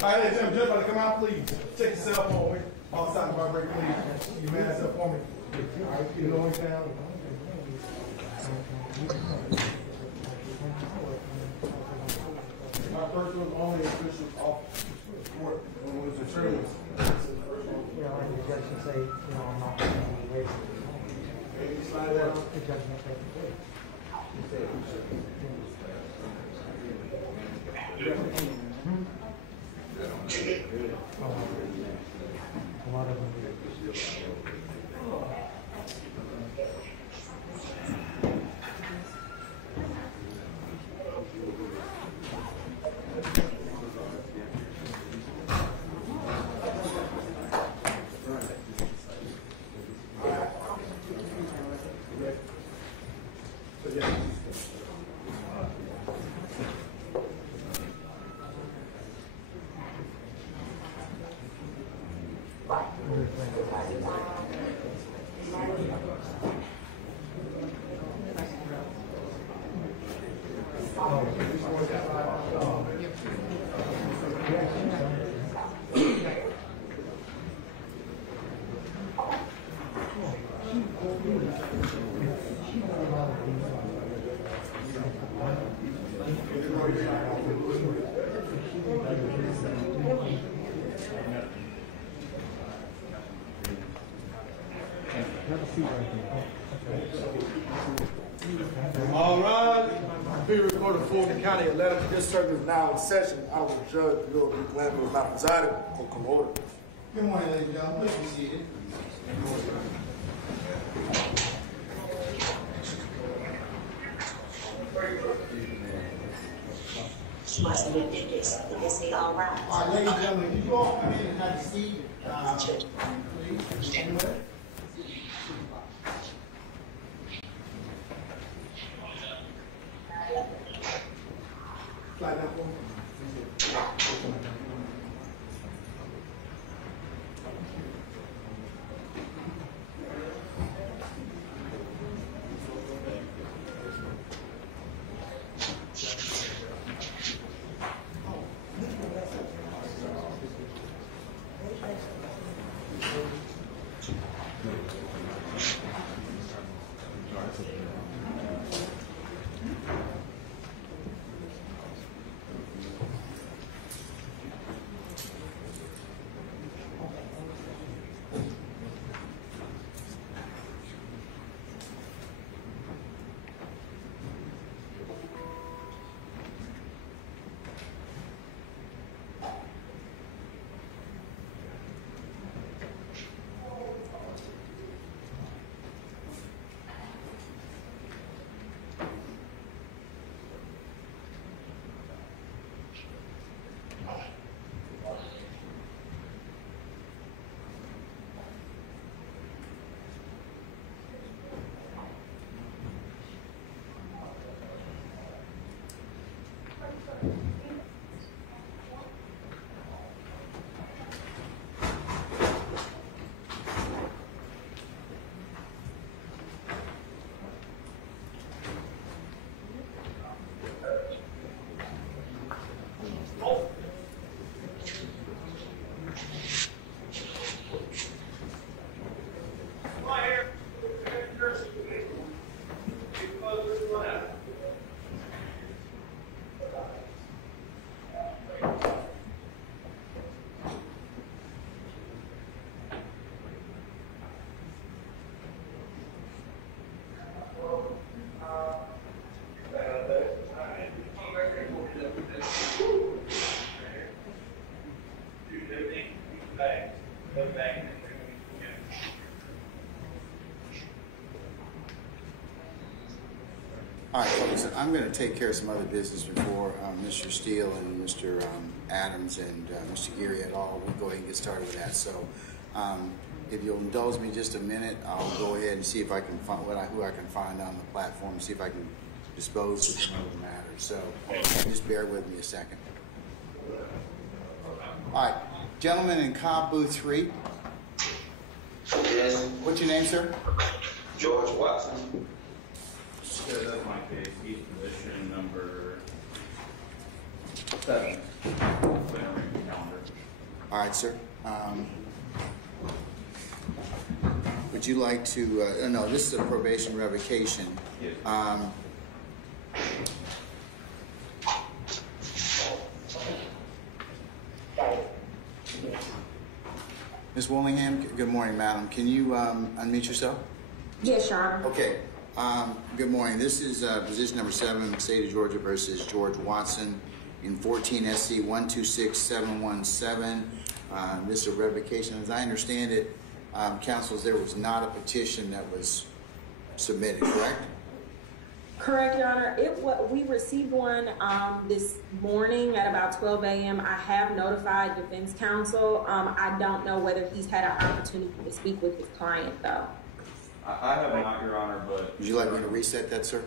Hey, Jim, just about to come out, please. Check yourself on me. All sides of my break, please. You mask up for me. All right, keep it on down. My first was only official off court when it was attorneys. Yeah, like the judge can say, you know, I'm not going to waive it. Hey, you slide down. The judge can say, a lot of them do. All right. Be recorded for the county. 11th district is now in session. I will judge the Lord be glad with my presiding for come order. Good morning, ladies and gentlemen. Please be seated. She must have been did this. Did this be all right? All right, ladies and gentlemen, can you all come in and have a seat? Please. Stand up. Slide down for me. All right, folks, I'm going to take care of some other business before Mr. Steele and Mr. Adams and Mr. Geary et al. We'll go ahead and get started with that. So if you'll indulge me just a minute, I'll go ahead and see if I can find who I can find on the platform, see if I can dispose of some other matters. So just bear with me a second. All right, gentlemen in Cobb Booth 3. Yes. What's your name, sir? George Watson. Yeah, that's my case. He's position number 7. Calendar. All right, sir. Would you like to, no, this is a probation revocation. Yes. Ms. Willingham, good morning, madam. Can you unmute yourself? Yes, Your Honor. Okay. Good morning. This is position number 7, State of Georgia versus George Watson in 14 SC 126717. This is a revocation. As I understand it, counsels, there was not a petition that was submitted, correct? Correct, Your Honor. We received one this morning at about 12 a.m. I have notified defense counsel. I don't know whether he's had an opportunity to speak with his client, though. I have not, Your Honor, but... Would you like me to reset that, sir?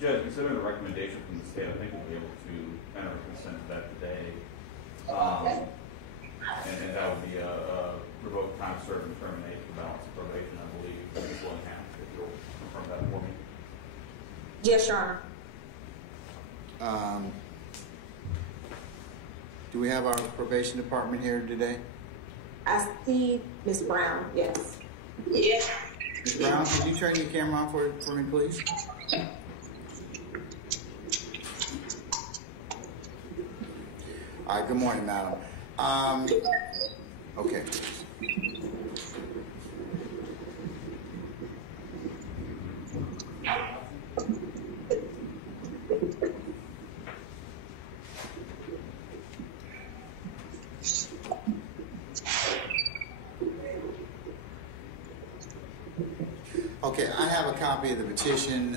Judge, considering the recommendation from the state, I think we'll be able to enter a consent to that today. And that would be a revoked time served and terminate the balance of probation, I believe. Ms. Willingham, if you'll confirm that for me. Yes, Your Honor. Do we have our probation department here today? I see Ms. Brown, yes. Yes. Ms. Brown, could you turn your camera on for me, please? All right, good morning, madam. Okay. Okay, I have a copy of the petition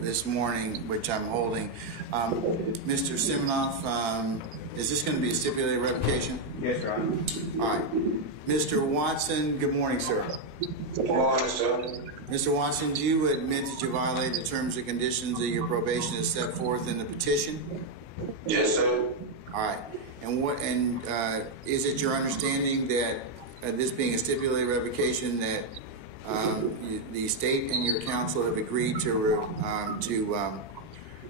this morning, which I'm holding. Mr. Siminoff, is this going to be a stipulated revocation? Yes, Your Honor. All right. Mr. Watson, good morning, sir. Good morning, sir. Mr. Watson, do you admit that you violated the terms and conditions of your probation as set forth in the petition? Yes, sir. All right. And is it your understanding that this being a stipulated revocation that the state and your counsel have agreed to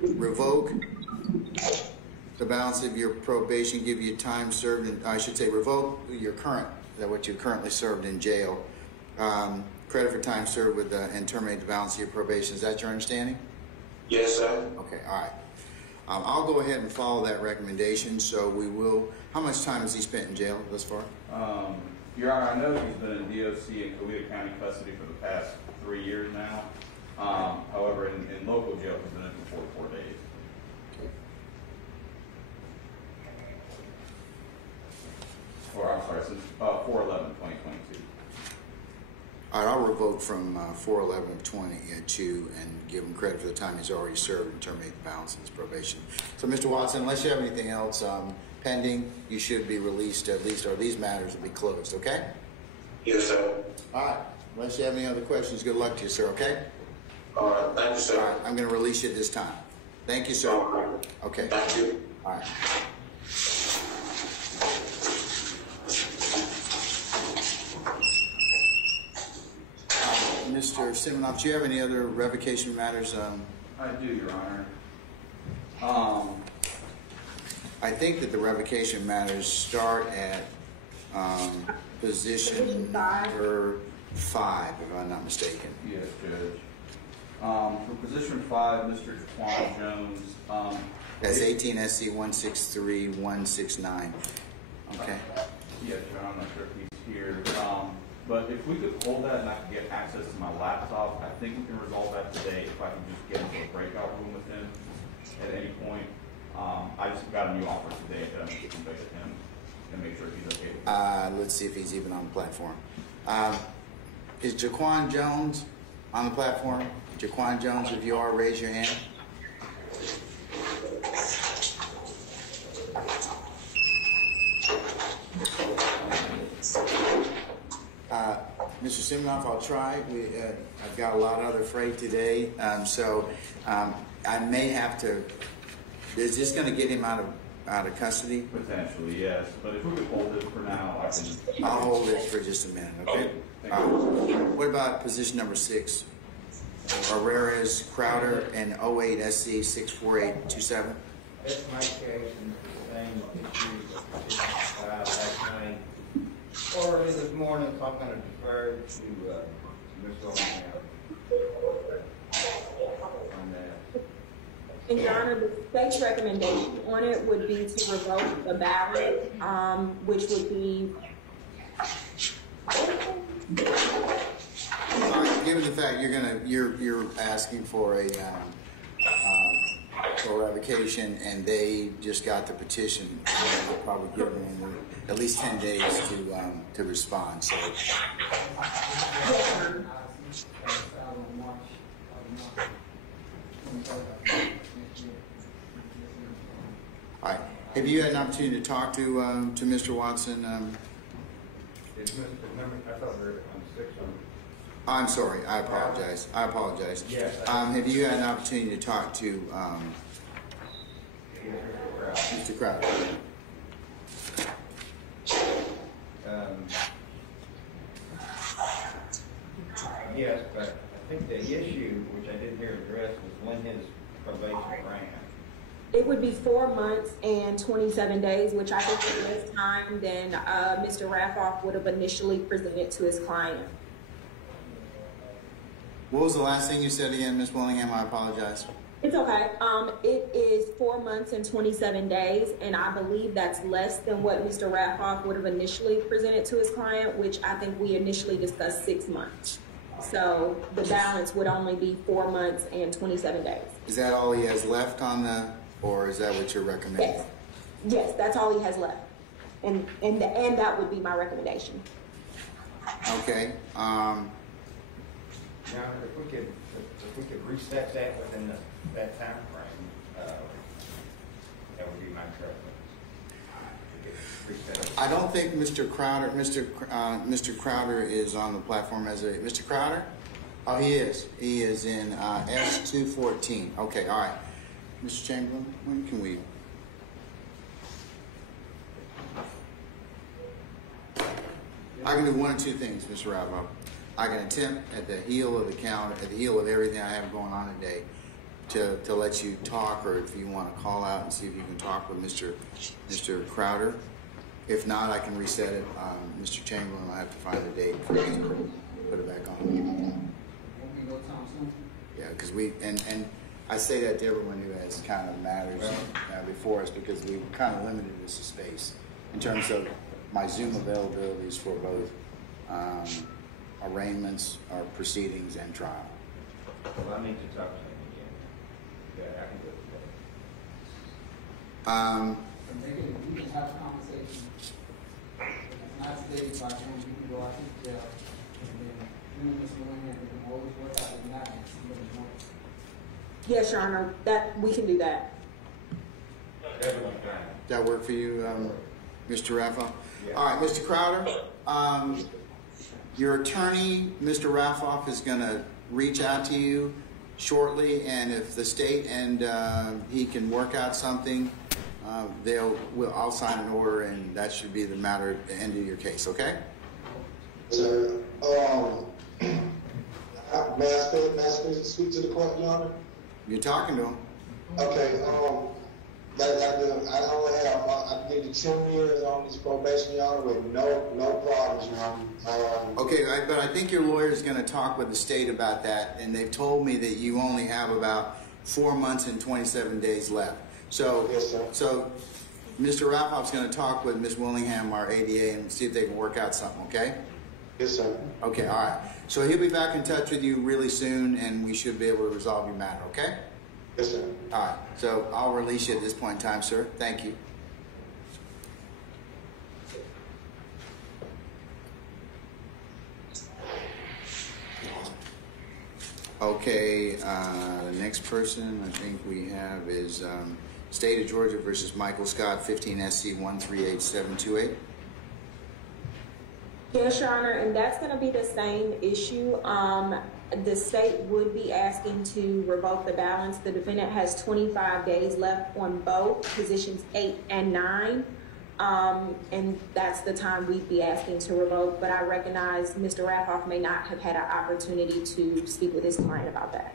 revoke the balance of your probation, give you time served, and I should say revoke your what you currently served in jail, credit for time served with and terminate the balance of your probation? Is that your understanding? Yes, sir. Okay, all right. I'll go ahead and follow that recommendation. So we will. How much time has he spent in jail thus far? Your Honor, I know he's been in DOC and Coweta County custody for the past 3 years now. However, in local jail, he's been in for 44 days. Or, I'm sorry, since 4/11/2022. All right, I'll revoke from 4/11/22 and give him credit for the time he's already served and terminate the balance of his probation. So, Mr. Watson, unless you have anything else pending, you should be released at least, or these matters will be closed, okay? Yes, sir. All right. Unless you have any other questions, good luck to you, sir, okay? All right. Thank you, sir. All right, I'm going to release you at this time. Thank you, sir. All right. Okay. Thank you. All right. Mr. Siminoff, do you have any other revocation matters? I do, Your Honor. I think that the revocation matters start at position number 5, if I'm not mistaken. Yes, Judge. For position 5, Mr. Jaquan Jones. That's 18 SC 163169. Okay. Yes, Your Honor, I'm not sure if he's here. But if we could hold that and I could get access to my laptop, I think we can resolve that today if I can just get into a breakout room with him at any point. I just got a new offer today that I'm going to convey to him and make sure he's okay with it. Let's see if he's even on the platform. Is Jaquan Jones on the platform? Jaquan Jones, if you are, raise your hand. Mr. Siminoff, I'll try. I've got a lot of other freight today, so I may have to. Is this going to get him out of custody? Potentially, yes. But if we could hold it for now, I can. I'll hold it for just a minute, okay? Thank you. What about position number 6? Arraignment, Crowder, and 08 SC 64827? That's my case, and the same issue filed last night. Orally this morning, so I'm going to defer to Mr. O'Neill on that. And Your Honor, the state's recommendation on it would be to revoke the ballot, which would be. Given the fact you're asking for a revocation, and they just got the petition, they'll probably give them at least 10 days to respond. So. All right. Have you had an opportunity to talk to Mr. Watson? I thought we were on 6 on. I'm sorry. I apologize. Yes. Have you had an opportunity to talk to Mr. Crowder? Yes, but I think the issue, which I didn't hear addressed, was when his probation ran. It would be 4 months and 27 days, which I think is less time than Mr. Raffoff would have initially presented to his client. What was the last thing you said again, Ms. Willingham? I apologize. It's okay. It is 4 months and 27 days, and I believe that's less than what Mr. Raffoff would have initially presented to his client, which I think we initially discussed 6 months. So the balance would only be 4 months and 27 days. Is that all he has left on the, or is that what you're recommending? Yes. Yes, that's all he has left. And that would be my recommendation. Okay. Now, if we could reset that within that time frame, that would be my preference. I don't think Mr. Crowder is on the platform as a Mr. Crowder. Oh, he is. He is in S214. Okay, all right. Mr. Chamberlain, when can we? I can do one or two things, Mr. Ravo. I can attempt at the heel of the calendar, at the heel of everything I have going on today, to let you talk, or if you want to call out and see if you can talk with Mr. Crowder. If not, I can reset it. Mr. Chamberlain, I have to find a date for you to put it back on. Yeah, because and I say that to everyone who has kind of matters before us, because we kind of limited this to space in terms of my Zoom availabilities for both arraignments, or proceedings, and trial. Well, I need to talk to him again. Yeah, I can do it. We can have a conversation. It's not today, but we can go out to jail, and then you and Mr. Williams can always work out the night and see what he wants. Yes, Your Honor, that we can do that. That work for you, Mr. Raffoff? Yeah. All right, Mr. Crowder, your attorney, Mr. Raffoff, is going to reach out to you shortly, and if the state and he can work out something, I'll sign an order, and that should be the matter at the end of your case, okay? Sir, may I speak to the court, Your Honor? You're talking to him. Okay, I needed 10 years on this probation, Your Honor, with no problems, Your Honor. Okay, but I think your lawyer is going to talk with the state about that, and they've told me that you only have about 4 months and 27 days left. So, yes, sir. So Mr. Raffoff's going to talk with Ms. Willingham, our ADA, and see if they can work out something, okay? Yes, sir. Okay, all right. So he'll be back in touch with you really soon, and we should be able to resolve your matter, okay? Yes, sir. All right. So I'll release you at this point in time, sir. Thank you. Okay, the next person I think we have is State of Georgia versus Michael Scott, 15 SC 138728. Yes, Your Honor, and that's going to be the same issue. The state would be asking to revoke the balance. The defendant has 25 days left on both positions 8 and 9. And that's the time we'd be asking to revoke. But I recognize Mr. Raffoff may not have had an opportunity to speak with his client about that.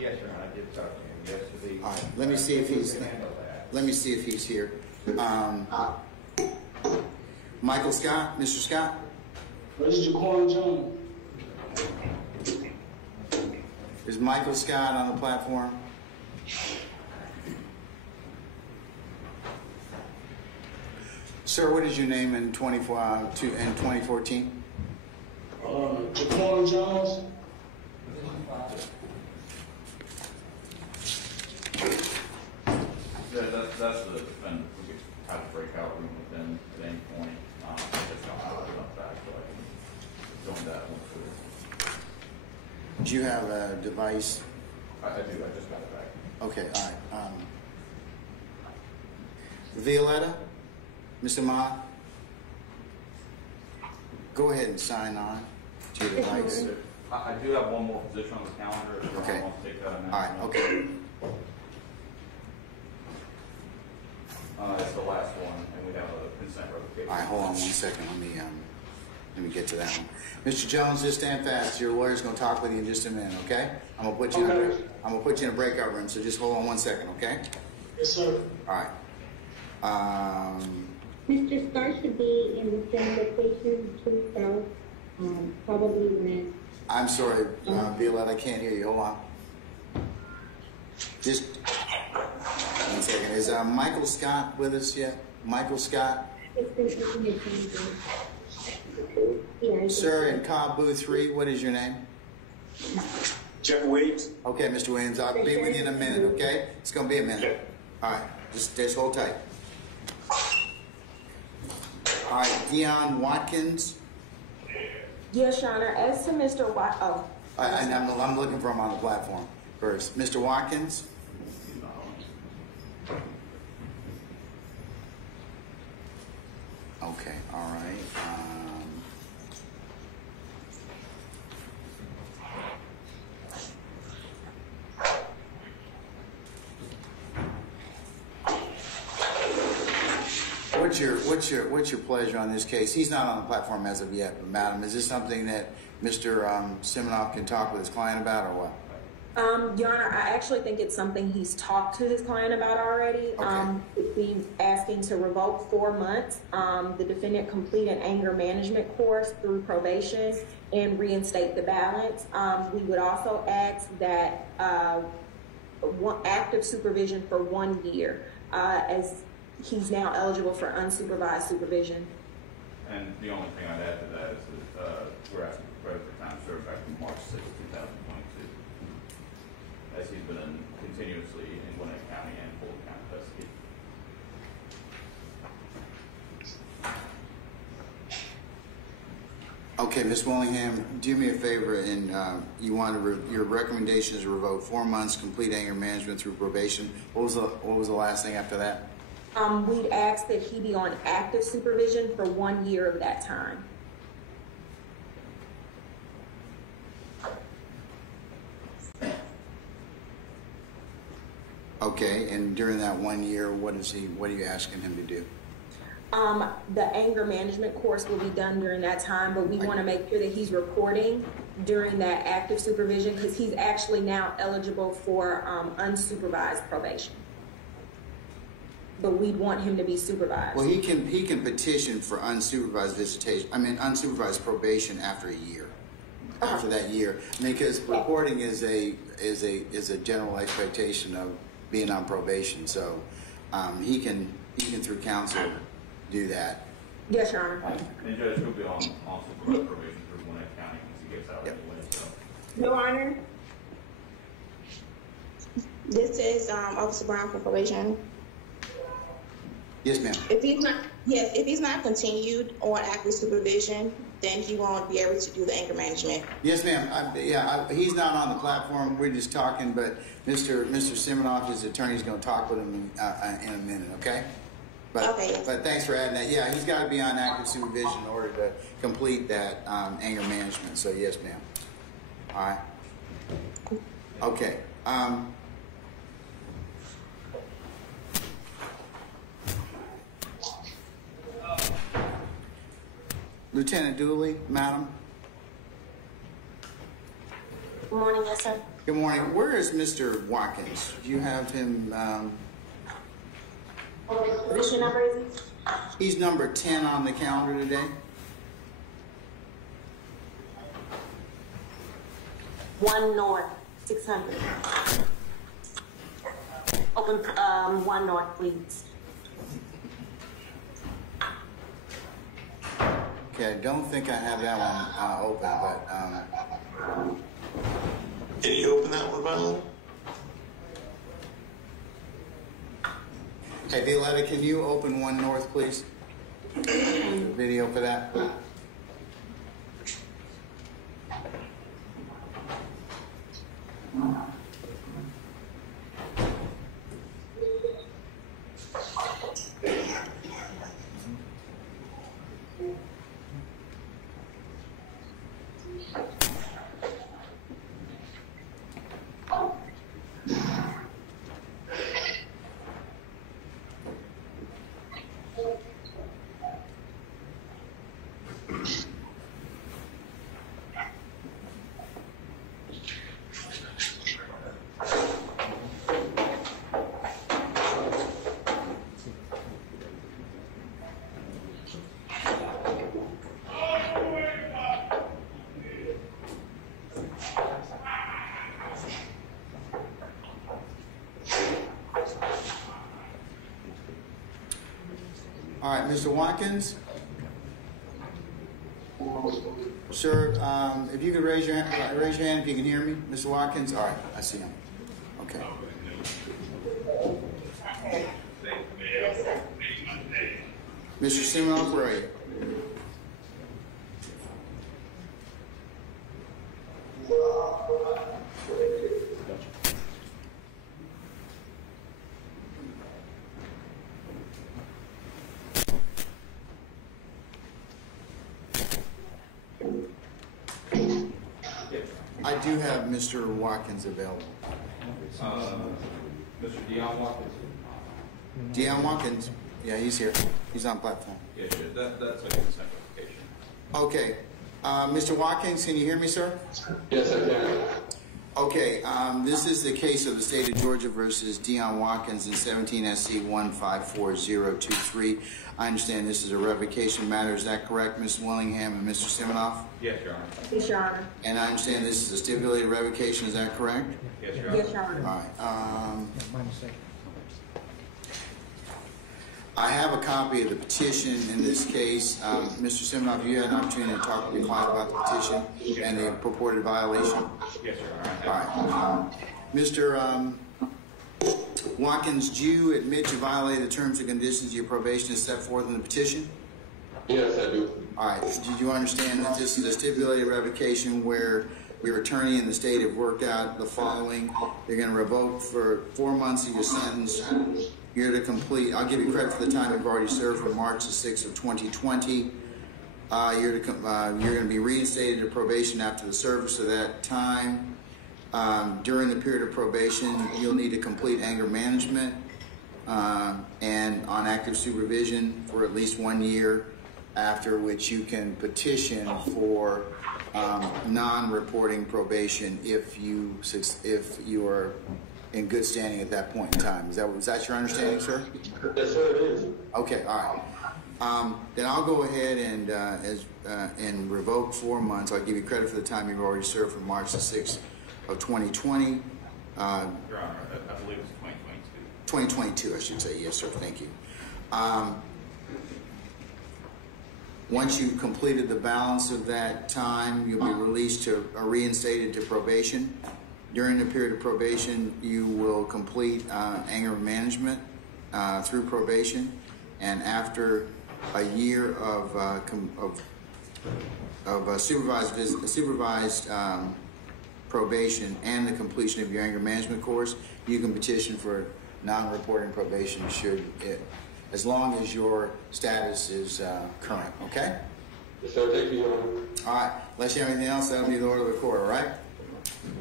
Yes, Your Honor, I did talk to him yesterday. All right, let me see if he's. Let me see if he's here. Michael Scott, Mr. Scott. Where's Jaquan Jones? Is Michael Scott on the platform? Sir, what is your name in 2014? Jaquan Jones. That's the defendant. We could have a breakout room with them at any point. I just don't have enough back, so I can join that one. Do you have a device? I do. I just got it back. Okay, all right. Violetta, Mr. Ma, go ahead and sign on to your device. I do have one more position on the calendar. If Okay. I want to take that All right, okay. It's the last one, and we have a consent revocation. All right, hold on 1 second. Let me get to that one. Mr. Jones, just stand fast. Your lawyer's going to talk with you in just a minute, okay? I'm going to put you in a breakout room, so just hold on 1 second, okay? Yes, sir. All right. Mr. Starr should be in the same location to south, probably when. I'm sorry, Violetta, I can't hear you. Hold on. Just 1 second. Is Michael Scott with us yet? Michael Scott? Sir, in Cobb Booth 3, what is your name? Jeff Williams. Okay, Mr. Williams, I'll be with you in a minute, okay? It's going to be a minute. All right, just hold tight. All right, Dion Watkins. Yes, Your Honor. As to Mr. I'm looking for him on the platform first. Mr. Watkins? Okay, all right. What's your pleasure on this case? He's not on the platform as of yet, but Madam, is this something that Mr. Siminoff can talk with his client about, or what? Your Honor, I actually think it's something he's talked to his client about already. Okay. He's asking to revoke 4 months. The defendant complete an anger management course through probation and reinstate the balance. We would also ask that active supervision for 1 year, as he's now eligible for unsupervised supervision. And the only thing I'd add to that is that we're asking for credit for time served back from March 6, 2022, as he's been continuously in Gwinnett County and Fulton County custody. Okay, Ms. Willingham, do me a favor, and you want your recommendation is to revoke 4 months, complete anger management through probation. What was the last thing after that? We'd ask that he be on active supervision for 1 year of that time. Okay, and during that 1 year, what are you asking him to do? The anger management course will be done during that time, but we want to make sure that he's reporting during that active supervision, because he's actually now eligible for unsupervised probation. But we'd want him to be supervised. Well, he can petition for unsupervised visitation. Unsupervised probation after a year. After that year, because reporting is a general expectation of being on probation. So he can through counsel do that. Yes, Your Honor. And Judge, he'll be on supervised probation through Gwinnett County once he gets out anyway. So. Your Honor. This is Officer Brown for probation. Yes, ma'am. If he's not continued on active supervision, then he won't be able to do the anger management. Yes, ma'am. He's not on the platform. We're just talking, but Mr. Siminoff, his attorney, is going to talk with him in a minute. Okay. But thanks for adding that. Yeah, he's got to be on active supervision in order to complete that anger management. So yes, ma'am. All right. Okay. Lieutenant Dooley, madam. Good morning, yes, sir. Good morning. Where is Mr. Watkins? Do you have him? What's your number, is it? He's number 10 on the calendar today. 1 North, 600. Open 1 North, please. Okay, I don't think I have that one open, but Can you open that one, Viola? hey, Violetta, can you open 1 North, please? Video for that. All right, Mr. Watkins. Sir, if you could raise your hand if you can hear me, Mr. Watkins. All right, I see him. Okay. Mr. Siminoff, where are you? I do have Mr. Watkins available. Mr. Deion Watkins. Deion Watkins, yeah, he's here. He's on platform. Yeah, sure. That's a consent application. Okay, Mr. Watkins, can you hear me, sir? Yes, I can. Okay, this is the case of the state of Georgia versus Deion Watkins in 17 SC 154023. I understand this is a revocation matter. Is that correct, Ms. Willingham and Mr. Siminoff? Yes, Your Honor. Yes, Your Honor. And I understand this is a stipulated revocation. Is that correct? Yes, Your Honor. Yes, Your Honor. All right. I have a copy of the petition in this case. Mr. Siminoff, you had an opportunity to talk to the client about the petition and the purported violation? Yes, Your Honor. All right. Mr. Watkins, do you admit you violated the terms and conditions of your probation as set forth in the petition? Yes, I do. All right. Did you understand that this is a stipulated revocation where your attorney and the state have worked out the following? They're going to revoke for 4 months of your sentence. You're to complete, I'll give you credit for the time you've already served from March the 6th of 2020. You're going to be reinstated to probation after the service of that time. During the period of probation, you'll need to complete anger management and on active supervision for at least 1 year, after which you can petition for non-reporting probation if you are in good standing at that point in time. Is that your understanding, sir? Yes, sir, it is. Okay, all right. Then I'll go ahead and revoke 4 months. I'll give you credit for the time you've already served from March the 6th of 2020. Your Honor, I believe it's 2022. 2022, I should say. Yes, sir. Thank you. Once you've completed the balance of that time, you'll be released to or reinstated to probation. During the period of probation, you will complete anger management through probation, and after a year of supervised probation and the completion of your anger management course, you can petition for non-reporting probation should as long as your status is current, okay? Yes, sir. Thank you, Your Honor. All right, unless you have anything else, that'll be the order of the court, all right?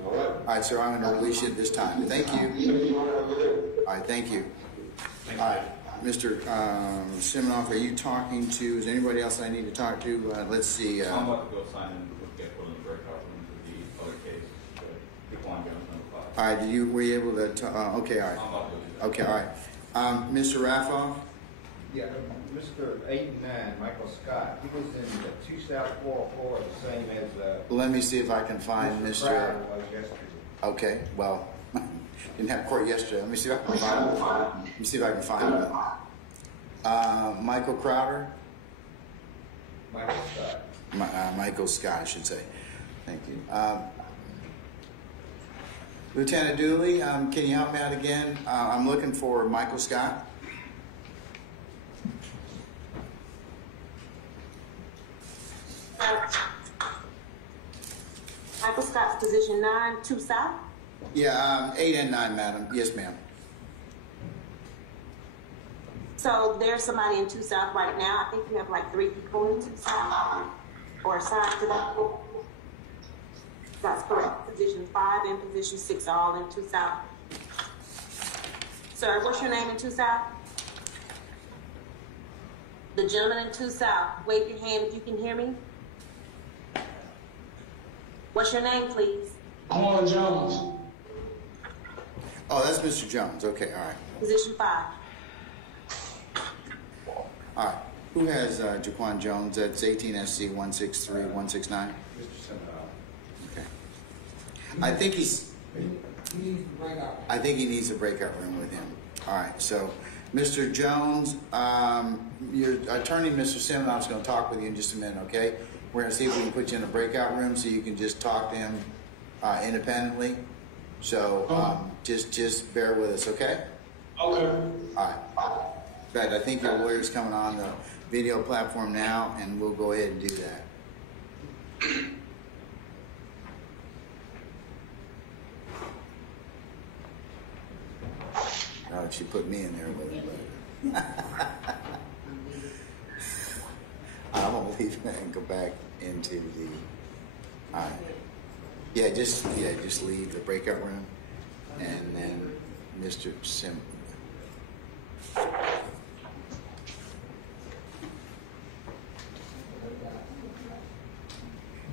All right. All right, sir, I'm going to release you at this time. Thank you. Thank you, Your Honor. Have a good day. All right, thank you. All right, Mr. Siminoff, are you talking to, is there anybody else I need to talk to? Let's see. I'm about to go sign in, get put in the breakout room for the other case. Decline Jones number 5. All right, were you able to, okay, all right. I'm about to do that. Okay, all right. Mr. Raffoff? Yeah, Mr. 8 and 9, Michael Scott, he was in the 2 South 404, the same as, Let me see if I can find Mr. Crowder was yesterday. Okay, well, didn't have court yesterday. Let me see if I can find him. Let me see if I can find him. Michael Crowder? Michael Scott. Michael Scott, I should say. Thank you. Lieutenant Dooley, can you help me out again? I'm looking for Michael Scott. Michael Scott's position 9, 2 South. Yeah, 8 and 9, madam. Yes, ma'am. So there's somebody in 2 South right now. I think you have like 3 people in 2 South or assigned to that. That's correct. Position 5 and position 6 are all in 2 South. Sir, what's your name in 2 South? The gentleman in 2 South, wave your hand if you can hear me. What's your name, please? Corn Jones. Oh, that's Mr. Jones. Okay, all right. Position 5. All right. Who has Jaquan Jones? That's 18 SC 163169. Mr. Senator. Okay. I think he's. He needs to break out. I think he needs a breakout room with him. All right. So, Mr. Jones, your attorney, Mr. Siminoff, is going to talk with you in just a minute. Okay. We're going to see if we can put you in a breakout room so you can just talk to him independently. So just bear with us, okay? Okay. All right. In fact, I think your lawyer's coming on the video platform now, and we'll go ahead and do that. Oh, she put me in there with it, but I won't leave and go back into the. All right. Yeah, just leave the breakout room, and then Mr. Sim.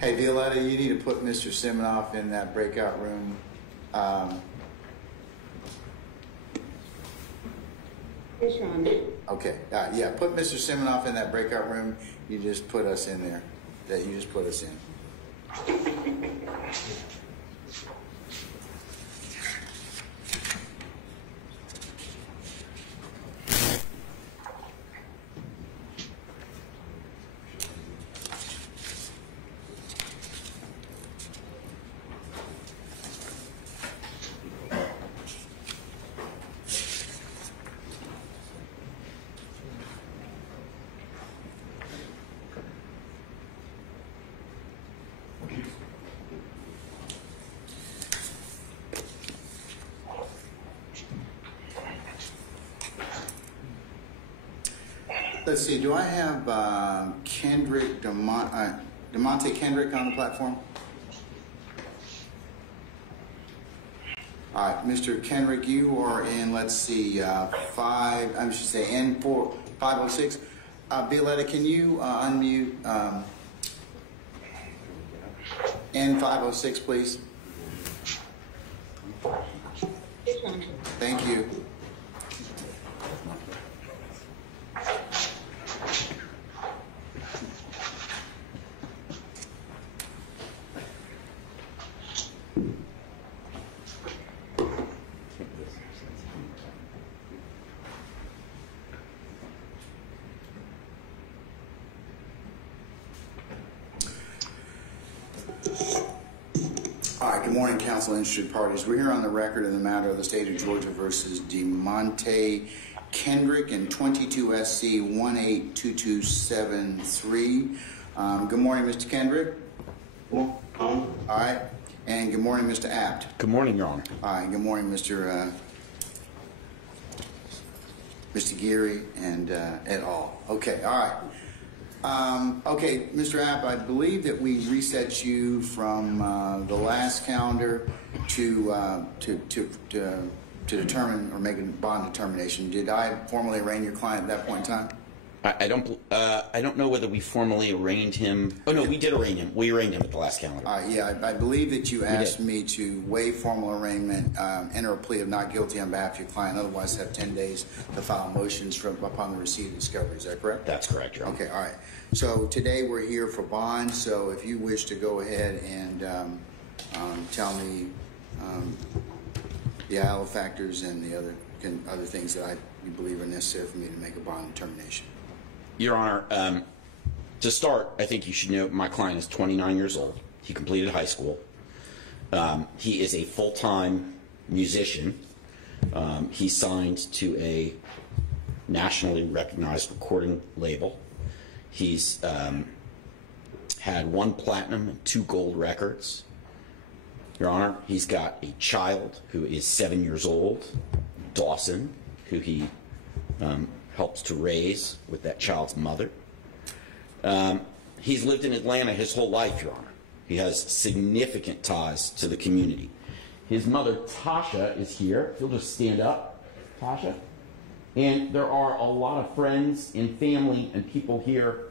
Hey, Violetta, you need to put Mr. Siminoff in that breakout room. Yes, Your Honor. Okay, yeah, put Mr. Siminoff in that breakout room. You just put us in there. That you just put us in. Let's see, do I have Kendrick, Deamonte Kendrick on the platform? All right, Mr. Kendrick, you are in, let's see, N4, 506. Violetta, can you unmute N506, please? Thank you. Good morning, counsel and interested parties. We're here on the record in the matter of the state of Georgia versus Deamonte Kendrick in 22 SC 182273. Good morning, Mr. Kendrick. All right. And good morning, Mr. Apt. Good morning, Your Honor. All right. Good morning, Mr. Mr. Geary, and et al. Okay, all right. Okay, Mr. App, I believe that we reset you from the last calendar to determine or make a bond determination. Did I formally arraign your client at that point in time? I don't know whether we formally arraigned him. Oh no, we did arraign him. We arraigned him at the last calendar. Yeah, I believe that you asked me to waive formal arraignment, enter a plea of not guilty on behalf of your client, otherwise have 10 days to file motions upon the receipt of discovery. Is that correct? That's correct, Your Honor. Okay, all right. So today we're here for bond, so if you wish to go ahead and tell me the IL factors and the other things that you believe are necessary for me to make a bond determination. Your Honor, to start, I think you should know my client is 29 years old. He completed high school. He is a full-time musician. He's signed to a nationally recognized recording label. He's had 1 platinum and 2 gold records. Your Honor, he's got a child who is 7 years old, Dawson, who he helps to raise with that child's mother. He's lived in Atlanta his whole life, Your Honor. He has significant ties to the community. His mother, Tasha, is here. If you'll just stand up, Tasha. And there are a lot of friends and family and people here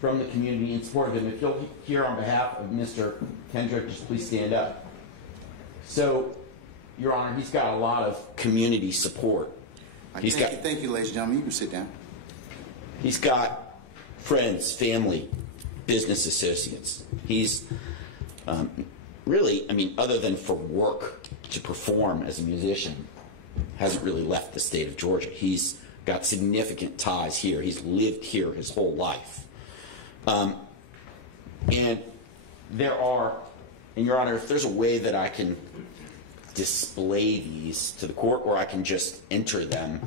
from the community in support of him. If you'll hear on behalf of Mr. Kendrick, just please stand up. So, Your Honor, he's got a lot of community support. Thank you, ladies and gentlemen. You can sit down. He's got friends, family, business associates. He's really, I mean, other than for work to perform as a musician, hasn't really left the state of Georgia. He's got significant ties here. He's lived here his whole life. And there are, and Your Honor, if there's a way that I can display these to the court, or I can just enter them,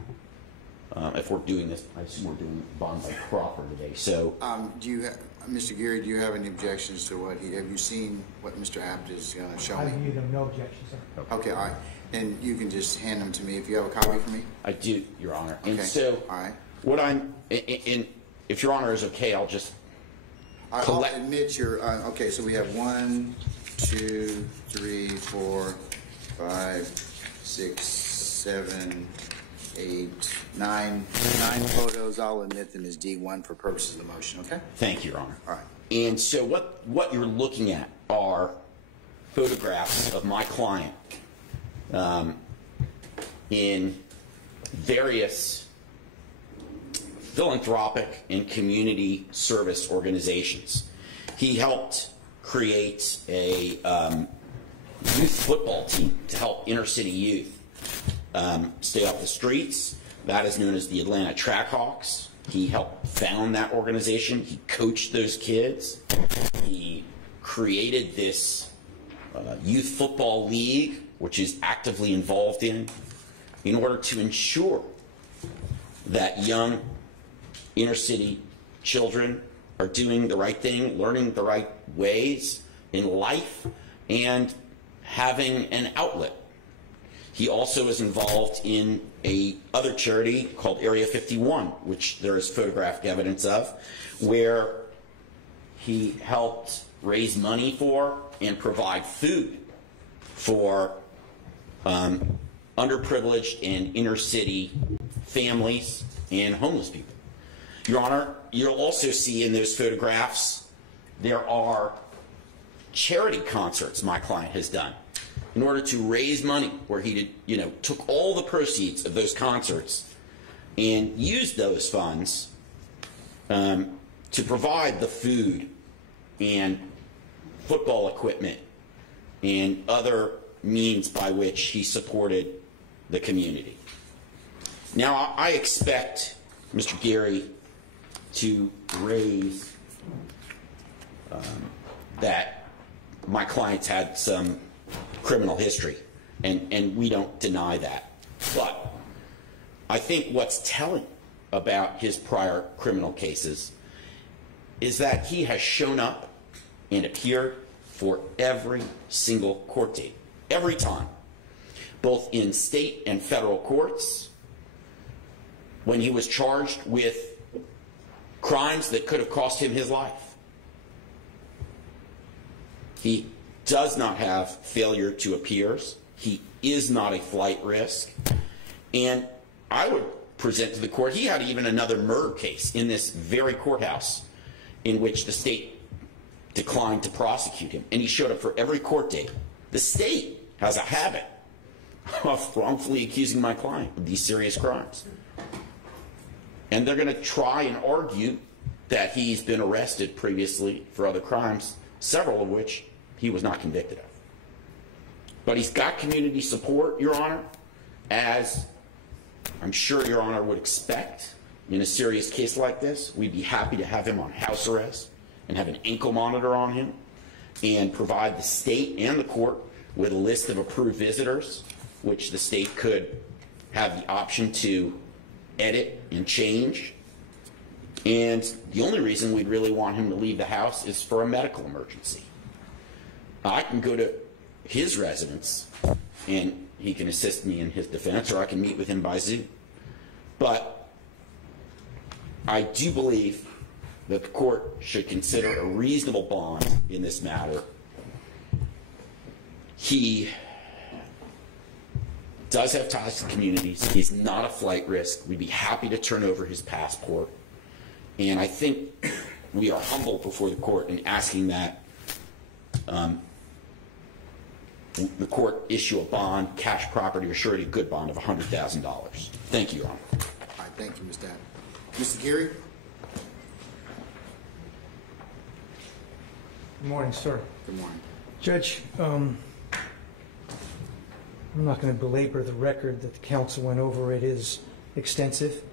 if we're doing this, I assume we're doing bond by proffer today. So, do you, Mr. Geary, do you have any objections to what have you seen what Mr. Abt is going to show me? I view them no objections, sir. Okay, all right. And you can just hand them to me if you have a copy for me. I do, Your Honor. Okay. And so, all right. What I'm, if Your Honor is okay, I'll just I'll admit your. Okay, so we have 1, 2, 3, 4, 5, 6, 7, 8, 9 photos. I'll admit them as D1 for purposes of the motion. Okay. Thank you, Your Honor. All right. And so what you're looking at are photographs of my client in various philanthropic and community service organizations. He helped create a youth football team to help inner city youth stay off the streets. That is known as the Atlanta Trackhawks. He helped found that organization. He coached those kids. He created this youth football league, which is actively involved in order to ensure that young inner city children are doing the right thing, learning the right ways in life, and having an outlet. He also is involved in a other charity called Area 51, which there is photographic evidence of, where he helped raise money for and provide food for underprivileged and inner city families and homeless people. Your Honor, you'll also see in those photographs there are charity concerts my client has done in order to raise money, where he did, took all the proceeds of those concerts and used those funds to provide the food and football equipment and other means by which he supported the community. Now, I expect Mr. Geary to raise that my client's had some criminal history, and we don't deny that. But I think what's telling about his prior criminal cases is that he has shown up and appeared for every single court date, every time, both in state and federal courts, when he was charged with crimes that could have cost him his life. He does not have failure to appears. He is not a flight risk. And I would present to the court, he had even another murder case in this very courthouse in which the state declined to prosecute him. And he showed up for every court date. The state has a habit of wrongfully accusing my client of these serious crimes. And they're going to try and argue that he's been arrested previously for other crimes, several of which he was not convicted of. But he's got community support, Your Honor, as I'm sure Your Honor would expect in a serious case like this. We'd be happy to have him on house arrest and have an ankle monitor on him and provide the state and the court with a list of approved visitors, which the state could have the option to edit and change. And the only reason we'd really want him to leave the house is for a medical emergency. I can go to his residence and he can assist me in his defense, or I can meet with him by Zoom. But I do believe that the court should consider a reasonable bond in this matter. He does have ties to communities. He's not a flight risk. We'd be happy to turn over his passport. And I think we are humble before the court in asking that the court issue a bond, cash property, or surety good bond of $100,000. Thank you, Your Honor. All right, thank you, Mr. Adams. Mr. Geary? Good morning, sir. Good morning. Judge, I'm not going to belabor the record that the counsel went over. It is extensive.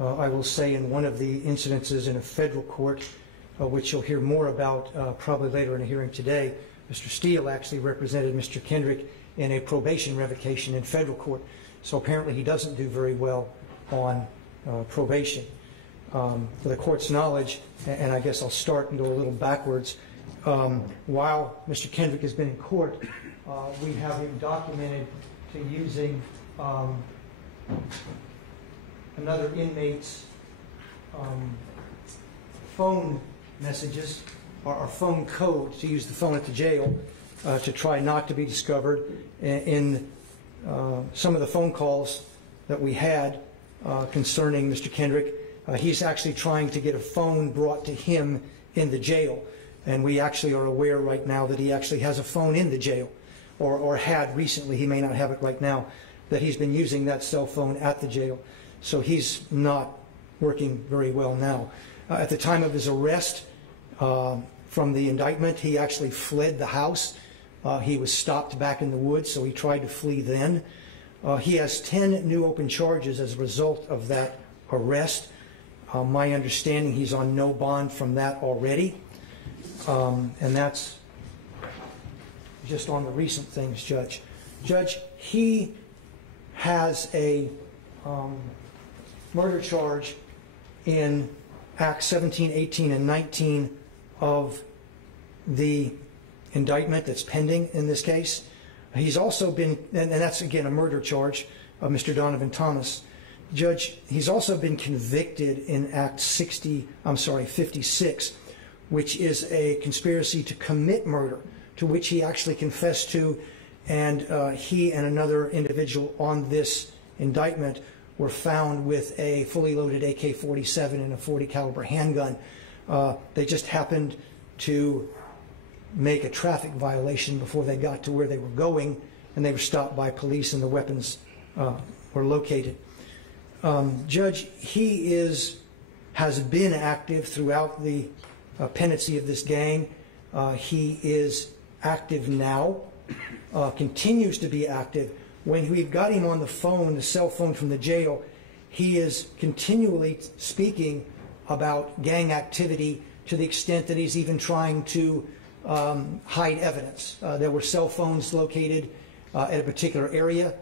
I will say in one of the incidences in a federal court, which you'll hear more about probably later in a hearing today, Mr. Steele actually represented Mr. Kendrick in a probation revocation in federal court. So apparently he doesn't do very well on probation. For the court's knowledge, and I guess I'll start and go a little backwards, while Mr. Kendrick has been in court, we have him documented to using another inmate's phone messages, or phone code, to use the phone at the jail to try not to be discovered. In some of the phone calls that we had concerning Mr. Kendrick, he's actually trying to get a phone brought to him in the jail. And we actually are aware right now that he actually has a phone in the jail, or had recently. He may not have it right now, that he's been using that cell phone at the jail. So he's not working very well now. At the time of his arrest, from the indictment, he actually fled the house. He was stopped back in the woods, so he tried to flee then. He has 10 new open charges as a result of that arrest. My understanding, he's on no bond from that already. And that's just on the recent things, Judge. Judge, he has a murder charge in Acts 17, 18, and 19 of the indictment that's pending in this case. He's also been, and that's again a murder charge of Mr. Donovan Thomas. Judge, he's also been convicted in Act 56, which is a conspiracy to commit murder, to which he actually confessed to, and he and another individual on this indictment were found with a fully loaded AK-47 and a .40 caliber handgun. They just happened to make a traffic violation before they got to where they were going, and they were stopped by police and the weapons were located. Judge, he has been active throughout the pendency of this gang. He is active now, continues to be active. When we've got him on the phone, the cell phone from the jail, he is continually speaking about gang activity to the extent that he's even trying to hide evidence. There were cell phones located at a particular area,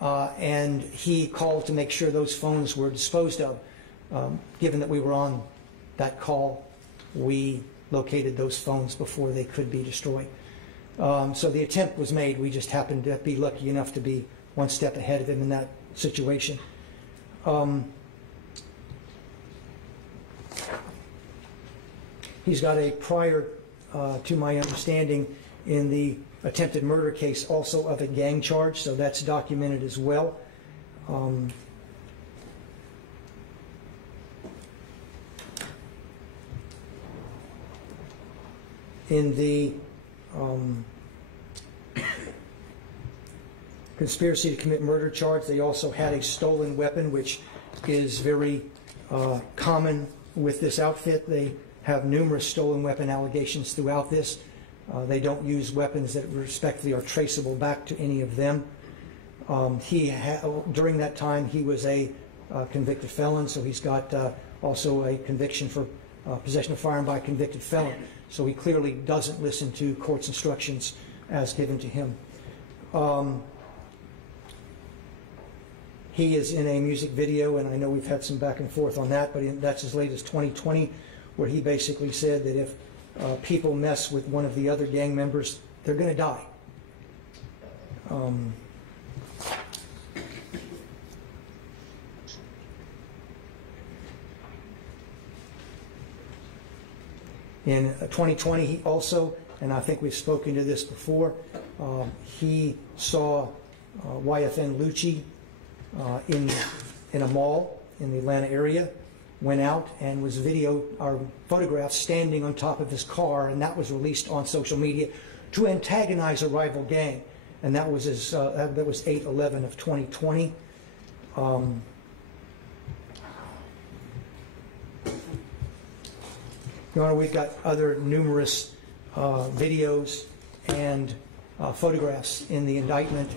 and he called to make sure those phones were disposed of. Given that we were on that call, we located those phones before they could be destroyed. So the attempt was made. We just happened to be lucky enough to be one step ahead of him in that situation. He's got a prior, to my understanding, in the attempted murder case also of a gang charge, so that's documented as well. In the conspiracy to commit murder charge, they also had a stolen weapon, which is very common with this outfit. They have numerous stolen weapon allegations throughout this. They don't use weapons that respectively are traceable back to any of them. During that time, he was a convicted felon, so he's got also a conviction for possession of firearm by a convicted felon. So he clearly doesn't listen to court's instructions as given to him. He is in a music video, and I know we've had some back and forth on that, but that's as late as 2020, where he basically said that if people mess with one of the other gang members, they're going to die. In 2020, he also, and I think we've spoken to this before, he saw YFN Lucci in a mall in the Atlanta area, went out and was photographed standing on top of his car, and that was released on social media to antagonize a rival gang, and that was 8/11 of 2020. Your Honor, we've got other numerous videos and photographs in the indictment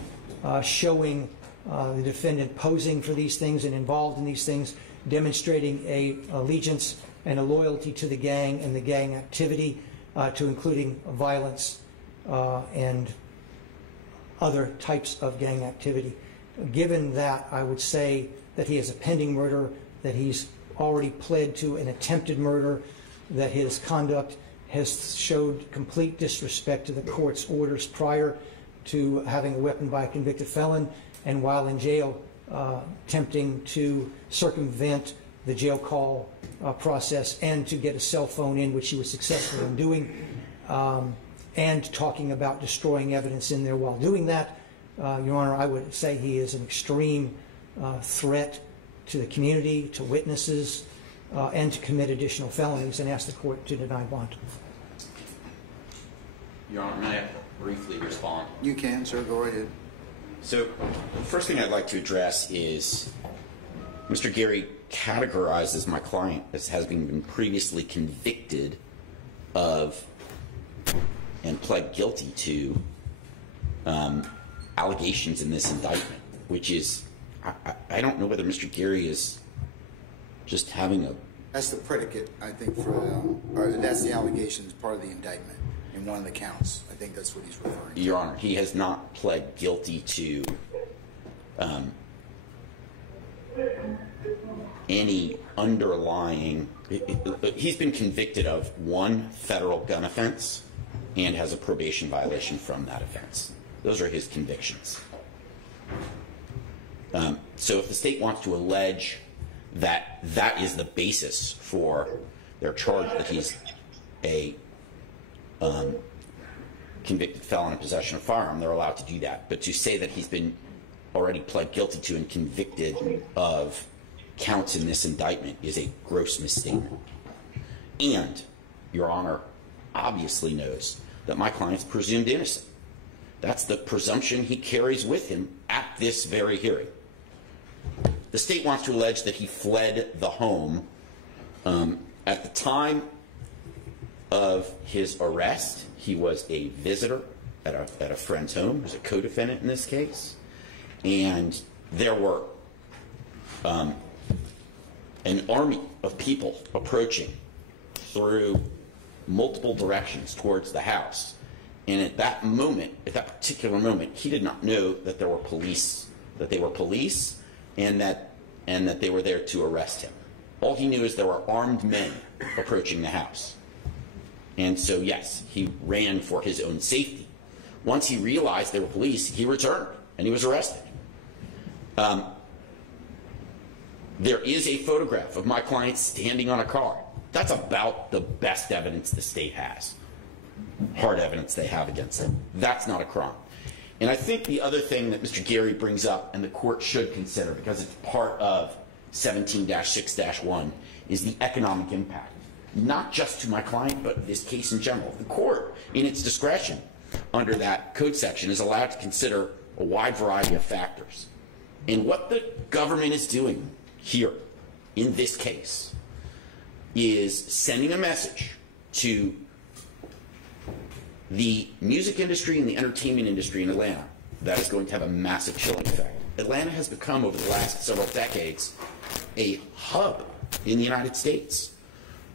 showing the defendant posing for these things and involved in these things, demonstrating a allegiance and a loyalty to the gang and the gang activity, to including violence and other types of gang activity. Given that, I would say that he is a pending murder, that he's already pled to an attempted murder, that his conduct has showed complete disrespect to the court's orders prior to having a weapon by a convicted felon, and while in jail, attempting to circumvent the jail call process and to get a cell phone in, which he was successful in doing, and talking about destroying evidence in there while doing that. Your Honor, I would say he is an extreme threat to the community, to witnesses, and to commit additional felonies, and ask the court to deny bond. Your Honor, may I briefly respond? You can, sir. Go ahead. So the first thing I'd like to address is Mr. Gary categorizes my client as having been previously convicted of and pled guilty to allegations in this indictment, which is, I don't know whether Mr. Gary is just having a... That's the predicate, I think, or that's the allegation as part of the indictment in one of the counts. I think that's what he's referring to. Your Honor, he has not pled guilty to any underlying... He's been convicted of one federal gun offense and has a probation violation from that offense. Those are his convictions. So if the state wants to allege that that is the basis for their charge that he's a convicted felon in possession of a firearm, they're allowed to do that. But to say that he's been already pled guilty to and convicted of counts in this indictment is a gross misstatement. And Your Honor obviously knows that my client's presumed innocent. That's the presumption he carries with him at this very hearing. The state wants to allege that he fled the home. At the time of his arrest, he was a visitor at a friend's home. He was a co-defendant in this case. And there were an army of people approaching through multiple directions towards the house. And at that moment, at that particular moment, he did not know that there were police, that they were police, and that they were there to arrest him. All he knew is there were armed men approaching the house. And so, yes, he ran for his own safety. Once he realized they were police, he returned, and he was arrested. There is a photograph of my client standing on a car That's about the best evidence the state has. Hard evidence they have against him. That's not a crime. And I think the other thing that Mr. Gary brings up and the court should consider, because it's part of 17-6-1, is the economic impact. Not just to my client, but this case in general. The court, in its discretion, under that code section, is allowed to consider a wide variety of factors. And what the government is doing here, in this case, is sending a message to the music industry and the entertainment industry in Atlanta that is going to have a massive chilling effect. Atlanta has become, over the last several decades, a hub in the United States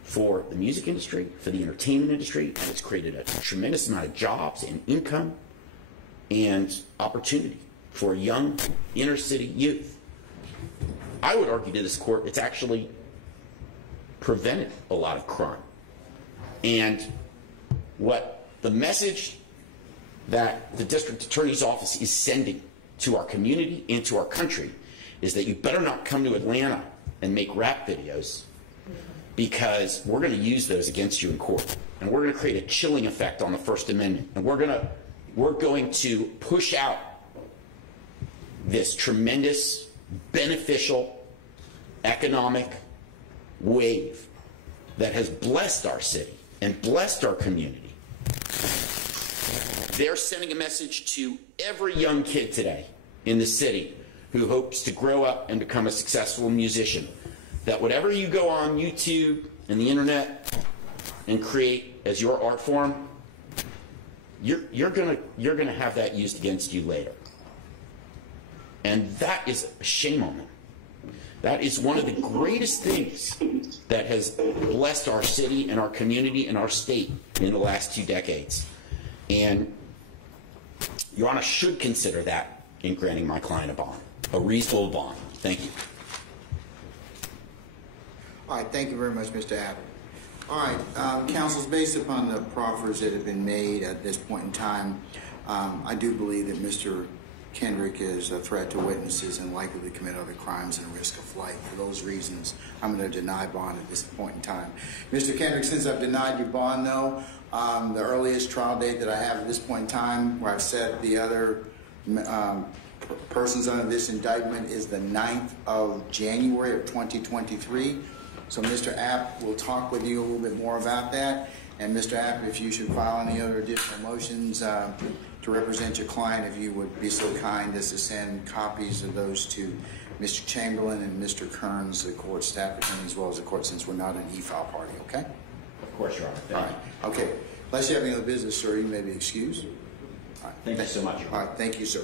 for the music industry, for the entertainment industry, and it's created a tremendous amount of jobs and income and opportunity for young inner city youth. I would argue to this court it's actually prevented a lot of crime. And what the message that the district attorney's office is sending to our community and to our country is that you better not come to Atlanta and make rap videos, because we're going to use those against you in court, and we're going to create a chilling effect on the First Amendment, and we're going to push out this tremendous beneficial economic wave that has blessed our city and blessed our community. They're sending a message to every young kid today in the city who hopes to grow up and become a successful musician, that whatever you go on YouTube and the internet and create as your art form, you're gonna have that used against you later. And that is a shame on them. That is one of the greatest things that has blessed our city and our community and our state in the last 2 decades. And Your Honor should consider that in granting my client a bond, a reasonable bond. Thank you. All right, thank you very much, Mr. Abbott. All right, counsels, based upon the proffers that have been made at this point in time, I do believe that Mr. Kendrick is a threat to witnesses and likely to commit other crimes and risk of flight. For those reasons, I'm going to deny bond at this point in time. Mr. Kendrick, since I've denied your bond, though, the earliest trial date that I have at this point in time, where I've set the other persons under this indictment, is the 9th of January of 2023. So Mr. App will talk with you a little bit more about that. And Mr. App, if you should file any other additional motions to represent your client, if you would be so kind as to send copies of those to Mr. Chamberlain and Mr. Kearns, the court staff attorney, as well as the court, since we're not an e-file party, okay? Of course, Your Honor. Thank you. Okay. Unless you have any other business, sir, you may be excused. All right. Thank you so much. All right. Thank you, sir.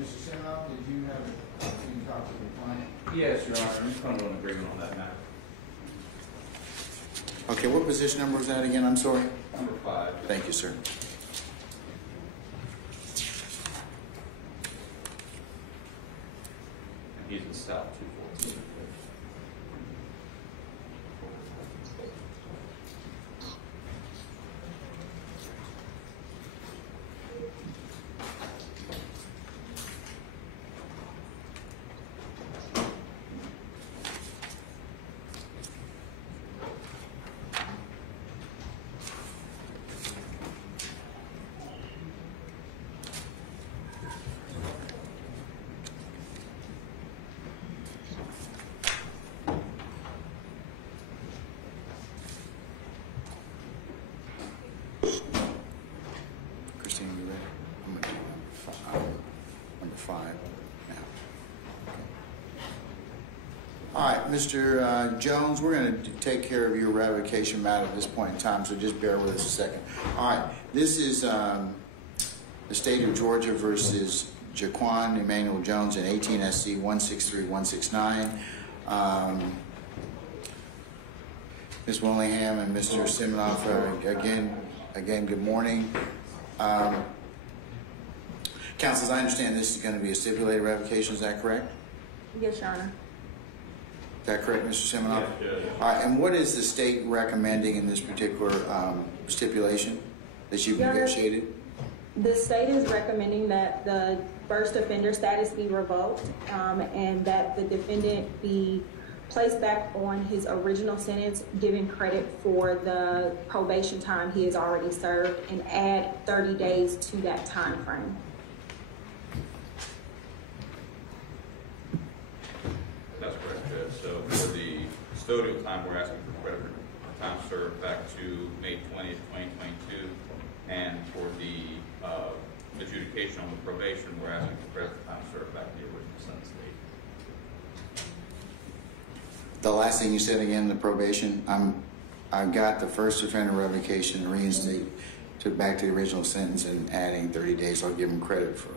Mr. Senoff, did you have a talk to the client? Yes, Your Honor, I'm just coming to an agreement on that matter. Okay, what position number was that again? I'm sorry. Number 5. Thank you, sir. And he's in South 214. Christine, you ready? I'm going to do number 5 now. Okay. All right, Mr. Jones, we're going to take care of your revocation matter at this point in time, so just bear with us a second. All right, this is the State of Georgia versus Jaquan Emmanuel Jones in 18 SC 163169. Ms. Willingham and Mr. Siminoff, again, good morning. Counsel, as I understand, this is going to be a stipulated revocation. Is that correct? Yes, Your Honor. Is that correct, Mr. Siminoff? Yes. All right, and what is the state recommending in this particular stipulation that you've negotiated? The state is recommending that the first offender status be revoked and that the defendant be placed back on his original sentence, given credit for the probation time he has already served, and add 30 days to that time frame. That's correct, Judge. So for the custodial time, we're asking for credit for time served back to May 20th, 2022. And for the adjudication on the probation, we're asking for credit for time served back to the original sentence date. The last thing you said again, the probation, I've got the first offender revocation reinstate to back to the original sentence and adding 30 days. I'll give him credit for,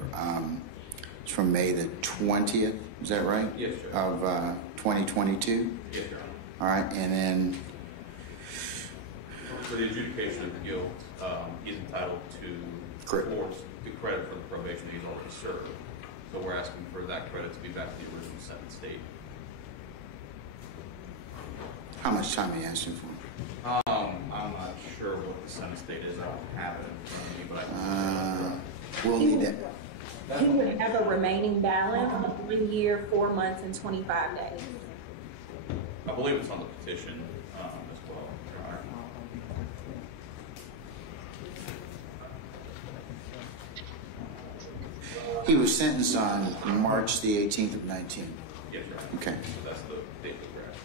it's from May the 20th, is that right? Yes, Judge. Of 2022? Yes, Your Honor. All right, and then for the adjudication of the guilt, he's entitled to the credit for the probation he's already served. So we're asking for that credit to be back to the original sentence date. how much time are you asking for? I'm not sure what the sentence date is. I don't have it in front of me, but we'll need that. He would have a remaining balance of 1 year, 4 months, and 25 days. I believe it's on the petition as well, Your Honor. He was sentenced on March the 18th of 19. Yes, Your Honor. Okay. So that's the date that we're asking.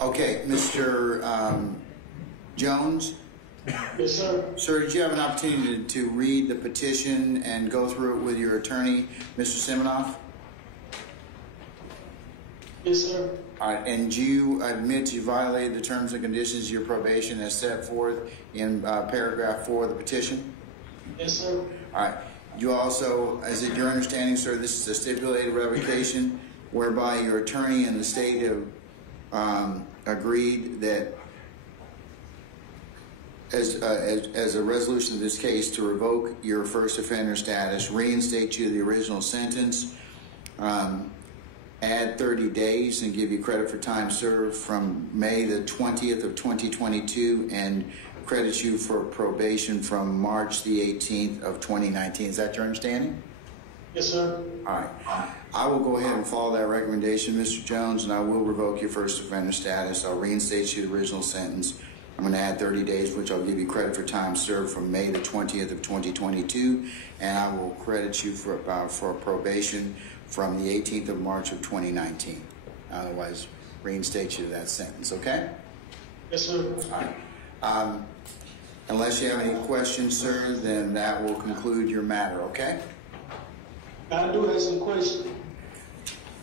Okay, Mr. Jones? Yes, sir. Sir, did you have an opportunity to read the petition and go through it with your attorney, Mr. Siminoff? Yes, sir. All right, and do you admit you violated the terms and conditions of your probation as set forth in paragraph 4 of the petition? Yes, sir. All right. You also, is it your understanding, sir, this is a stipulated revocation whereby your attorney and the state have agreed that as a resolution of this case to revoke your first offender status, reinstate you to the original sentence, add 30 days and give you credit for time served from May the 20th of 2022 and credit you for probation from March the 18th of 2019. Is that your understanding? Yes, sir. All right. I will go ahead and follow that recommendation, Mr. Jones, and I will revoke your first offender status. I'll reinstate you to the original sentence. I'm going to add 30 days, which I'll give you credit for time served from May the 20th of 2022, and I will credit you for probation from the 18th of March of 2019. Otherwise, reinstate you to that sentence, okay? Yes, sir. All right. Unless you have any questions, sir, then that will conclude your matter, okay? I do have some questions.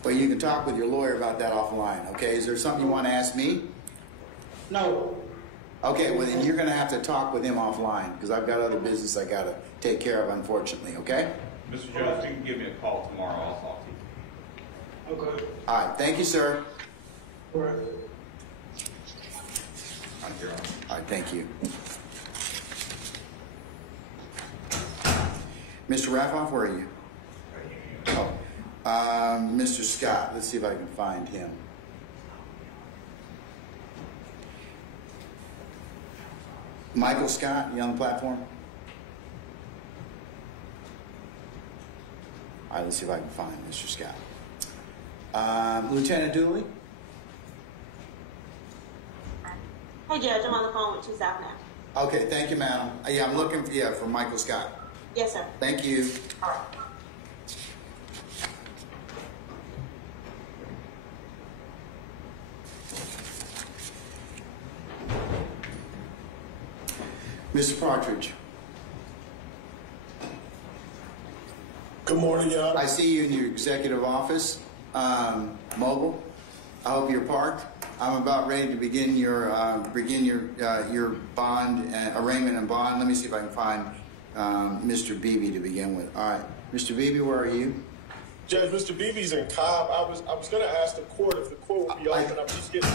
Well, you can talk with your lawyer about that offline, okay? Is there something you want to ask me? No. Okay, well then you're going to have to talk with him offline because I've got other business I got to take care of, unfortunately, okay? Mr. Jones, you can give me a call tomorrow. I'll talk to you. Okay. All right, thank you, sir. All right. I'm here. All right, thank you. Mr. Raffoff, where are you? Oh, Mr. Scott, let's see if I can find him. Michael Scott, you on the platform? All right, let's see if I can find Mr. Scott. Lieutenant Dooley? Hey, Judge, I'm on the phone with 2 South now. Okay, thank you, madam. Yeah, I'm looking for Michael Scott. Yes, sir. Thank you. All right. Mr. Partridge. Good morning, y'all. I see you in your executive office, mobile. I hope you're parked. I'm about ready to begin your bond, arraignment and bond. Let me see if I can find Mr. Beebe to begin with. All right, Mr. Beebe, where are you? Judge, Mr. Beebe's in Cobb. I was going to ask the court if the court would be open. I'm just getting.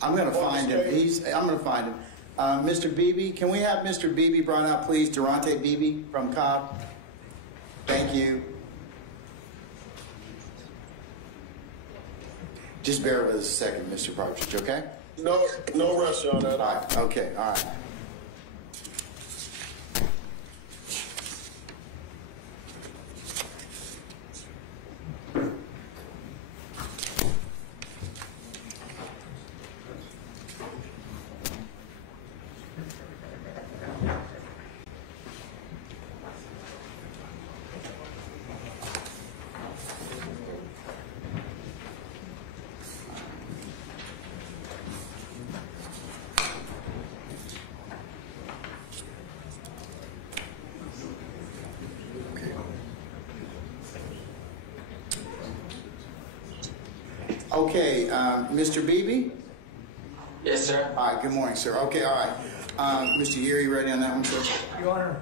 I'm going to find him. I'm going to find him. Mr. Beebe, can we have Mr. Beebe brought out, please? Deamonte Beebe from Cobb. Thank you. Just bear with us a second, Mr. Partridge, okay? No rush on that. All right, okay, all right. Okay, Mr. Beebe? Yes, sir. All right, good morning, sir. Okay, all right. Mr. Geary, you ready on that one, sir? Your Honor,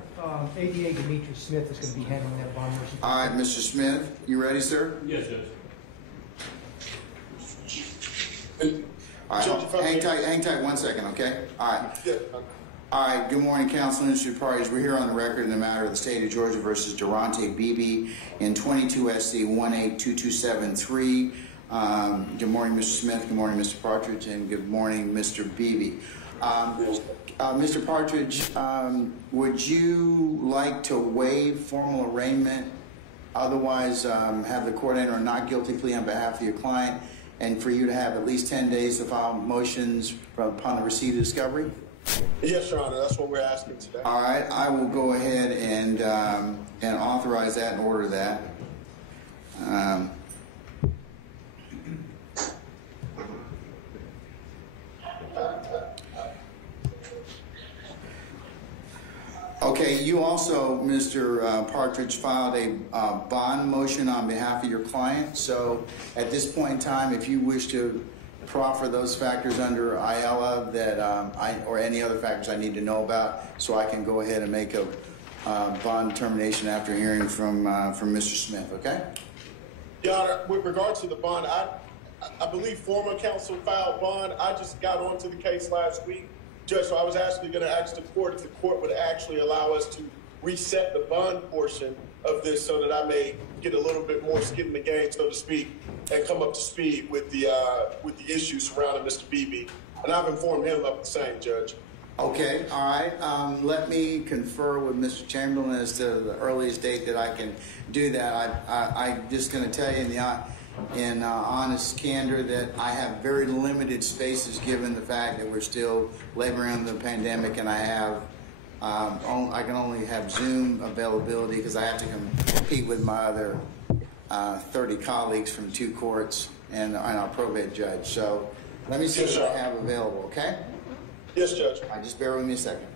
ADA Demetrius Smith is going to be handling that bond motion. All right, Mr. Smith, you ready, sir? Yes, Judge. All right, hang tight 1 second, okay? All right. Yeah. All right, good morning, counsel and interested parties. We're here on the record in the matter of the state of Georgia versus Deamonte Beebe in 22 SC 182273. Good morning, Mr. Smith. Good morning, Mr. Partridge. And good morning, Mr. Beebe. Mr. Partridge, would you like to waive formal arraignment, otherwise have the court enter a not guilty plea on behalf of your client, and for you to have at least 10 days to file motions upon the receipt of discovery? Yes, Your Honor. That's what we're asking today. All right. I will go ahead and authorize that and order that. Okay, you also, Mr. Partridge, filed a bond motion on behalf of your client. So at this point in time, if you wish to proffer those factors under IELA that or any other factors I need to know about, so I can go ahead and make a bond determination after hearing from Mr. Smith, okay? Your Honor, with regard to the bond, I believe former counsel filed bond. I just got onto the case last week, Judge, so I was actually going to ask the court if the court would actually allow us to reset the bond portion of this so that I may get a little bit more skin in the game, so to speak, and come up to speed with the issues surrounding Mr. Beebe. And I've informed him of the same, Judge. Okay, all right. Let me confer with Mr. Chamberlain as to the earliest date that I can do that. I'm just going to tell you in honest candor that I have very limited spaces given the fact that we're still laboring under the pandemic, and I have I can only have Zoom availability because I have to compete with my other 30 colleagues from 2 courts and our probate judge. So let me see what I have available, okay? Yes, Judge. All right, just bear with me a second.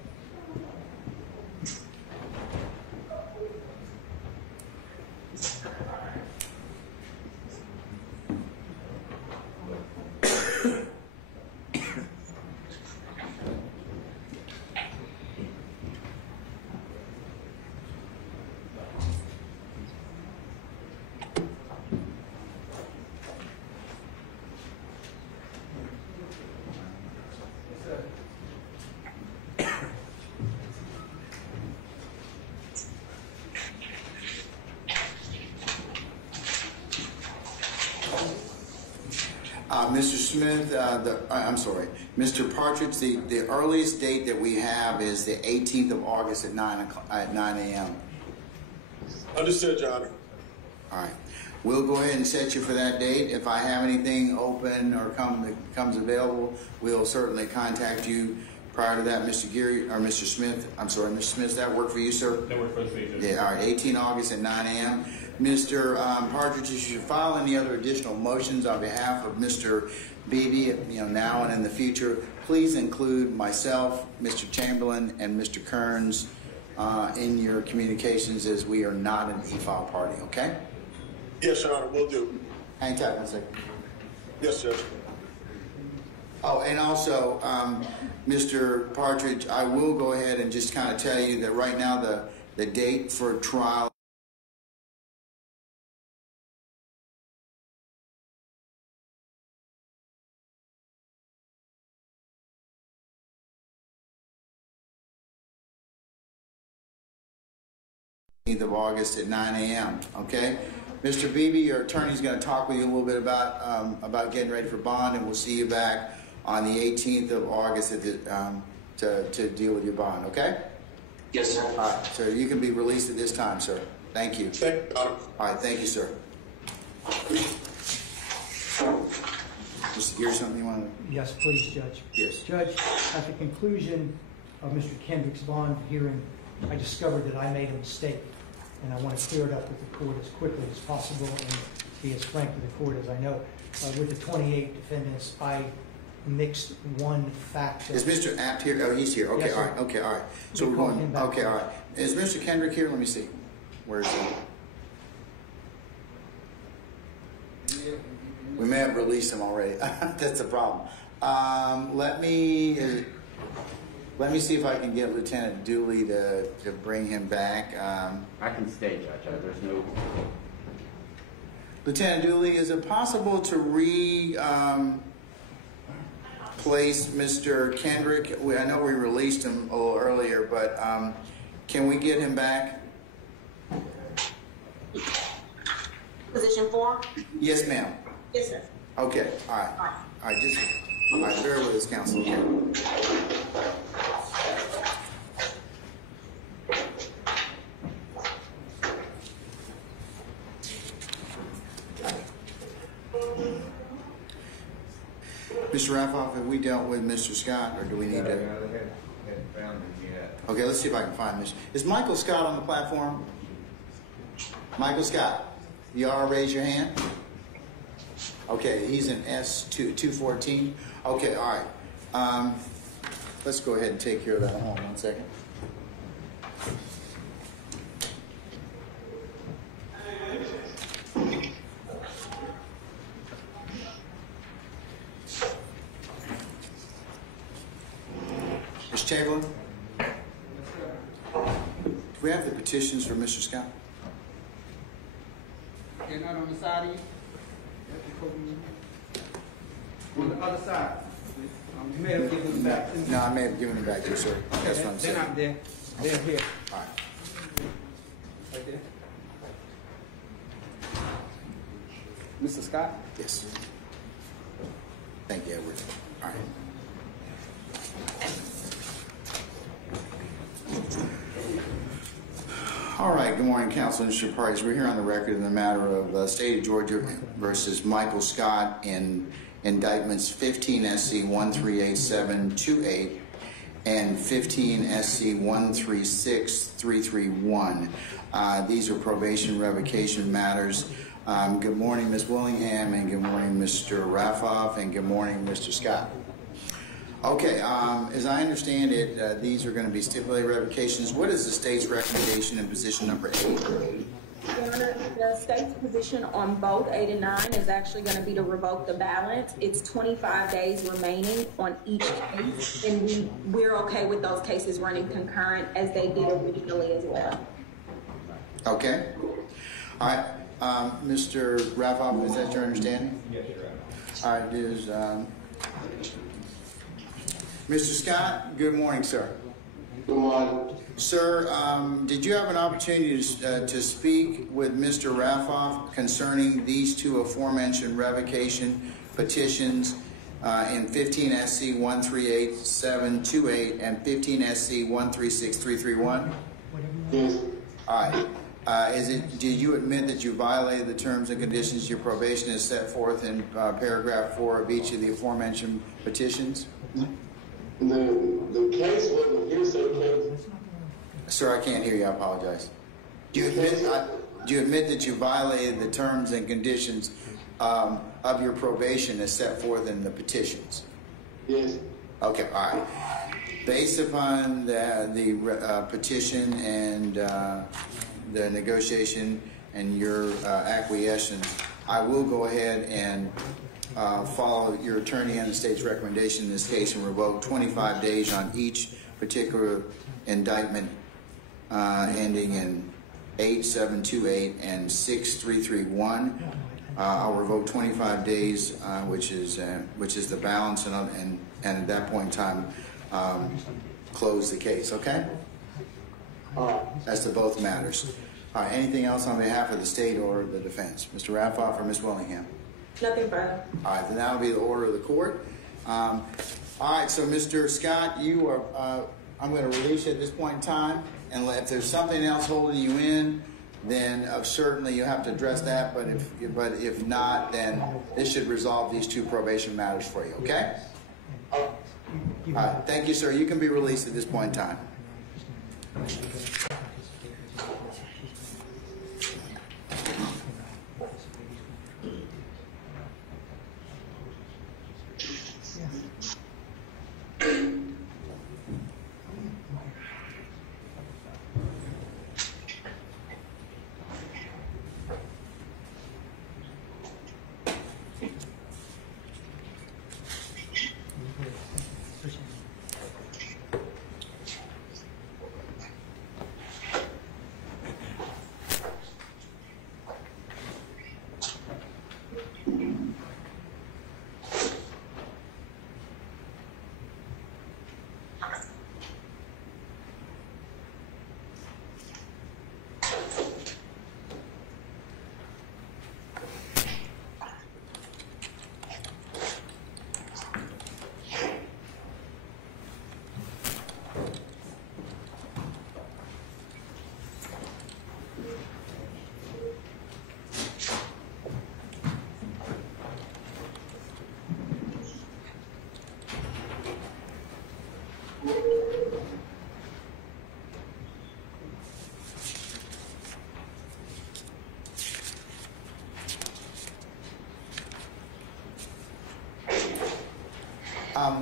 Mr. Smith, I'm sorry, Mr. Partridge, the earliest date that we have is the 18th of August at 9 a.m. Understood, Your Honor. All right. We'll go ahead and set you for that date. If I have anything open or comes available, we'll certainly contact you. Prior to that, Mr. Geary, or Mr. Smith, I'm sorry, Mr. Smith, does that work for you, sir? That works for me, Yeah, all right, 18 August at 9 a.m. Mr. Partridge, you should file any other additional motions on behalf of Mr. Beebe, now and in the future. Please include myself, Mr. Chamberlain, and Mr. Kearns in your communications, as we are not an e-file party, okay? Yes, Your Honor, will do. Hang tight 1 second. Yes, Judge. Oh, and also, Mr. Partridge, I will go ahead and just kind of tell you that right now the date for trial of August at 9 a.m. Okay, Mr. Beebe, your attorney's going to talk with you a little bit about getting ready for bond, and we'll see you back on the 18th of August at the, to deal with your bond. Okay? Yes, sir. All right, so you can be released at this time, sir. Thank you. Thank you, Your Honor. All right, thank you, sir. Mr. Gear, something you want to? Yes, please, Judge. Yes. Judge, at the conclusion of Mr. Kendrick's bond hearing, I discovered that I made a mistake, and I want to clear it up with the court as quickly as possible and be as frank with the court as I know. With the 28 defendants, I mixed one fact. Is Mr. Apt here? Oh, he's here. Okay, Yes, all right. Okay, all right. So we're going. Okay, all right. Is Mr. Kendrick here? Let me see. Where is he? We may have released him already. That's the problem. Let me see if I can get Lieutenant Dooley to bring him back. I can stay, Judge. There's no. Lieutenant Dooley, is it possible to place Mr. Kendrick? I know we released him a little earlier, but can we get him back? Position 4? Yes, ma'am. Yes, sir. Okay, all right. All right, just all right, bear with us, Counsel. Okay. Mr. Raffoff, have we dealt with Mr. Scott, or do we need to? Okay, let's see if I can find Mr. Is Michael Scott on the platform? Michael Scott, you all raise your hand? Okay, he's in S214. Okay, all right. Let's go ahead and take care of that. Hold on 1 second. Mr. Chamberlain? Do we have the petitions for Mr. Scott? They're not on the side of you? On the other side. You may have given them back. No, I may have given them back to you, sir. That's what I'm saying. They're not there. They're here. All right. Right there. Mr. Scott? Yes. Thank you, Edward. All right. All right, good morning, Counsel and Mr. Parties. We're here on the record in the matter of State of Georgia versus Michael Scott in indictments 15 SC 138728 and 15 SC 136331. These are probation revocation matters. Good morning, Ms. Willingham, and good morning, Mr. Raffoff, and good morning, Mr. Scott. Okay, as I understand it, these are going to be stipulated revocations. What is the state's recommendation in position number 8? Your Honor, the state's position on both 8 and 9 is actually going to be to revoke the balance. It's 25 days remaining on each case, and we're okay with those cases running concurrent as they did originally as well. Okay. All right. Mr. Raffoff, is that your understanding? Yes, Your Honor. All right, is Mr. Scott, good morning, sir. Good morning. Sir, did you have an opportunity to speak with Mr. Raffoff concerning these two aforementioned revocation petitions in 15 SC 138728 and 15 SC 136331? Yes. All right. Do you admit that you violated the terms and conditions of your probation as set forth in paragraph 4 of each of the aforementioned petitions? The case was a hearsay case. Sir, I can't hear you. I apologize. Do you admit that you violated the terms and conditions of your probation as set forth in the petitions? Yes. Okay. All right. Based upon the petition and the negotiation and your acquiescence, I will go ahead and follow your attorney and the state's recommendation in this case and revoke 25 days on each particular indictment ending in 8728 and 6331. I'll revoke 25 days, which is the balance, and at that point in time, close the case. Okay? As to both matters. Anything else on behalf of the state or the defense? Mr. Raffoff or Ms. Willingham? Nothing further. All right, then that'll be the order of the court. All right, so Mr. Scott, you are. I'm going to release you at this point in time, and if there's something else holding you in, then certainly you have to address that. But if not, then this should resolve these two probation matters for you. Okay? All right, thank you, sir. You can be released at this point in time.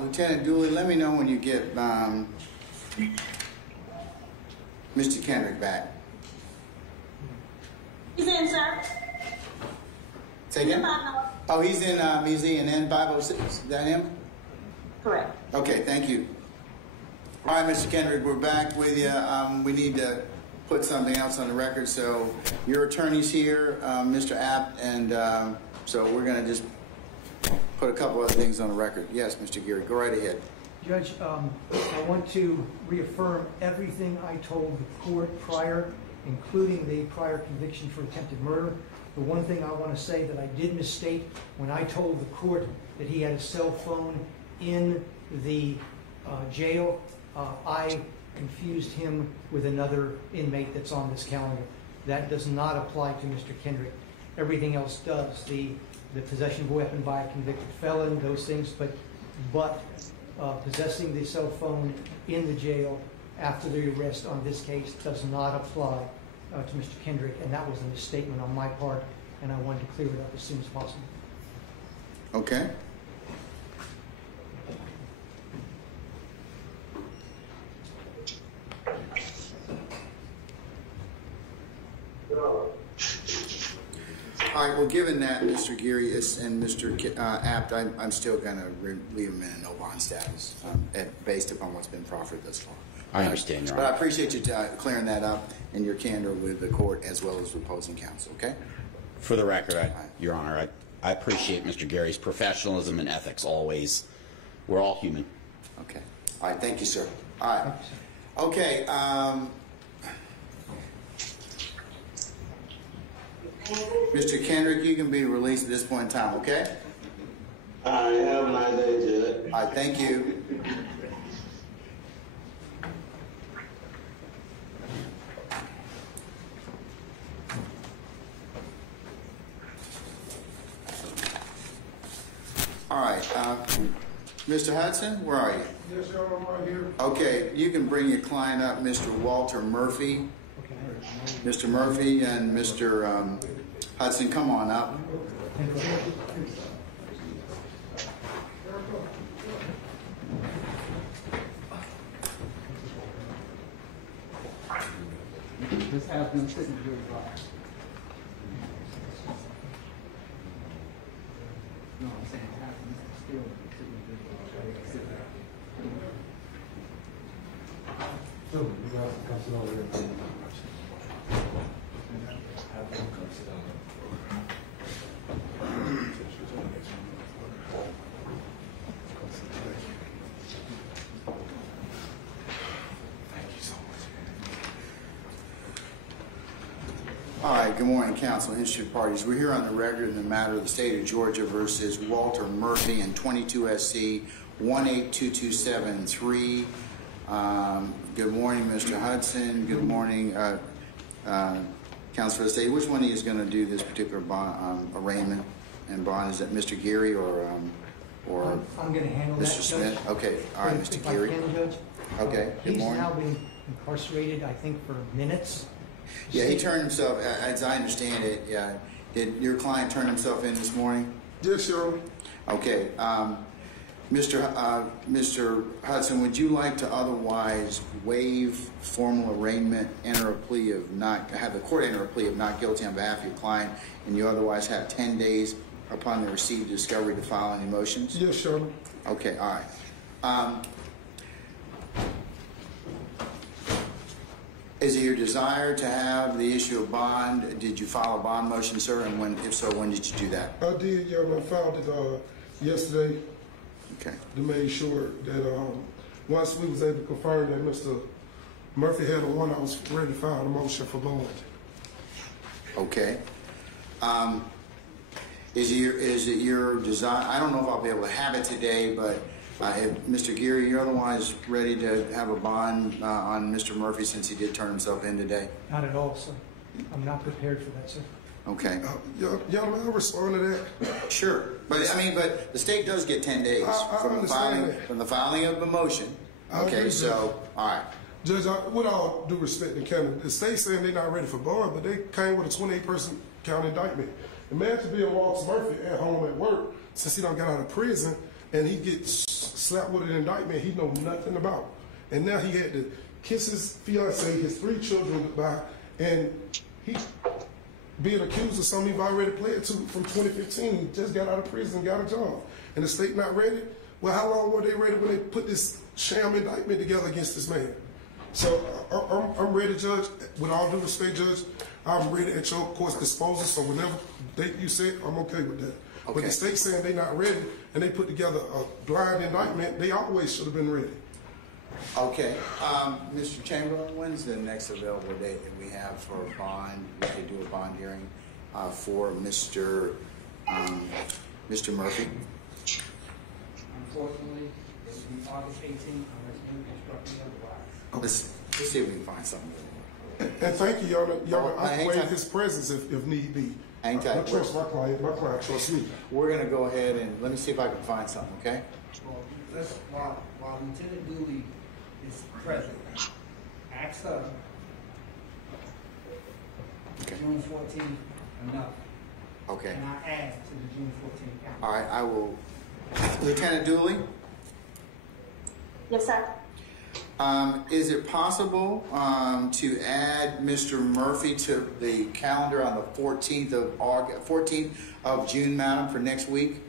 Lieutenant Dooley, let me know when you get Mr. Kendrick back. He's in, sir. Say again? Oh, he's in N506. Is that him? Correct. Okay, thank you. All right, Mr. Kendrick, we're back with you. We need to put something else on the record. So your attorney's here, Mr. Apt, and so we're going to just put a couple other things on the record. Yes, Mr. Geary, go right ahead. Judge, I want to reaffirm everything I told the court prior, including the prior conviction for attempted murder. The one thing I want to say that I did misstate when I told the court that he had a cell phone in the jail, I confused him with another inmate that's on this calendar. That does not apply to Mr. Kendrick. Everything else does. The possession of a weapon by a convicted felon, those things, but possessing the cell phone in the jail after the arrest on this case does not apply to Mr. Kendrick, and that was a misstatement on my part, and I wanted to clear it up as soon as possible. Okay. All right, well, given that, Mr. Geary and Mr. Apt, I'm still going to leave him in a no bond status based upon what's been proffered thus far. I understand, Your Honor. But I appreciate you clearing that up and your candor with the court as well as the opposing counsel, okay? For the record, Your Honor, I appreciate Mr. Geary's professionalism and ethics always. We're all human. Okay. All right, thank you, sir. All right. Okay. Mr. Kendrick, you can be released at this point in time, okay? All right, have a nice day, Judge. All right, thank you. All right, Mr. Hudson, where are you? Yes, sir, I'm right here. Okay, you can bring your client up, Mr. Walter Murphy. Mr. Murphy and Mr. Hudson, come on up. Just have them sitting here. No, I'm saying have them still sitting here. Sit there. So, you guys come sit over here. Have them come sit down. All right, good morning, counsel, interested parties. We're here on the record in the matter of the state of Georgia versus Walter Murphy and 22 SC 18227-3. Good morning, Mr. Hudson. Good morning, counsel for the state. Which one of you is going to do this particular bond, arraignment and bond? Is it Mr. Geary or I'm going to handle that, Mr. Smith? Judge. Okay, all right, Mr. Geary. Judge. Okay, good morning. He's now been incarcerated, I think, for minutes. Yeah, he turned himself, as I understand it, did your client turn himself in this morning? Yes, sir. Okay. Mr. Hudson, would you like to otherwise waive formal arraignment, enter a plea of not, have the court enter a plea of not guilty on behalf of your client, and you otherwise have 10 days upon the receipt of discovery to file any motions? Yes, sir. Okay, all right. Is it your desire to have the issue of bond? Did you file a bond motion, sir? And when, if so, when did you do that? I did, yeah, I filed it yesterday. Okay. To make sure that once we was able to confirm that Mr. Murphy had a warrant, I was ready to file a motion for bond. Okay. Is it your desire? I don't know if I'll be able to have it today, but if Mr. Geary, you're otherwise ready to have a bond on Mr. Murphy since he did turn himself in today? Not at all, sir. I'm not prepared for that, sir. Okay. Y'all may I respond to that? Sure. But I mean, but the state does get 10 days from the filing of the motion. Okay, so, all right. Judge, with all due respect to county, the state saying they're not ready for bond, but they came with a 28-person count indictment. Imagine being Walter Murphy at home at work since he done got out of prison and he gets slapped with an indictment he know nothing about. And now he had to kiss his fiance, his 3 children goodbye, and he being accused of something he's already pled to from 2015. He just got out of prison and got a job. And the state not ready? Well, how long were they ready when they put this sham indictment together against this man? So I'm ready, Judge. With all due respect, Judge, I'm ready at your court's disposal. So whenever date you set, I'm okay with that. Okay. But the state saying they not ready and they put together a blind indictment, they always should have been ready. Okay. Mr. Chamberlain, when's the next available date that we have for a bond? We could do a bond hearing for Mr. Murphy. Unfortunately, it will be August 18th unless you instruct me otherwise. Let's see if we can find something. And thank you, y'all. I can waive his presence if need be. Hang tight. I trust my client. My client trusts me. We're going to go ahead and let me see if I can find something, okay? Well, while Lieutenant Dooley is present, ask her. Okay. June 14th, enough. Okay. And I add to the June 14th count. All right, I will. Lieutenant Dooley? Yes, sir. Is it possible to add Mr. Murphy to the calendar on the 14th of June, madam, for next week?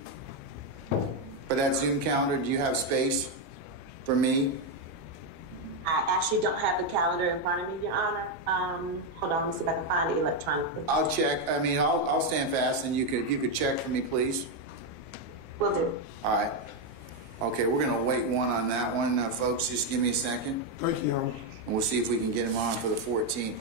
For that Zoom calendar, do you have space for me? I actually don't have the calendar in front of me, Your Honor. Hold on, let me see if I can find it electronically. I'll check. I mean, I'll stand fast, and you could check for me, please. Will do. All right. Okay, we're going to wait one on that one, folks. Just give me a second. Thank you, Your Honor. And we'll see if we can get him on for the 14th.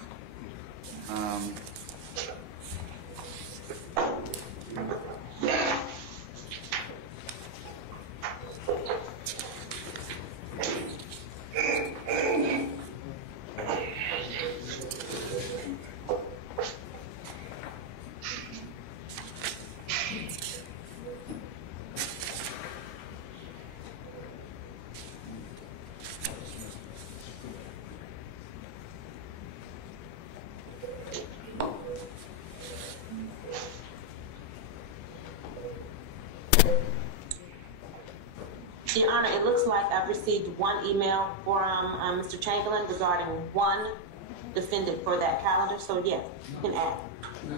Your Honor, it looks like I've received one email from Mr. Chamberlain regarding one defendant for that calendar, so yes, you can add. No.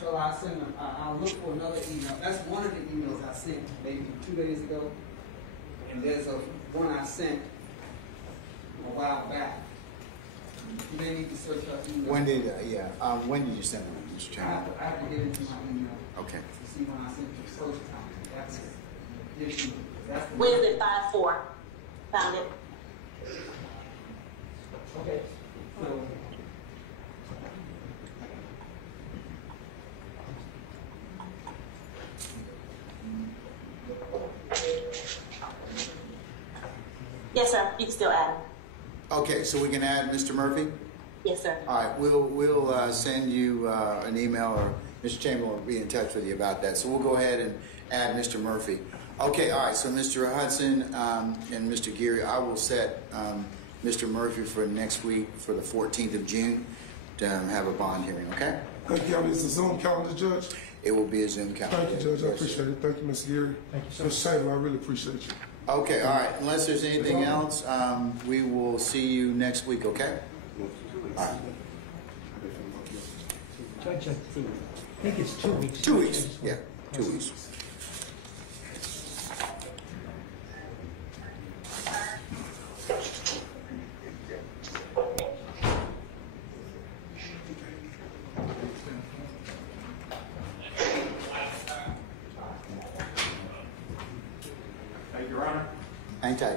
So I'll look for another email. That's one of the emails I sent maybe 2 days ago. And there's one I sent a while back. You may need to search up email. When did you send it, Mr. Chairman? I have to get into my email. Okay. To see when I sent it the first time. That's the issue. Wednesday 5/4. Found it. Okay. So, yes, sir. You can still add. Okay, so we can add Mr. Murphy? Yes, sir. All right, we'll send you an email, or Mr. Chamberlain will be in touch with you about that. So we'll go ahead and add Mr. Murphy. Okay, all right, so Mr. Hudson and Mr. Geary, I will set Mr. Murphy for next week for the 14th of June to have a bond hearing, okay? Thank you. It's a Zoom calendar, Judge? It will be a Zoom calendar. Thank you, Judge. I appreciate it. Thank you, Mr. Geary. Thank you, sir. Mr. Chamberlain, I really appreciate you. Okay, all right. Unless there's anything else, we will see you next week, okay? All right. Judge, I think it's 2 weeks. 2 weeks, yeah, 2 weeks. Thank you, Your Honor. Hang tight.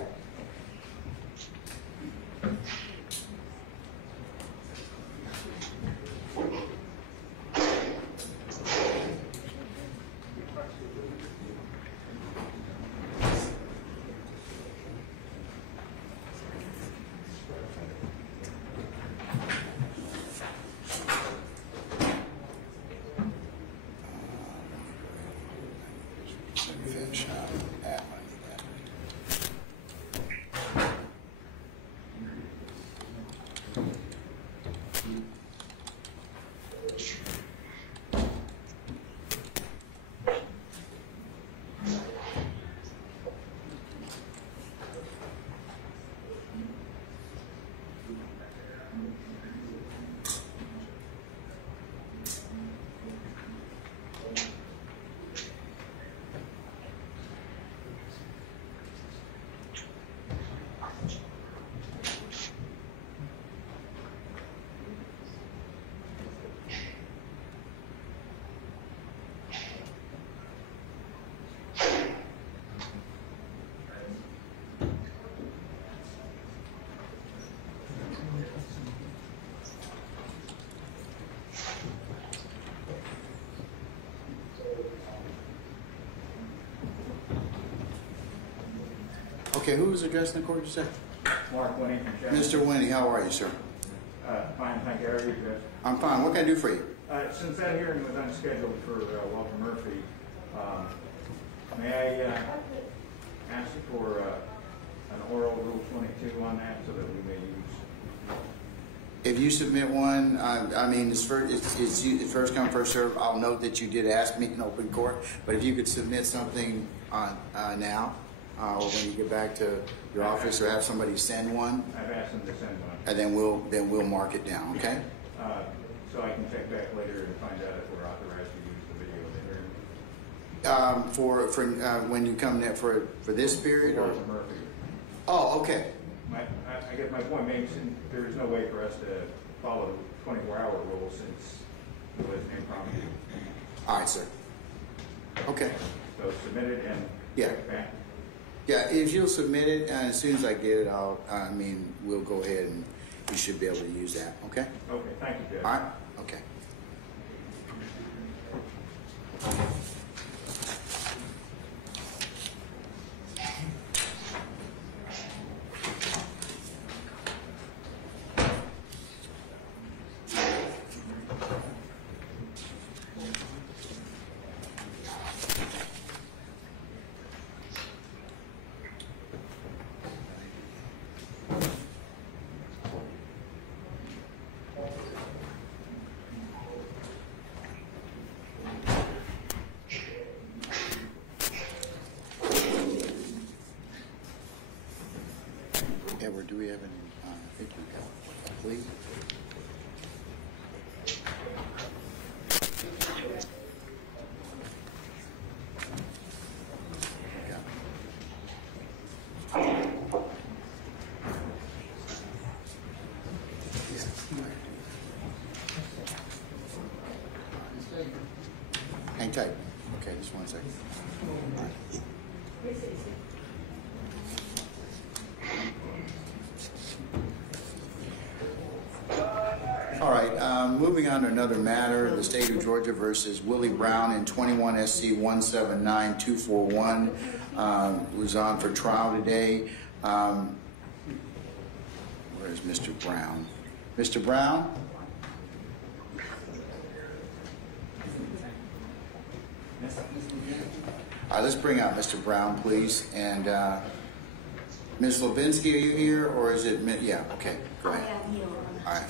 Okay, who was addressing the court, you said? Mark Winnie from Chapter. Mr. Winnie, how are you, sir? Fine, thank you. How are you, Judge? I'm fine. What can I do for you? Since that hearing was unscheduled for Walter Murphy, may I ask for an oral Rule 22 on that so that we may use? If you submit one, I mean, it's first come, first serve. I'll note that you did ask me in open court, but if you could submit something now, or when you get back to your office, or have somebody send one. I've asked them to send one. And then we'll mark it down, okay? So I can check back later and find out if we're authorized to use the video in the hearing. For when you come there for this period, or? Walter Murphy. Oh, okay. I guess my point being, there is no way for us to follow the 24-hour rule since it was impromptu. All right, sir. Okay. So submit it and check back. Yeah, if you'll submit it, and as soon as I get it, we'll go ahead and you should be able to use that, okay? Okay, thank you, Judge. All right, okay. do we have any, I think we have a plea. Hang tight. Okay, just 1 second. All right, moving on to another matter, the state of Georgia versus Willie Brown in 21 SC 179241 was on for trial today. Where's Mr. Brown? Mr. Brown? All right, let's bring out Mr. Brown, please. And Ms. Levinsky, are you here, or is it? Yeah, okay, go ahead. I am here. All right.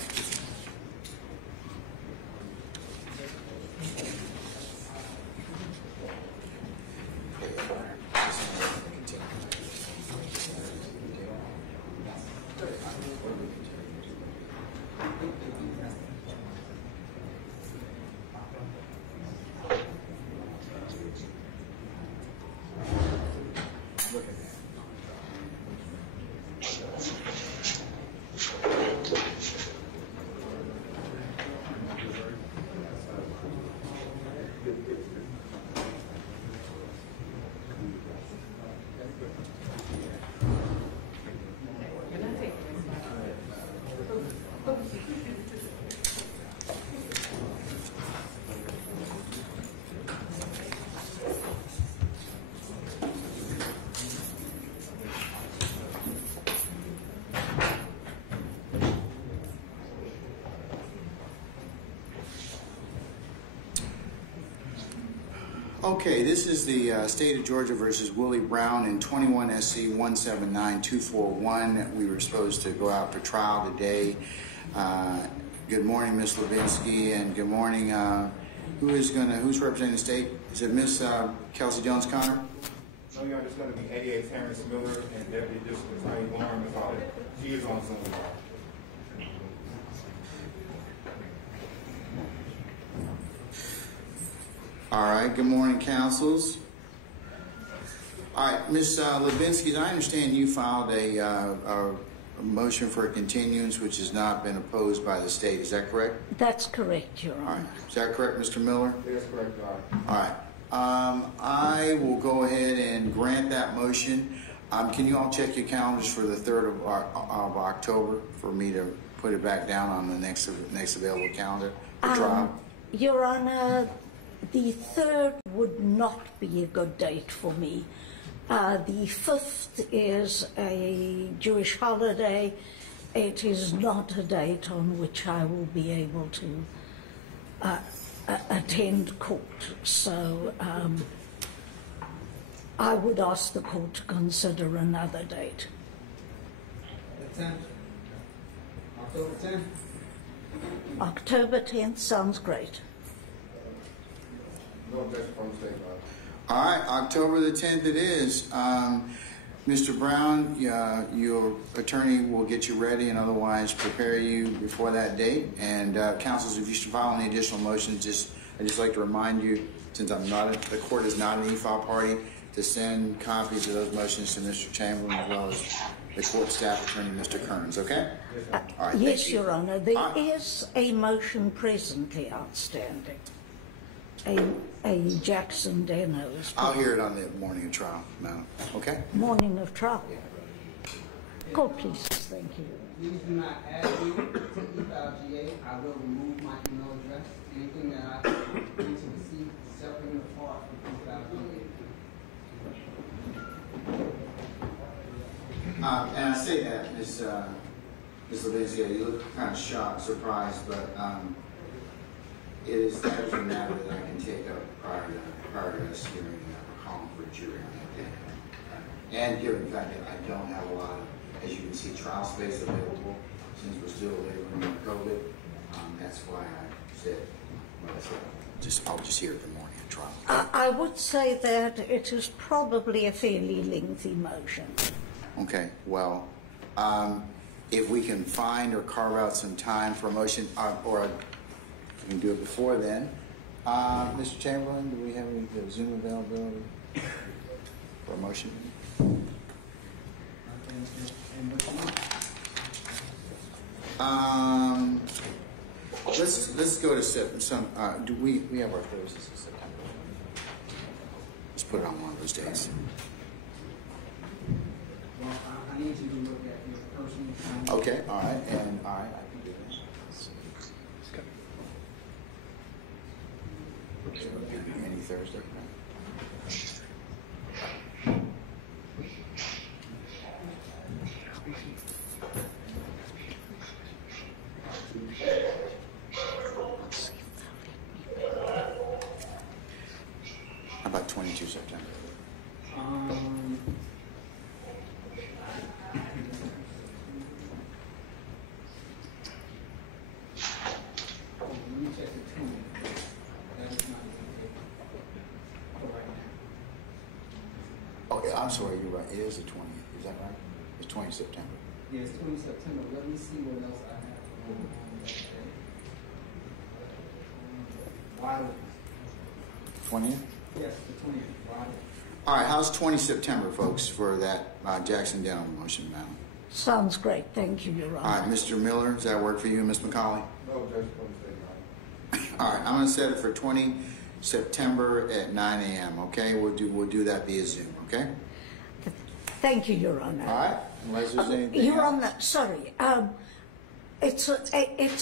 Okay, this is the state of Georgia versus Willie Brown in 21 SC 179241. We were supposed to go out for trial today. Good morning, Ms. Levinsky, and good morning. Who's representing the state? Is it Miss Kelsey Jones Connor? No, Your Honor, it's going to be 88 Terrence Miller and Deputy District Attorney Lauren McCall. She is on Zoom. All right, good morning, counsels. All right, Ms. Levinsky, I understand you filed a motion for a continuance which has not been opposed by the state. Is that correct? That's correct, Your Honor. All right. Is that correct, Mr. Miller? That's correct, Your Honor. All right. I will go ahead and grant that motion. Can you all check your calendars for the 3rd of October for me to put it back down on the next available calendar for trial? Your Honor, the 3rd would not be a good date for me. The 5th is a Jewish holiday. It is not a date on which I will be able to attend court. So I would ask the court to consider another date. The 10th? October 10th? October 10th sounds great. No objection from the state, Your Honor. All right, October the 10th it is. Mr. Brown, your attorney will get you ready and otherwise prepare you before that date. And counsels, if you should file any additional motions, I'd just like to remind you, since the court is not an e-file party, to send copies of those motions to Mr. Chamberlain as well as the court staff attorney, Mr. Kearns, okay? All right, yes, Your Honor. There is a motion presently outstanding. A Jackson Deno's. I'll hear it on the morning of trial now, okay? Morning of trial. Court, please. Thank you. Please do not add me to e-file.ga. I will remove my email address. Anything that I need to receive separate and apart from e-file.ga. And I say that, Ms. Levinsky, you look kind of shocked, surprised, but that is a matter that I can take up prior to us hearing calling for a jury on that day. And given the fact that I don't have a lot of, as you can see, trial space available since we're still laboring with COVID, that's why I said what I said. I'll just hear it the morning of trial. I would say that it is probably a fairly lengthy motion. Okay, well, if we can find or carve out some time for a motion, or we can do it before then. Mr. Chamberlain, do we have any Zoom availability for a motion? Let's go to some. Do we have our Thursdays in September? Let's put it on one of those days. Well, I need you to look at your personal time. Okay, all right, and all right, I can do that. Okay, it'll be any Thursday, right? How about 22 September? Oh, yeah, I'm sorry, you're right. It is the 20th. Is that right? It's 20 September. Yeah, it's 20 September. Let me see what else I have. Waive. 20th? Yes, the 20th. Waive. All right, how's 20 September, folks, for that Jackson Dental motion, madam? Sounds great. Thank you, Your Honor. All right, Mr. Miller, does that work for you, Ms. McCauley? No, Judge, All right, I'm going to set it for 20 September at 9 a.m., okay? We'll do that via Zoom, okay? Thank you, Your Honor. All right, unless there's anything Your else. Honor, sorry. It's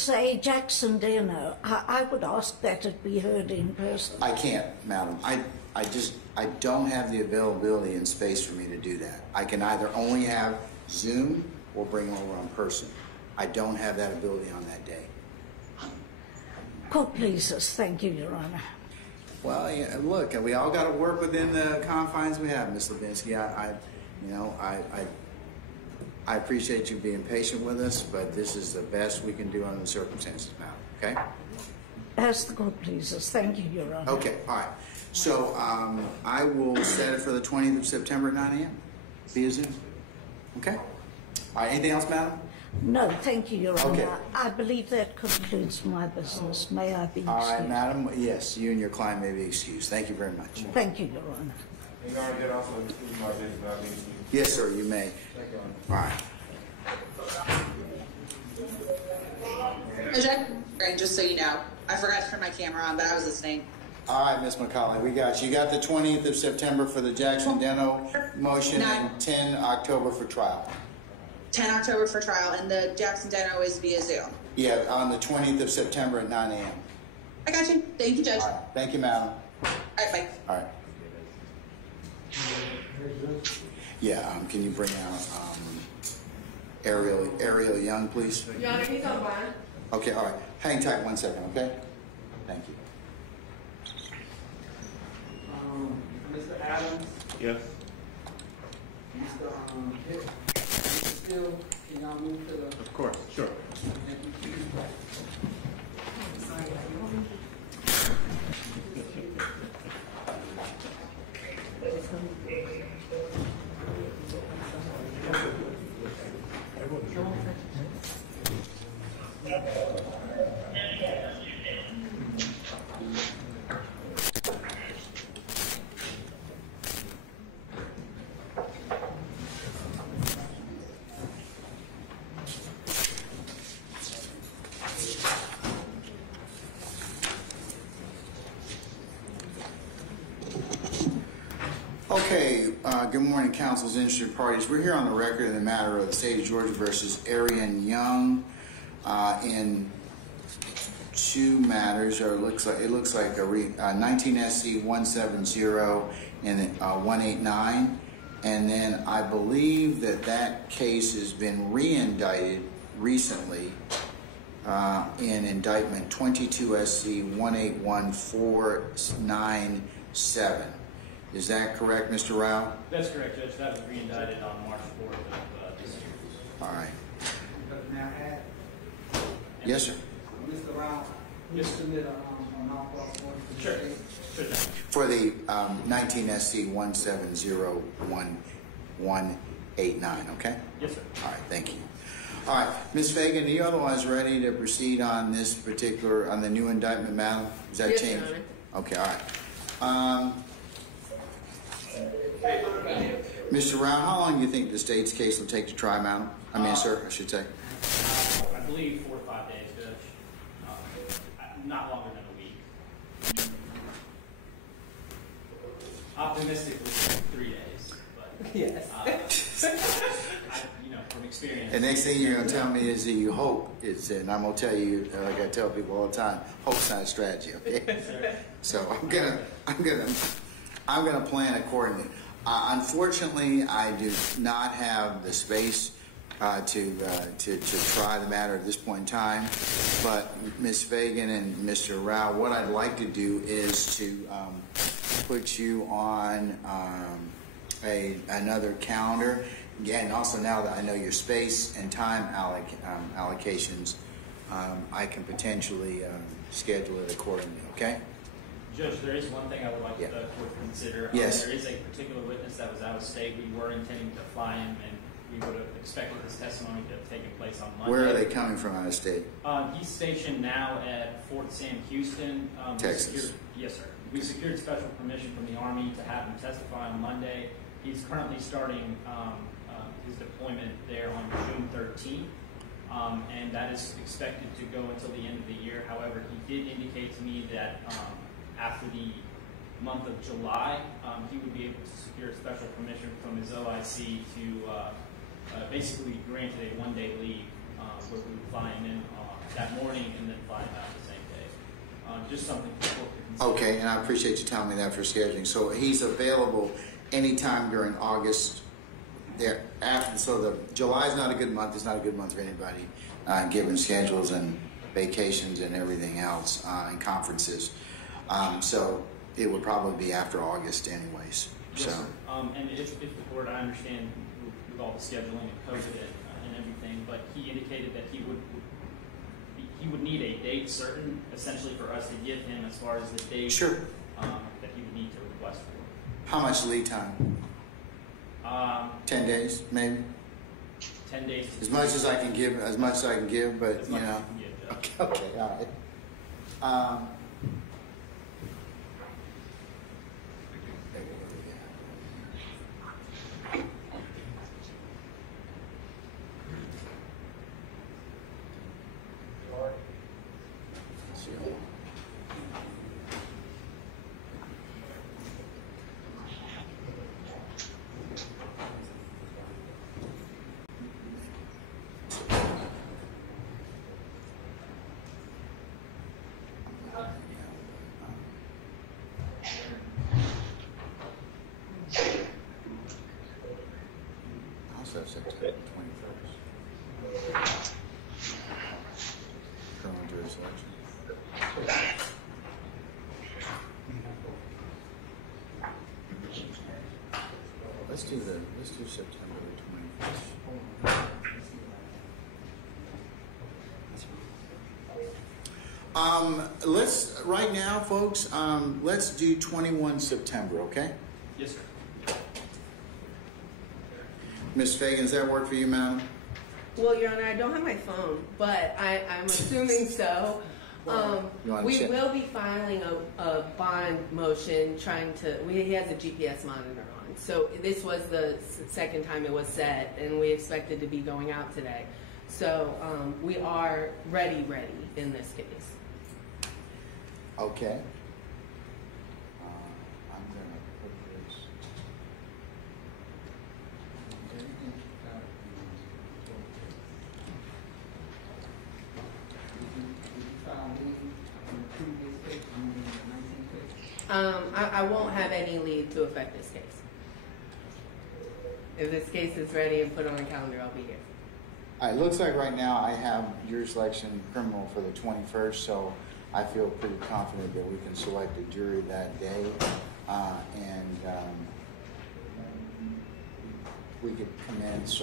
a Jackson dinner. I would ask that it be heard in person. I can't, madam. I don't have the availability and space for me to do that. I can either only have Zoom or bring them over in person. I don't have that ability on that day. Court pleases. Thank you, Your Honor. Well, yeah, look, we all got to work within the confines we have, Ms. Levinsky. I appreciate you being patient with us, but this is the best we can do under the circumstances now, okay? As the court pleases. Thank you, Your Honor. Okay, all right. So I will set it for the 20th of September at 9 a.m. via Zoom. Okay? All right, anything else, madam? No, thank you, Your Honor. Okay. I believe that concludes my business. May I be excused? All right, madam. Yes, you and your client may be excused. Thank you very much. Thank you, Your Honor. You know, I did also excuse my business without being excused. Yes, sir, you may. Thank you, All right. Jack, just so you know, I forgot to turn my camera on, but I was listening. All right, Ms. McCauley, we got you. You got the 20th of September for the Jackson Dental motion and 10 October for trial. 10 October for trial, and the Jackson Deno is via Zoom. Yeah, on the 20th of September at 9 a.m. I got you. Thank you, Judge. All right. Thank you, madam. All right, bye. All right. Yeah, can you bring out Ariel Young, please? Your Honor, he's on bond. Okay, all right. Hang tight 1 second, okay? Thank you. Mr. Adams? Yes. Mr. Steele, can y'all move to the... Of course, sure. Okay, good morning, council's interested parties. We're here on the record in the matter of the state of Georgia versus Arian Young in two matters. Or it looks like a 19 SC 170 and 189, and then I believe that case has been re-indicted recently in indictment 22 SC 181497. Is that correct, Mr. Rao? That's correct, Judge. That was re-indicted on March 4th of this year. All right. May I add? Yes, sir. Mr. Rao, you submit a non-false warrant for Sure. the case? Sure, Judge. For the 19 SC 1701189, okay? Yes, sir. All right, thank you. All right, Ms. Fagan, are you otherwise ready to proceed on this particular, on the new indictment, madam? Is that Yes, changed? Your Honor. Okay, all right. Mr. Rao, how long do you think the state's case will take to try, madam? I mean, sir, I should say. I believe 4 to 5 days, Judge. Not longer than a week. Optimistically, 3 days. But, yes. From experience. The next thing you're going to tell me is that you hope it's, and I'm going to tell you, like I tell people all the time, hope's not a strategy, okay? So I'm gonna plan accordingly. Unfortunately, I do not have the space to try the matter at this point in time. But Ms. Fagan and Mr. Rao, what I'd like to do is to put you on another calendar. Again, also now that I know your space and time allocations, I can potentially schedule it accordingly. Okay. Judge, there is one thing I would like the court to consider. Yes. There is a particular witness that was out of state. We were intending to fly him, and we would have expected this testimony to have taken place on Monday. Where are they coming from out of state? He's stationed now at Fort Sam Houston. Texas. Yes, sir. We secured special permission from the Army to have him testify on Monday. He's currently starting his deployment there on June 13th. And that is expected to go until the end of the year. However, he did indicate to me that after the month of July, he would be able to secure special permission from his OIC to basically be granted a one-day leave where we would fly him in that morning and then fly him out the same day. Just something for the court to consider. Okay, and I appreciate you telling me that for scheduling. So he's available anytime during August. There after, so the July is not a good month. It's not a good month for anybody, given schedules and vacations and everything else and conferences. So it would probably be after August, anyways. Yes, so. Sir. And if the court, I understand with all the scheduling and COVID and everything, but he indicated that he would need a date certain, essentially, for us to give him as far as the date Sure. That he would need to request for. How much lead time? 10 days, maybe. 10 days. As much as I can give, but as you much know. as you can give, Judge. Okay, all right. September 21st. Criminal jurisdiction. Let's do September 21st. Let's right now, folks. Let's do 21 September. Okay. Yes, sir. Ms. Fagan, does that work for you, ma'am? Well, Your Honor, I don't have my phone, but I'm assuming so. We will be filing a bond motion he has a GPS monitor on. So this was the second time it was set, and we expected to be going out today. So we are ready in this case. Okay. I'm going to put this. I won't have any lead to affect this case. If this case is ready and put on the calendar, I'll be here. All right, looks like right now I have jury selection criminal for the 21st, so I feel pretty confident that we can select a jury that day, and we could commence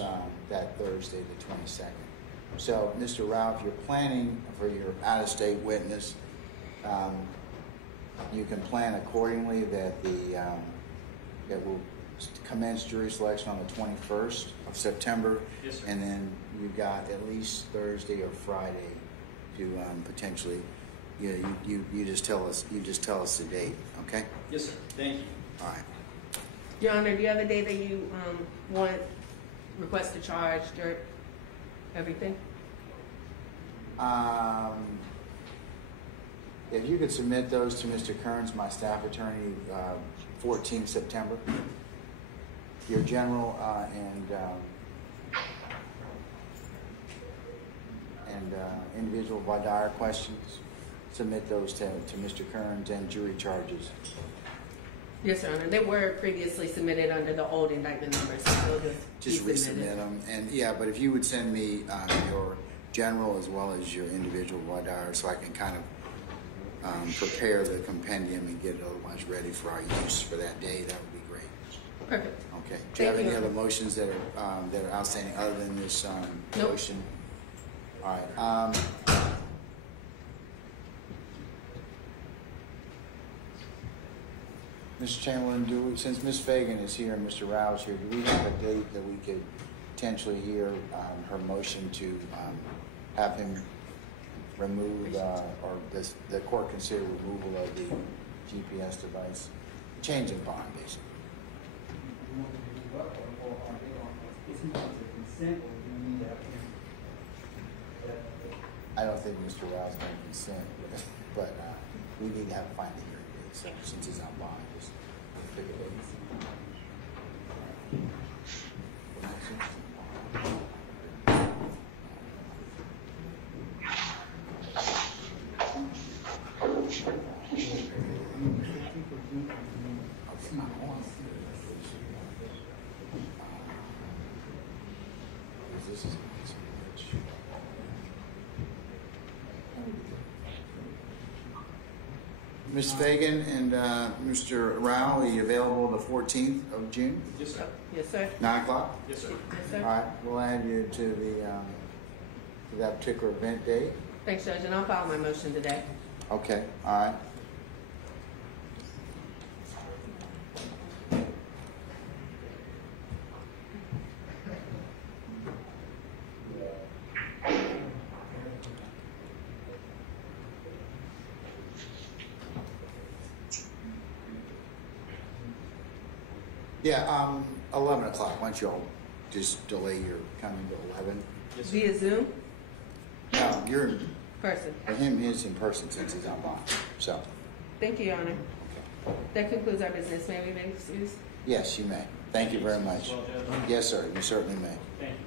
that Thursday, the 22nd. So, Mr. Rao, if you're planning for your out-of-state witness, you can plan accordingly that that will commence jury selection on the 21st of September, yes, sir. and then you've got at least Thursday or Friday to potentially, you just tell us the date, okay? Yes, sir. Thank you. All right. Your Honor, do you have a day that you request to charge or everything? If you could submit those to Mr. Kearns, my staff attorney, 14th September. Your general and individual voir dire questions, submit those to Mr. Kearns, and jury charges. Yes, Your Honor. They were previously submitted under the old indictment numbers, so they'll just resubmit them. And yeah, but if you would send me your general as well as your individual voir dire, so I can kind of prepare the compendium and get it otherwise ready for our use for that day, that would be great. Perfect. Okay. Do you have any other motions that are outstanding other than this nope. motion? All right. Mr. Chamberlain, since Ms. Fagan is here and Mr. Rao is here, do we have a date that we could potentially hear her motion to have him remove, or the court consider removal of the GPS device? Change in bond, basically. I don't think Mr. Rao's going to consent, but we need to have a final hearing date, so since he's on bond, just figure it out. Ms. Fagan and Mr. Rao, are you available the 14th of June? Yes, sir. Yes, sir. 9 o'clock? Yes, sir. Yes, sir. All right, we'll add you to the to that particular event date. Thanks, Judge, and I'll file my motion today. Okay, all right. Yeah, 11 o'clock. Why don't you all just delay your coming to 11? Yes, via Zoom? No, you're in person. For him, he's in person since he's on bond. So. Thank you, Your Honor. Okay. That concludes our business. May we be excused? Yes, you may. Thank you very much. Yes, sir. You certainly may. Thank you.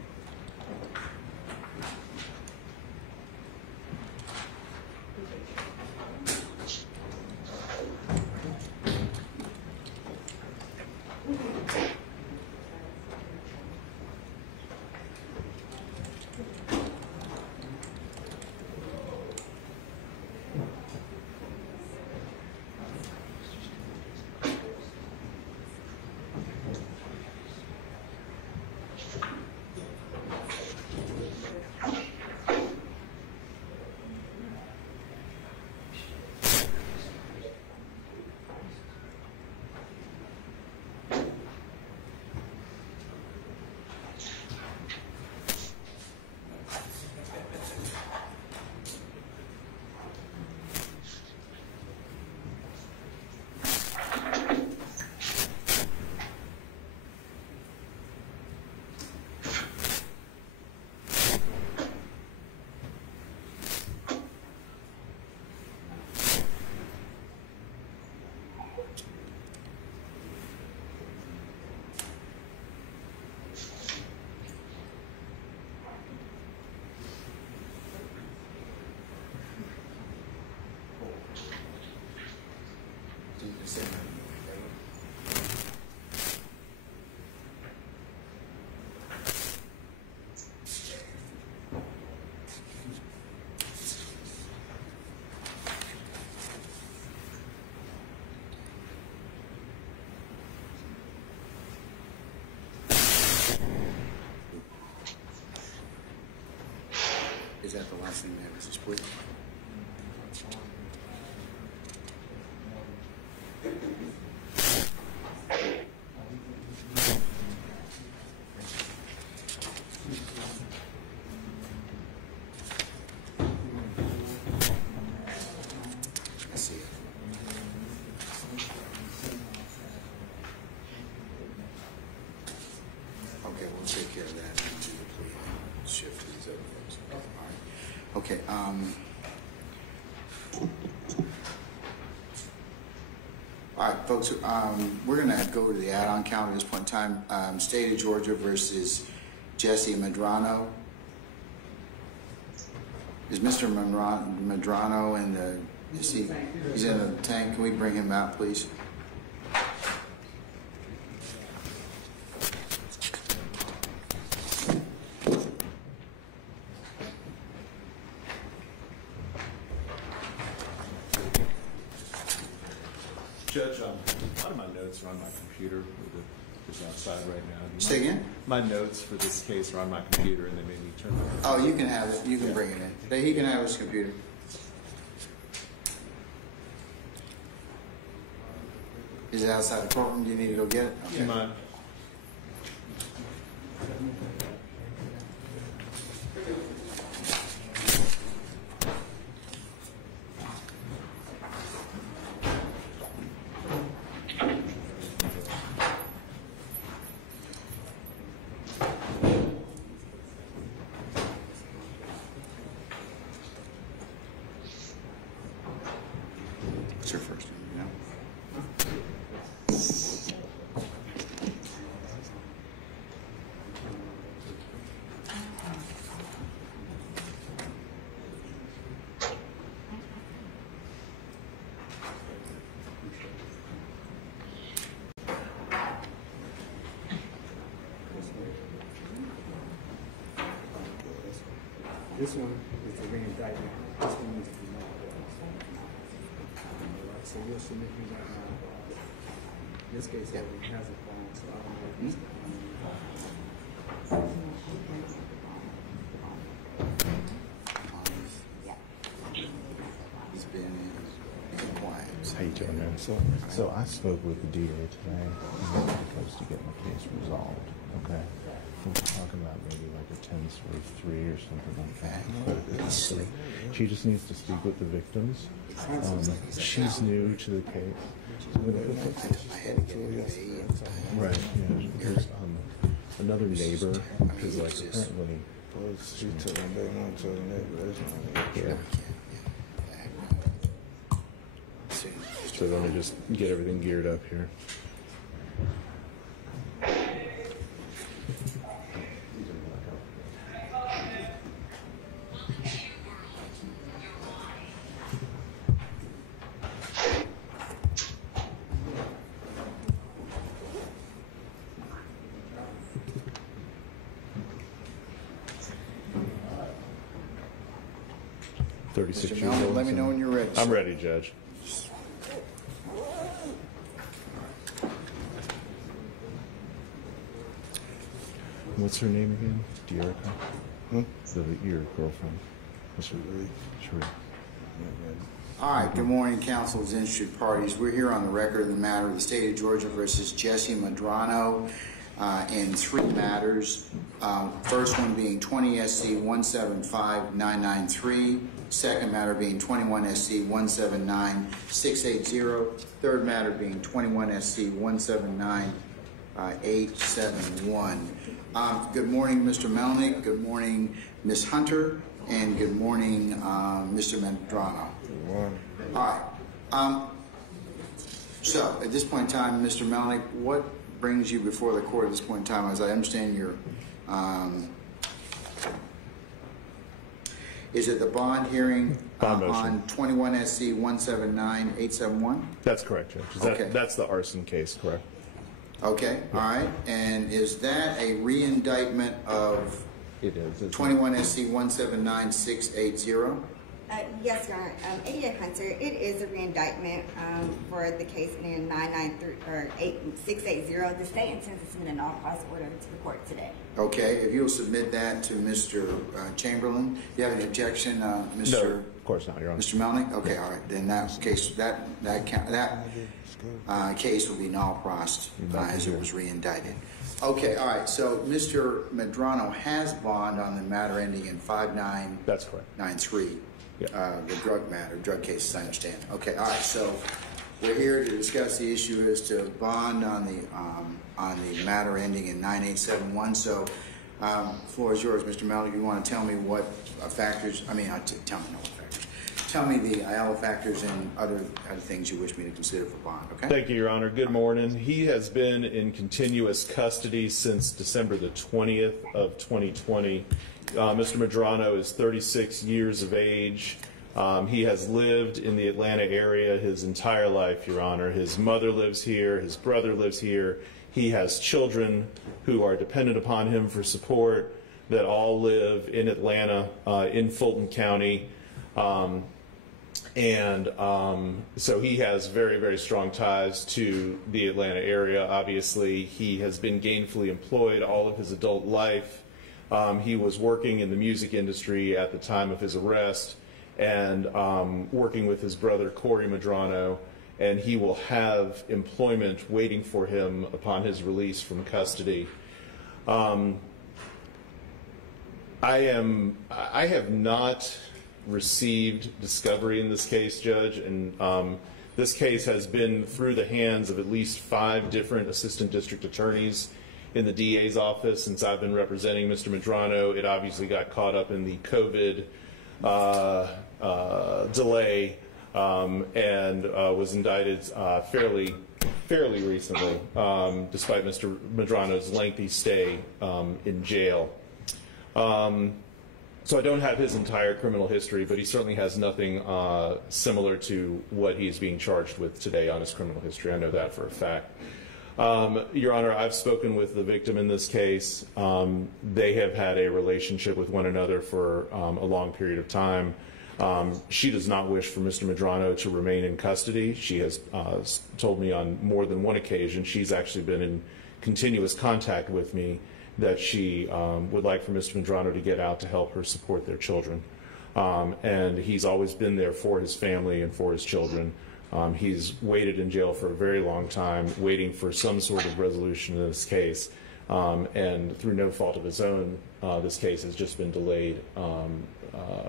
Is that the last thing we have is this plea? Okay. All right, folks, we're going to go to the add-on count at this point in time. State of Georgia versus Jesse Medrano. Is Mr. Medrano in the, he's in the tank? Can we bring him out, please? Judge, a lot of my notes are on my computer. It's outside right now. Say again? My notes for this case are on my computer, and they made me turn them. Oh, you can have it. You can bring it in. He can have his computer. Is it outside the courtroom? Do you need to go get it? Okay. Do you mind? What's your first name? You know? This one is a re-indictment. This one needs to be nullified. So you'll submit me right now. This case already has a bond, so I don't know if he's He's been in compliance. How you doing, man? So I spoke with the DA today. I'm supposed to get my case resolved. Okay. We're talking about maybe like a 10-3 or something like that. So she just needs to speak with the victims. She's new to the case. Right. Yeah. There's another neighbor who's like apparently. She took them back on to the neighbor. Yeah. So let me just get everything geared up here. Mr. Melvin, let me know when you're ready. I'm ready, Judge. What's her name again? Dearica? Your girlfriend. Sure. All right, good morning, counsels, interested parties. We're here on the record of the matter of the state of Georgia versus Jesse Medrano in 3 matters. First one being 20 SC 175993. Second matter being 21 SC 179680. Third matter being 21 SC 179871. Good morning, Mr. Melnick. Good morning, Ms. Hunter. And good morning, Mr. Medrano. Good morning. All right. So at this point in time, Mr. Melnick, what brings you before the court at this point in time? As I understand your, is it the bond hearing on 21 SC 179871? That's correct, Judge. Okay. That's the arson case, correct? Okay, all right. And is that a re-indictment of 21 SC 179680? Yes, Your Honor. ADA Hunter, it is a re-indictment for the case ending 680. The state intends to submit a non-cause order to the court today. Okay, if you'll submit that to Mr. Chamberlain. Do you have any objection, Mr. No, of course not, Your Honor. Mr. Melnick? Okay, all right. Then that case, that case will be null prost as it was re-indicted. Okay, all right. So Mr. Medrano has bond on the matter ending in 5993. That's correct. The drug case, as I understand. Okay, all right. So we're here to discuss the issue as to bond on the matter ending in 9871. So Floor is yours, Mr. Mello. You want to tell me what factors, tell me no what factors. Tell me the Ayala factors and other things you wish me to consider for bond, okay? Thank you, Your Honor. Good morning. He has been in continuous custody since December the 20th of 2020. Mr. Medrano is 36 years of age. He has lived in the Atlanta area his entire life, Your Honor. His mother lives here. His brother lives here. He has children who are dependent upon him for support that all live in Atlanta, in Fulton County. So he has very, very strong ties to the Atlanta area. Obviously, he has been gainfully employed all of his adult life. He was working in the music industry at the time of his arrest and working with his brother, Corey Medrano, and he will have employment waiting for him upon his release from custody. I have not received discovery in this case, Judge, and this case has been through the hands of at least 5 different assistant district attorneys in the DA's office since I've been representing Mr. Medrano. It obviously got caught up in the COVID delay and was indicted fairly recently, despite Mr. Medrano's lengthy stay in jail. So I don't have his entire criminal history, but he certainly has nothing similar to what he's being charged with today on his criminal history. I know that for a fact. Your Honor, I've spoken with the victim in this case. They have had a relationship with one another for a long period of time. She does not wish for Mr. Medrano to remain in custody. She has told me on more than one occasion, she's actually been in continuous contact with me, that she would like for Mr. Medrano to get out to help her support their children. And he's always been there for his family and for his children. He's waited in jail for a very long time, waiting for some sort of resolution in this case. And through no fault of his own, this case has just been delayed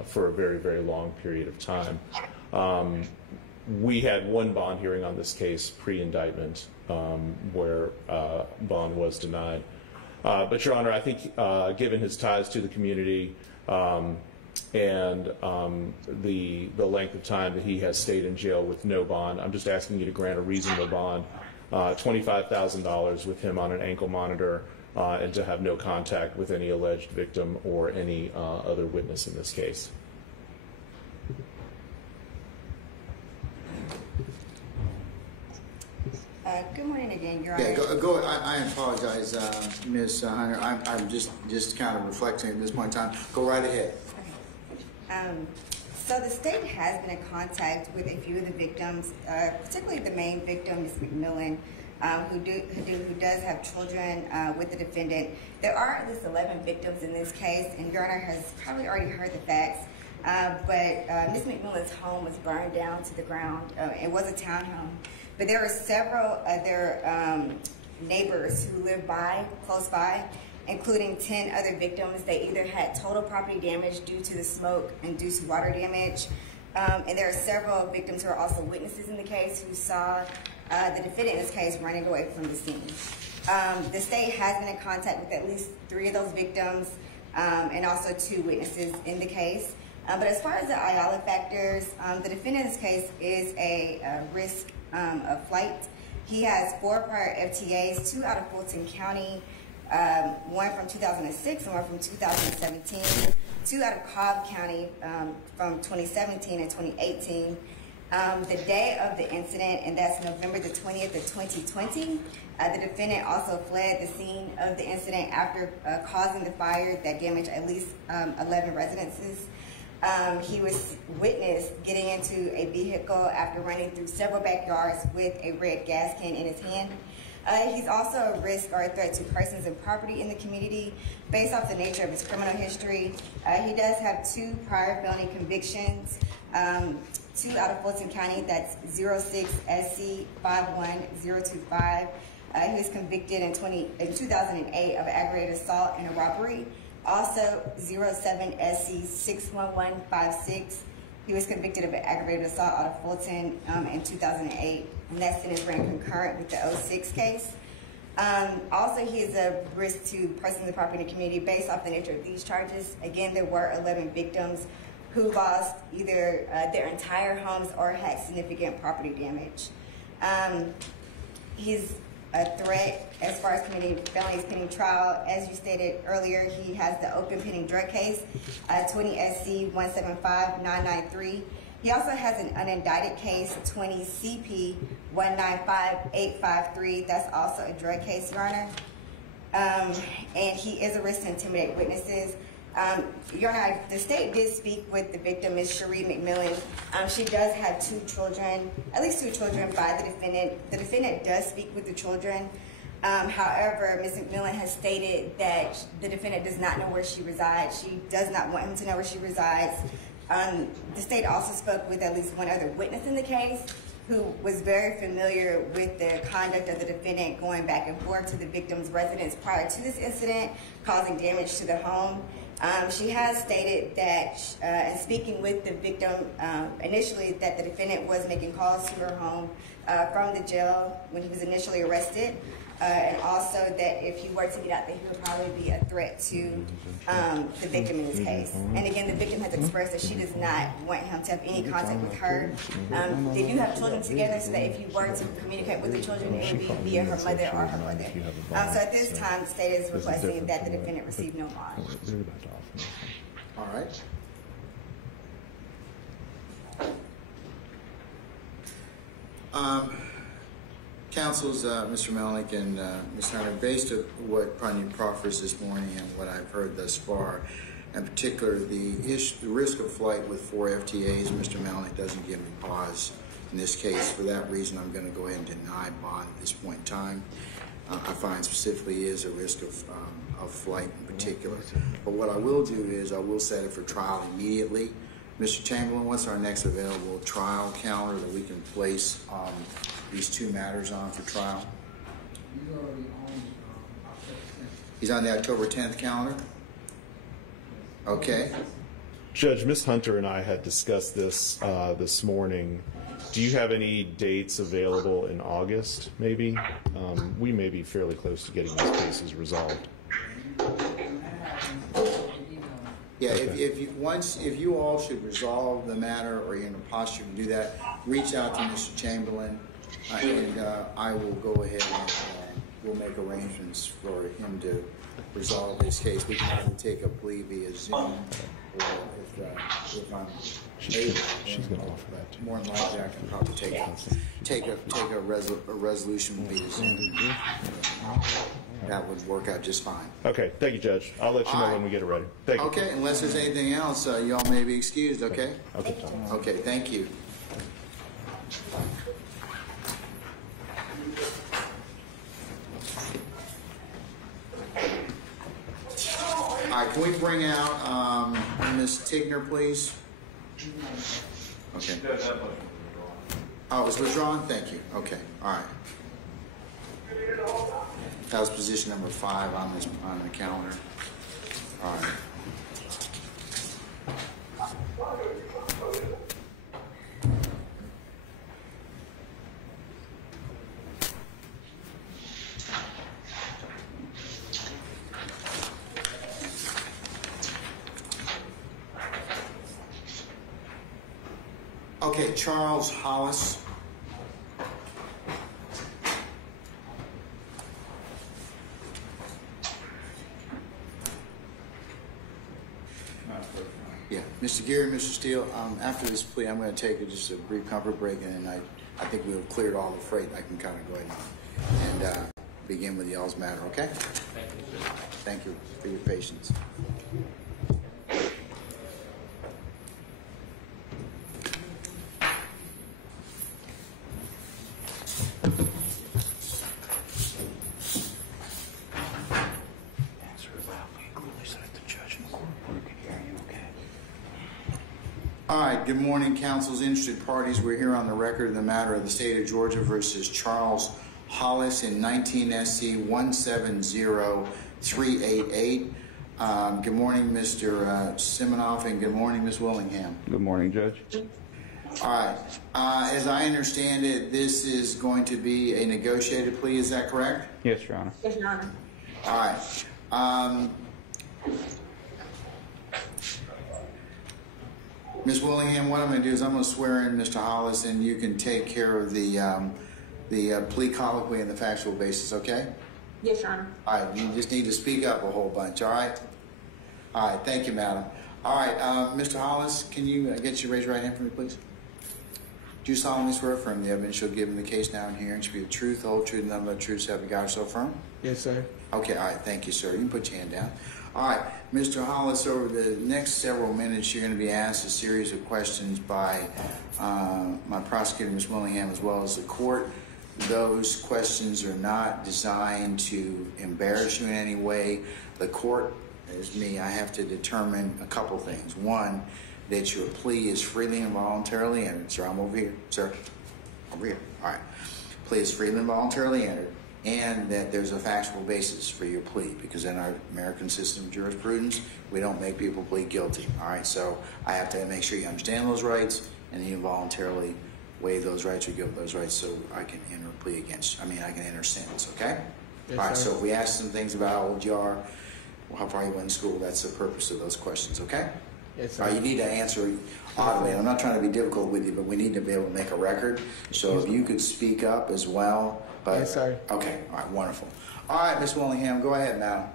for a very, very long period of time. We had one bond hearing on this case pre-indictment where bond was denied. But, Your Honor, I think given his ties to the community and the length of time that he has stayed in jail with no bond, I'm just asking you to grant a reasonable bond, $25,000 with him on an ankle monitor, and to have no contact with any alleged victim or any other witness in this case. Good morning again, Your Honor. Yeah, go. I apologize, Ms. Hunter. I'm just kind of reflecting at this point in time. Go right ahead. Okay. So the state has been in contact with a few of the victims, particularly the main victim, Ms. McMillan, who does have children with the defendant. There are at least 11 victims in this case, and Your Honor has probably already heard the facts. But Ms. McMillan's home was burned down to the ground. It was a townhome. But there are several other neighbors who live close by, including 10 other victims. They either had total property damage due to the smoke-induced water damage, and there are several victims who are also witnesses in the case who saw the defendant in this case running away from the scene. The state has been in contact with at least 3 of those victims and also 2 witnesses in the case. But as far as the Ayala factors, the defendant in this case is a risk of flight. He has 4 prior FTAs, 2 out of Fulton County, 1 from 2006 and 1 from 2017, 2 out of Cobb County from 2017 and 2018. The day of the incident, and that's November the 20th of 2020, the defendant also fled the scene of the incident after causing the fire that damaged at least 11 residences. He was witnessed getting into a vehicle after running through several backyards with a red gas can in his hand. He's also a risk or a threat to persons and property in the community based off the nature of his criminal history. He does have 2 prior felony convictions, 2 out of Fulton County, that's 06 SC 51025. He was convicted in 2008 of aggravated assault and a robbery. Also 07 SC 61156. He was convicted of an aggravated assault out of Fulton in 2008, and that sentence ran concurrent with the 06 case. Also, he is a risk to persons of property in the community based off the nature of these charges. Again, there were 11 victims who lost either their entire homes or had significant property damage. He's a threat as far as committing felonies pending trial. As you stated earlier, he has the open pending drug case, 20 SC 175993. He also has an unindicted case, 20 CP 195853. That's also a drug case, Your Honor. And he is a risk to intimidate witnesses. Your Honor, the state did speak with the victim, Ms. Cherie McMillan. She does have two children, at least two children by the defendant. The defendant does speak with the children. However, Ms. McMillan has stated that the defendant does not know where she resides. She does not want him to know where she resides. The state also spoke with at least one other witness in the case who was very familiar with the conduct of the defendant going back and forth to the victim's residence prior to this incident, causing damage to the home. She has stated that, in speaking with the victim initially, that the defendant was making calls to her home from the jail when he was initially arrested, and also that if he were to get out there, he would probably be a threat to the victim in this case. And again, the victim has expressed that she does not want him to have any contact with her. They do have children together, so that if he were to communicate with the children, it would be via her mother or her brother. So at this time, the state is requesting that the defendant receive no bond. All right. Counsels, Mr. Melnick and Ms. Hunter, based on what Pranya proffers this morning and what I've heard thus far, in particular the risk of flight with 4 FTAs, Mr. Melnick doesn't give me pause in this case. For that reason, I'm going to go ahead and deny bond at this point in time. I find specifically is a risk of flight in particular. But what I will do is I will set it for trial immediately. Mr. Chamberlain, what's our next available trial calendar that we can place these two matters on for trial? He's already on October 10th. He's on the October 10th calendar? Okay. Judge, Ms. Hunter and I had discussed this this morning. Do you have any dates available in August, maybe? We may be fairly close to getting these cases resolved. Yeah, okay. If you all should resolve the matter or you're in a posture to do that, reach out to Mr. Chamberlain, and I will go ahead and we'll make arrangements for him to resolve this case. We can either take a plea via Zoom, or if I'm able, she's going to offer that too. More than likely, I can probably take a resolution via Zoom. That would work out just fine. Okay, thank you, Judge. I'll let you know when we get it ready. Thank you. Okay, unless there's anything else, y'all may be excused, okay? Okay. Okay, thank you. All right, can we bring out Ms. Tigner, please? Okay. Oh, it was withdrawn? Thank you. Okay, all right. That was position number 5 on the calendar. All right. Okay, Charles Hollis. Yeah, Mr. Geary, Mr. Steele, after this plea, I'm going to take just a brief comfort break, and I think we've cleared all the freight. I can kind of go ahead and begin with y'all's matter, okay? Thank you for your patience. All right, good morning, counsels, interested parties. We're here on the record in the matter of the state of Georgia versus Charles Hollis in 19 SC 170388. Good morning, Mr. Simonoff, and good morning, Ms. Willingham. Good morning, Judge. All right. As I understand it, this is going to be a negotiated plea. Is that correct? Yes, Your Honor. Yes, Your Honor. All right. Ms. Willingham, what I'm going to do is I'm going to swear in Mr. Hollis, and you can take care of the plea colloquy and the factual basis, okay? Yes, Your Honor. All right, you just need to speak up a whole bunch, all right? All right, thank you, madam. All right, Mr. Hollis, can you get you to raise your right hand for me, please? Do you solemnly swear or affirm the evidence you'll give in the case now and hearing should be the truth, the whole truth, and nothing but the truth, so help you God, so affirm? Yes, sir. Okay, all right, thank you, sir. You can put your hand down. All right, Mr. Hollis, over the next several minutes, you're going to be asked a series of questions by my prosecutor, Ms. Willingham, as well as the court. Those questions are not designed to embarrass you in any way. The court, as me, I have to determine a couple things. One, that your plea is freely and voluntarily entered. Sir, I'm over here. Sir, over here. All right. Plea is freely and voluntarily entered, and that there's a factual basis for your plea, because in our American system of jurisprudence, we don't make people plead guilty. All right, so I have to make sure you understand those rights, and you voluntarily waive those rights or give those rights, so I can enter a plea against you. I can enter sentence, okay? Yes, all right, sir. so if we ask some things about how old you are, how far you went to school, that's the purpose of those questions, okay? Yes, sir. You need to answer audibly. I'm not trying to be difficult with you, but we need to be able to make a record. So if you could speak up as well. But, yes, sir. Okay, all right, wonderful. All right, Ms. Willingham, go ahead now.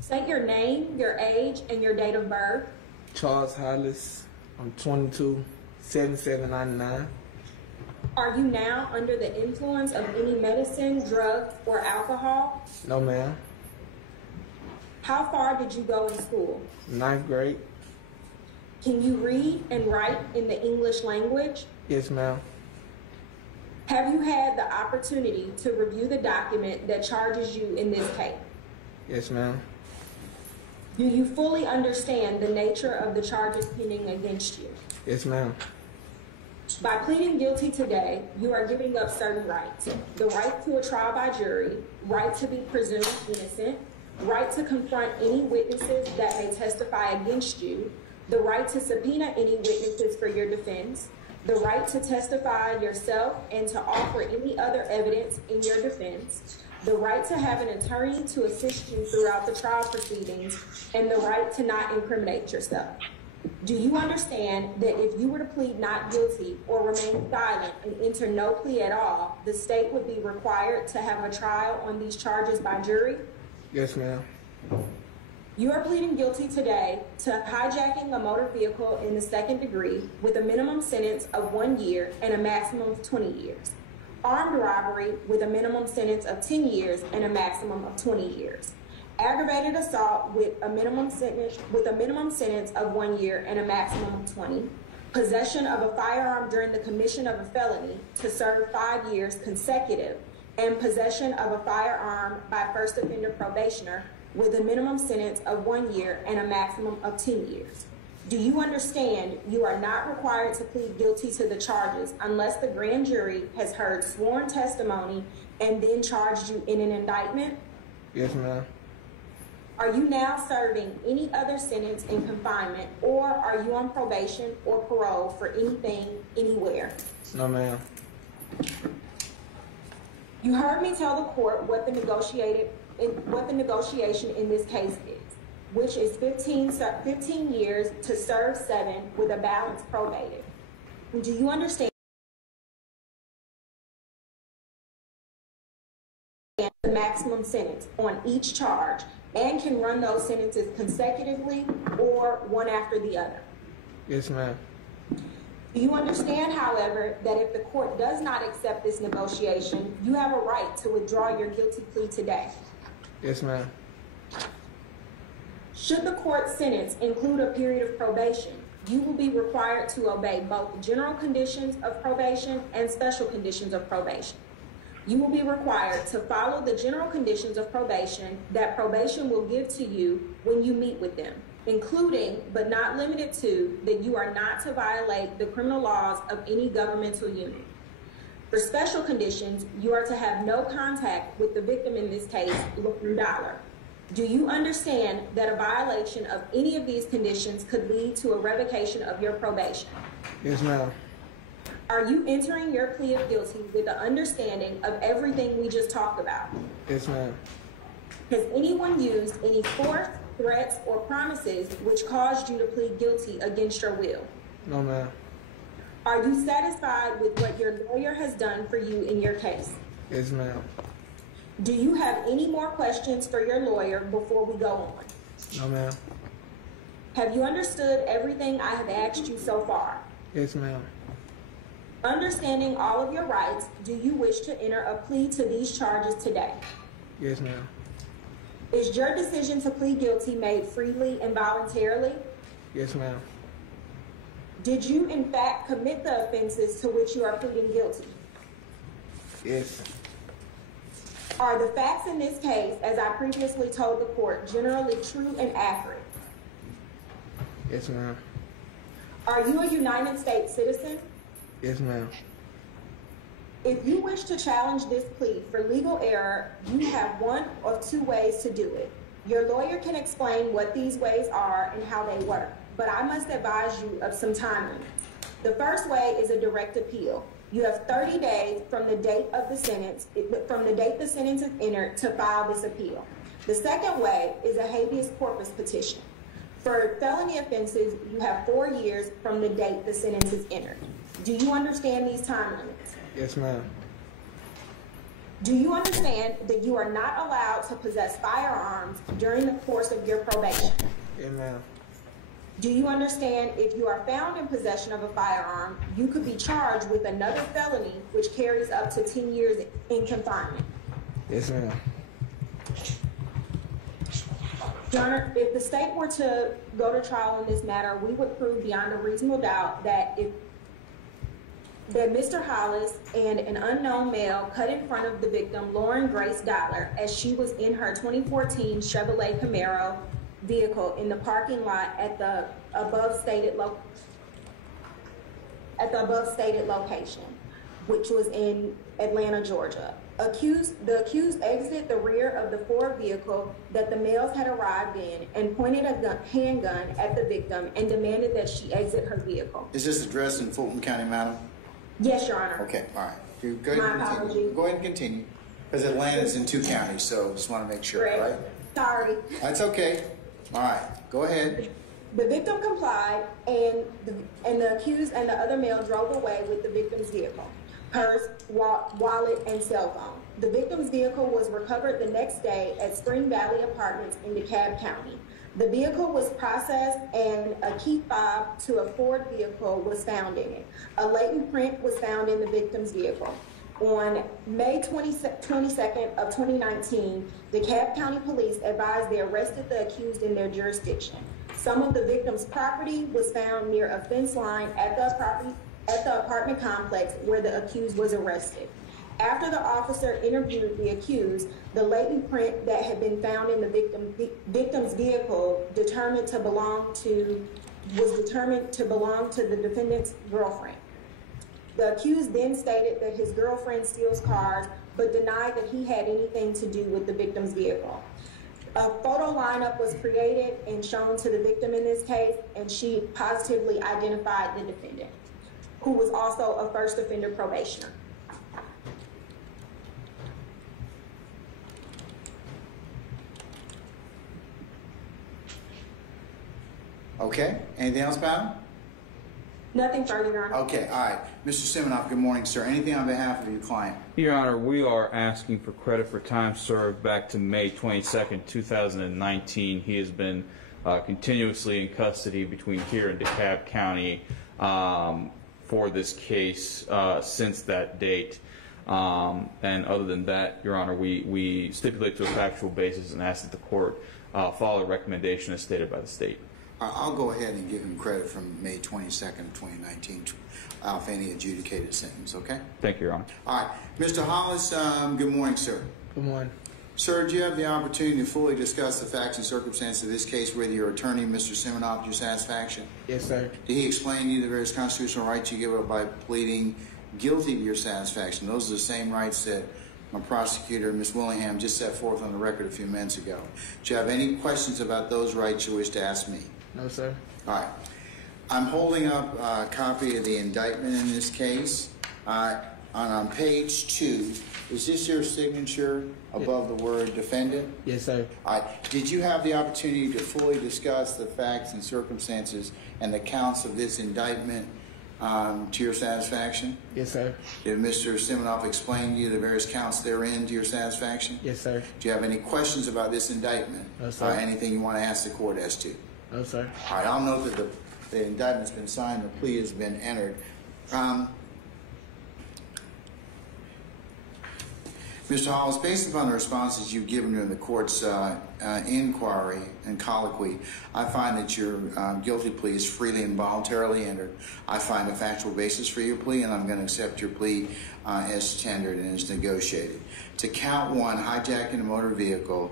State your name, your age, and your date of birth. Charles Hollis. I'm 22, 7799. Are you now under the influence of any medicine, drug, or alcohol? No, ma'am. How far did you go in school? 9th grade. Can you read and write in the English language? Yes, ma'am. Have you had the opportunity to review the document that charges you in this case? Yes, ma'am. Do you fully understand the nature of the charges pending against you? Yes, ma'am. By pleading guilty today, you are giving up certain rights. The right to a trial by jury, right to be presumed innocent, right to confront any witnesses that may testify against you, the right to subpoena any witnesses for your defense, the right to testify yourself and to offer any other evidence in your defense, the right to have an attorney to assist you throughout the trial proceedings, and the right to not incriminate yourself. Do you understand that if you were to plead not guilty or remain silent and enter no plea at all, the state would be required to have a trial on these charges by jury? Yes, ma'am. You are pleading guilty today to hijacking a motor vehicle in the 2nd degree with a minimum sentence of 1 year and a maximum of 20 years. Armed robbery with a minimum sentence of 10 years and a maximum of 20 years. Aggravated assault with a minimum sentence of 1 year and a maximum of 20. Possession of a firearm during the commission of a felony to serve 5 years consecutive, and possession of a firearm by first offender probationer with a minimum sentence of 1 year and a maximum of 10 years. Do you understand you are not required to plead guilty to the charges unless the grand jury has heard sworn testimony and then charged you in an indictment? Yes, ma'am. Are you now serving any other sentence in confinement, or are you on probation or parole for anything, anywhere? No, ma'am. You heard me tell the court what the negotiation in this case is, which is 15 years to serve 7 with a balance probated. Do you understand the maximum sentence on each charge and can run those sentences consecutively or one after the other? Yes, ma'am. Do you understand, however, that if the court does not accept this negotiation, you have a right to withdraw your guilty plea today? Yes, ma'am. Should the court sentence include a period of probation, you will be required to obey both general conditions of probation and special conditions of probation. You will be required to follow the general conditions of probation that probation will give to you when you meet with them, including, but not limited to, that you are not to violate the criminal laws of any governmental unit. For special conditions, you are to have no contact with the victim in this case, Looking Dollar. Do you understand that a violation of any of these conditions could lead to a revocation of your probation? Yes, ma'am. Are you entering your plea of guilty with the understanding of everything we just talked about? Yes, ma'am. Has anyone used any force, threats, or promises which caused you to plead guilty against your will? No, ma'am. Are you satisfied with what your lawyer has done for you in your case? Yes, ma'am. Do you have any more questions for your lawyer before we go on? No, ma'am. Have you understood everything I have asked you so far? Yes, ma'am. Understanding all of your rights, do you wish to enter a plea to these charges today? Yes, ma'am. Is your decision to plead guilty made freely and voluntarily? Yes, ma'am. Did you, in fact, commit the offenses to which you are pleading guilty? Yes. Are the facts in this case, as I previously told the court, generally true and accurate? Yes, ma'am. Are you a United States citizen? Yes, ma'am. If you wish to challenge this plea for legal error, you have one of two ways to do it. Your lawyer can explain what these ways are and how they work, but I must advise you of some time limits. The first way is a direct appeal. You have 30 days from the date of the sentence, the sentence is entered, to file this appeal. The second way is a habeas corpus petition. For felony offenses, you have 4 years from the date the sentence is entered. Do you understand these time limits? Yes, ma'am. Do you understand that you are not allowed to possess firearms during the course of your probation? Yes, ma'am. Do you understand if you are found in possession of a firearm, you could be charged with another felony which carries up to 10 years in confinement? Yes, ma'am. Your Honor, if the state were to go to trial in this matter, we would prove beyond a reasonable doubt that Mr. Hollis and an unknown male cut in front of the victim, Lauren Grace Dollar, as she was in her 2014 Chevrolet Camaro vehicle in the parking lot at the above stated location, which was in Atlanta, Georgia. The accused exited the rear of the Ford vehicle that the males had arrived in and pointed a handgun at the victim and demanded that she exit her vehicle. Is this addressed in Fulton County, madam? Yes, Your Honor. Okay, all right. You go ahead and continue. Go ahead and continue. Because Atlanta's in 2 counties, so just want to make sure, right? Sorry. That's okay. All right, go ahead. The victim complied, and the accused and the other male drove away with the victim's vehicle, purse, wallet, and cell phone. The victim's vehicle was recovered the next day at Spring Valley Apartments in DeKalb County. The vehicle was processed, and a key fob to a Ford vehicle was found in it. A latent print was found in the victim's vehicle. On May 22nd of 2019, DeKalb County Police advised they arrested the accused in their jurisdiction. Some of the victim's property was found near a fence line at the apartment complex where the accused was arrested. After the officer interviewed the accused, the latent print that had been found in the victim's vehicle was determined to belong to the defendant's girlfriend. The accused then stated that his girlfriend steals cars, but denied that he had anything to do with the victim's vehicle. A photo lineup was created and shown to the victim in this case, and she positively identified the defendant, who was also a first offender probationer. Okay, anything else, madam? Nothing further, Your Honor. Okay, all right. Mr. Siminoff, good morning, sir. Anything on behalf of your client? Your Honor, we are asking for credit for time served back to May 22nd, 2019. He has been continuously in custody between here and DeKalb County for this case since that date. And other than that, Your Honor, we stipulate to a factual basis and ask that the court follow a recommendation as stated by the state. I'll go ahead and give him credit from May 22nd of 2019 for any adjudicated sentence, okay? Thank you, Your Honor. All right. Mr. Hollis, good morning, sir. Good morning. Sir, do you have the opportunity to fully discuss the facts and circumstances of this case with your attorney, Mr. Siminoff, to your satisfaction? Yes, sir. Did he explain to you the various constitutional rights you give up by pleading guilty to your satisfaction? Those are the same rights that my prosecutor, Ms. Willingham, just set forth on the record a few minutes ago. Do you have any questions about those rights you wish to ask me? No, sir. All right. I'm holding up a copy of the indictment in this case. On page 2, is this your signature above the word defendant? Yes, sir. Did you have the opportunity to fully discuss the facts and circumstances and the counts of this indictment to your satisfaction? Yes, sir. Did Mr. Siminoff explain to you the various counts therein to your satisfaction? Yes, sir. Do you have any questions about this indictment? No, sir. Anything you want to ask the court as to? No, sir. All right, I'll note that the indictment's been signed, the plea has been entered. Mr. Hollis, based upon the responses you've given in the court's inquiry and colloquy, I find that your guilty plea is freely and voluntarily entered. I find a factual basis for your plea, and I'm going to accept your plea as tendered and as negotiated. To count 1, hijacking a motor vehicle,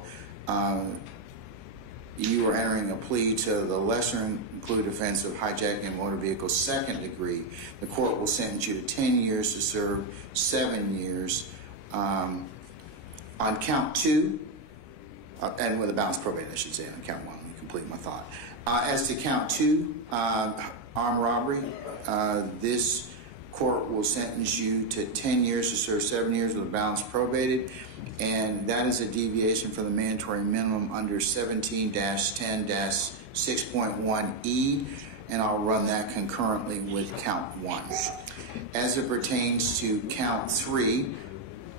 you are entering a plea to the lesser included offense of hijacking a motor vehicle 2nd degree. The court will sentence you to 10 years to serve 7 years. On count 2, and with a balanced probate, I should say, on count 1, let me complete my thought. As to count 2, armed robbery, this court will sentence you to 10 years to serve 7 years with a balanced probated, and that is a deviation from the mandatory minimum under 17-10-6.1E, and I'll run that concurrently with count 1. As it pertains to count 3,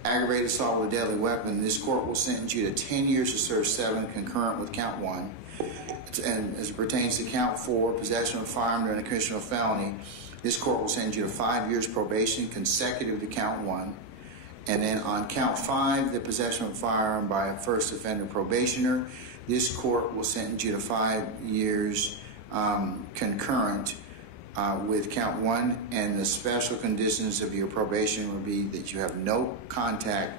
aggravated assault with a deadly weapon, this court will sentence you to 10 years to serve 7 concurrent with count 1. And as it pertains to count 4, possession of a firearm during a commission of felony, this court will send you to 5 years probation consecutive to count 1. And then on count 5, the possession of a firearm by a first offender probationer, this court will sentence you to 5 years concurrent with count 1, and the special conditions of your probation will be that you have no contact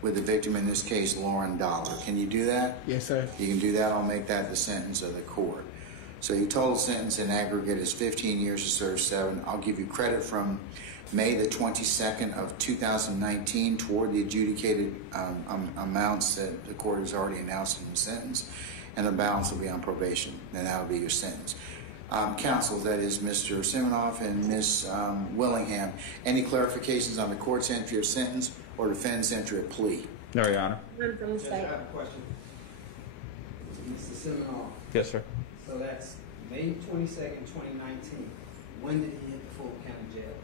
with the victim, in this case, Lauren Dollar. Can you do that? Yes, sir. You can do that. I'll make that the sentence of the court. So your total sentence in aggregate is 15 years to serve 7. I'll give you credit from May the 22nd of 2019 toward the adjudicated amounts that the court has already announced in the sentence, and the balance will be on probation, and that will be your sentence. Counsel, that is Mr. Siminoff and Ms. Willingham, any clarifications on the court's entry of sentence or defendant's entry of plea? No, Your Honor. I have a question. Mr. Siminoff. Yes, sir. So that's May 22nd, 2019. When did he hit the Fulton County Jail?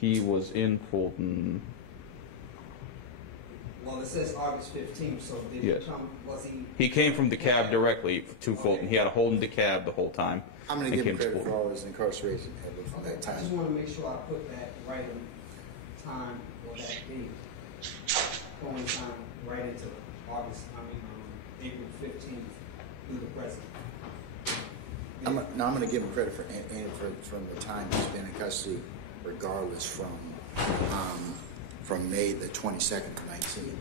He was in Fulton. Well, it says August 15th, so did Yes. he come, was he? He came from DeKalb directly to Fulton. He had a hold in DeKalb the whole time. I'm going to and give him came to credit for Fulton. all his incarceration from that I time. just want to make sure I put that right in time or that date. Coincide right into August, April 15th through the present. I'm going to give him credit from the time he's been in custody, regardless from May the 22nd to 19.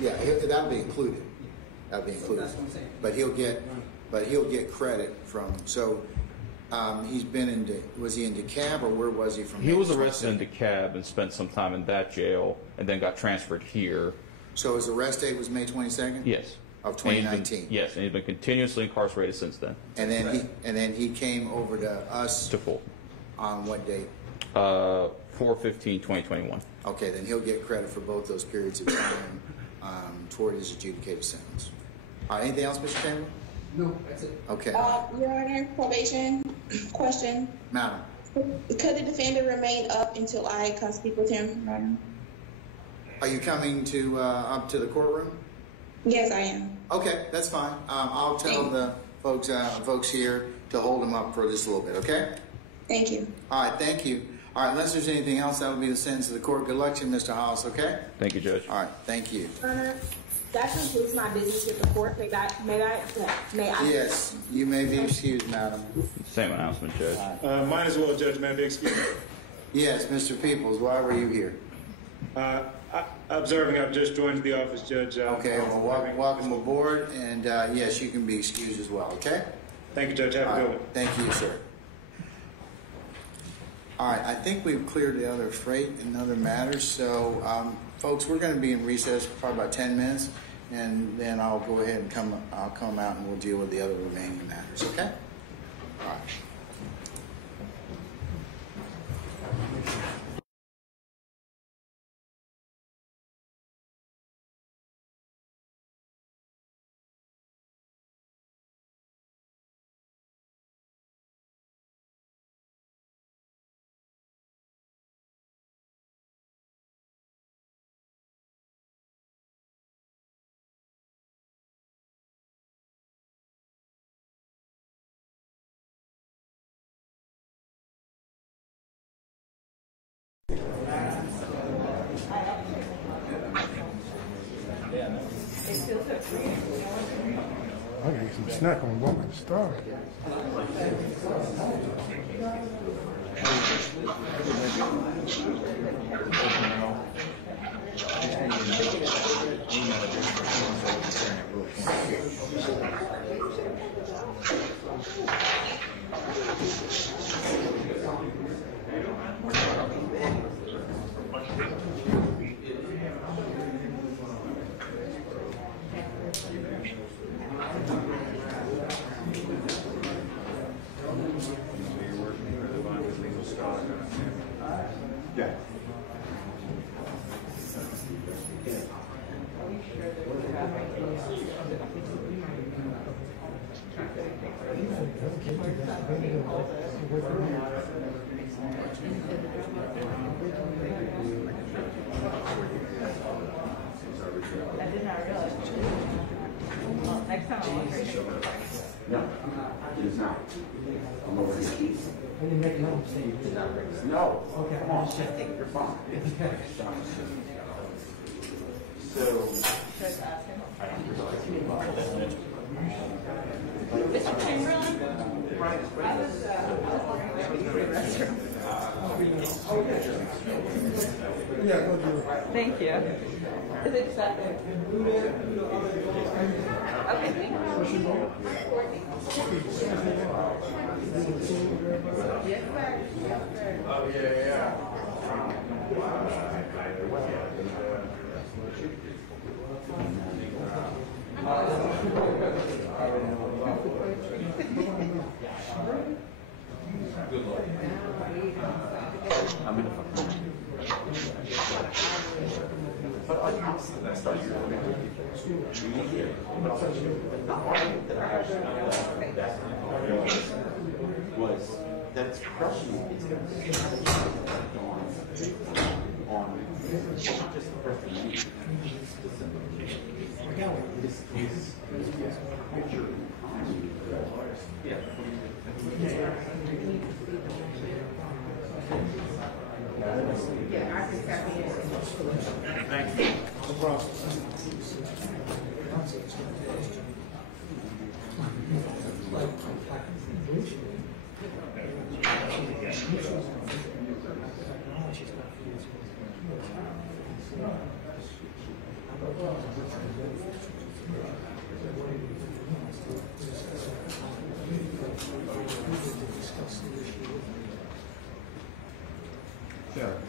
Yeah, that'll be included. That'll be included. That's what I'm saying. But he'll get credit from. So he's been in. Was he in DeKalb, or where was he from? He was arrested in DeKalb and spent some time in that jail, and then got transferred here. So his arrest date was May 22nd. Yes. Of 2019. Yes, and he's been continuously incarcerated since then. And then he came over to us to Fulton. On what date? 4/15/2021. Okay, then he'll get credit for both those periods of time toward his adjudicated sentence. Anything else, Mr. Taylor? No, that's it. Okay. Your Honor, probation question. Madam. Could the defendant remain up until I come speak with him, Your Honor? Are you coming to up to the courtroom? Yes, I am. Okay, that's fine. I'll tell the folks here to hold him up for just a little bit, okay? Thank you. All right, thank you. All right, unless there's anything else, that will be the sentence of the court. Good luck to you, Mr. Hollis, okay? Thank you, Judge. All right, thank you. That concludes my business with the court. May I? Yes, you may be excused, madam. Same announcement, Judge. Might as well, Judge, may I be excused? Yes, Mr. Peoples, why were you here? Observing, I've just joined the office, Judge. Okay, well, welcome aboard, and yes, you can be excused as well, okay? Thank you, Judge. Have a good one. Thank you, sir. All right, I think we've cleared the other freight and other matters, so folks, we're going to be in recess for probably about 10 minutes, and then I'll go ahead and I'll come out and we'll deal with the other remaining matters, okay? All right. I got some snack on one at the start. Yeah. I did not realize. Well, next time I'll work. No, it is not. I'm over here. I didn't make no mistake. No. Okay. Come on. You're fine. Okay. So. Mr. Chamberlain? Yeah, go do it. Thank you. Is it accepted? Okay, thank you. Oh, yeah. Good luck. I'm in a fucking but I started your was that it's crushing on not just the person specifically. His picture. Yeah. Yeah, I can copy it. Thank you. No problem. Sure.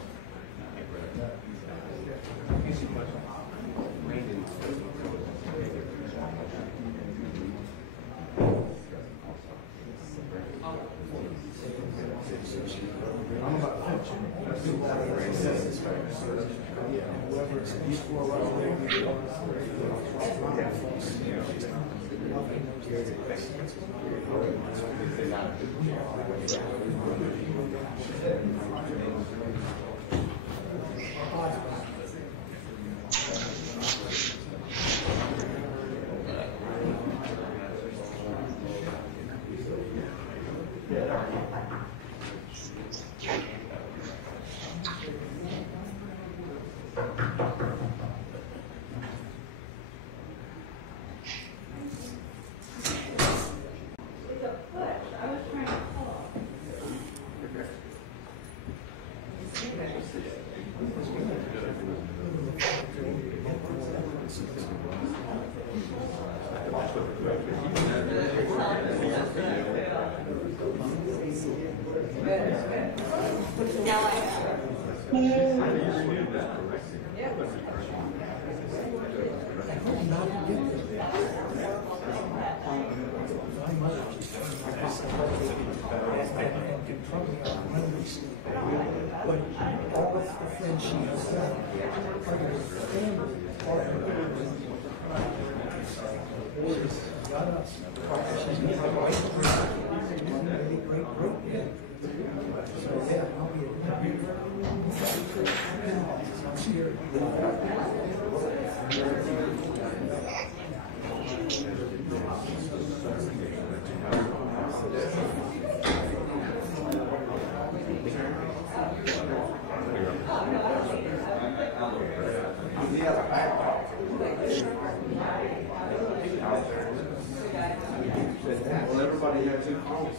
But all of the friends she has got are your family, she's got a really great group. So yeah, I'll Well, everybody had two calls.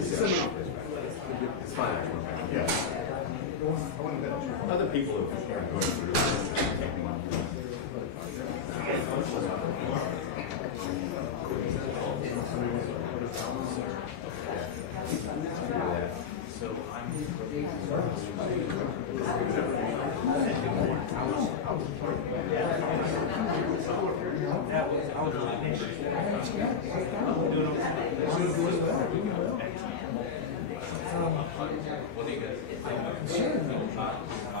It's fine. Yeah. Other people are going through So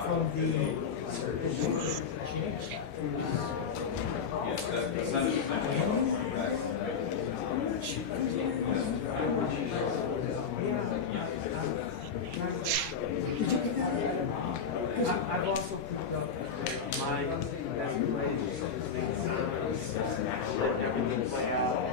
from the I've also picked up my letting everything play out.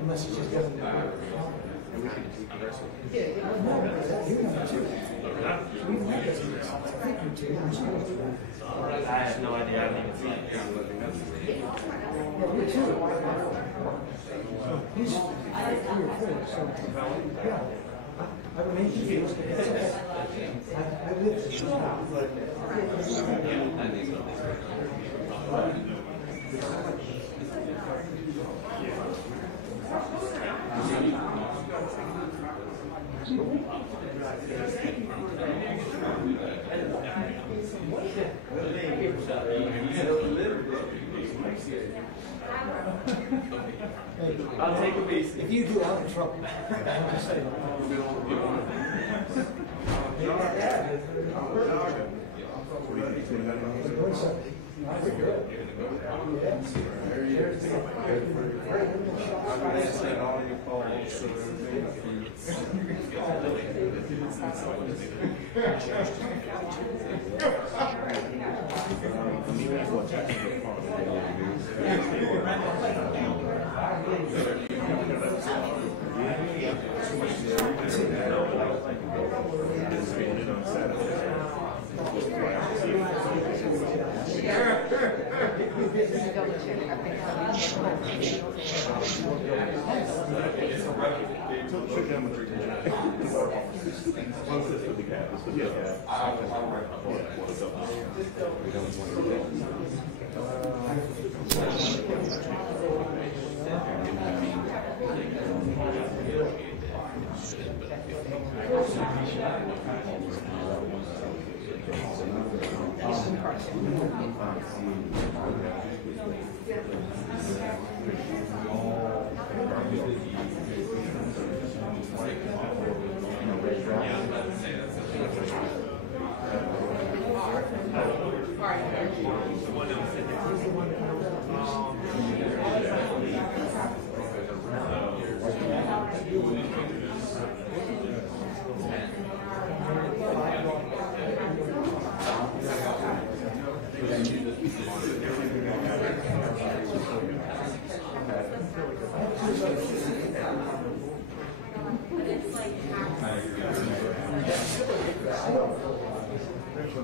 Unless it's just doesn't work. I have no idea. I haven't even seen it. I remain confused. I live this. I'll take a piece. If you do, I'm in trouble. I'm just saying.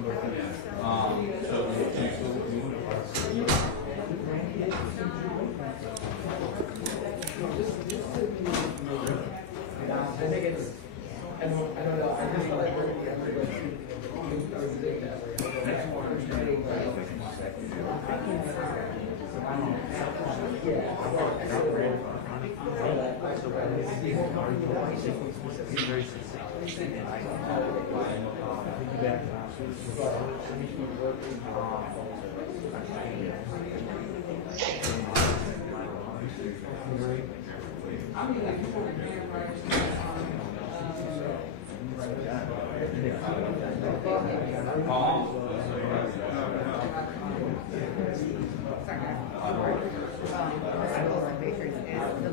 The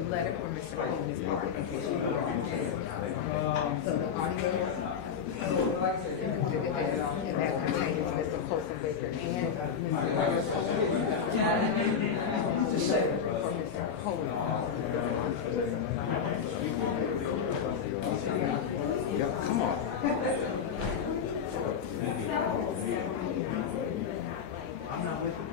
letter from Mr. Coleman is part in case you want so the audio and that contains Mr. Colson Baker and Mr. The letter from Mr. Coleman. Yep, come on. I'm not with you.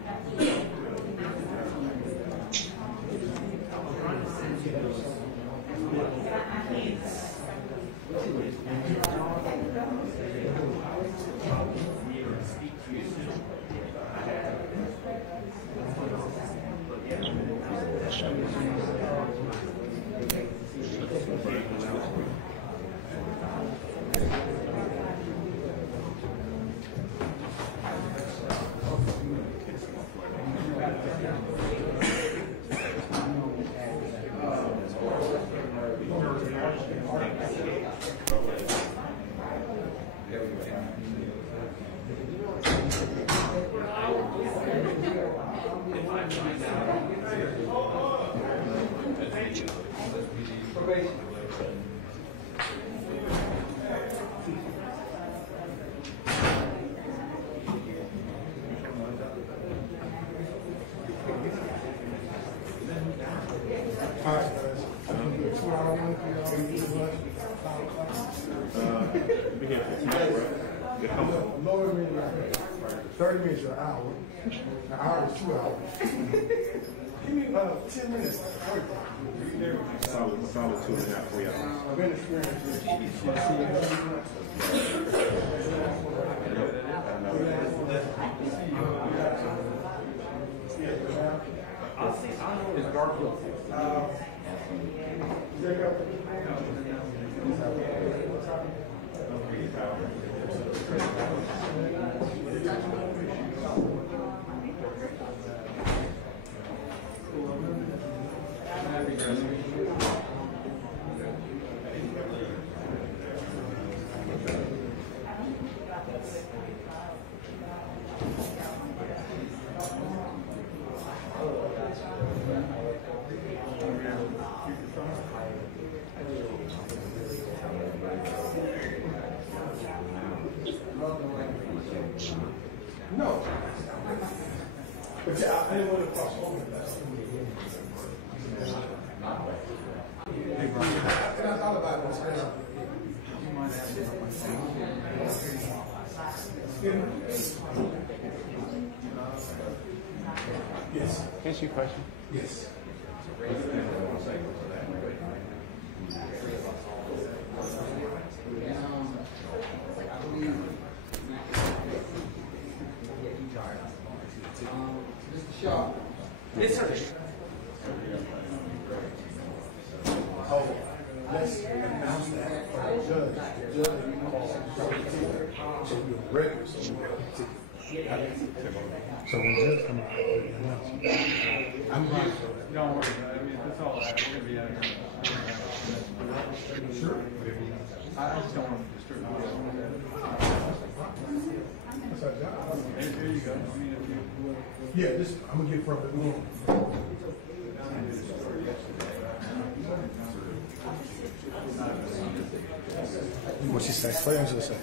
Be here for tonight, right? 30 minutes or an hour. An hour is 2 hours. Give me 10 minutes. Solid 2.5, 3 hours. I've been experienced with It's Garfield. No. But yeah, I didn't want to cross over that. And I thought about this. Yes. Can I ask you a question? Yes. Mr. Shaw. Yes, sir. Oh, let's announce that for the judge. The judge, you call so we're ready. So when judge come out, we announce it. I'm right. Don't worry about it. I mean, that's all right. We're going to be out here. Sure. I just don't want to disturb you. Here you go. I mean, if you... Yeah, this, I'm going to get from it. What she say? What Angela say?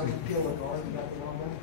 How do you peel the guard? You got the wrong one?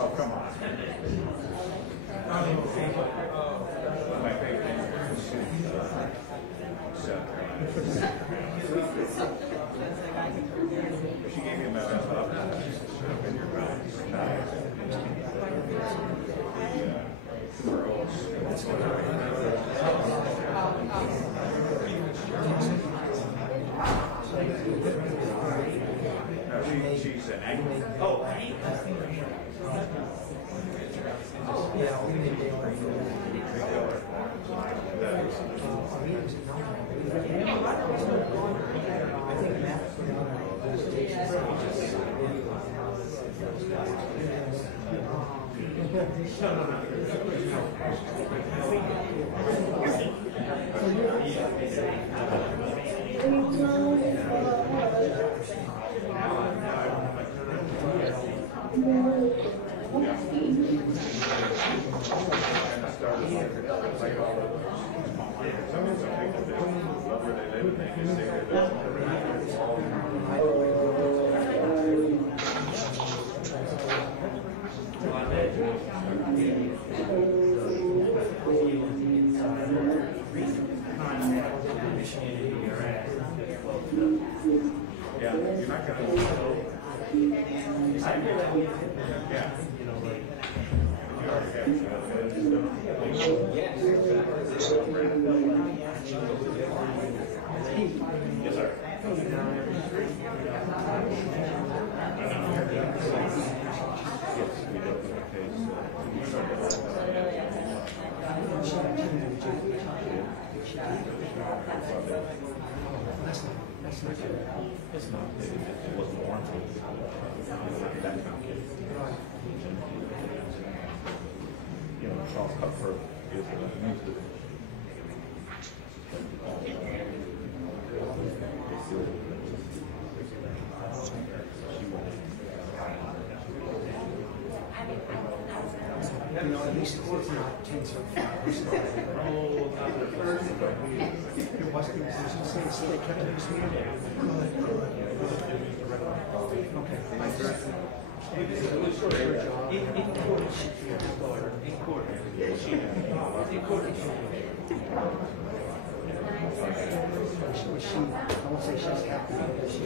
Oh, come on. My favorite thing she gave me a mess up. She's an angry. Oh, At least the court's not tense or fire. It was they kept it this meeting. Okay. In court, I won't say she's happy, but she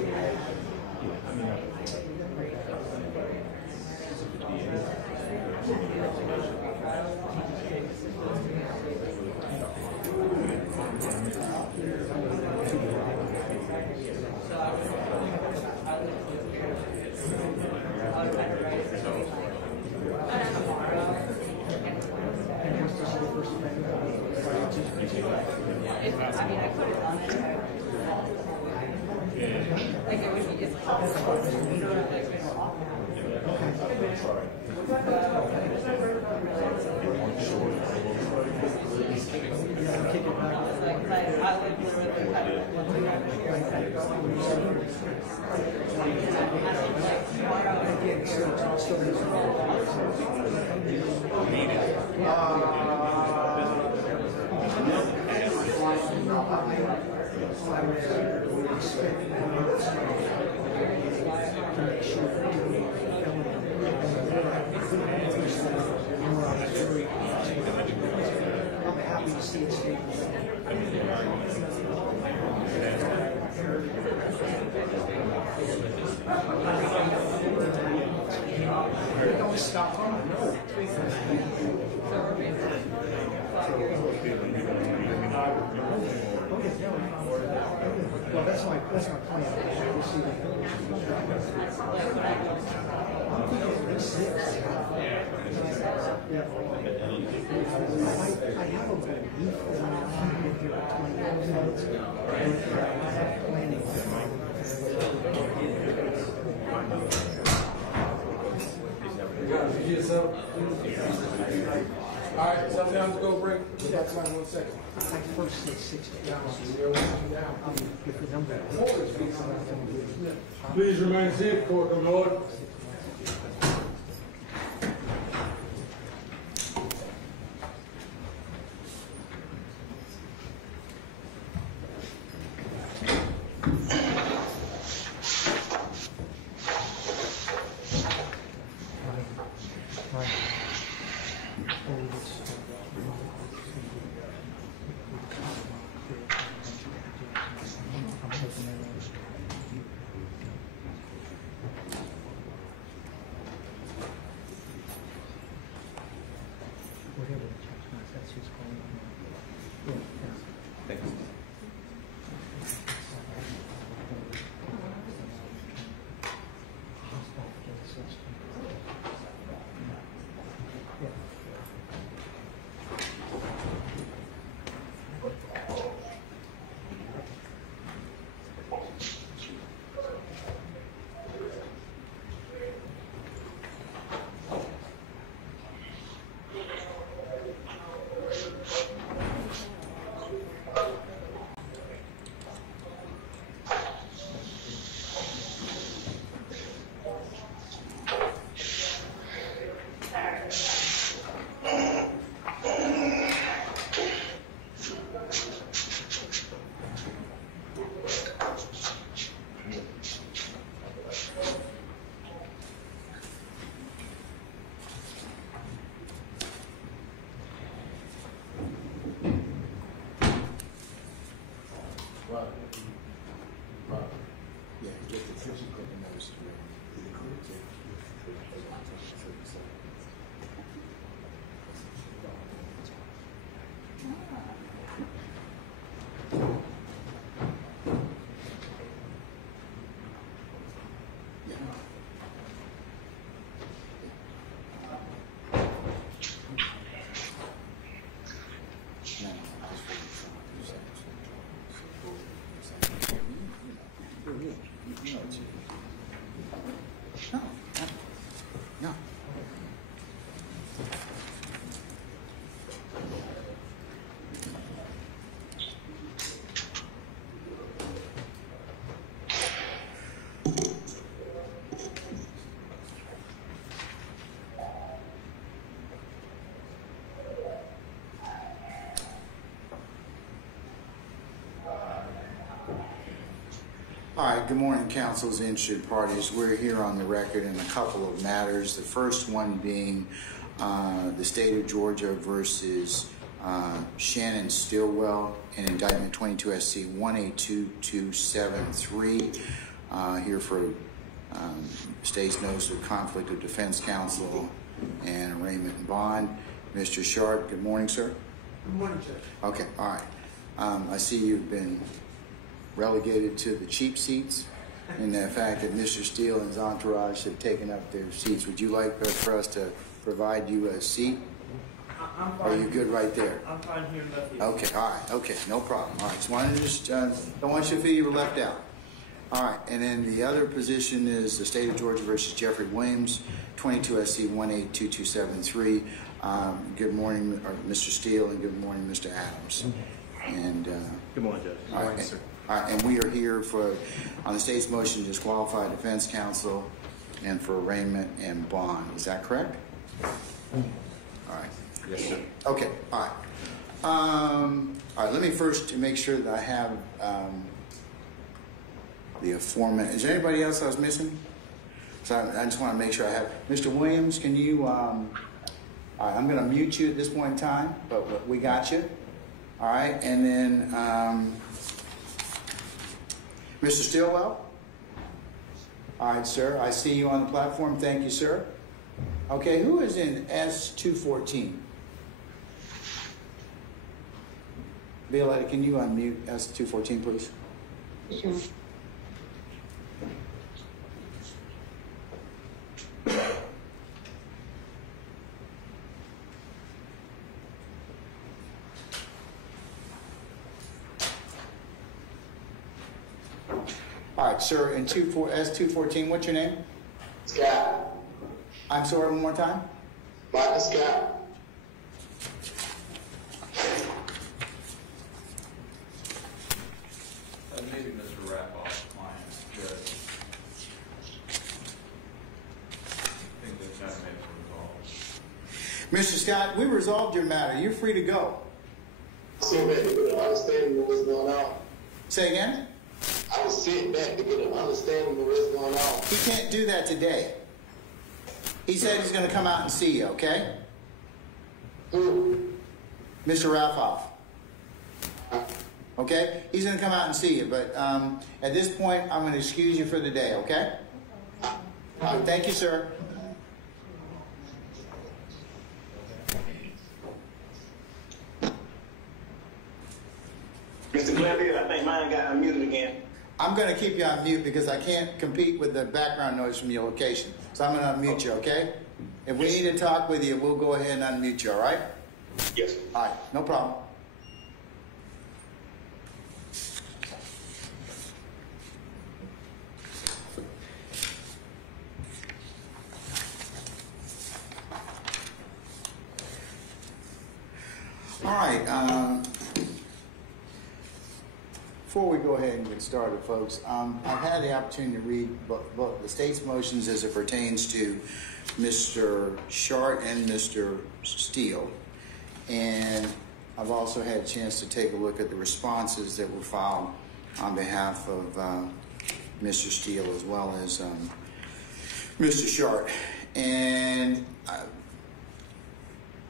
Well, that's my plan. I have a belief that I'm here for 20 minutes. I have planning. All right, something else to go break. That's like 1 second. I first said 60. Please remain seated, court of order. All right, good morning, counsels, interested parties. We're here on the record in a couple of matters. The first one being the state of Georgia versus Shannon Stillwell in indictment 22 SC 182273 here for state's notice of conflict of defense counsel and arraignment and bond. Mr. Sharp, good morning, sir. Good morning, Judge. Okay, all right. I see you've been relegated to the cheap seats, and the fact that Mr. Steele and his entourage have taken up their seats. Would you like for us to provide you a seat? I'm fine. Are you good right there? I'm fine here left here. Okay, all right, okay, no problem. All right, just wanted to don't want you to feel you were left out. All right, and then the other position is the State of Georgia versus Jeffrey Williams, 22 SC 182273. Good morning, Mr. Steele, and good morning, Mr. Adams. And good morning, Judge. Good morning, sir. All right, and we are here on the state's motion to disqualify defense counsel and for arraignment and bond. Is that correct? All right. Yes, sir. Okay. All right. All right. Let me first make sure that I have the aforementioned. Is there anybody else I was missing? So I just want to make sure I have. Mr. Williams, can you? All right. I'm going to mute you at this point in time, but we got you. All right. And then Mr. Stillwell. All right, sir. I see you on the platform. Thank you, sir. Okay. Who is in S214? Violetta, can you unmute S214, please? Sure. All right, sir, in S214, what's your name? Scott. I'm sorry, one more time? Michael Scott. Maybe Mr. Rapoff's client could. I think this matter may be resolved. Mr. Scott, we resolved your matter. You're free to go. Sit back to get an understanding of what's going on. Say again? I was sitting back to get an understanding of what's going on. He can't do that today. He said he's going to come out and see you, okay? Who? Mr. Rapoff. Okay? He's going to come out and see you, but at this point, I'm going to excuse you for the day, okay? Thank you, sir. Mr. Glenville, I think mine got unmuted again. I'm going to keep you on mute because I can't compete with the background noise from your location. So I'm going to unmute you, okay? If we need to talk with you, we'll go ahead and unmute you, all right? Yes. All right, no problem. All right. Before we go ahead and get started, folks, I've had the opportunity to read both the state's motions as it pertains to Mr. Shart and Mr. Steele, and I've also had a chance to take a look at the responses that were filed on behalf of Mr. Steele as well as Mr. Shart. And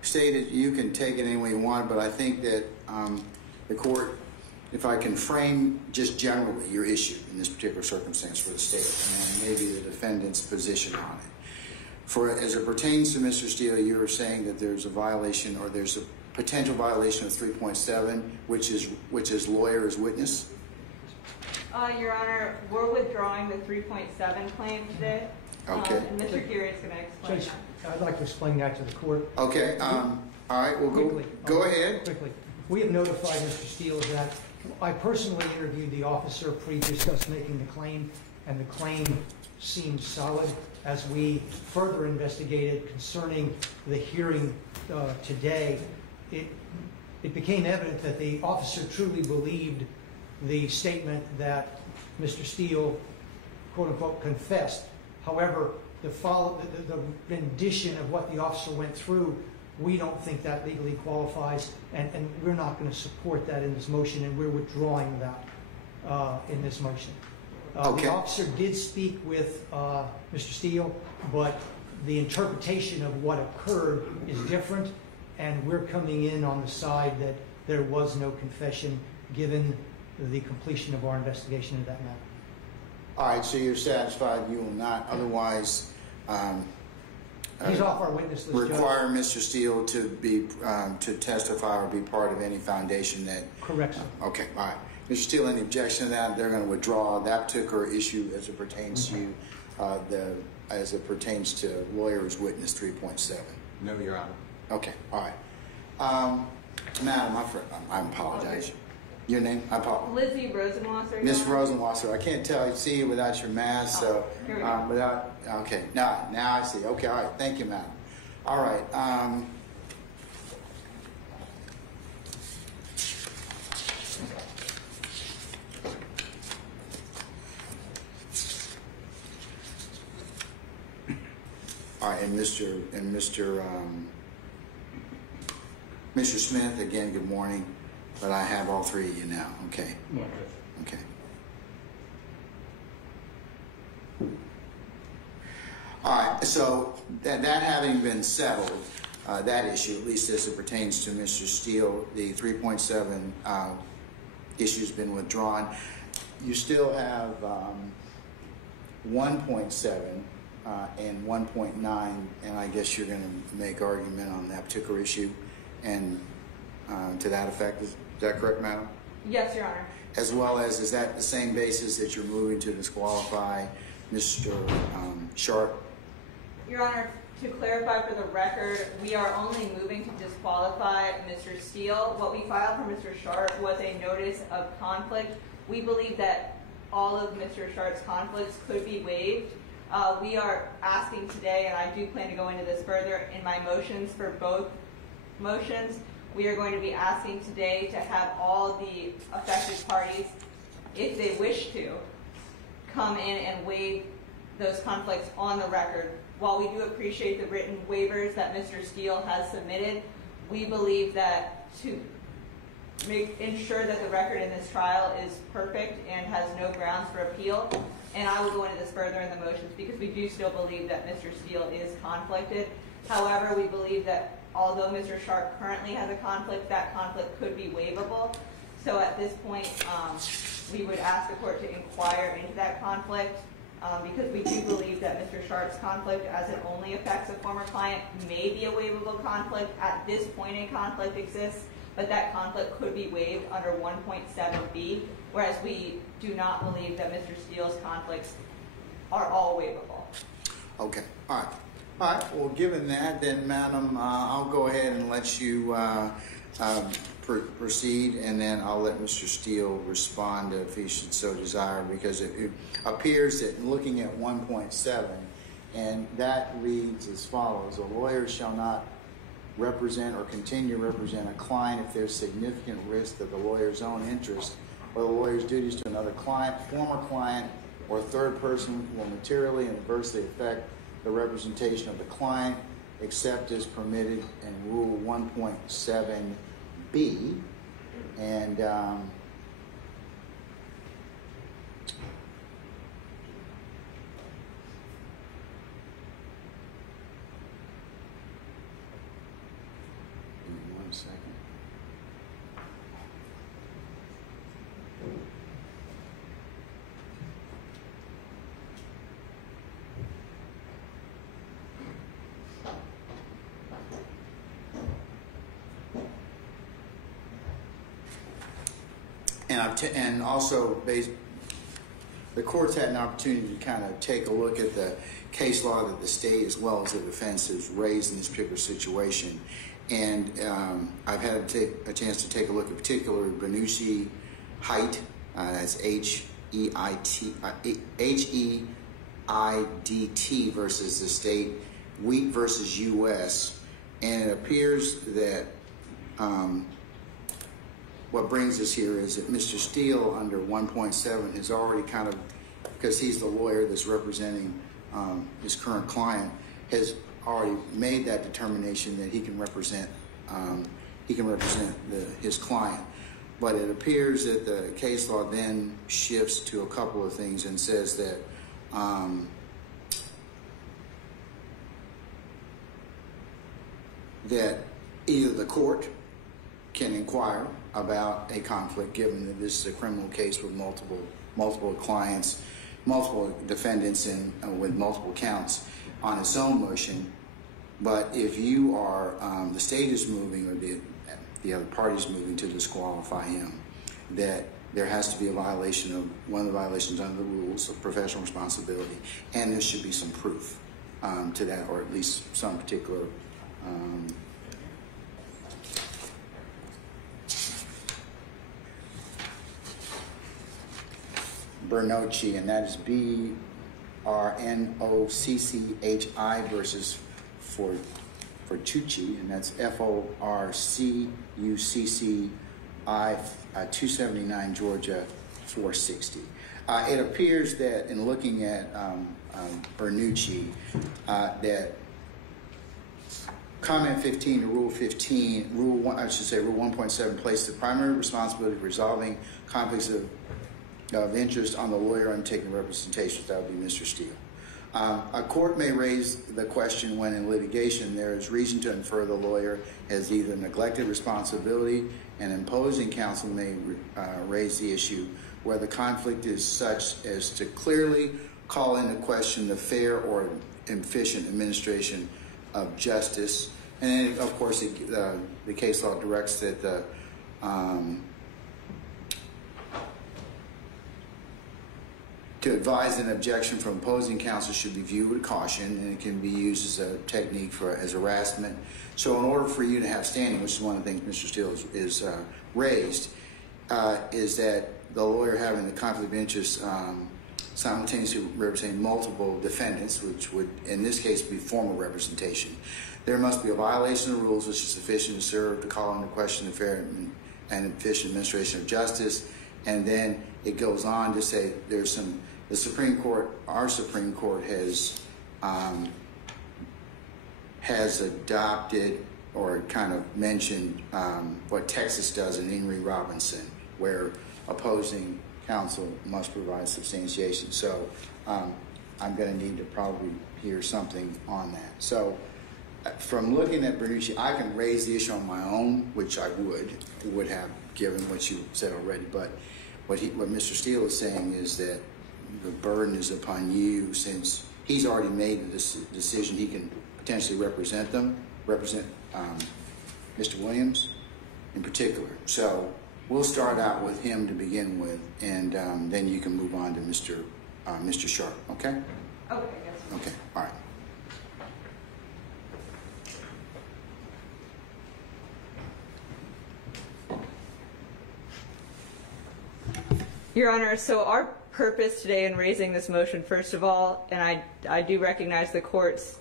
stated you can take it any way you want, but I think that the court, if I can frame just generally your issue in this particular circumstance for the state, and maybe the defendant's position on it. As it pertains to Mr. Steele, you're saying that there's a violation, or there's a potential violation of 3.7, which is lawyer as witness? Your Honor, we're withdrawing the 3.7 claim today. Okay. And Mr. Geary is going to explain Judge, that. I'd like to explain that to the court. Okay. All right. Well, go ahead. Quickly. We have notified Mr. Steele that I personally interviewed the officer previous to us making the claim, and the claim seemed solid. As we further investigated concerning the hearing today, it became evident that the officer truly believed the statement that Mr. Steele, quote unquote, confessed. However, the rendition of what the officer went through, we don't think that legally qualifies, and we're not going to support that in this motion, and we're withdrawing that in this motion. Okay. The officer did speak with Mr. Steele, but the interpretation of what occurred is different, and we're coming in on the side that there was no confession given the completion of our investigation into that matter. All right, so you're satisfied you will not otherwise he's off our witness list, require Mr. Steele to be to testify or be part of any foundation that... Correct, sir. Okay, all right. Mr. Steele, any objection to that? They're going to withdraw that particular issue as it pertains to you, as it pertains to lawyer's witness 3.7. No, Your Honor. Okay, all right. Madam, I apologize. Your name? I apologize. Lizzie Rosenwasser. Miss Rosenwasser, I can't see you without your mask, so here we go. okay, now I see. Okay, all right, thank you, madam. All right. All right, and Mr. Smith, again, good morning. But I have all three of you now. Okay. Okay. All right. So that having been settled, that issue, at least as it pertains to Mr. Steele, the 3.7 issue's been withdrawn. You still have 1.7 and 1.9, and I guess you're going to make argument on that particular issue, and to that effect. Is that correct, madam? Yes, Your Honor. As well as, is that the same basis that you're moving to disqualify Mr. Sharp? Your Honor, to clarify for the record, we are only moving to disqualify Mr. Steele. What we filed for Mr. Sharp was a notice of conflict. We believe that all of Mr. Sharp's conflicts could be waived. We are asking today, and I do plan to go into this further in my motions for both motions, we are going to be asking today to have all the affected parties, if they wish to, come in and waive those conflicts on the record. While we do appreciate the written waivers that Mr. Steele has submitted, we believe that to ensure that the record in this trial is perfect and has no grounds for appeal, and I will go into this further in the motions because we do still believe that Mr. Steele is conflicted. However, we believe that although Mr. Sharp currently has a conflict, that conflict could be waivable. So at this point, we would ask the court to inquire into that conflict because we do believe that Mr. Sharp's conflict, as it only affects a former client, may be a waivable conflict. At this point, a conflict exists, but that conflict could be waived under 1.7b, whereas we do not believe that Mr. Steele's conflicts are all waivable. Okay, all right. All right, well, given that, then, madam, I'll go ahead and let you proceed, and then I'll let Mr. Steele respond if he should so desire, because it appears that looking at 1.7, and that reads as follows: a lawyer shall not represent or continue to represent a client if there's significant risk that the lawyer's own interest or the lawyer's duties to another client, former client, or third person will materially and adversely affect the representation of the client, except as permitted in Rule 1.7b. And give me 1 second. And also, the court's had an opportunity to kind of take a look at the case law that the state as well as the defense has raised in this particular situation. And I've had a chance to take a look at particular Benucci Height, that's H-E-I-D-T versus the state, Wheat versus U.S. And it appears that what brings us here is that Mr. Steele under 1.7 has already kind of, because he's the lawyer that's representing his current client, has already made that determination that he can represent his client. But it appears that the case law then shifts to a couple of things and says that either the court can inquire about a conflict, given that this is a criminal case with multiple clients, multiple defendants, and with multiple counts on its own motion. But if you are, the state is moving, or the other party is moving to disqualify him, that there has to be a violation of one of the violations under the rules of professional responsibility, and there should be some proof to that, or at least some particular Bernocchi, and that is BRNOCCHI versus Fortucci, and that's FORCUCCI 279 Georgia 460. It appears that in looking at Bernocchi, that comment 15 to rule 15, rule 1.7 placed the primary responsibility for resolving conflicts of interest on the lawyer undertaking representation. That would be Mr. Steele. A court may raise the question when in litigation there is reason to infer the lawyer has either neglected responsibility, and imposing counsel may raise the issue where the conflict is such as to clearly call into question the fair or efficient administration of justice. And then, of course, the case law directs that the to advise an objection from opposing counsel should be viewed with caution, and it can be used as a technique as harassment. So in order for you to have standing, which is one of the things Mr. Steele is raised, is that the lawyer having the conflict of interest simultaneously representing multiple defendants, which would in this case be formal representation. There must be a violation of the rules which is sufficient to serve to call into question the fair and efficient administration of justice. And then it goes on to say there's some, the Supreme Court, our Supreme Court has adopted or kind of mentioned what Texas does in Henry Robinson, where opposing counsel must provide substantiation. So I'm going to need to probably hear something on that. So from looking at Bernocchi, I can raise the issue on my own, which I would have given what you said already. But what Mr. Steele is saying is that the burden is upon you, since he's already made this decision. He can potentially represent Mr. Williams in particular. So we'll start out with him to begin with, and then you can move on to Mr. Sharp. Okay? Okay. Yes. Okay. All right. Your Honor, so our purpose today in raising this motion, first of all, and I do recognize the court's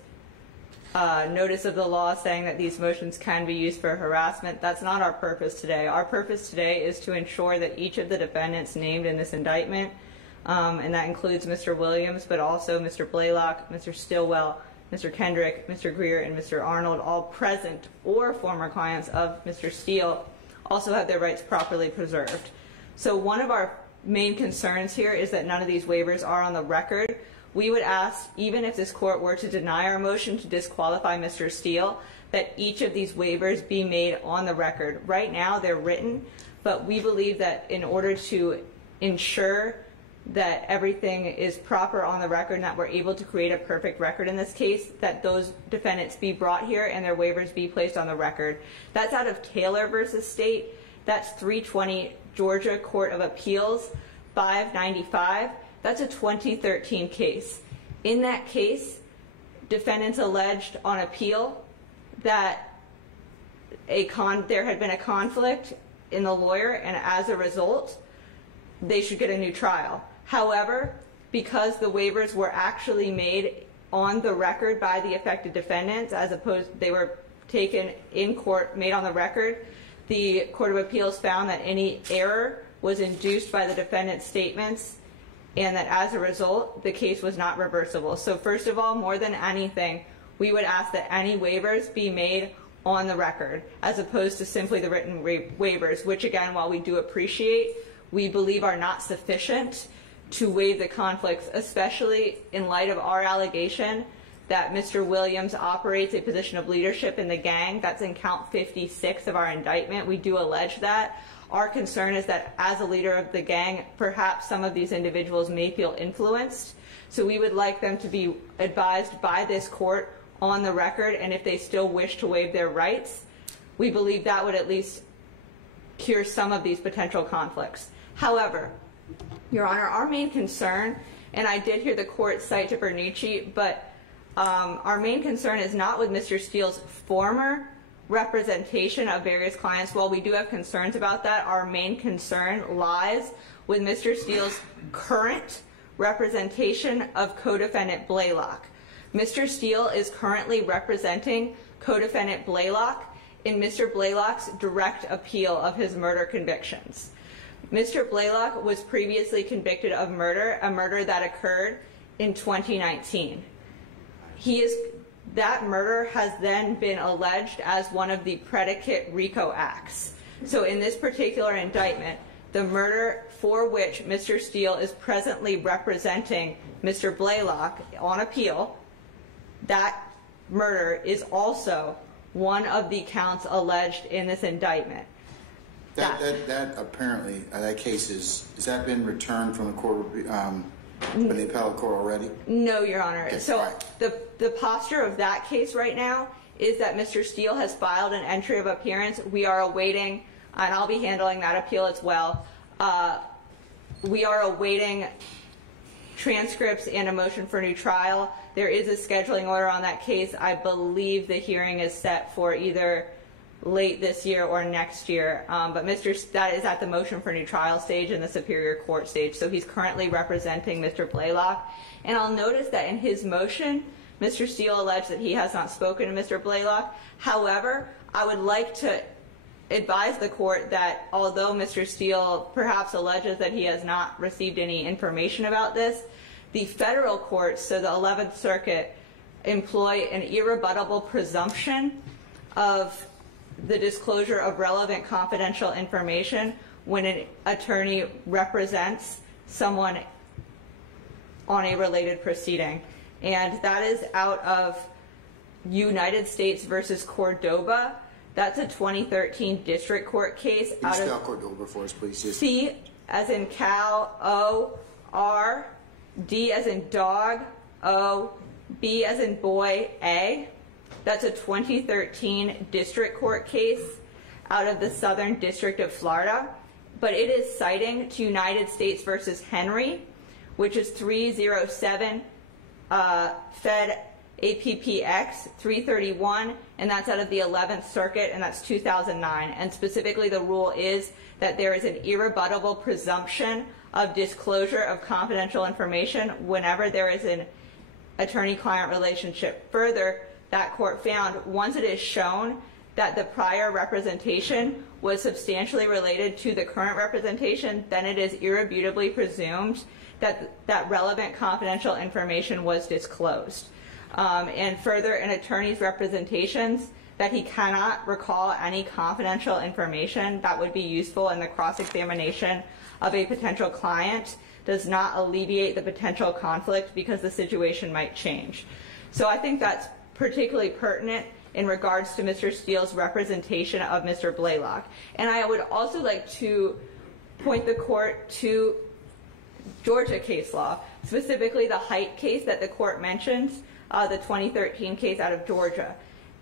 notice of the law saying that these motions can be used for harassment. That's not our purpose today. Our purpose today is to ensure that each of the defendants named in this indictment, and that includes Mr. Williams, but also Mr. Blaylock, Mr. Stillwell, Mr. Kendrick, Mr. Greer, and Mr. Arnold, all present or former clients of Mr. Steele, also have their rights properly preserved. So one of our main concerns here is that none of these waivers are on the record. We would ask, even if this court were to deny our motion to disqualify Mr. Steele, that each of these waivers be made on the record. Right now they're written, but we believe that in order to ensure that everything is proper on the record and that we're able to create a perfect record in this case, that those defendants be brought here and their waivers be placed on the record. That's out of Taylor versus State. That's 320 Georgia Court of Appeals 595. That's a 2013 case. In that case, defendants alleged on appeal that there had been a conflict in the lawyer, and as a result, they should get a new trial. However, because the waivers were actually made on the record by the affected defendants, as opposed they were taken in court, made on the record, the Court of Appeals found that any error was induced by the defendant's statements, and that as a result, the case was not reversible. So first of all, more than anything, we would ask that any waivers be made on the record, as opposed to simply the written waivers, which again, while we do appreciate, we believe are not sufficient to waive the conflicts, especially in light of our allegation that Mr. Williams operates a position of leadership in the gang. That's in count 56 of our indictment. We do allege that. Our concern is that as a leader of the gang, perhaps some of these individuals may feel influenced. So we would like them to be advised by this court on the record, and if they still wish to waive their rights, we believe that would at least cure some of these potential conflicts. However, Your Honor, our main concern, and I did hear the court cite to Bernucci, but our main concern is not with Mr. Steele's former representation of various clients. While we do have concerns about that, our main concern lies with Mr. Steele's current representation of co-defendant Blaylock. Mr. Steele is currently representing co-defendant Blaylock in Mr. Blaylock's direct appeal of his murder convictions. Mr. Blaylock was previously convicted of murder, a murder that occurred in 2019. That murder has then been alleged as one of the predicate RICO acts. So in this particular indictment, the murder for which Mr. Steele is presently representing Mr. Blaylock on appeal, that murder is also one of the counts alleged in this indictment. That apparently, that case has that been returned from the court, from the appellate court already? No, Your Honor. Okay, so right. the posture of that case right now is that Mr. Steele has filed an entry of appearance. We are awaiting, and I'll be handling that appeal as well. We are awaiting transcripts and a motion for new trial. There is a scheduling order on that case. I believe the hearing is set for either late this year or next year. But that is at the motion for new trial stage in the Superior Court stage. So he's currently representing Mr. Blaylock. And I'll notice that in his motion, Mr. Steele alleged that he has not spoken to Mr. Blaylock. However, I would like to advise the court that although Mr. Steele perhaps alleges that he has not received any information about this, the federal courts, so the 11th Circuit, employ an irrebuttable presumption of the disclosure of relevant confidential information when an attorney represents someone on a related proceeding. And that is out of United States versus Cordoba. That's a 2013 district court case. Can you spell Cordoba for us, please? C as in cow, O, R, D as in dog, O, B as in boy, A. That's a 2013 district court case out of the Southern District of Florida. But it is citing to United States versus Henry, which is 307 Fed APPX 331, and that's out of the 11th Circuit, and that's 2009. And specifically, the rule is that there is an irrebuttable presumption of disclosure of confidential information whenever there is an attorney-client relationship. Further, that court found once it is shown that the prior representation was substantially related to the current representation, then it is irrebutably presumed that relevant confidential information was disclosed. And further, an attorney's representations that he cannot recall any confidential information that would be useful in the cross-examination of a potential client does not alleviate the potential conflict because the situation might change. So I think that's particularly pertinent in regards to Mr. Steele's representation of Mr. Blaylock. And I would also like to point the court to Georgia case law, specifically the Height case that the court mentions, the 2013 case out of Georgia.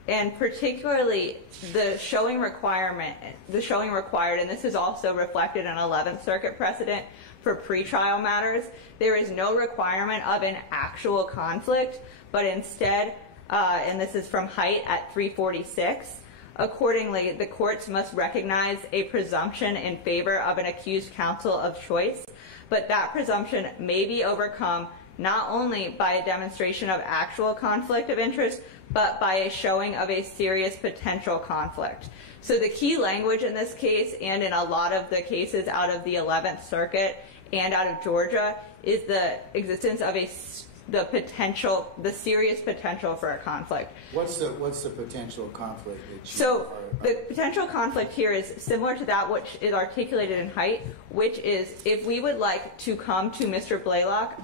And particularly the showing required, and this is also reflected in 11th Circuit precedent for pretrial matters, there is no requirement of an actual conflict, but instead, and this is from Height at 346, accordingly, the courts must recognize a presumption in favor of an accused counsel of choice, but that presumption may be overcome not only by a demonstration of actual conflict of interest, but by a showing of a serious potential conflict. So the key language in this case, and in a lot of the cases out of the 11th Circuit and out of Georgia, is the existence of the serious potential for a conflict. What's the potential conflict that you So the potential conflict here is similar to that which is articulated in Height, which is if we would like to come to Mr. Blaylock,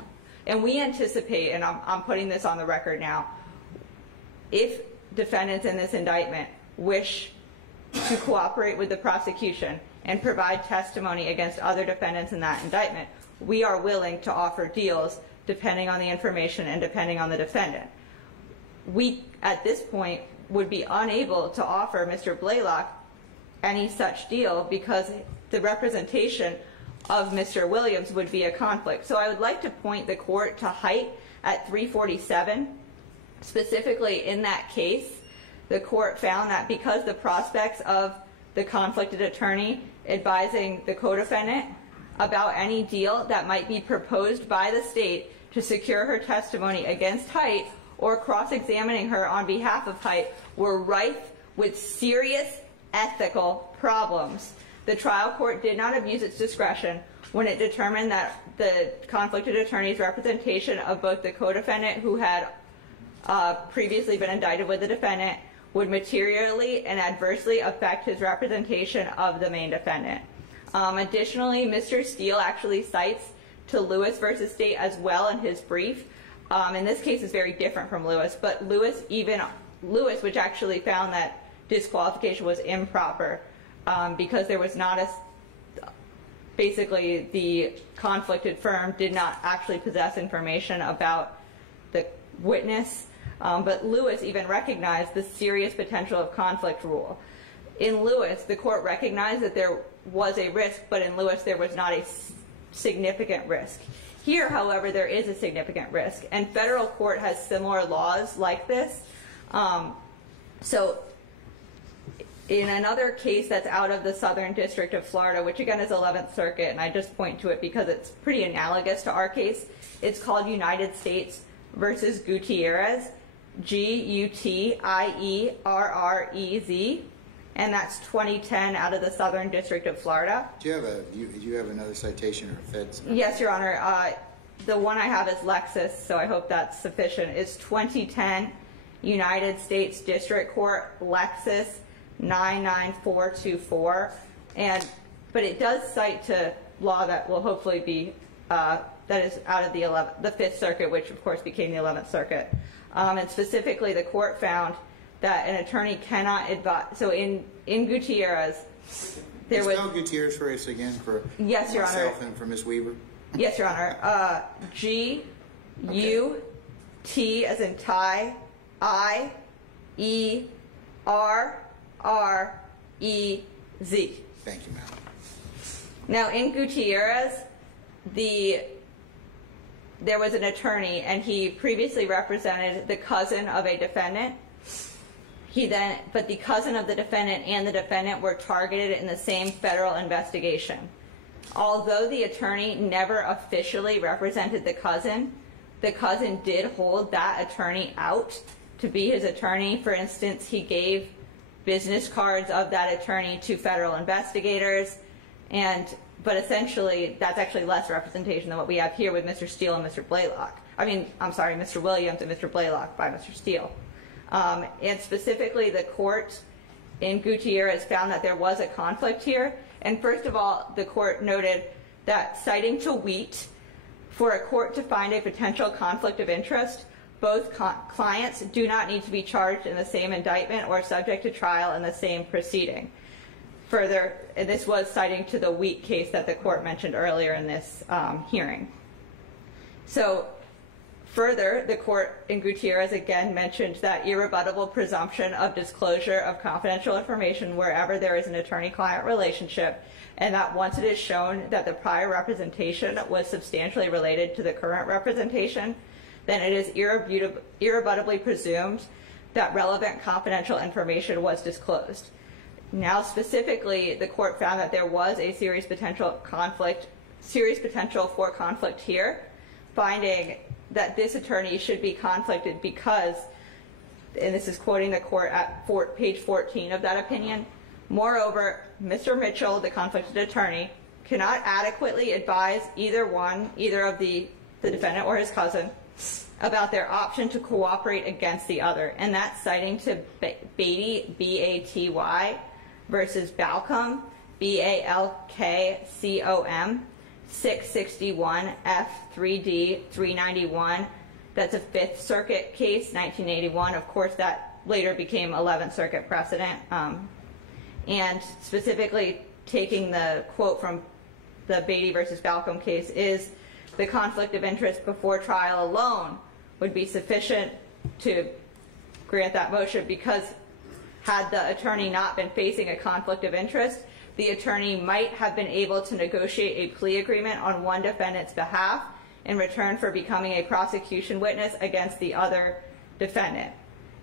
and we anticipate, and I'm putting this on the record now, if defendants in this indictment wish to cooperate with the prosecution and provide testimony against other defendants in that indictment, we are willing to offer deals depending on the information and depending on the defendant. We, at this point, would be unable to offer Mr. Blaylock any such deal because the representation of Mr. Williams would be a conflict. So I would like to point the court to Height at 347. Specifically in that case, the court found that because the prospects of the conflicted attorney advising the co-defendant about any deal that might be proposed by the state to secure her testimony against Height or cross-examining her on behalf of Height were rife with serious ethical problems. The trial court did not abuse its discretion when it determined that the conflicted attorney's representation of both the co-defendant who had previously been indicted with the defendant would materially and adversely affect his representation of the main defendant. Additionally, Mr. Steele actually cites to Lewis versus State as well in his brief. And this case is very different from Lewis, but Lewis, which actually found that disqualification was improper because there was not basically the conflicted firm did not actually possess information about the witness, but Lewis even recognized the serious potential of conflict rule. In Lewis, the court recognized that there was a risk, but in Lewis there was not a significant risk. Here, however, there is a significant risk, and federal court has similar laws like this. So in another case that's out of the Southern District of Florida, which again is 11th Circuit, and I just point to it because it's pretty analogous to our case, it's called United States versus Gutierrez, Gutierrez, and that's 2010 out of the Southern District of Florida. Do you have another citation or feds? Yes, Your Honor. The one I have is Lexis, so I hope that's sufficient. It's 2010 United States District Court, Lexis 99424, but it does cite to law that will hopefully be that is out of the 5th Circuit, which of course became the 11th Circuit. And specifically, the court found that an attorney cannot advise. So in Gutierrez, there was. Spell Gutierrez for us again for yes, Your myself Honor. and for Ms. Weaver. Yes, Your Honor. G-U-T as in tie, I-E-R-R-E-Z. Thank you, ma'am. Now, in Gutierrez, there was an attorney, and he previously represented the cousin of a defendant. But the cousin of the defendant and the defendant were targeted in the same federal investigation. Although the attorney never officially represented the cousin did hold that attorney out to be his attorney. For instance, he gave business cards of that attorney to federal investigators, but essentially that's actually less representation than what we have here with Mr. Steele and Mr. Blaylock. Mr. Williams and Mr. Blaylock by Mr. Steele. And specifically, the court in Gutierrez found that there was a conflict here. And first of all, the court noted that, citing to Wheat, for a court to find a potential conflict of interest, both clients do not need to be charged in the same indictment or subject to trial in the same proceeding. Further, and this was citing to the Wheat case that the court mentioned earlier in this hearing. So, further, the court in Gutierrez again mentioned that irrebuttable presumption of disclosure of confidential information wherever there is an attorney-client relationship, and that once it is shown that the prior representation was substantially related to the current representation, then it is irrebuttably presumed that relevant confidential information was disclosed. Now, specifically, the court found that there was a serious potential for conflict here, finding that this attorney should be conflicted because, and this is quoting the court at page 14 of that opinion, moreover, Mr. Mitchell, the conflicted attorney, cannot adequately advise either of the defendant or his cousin about their option to cooperate against the other. And that's citing to Beatty, B-A-T-Y, versus Balcom, B-A-L-K-C-O-M, 661 F 3D 391 That's a Fifth Circuit case, 1981. Of course, that later became 11th Circuit precedent. And specifically taking the quote from the Beatty versus Balcom case is the conflict of interest before trial alone would be sufficient to grant that motion, because had the attorney not been facing a conflict of interest, the attorney might have been able to negotiate a plea agreement on one defendant's behalf in return for becoming a prosecution witness against the other defendant.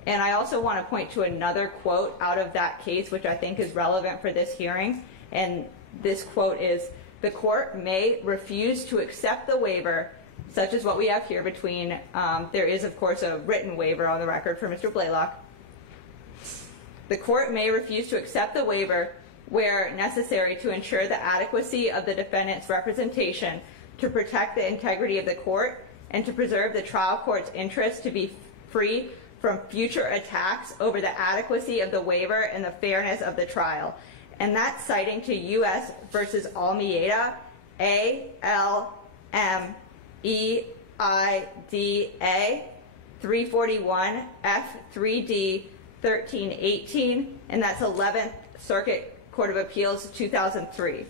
And I also want to point to another quote out of that case, which I think is relevant for this hearing. And this quote is, "The court may refuse to accept the waiver," such as what we have here between, there is, of course, a written waiver on the record for Mr. Blaylock. "The court may refuse to accept the waiver where necessary to ensure the adequacy of the defendant's representation, to protect the integrity of the court, and to preserve the trial court's interest to be free from future attacks over the adequacy of the waiver and the fairness of the trial." And that's citing to U.S. versus Almeida, ALMEIDA, 341 F3D 1318, and that's 11th Circuit Court of Appeals, 2003.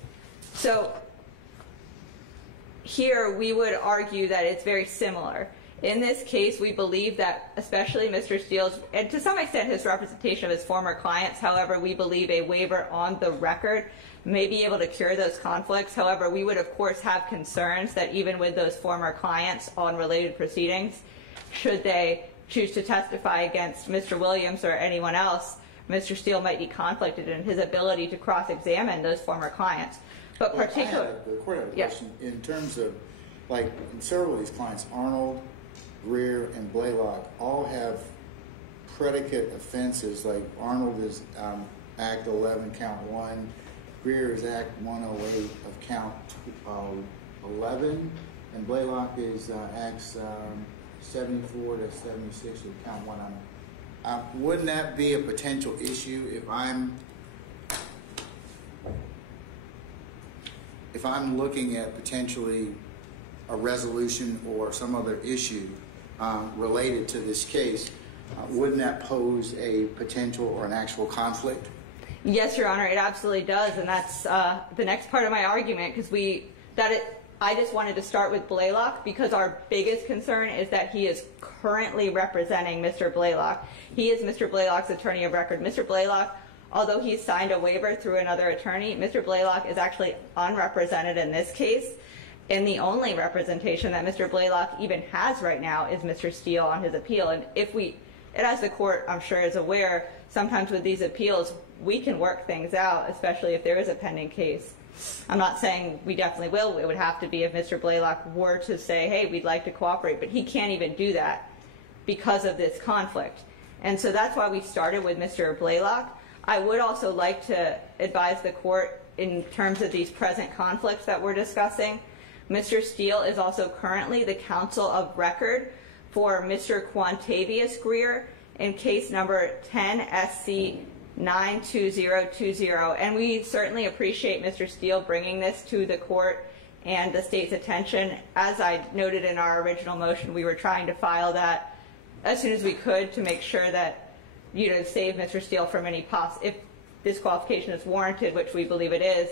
So here we would argue that it's very similar. In this case, we believe that especially Mr. Steele's, and to some extent his representation of his former clients, however, we believe a waiver on the record may be able to cure those conflicts. However, we would of course have concerns that even with those former clients on related proceedings, should they choose to testify against Mr. Williams or anyone else, Mr. Steele might be conflicted in his ability to cross-examine those former clients. But particularly, the court had a question in terms of, like, several of these clients, Arnold, Greer, and Blaylock, all have predicate offenses. Like Arnold is Act 11, Count 1. Greer is Act 108 of Count 11, and Blaylock is Acts 74 to 76 of Count 1. Wouldn't that be a potential issue if I'm looking at potentially a resolution or some other issue related to this case? Wouldn't that pose a potential or an actual conflict? Yes, Your Honor, it absolutely does, and that's the next part of my argument, because I just wanted to start with Blaylock because our biggest concern is that he is currently representing Mr. Blaylock. He is Mr. Blaylock's attorney of record. Mr. Blaylock, although he signed a waiver through another attorney, Mr. Blaylock is actually unrepresented in this case, and the only representation that Mr. Blaylock even has right now is Mr. Steele on his appeal. And as the court, I'm sure, is aware, sometimes with these appeals, we can work things out, especially if there is a pending case. I'm not saying we definitely will. It would have to be if Mr. Blaylock were to say, hey, we'd like to cooperate, but he can't even do that because of this conflict. And so that's why we started with Mr. Blaylock. I would also like to advise the court in terms of these present conflicts that we're discussing. Mr. Steele is also currently the counsel of record for Mr. Quantavious Greer in case number 10SC92020, and we certainly appreciate Mr. Steele bringing this to the court and the state's attention. As I noted in our original motion, we were trying to file that as soon as we could to make sure that, save Mr. Steele from any if disqualification is warranted, which we believe it is,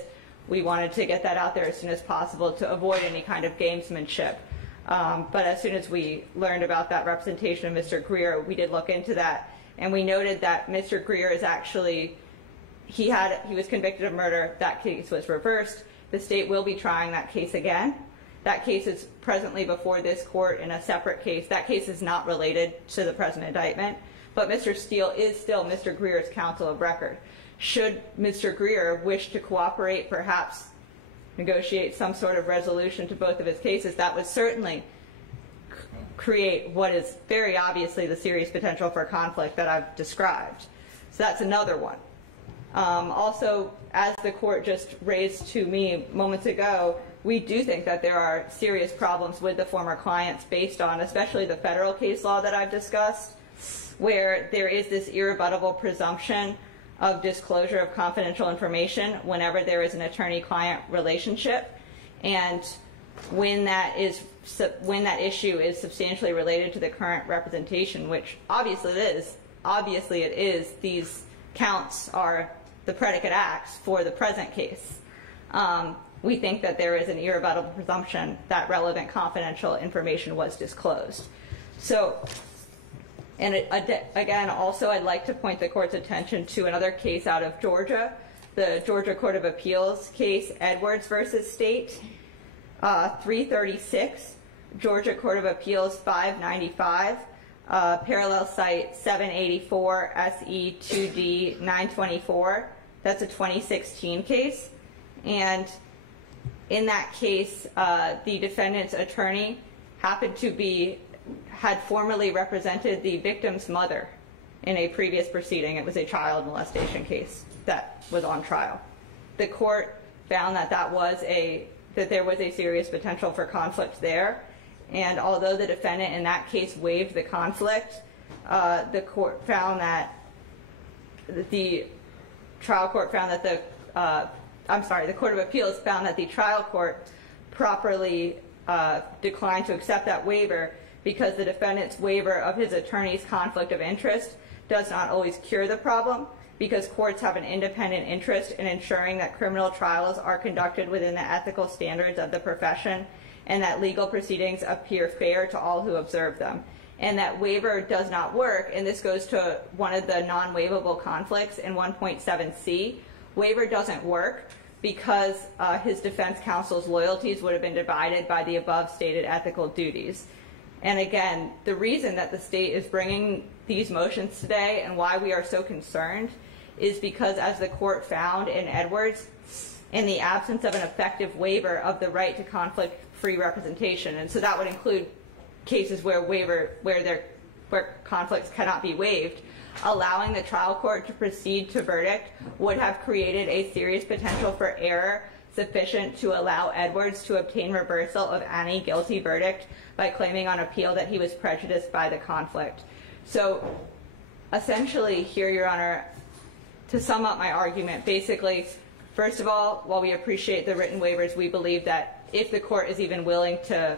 we wanted to get that out there as soon as possible to avoid any kind of gamesmanship. But as soon as we learned about that representation of Mr. Greer, we did look into that. And we noted that Mr. Greer is actually, he was convicted of murder. That case was reversed. The state will be trying that case again. That case is presently before this court in a separate case. That case is not related to the present indictment. But Mr. Steele is still Mr. Greer's counsel of record. Should Mr. Greer wish to cooperate, perhaps negotiate some sort of resolution to both of his cases, that would certainly create what is very obviously the serious potential for conflict that I've described. So that's another one. Also, as the court just raised to me moments ago, we do think that there are serious problems with the former clients based on especially the federal case law that I've discussed, where there is this irrebuttable presumption of disclosure of confidential information whenever there is an attorney-client relationship. And when that issue is substantially related to the current representation, which obviously it is. These counts are the predicate acts for the present case. We think that there is an irrebuttable presumption that relevant confidential information was disclosed. So, and again, also I'd like to point the court's attention to another case out of Georgia, the Georgia Court of Appeals case, Edwards versus State, 336, Georgia Court of Appeals 595, parallel site 784 SE 2D 924. That's a 2016 case. And in that case, the defendant's attorney had formerly represented the victim's mother in a previous proceeding. It was a child molestation case that was on trial. The court found that there was a serious potential for conflict there, and although the defendant in that case waived the conflict, the court found that the Court of Appeals found that the trial court properly declined to accept that waiver because the defendant's waiver of his attorney's conflict of interest does not always cure the problem, because courts have an independent interest in ensuring that criminal trials are conducted within the ethical standards of the profession and that legal proceedings appear fair to all who observe them. And that waiver does not work, and this goes to one of the non-waivable conflicts in 1.7c. Waiver doesn't work because his defense counsel's loyalties would have been divided by the above stated ethical duties. And again, the reason that the state is bringing these motions today and why we are so concerned is because, as the court found in Edwards, in the absence of an effective waiver of the right to conflict-free representation, and so that would include cases where conflicts cannot be waived, allowing the trial court to proceed to verdict would have created a serious potential for error sufficient to allow Edwards to obtain reversal of any guilty verdict by claiming on appeal that he was prejudiced by the conflict. So essentially here, Your Honor, to sum up my argument, basically, first of all, while we appreciate the written waivers, we believe that if the court is even willing to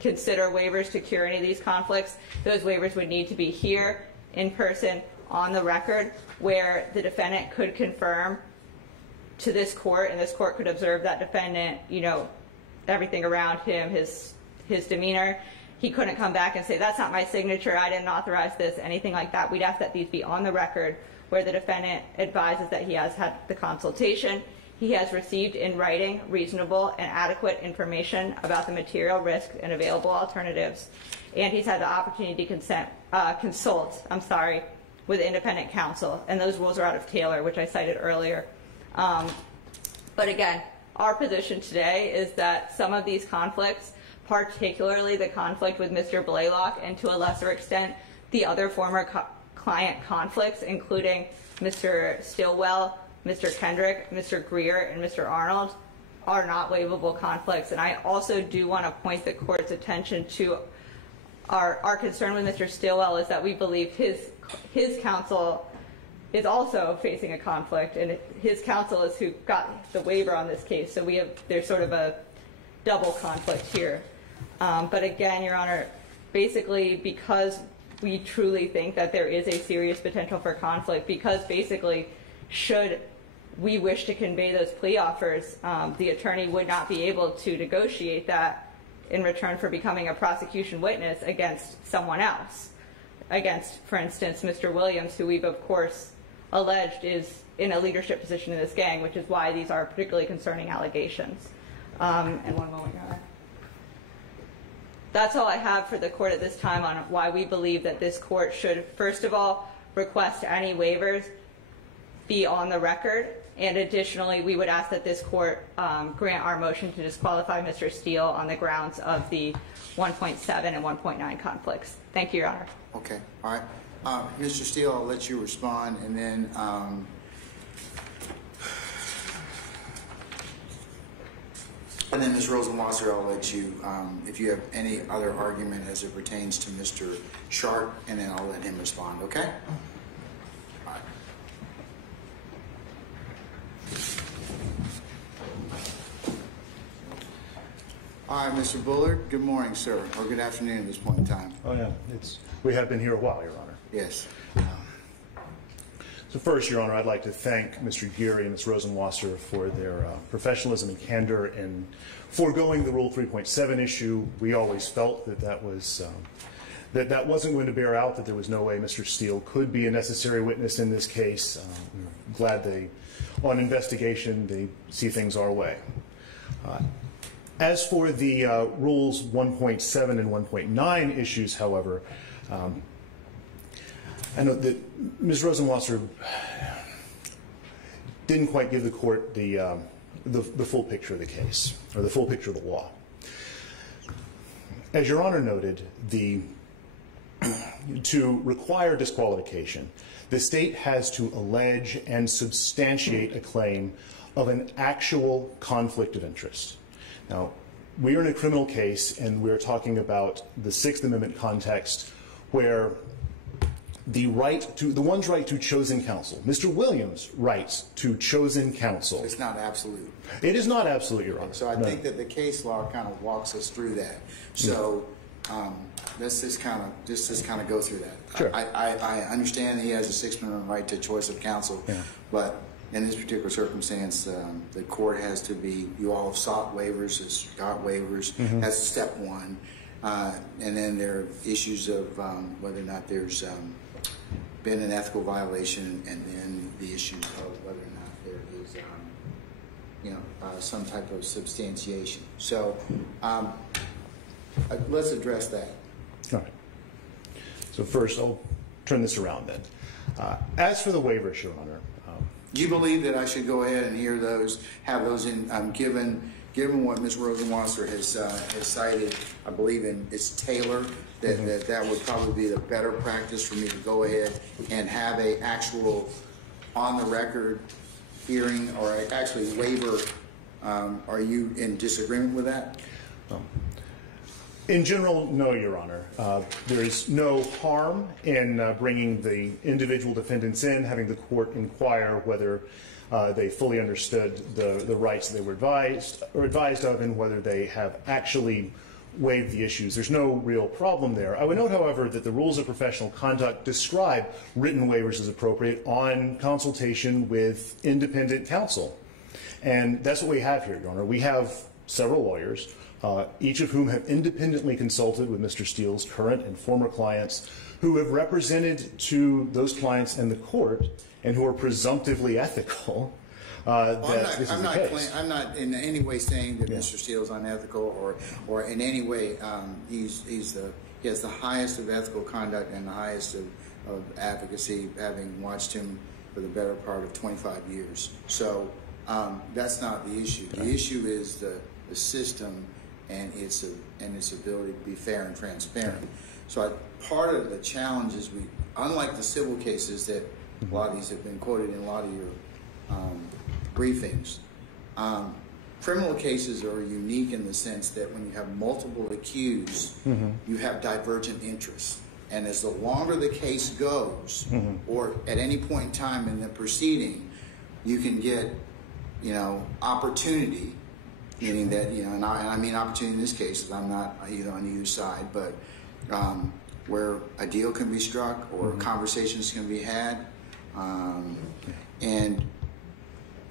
consider waivers to cure any of these conflicts, those waivers would need to be here, in person, on the record, where the defendant could confirm to this court, and this court could observe that defendant, everything around him, his demeanor. He couldn't come back and say, that's not my signature, I didn't authorize this, anything like that. We'd ask that these be on the record, where the defendant advises that he has had the consultation, he has received in writing reasonable and adequate information about the material risk and available alternatives, and he's had the opportunity to consult with independent counsel, and those rules are out of Taylor, which I cited earlier. But again, our position today is that some of these conflicts, particularly the conflict with Mr. Blaylock, and to a lesser extent, the other former client conflicts, including Mr. Stillwell, Mr. Kendrick, Mr. Greer, and Mr. Arnold, are not waivable conflicts. And I also do want to point the court's attention to our concern with Mr. Stillwell is that we believe his counsel is also facing a conflict, and his counsel is who got the waiver on this case. So there's sort of a double conflict here. But again, Your Honor, basically because we truly think that there is a serious potential for conflict, because basically should we wish to convey those plea offers, the attorney would not be able to negotiate that in return for becoming a prosecution witness against someone else, against, for instance, Mr. Williams, who we've of course alleged is in a leadership position in this gang, which is why these are particularly concerning allegations. And one moment, Your Honor. That's all I have for the court at this time on why we believe that this court should, first of all, request any waivers be on the record, and additionally, we would ask that this court grant our motion to disqualify Mr. Steele on the grounds of the 1.7 and 1.9 conflicts. Thank you, Your Honor. Okay, all right. Mr. Steele, I'll let you respond, and then Ms. Rosenwasser, I'll let you, if you have any other argument as it pertains to Mr. Sharp, and then I'll let him respond, okay? All right. All right, Mr. Bullard, good morning, sir, or good afternoon at this point in time. Oh, yeah. We have been here a while, Your Honor. Yes. So first, Your Honor, I'd like to thank Mr. Geary and Ms. Rosenwasser for their professionalism and candor in foregoing the Rule 3.7 issue. We always felt that that wasn't going to bear out, that there was no way Mr. Steele could be a necessary witness in this case. We're glad on investigation, they see things our way. As for the Rules 1.7 and 1.9 issues, however, I know that Ms. Rosenwasser didn't quite give the court the full picture of the case, or the full picture of the law. As Your Honor noted, to require disqualification, the state has to allege and substantiate a claim of an actual conflict of interest. Now, we are in a criminal case, and we're talking about the Sixth Amendment context, where the one's right to chosen counsel, Mr. Williams' right to chosen counsel. It's not absolute. It is not absolute, Your Honor. So I think that the case law kind of walks us through that. So let's just kind of go through that. Sure. I understand that he has a Sixth Amendment right to choice of counsel, but in this particular circumstance, the court has to be, you all have sought waivers, has got waivers. That's step one. And then there are issues of whether or not there's been an ethical violation, and then the issue of whether or not there is some type of substantiation. So let's address that. All right. So first, I'll turn this around then. As for the waivers, Your Honor. Do you believe that I should go ahead and hear those, have those in, given what Ms. Rosenwasser has cited, I believe it's Taylor, that would probably be the better practice for me to go ahead and have a actual on-the-record hearing, or actually waiver. Are you in disagreement with that? In general, no, Your Honor. There is no harm in bringing the individual defendants in, having the court inquire whether they fully understood the rights they were advised of, and whether they have actually waived the issues. There's no real problem there. I would note, however, that the rules of professional conduct describe written waivers as appropriate on consultation with independent counsel. And that's what we have here, Your Honor. We have several lawyers, each of whom have independently consulted with Mr. Steele's current and former clients, who have represented to those clients in the court and who are presumptively ethical. I'm not in any way saying that Mr. Steele is unethical, or in any way he has the highest of ethical conduct and the highest of advocacy, having watched him for the better part of 25 years. So that's not the issue. The issue is the system and its ability to be fair and transparent. So part of the challenge is, unlike the civil cases that a lot of these have been quoted in a lot of your briefings, criminal cases are unique in the sense that when you have multiple accused, you have divergent interests. And as the longer the case goes, or at any point in time in the proceeding, you can get, opportunity, meaning that, and I mean opportunity in this case, because I'm not either on either side, but where a deal can be struck or conversations can be had, and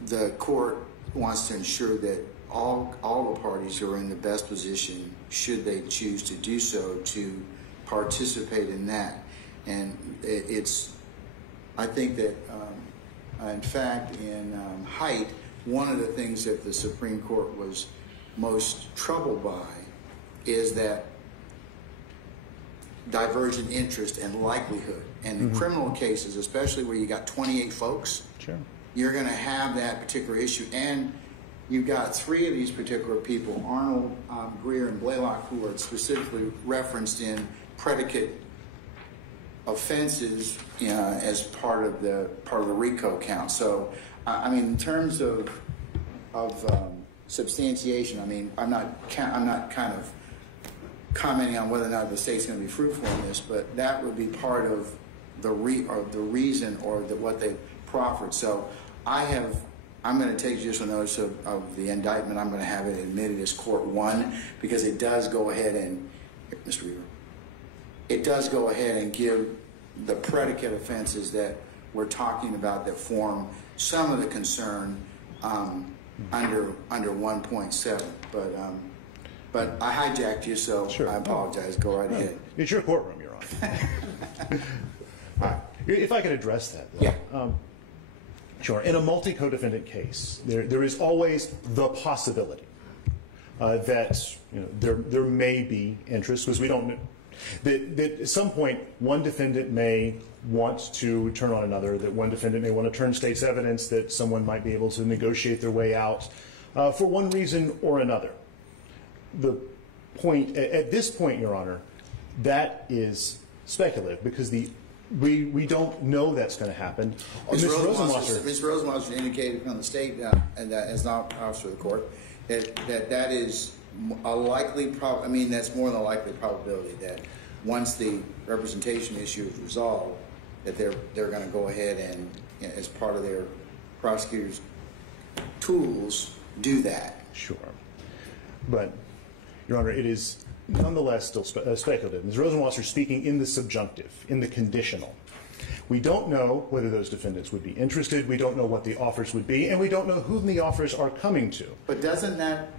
the court wants to ensure that all the parties are in the best position, should they choose to do so, to participate in that. And I think that, in fact, in Haidt, one of the things that the Supreme Court was most troubled by is that divergent interest and likelihood. And in criminal cases, especially where you got 28 folks, you're going to have that particular issue. And you've got three of these particular people, Arnold, Greer, and Blaylock, who are specifically referenced in predicate offenses as part of the RICO count. So, I mean, in terms of substantiation, I mean, I'm not kind of commenting on whether or not the state's going to be fruitful in this, but that would be part of the reason or what they proffered. So I I'm going to take judicial notice of the indictment. I'm going to have it admitted as Court 1 because it does go ahead and, Mr. Weaver, it does go ahead and give the predicate offenses that we're talking about that form some of the concern under 1.7. But I hijacked you, so sure. I apologize. Go right ahead. It's your courtroom, Your Honor. All right. If I could address that, though. Yeah. Sure. In a multi-co-defendant case, there is always the possibility that there may be interest, because we don't know that at some point one defendant may want to turn on another, that one defendant may want to turn state's evidence, that someone might be able to negotiate their way out for one reason or another. The point at this point, Your Honor, that is speculative because we don't know that's going to happen. Ms. Rosenwasser indicated from the state, and that as not officer of the court, that is a likely that's more than a likely probability that once the representation issue is resolved, that they're going to go ahead and, as part of their prosecutors' tools, do that. Sure, but Your Honor, it is nonetheless still speculative. Ms. Rosenwasser speaking in the subjunctive, in the conditional. We don't know whether those defendants would be interested. We don't know what the offers would be, and we don't know whom the offers are coming to. But doesn't that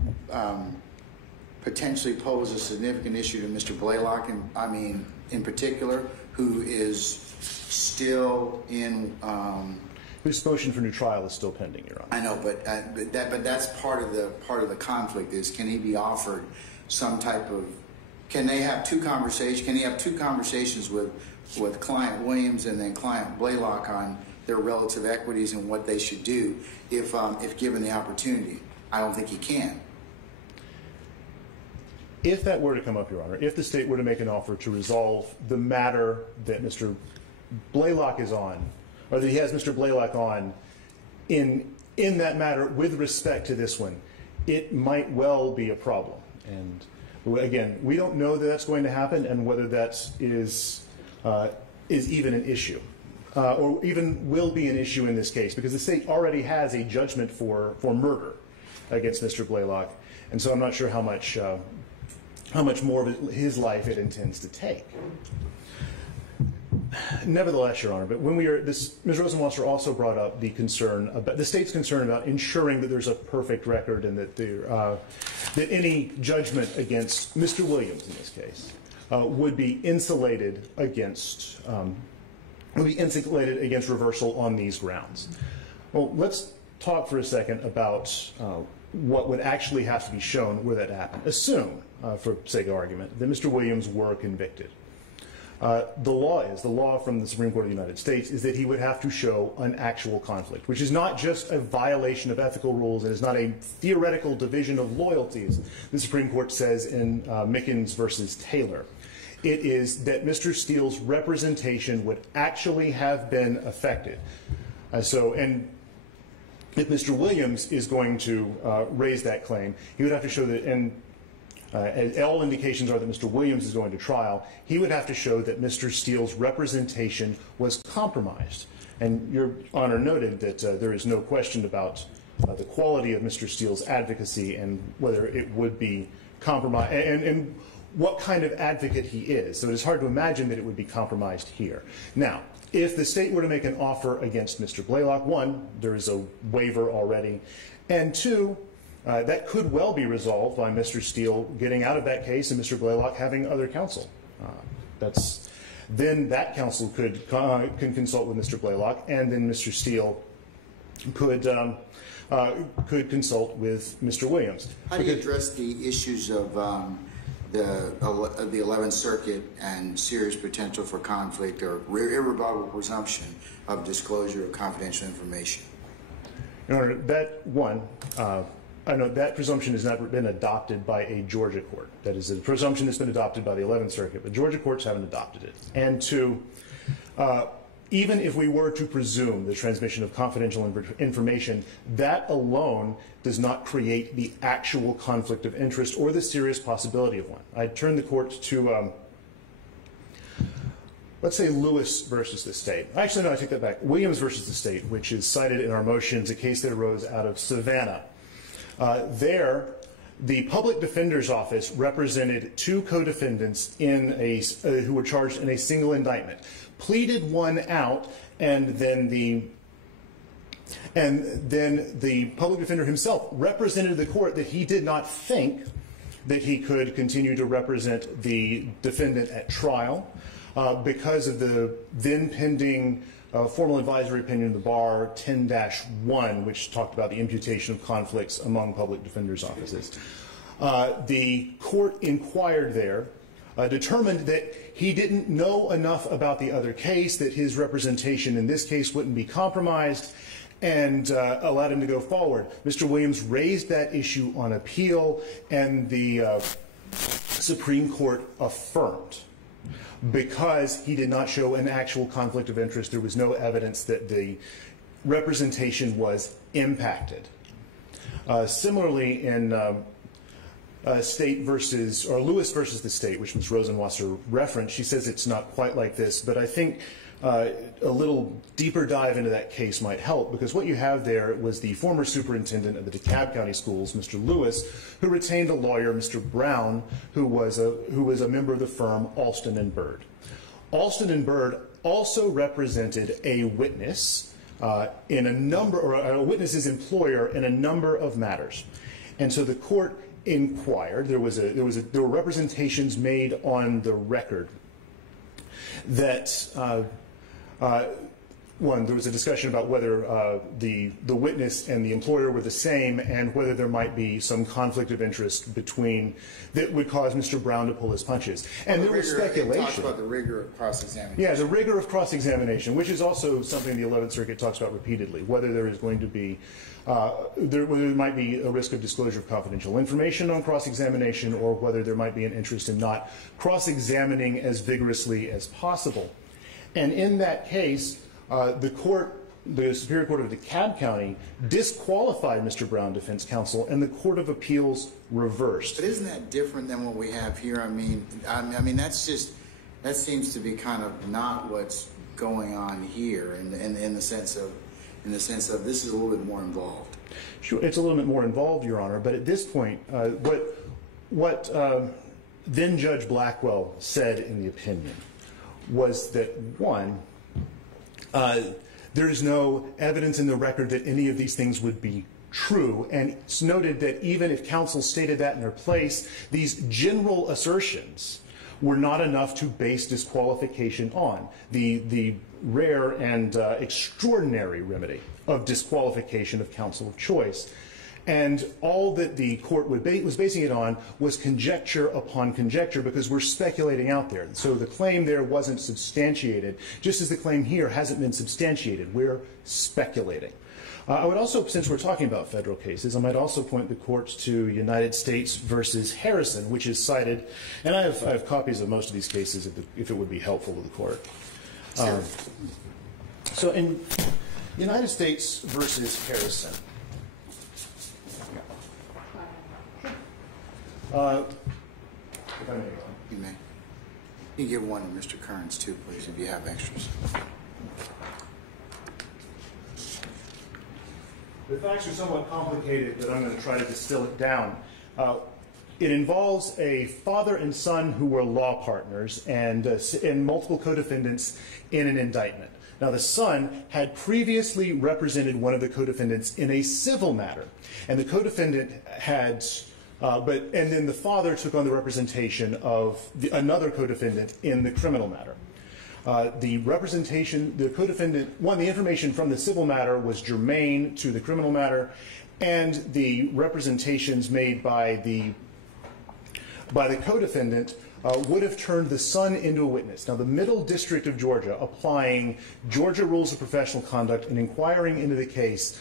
potentially pose a significant issue to Mr. Blaylock, in particular, who is still in... whose motion for new trial is still pending, Your Honor. I know, but that's part of the conflict is, can he be offered some type of... Can they have two conversations? Can he have two conversations with Client Williams and then Client Blaylock on their relative equities and what they should do if given the opportunity? I don't think he can. If that were to come up, Your Honor, if the state were to make an offer to resolve the matter that Mr. Blaylock is on, or that he has Mr. Blaylock on, in that matter with respect to this one, it might well be a problem. And again, we don't know that that's going to happen and whether that is even an issue, or even will be an issue in this case, because the state already has a judgment for murder against Mr. Blaylock, and so I'm not sure how much more of his life it intends to take. Nevertheless, Your Honor, but when Ms. Rosenwasser also brought up the concern about the state's concern about ensuring that there's a perfect record and that that any judgment against Mr. Williams in this case would be insulated against reversal on these grounds. Well, let's talk for a second about what would actually have to be shown where that happened. Assume, for sake of argument, that Mr. Williams were convicted. The law from the Supreme Court of the United States is that he would have to show an actual conflict, which is not just a violation of ethical rules and is not a theoretical division of loyalties, the Supreme Court says in Mickens versus Taylor. It is that Mr. Steele's representation would actually have been affected. And if Mr. Williams is going to raise that claim, he would have to show that, and all indications are that Mr. Williams is going to trial, he would have to show that Mr. Steele's representation was compromised. And Your Honor noted that there is no question about the quality of Mr. Steele's advocacy and whether it would be compromised, and what kind of advocate he is. So it is hard to imagine that it would be compromised here. Now, if the state were to make an offer against Mr. Blaylock, one, there is a waiver already, and two, that could well be resolved by Mr. Steele getting out of that case and Mr. Blaylock having other counsel. Then that counsel can consult with Mr. Blaylock, and then Mr. Steele could consult with Mr. Williams. How do you address the issues of the 11th Circuit and serious potential for conflict or irrebuttable presumption of disclosure of confidential information? Your Honor, that presumption has not been adopted by a Georgia court. That is a presumption that's been adopted by the 11th Circuit, but Georgia courts haven't adopted it. And even if we were to presume the transmission of confidential information, that alone does not create the actual conflict of interest or the serious possibility of one. I'd turn the court to let's say Lewis versus the state. Actually, no, I take that back. Williams versus the state, which is cited in our motions, a case that arose out of Savannah. There, the public defender's office represented two co-defendants who were charged in a single indictment, pleaded one out, and then the public defender himself represented the court that he did not think that he could continue to represent the defendant at trial because of the then pending formal advisory opinion of the bar 10-1, which talked about the imputation of conflicts among public defenders' offices. The court inquired there, determined that he didn't know enough about the other case, that his representation in this case wouldn't be compromised, and allowed him to go forward. Mr. Williams raised that issue on appeal, and the Supreme Court affirmed because he did not show an actual conflict of interest. There was no evidence that the representation was impacted. Similarly, in State versus, or Lewis versus the state, which Ms. Rosenwasser referenced, she says it's not quite like this, but I think a little deeper dive into that case might help, because what you have there was the former superintendent of the DeKalb County Schools, Mr. Lewis, who retained a lawyer, Mr. Brown, who was a member of the firm Alston and Bird. Alston and Bird also represented a witness in a number, or a witness's employer in a number of matters, and so the court inquired. There were representations made on the record that there was a discussion about whether the witness and the employer were the same, and whether there might be some conflict of interest between that would cause Mr. Brown to pull his punches. And there was speculation. It talks about the rigor of cross-examination. Yeah, the rigor of cross-examination, which is also something the 11th Circuit talks about repeatedly, whether there is going to be whether there might be a risk of disclosure of confidential information on cross-examination, or whether there might be an interest in not cross-examining as vigorously as possible. And in that case, the Superior Court of DeKalb County disqualified Mr. Brown defense counsel, and the Court of Appeals reversed. But isn't that different than what we have here? I mean, that seems to be kind of not what's going on here in the sense of this is a little bit more involved. Sure, it's a little bit more involved, Your Honor. But at this point, what then Judge Blackwell said in the opinion was that, one, there is no evidence in the record that any of these things would be true, and it's noted that even if counsel stated that in their place, these general assertions were not enough to base disqualification on. The rare and extraordinary remedy of disqualification of counsel of choice. And all that the court was basing it on was conjecture upon conjecture, because we're speculating out there. So the claim there wasn't substantiated, just as the claim here hasn't been substantiated. We're speculating. I would also, since we're talking about federal cases, I might also point the courts to United States versus Harrison, which is cited, and I have copies of most of these cases if it would be helpful to the court. So in United States versus Harrison, if I may go on. You may. You can give one to Mr. Kearns too, please, if you have extras. The facts are somewhat complicated, but I'm going to try to distill it down. It involves a father and son who were law partners and multiple co-defendants in an indictment. Now, the son had previously represented one of the co-defendants in a civil matter, and the co-defendant had, and then the father took on the representation of another co-defendant in the criminal matter. The co-defendant, the information from the civil matter was germane to the criminal matter, and the representations made by the co-defendant would have turned the son into a witness. Now, the Middle District of Georgia, applying Georgia rules of professional conduct and inquiring into the case,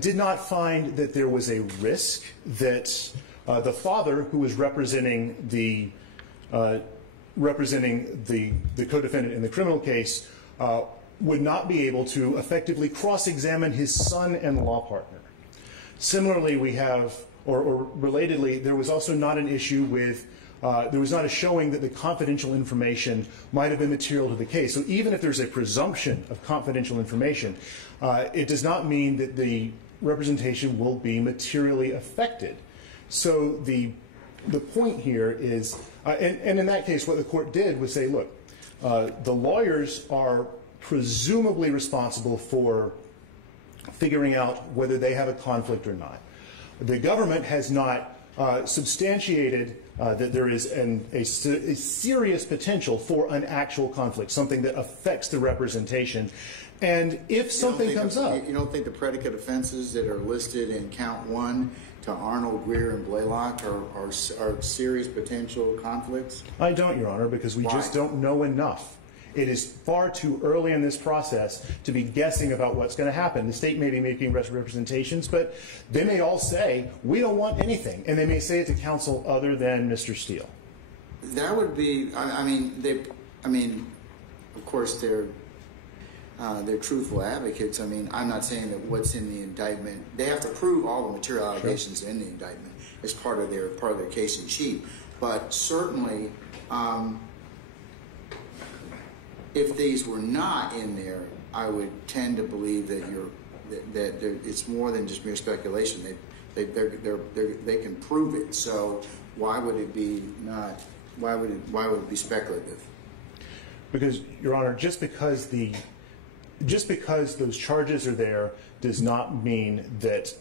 did not find that there was a risk that the father, who was representing the co-defendant in the criminal case, would not be able to effectively cross-examine his son and law partner. Similarly, we have, or relatedly, there was also not an issue with there was not a showing that the confidential information might have been material to the case. So even if there's a presumption of confidential information, it does not mean that the representation will be materially affected. So the point here is, and in that case, what the court did was say, look, the lawyers are presumably responsible for figuring out whether they have a conflict or not. The government has not substantiated that there is a serious potential for an actual conflict, something that affects the representation. And if something comes up... You don't think the predicate offenses that are listed in count 1 to Arnold, Greer, and Blaylock are serious potential conflicts? I don't, Your Honor, because we just don't know enough. It is far too early in this process to be guessing about what's going to happen. The state may be making representations, but they may all say, we don't want anything. And they may say it to counsel other than Mr. Steele. That would be, I mean, of course, they're truthful advocates. I mean, I'm not saying that what's in the indictment, they have to prove all the material allegations in the indictment as part of their case in chief. But certainly, if these were not in there, I would tend to believe that it's more than just mere speculation. They can prove it. So why would it be not? Why would it be speculative? Because, Your Honor, just because those charges are there does not mean that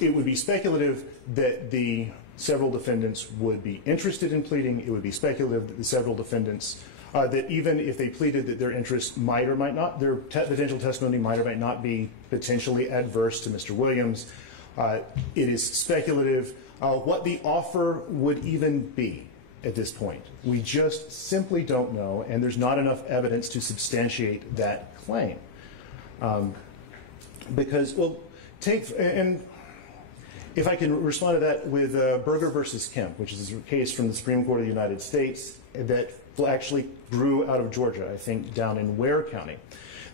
it would be speculative that the several defendants would be interested in pleading. It would be speculative that the several defendants, that even if they pleaded that their interest might or might not, their potential testimony might or might not be potentially adverse to Mr. Williams. It is speculative what the offer would even be at this point. We just simply don't know, and there's not enough evidence to substantiate that claim. Because, well, and if I can respond to that with Berger versus Kemp, which is a case from the Supreme Court of the United States that actually grew out of Georgia, I think, down in Ware County.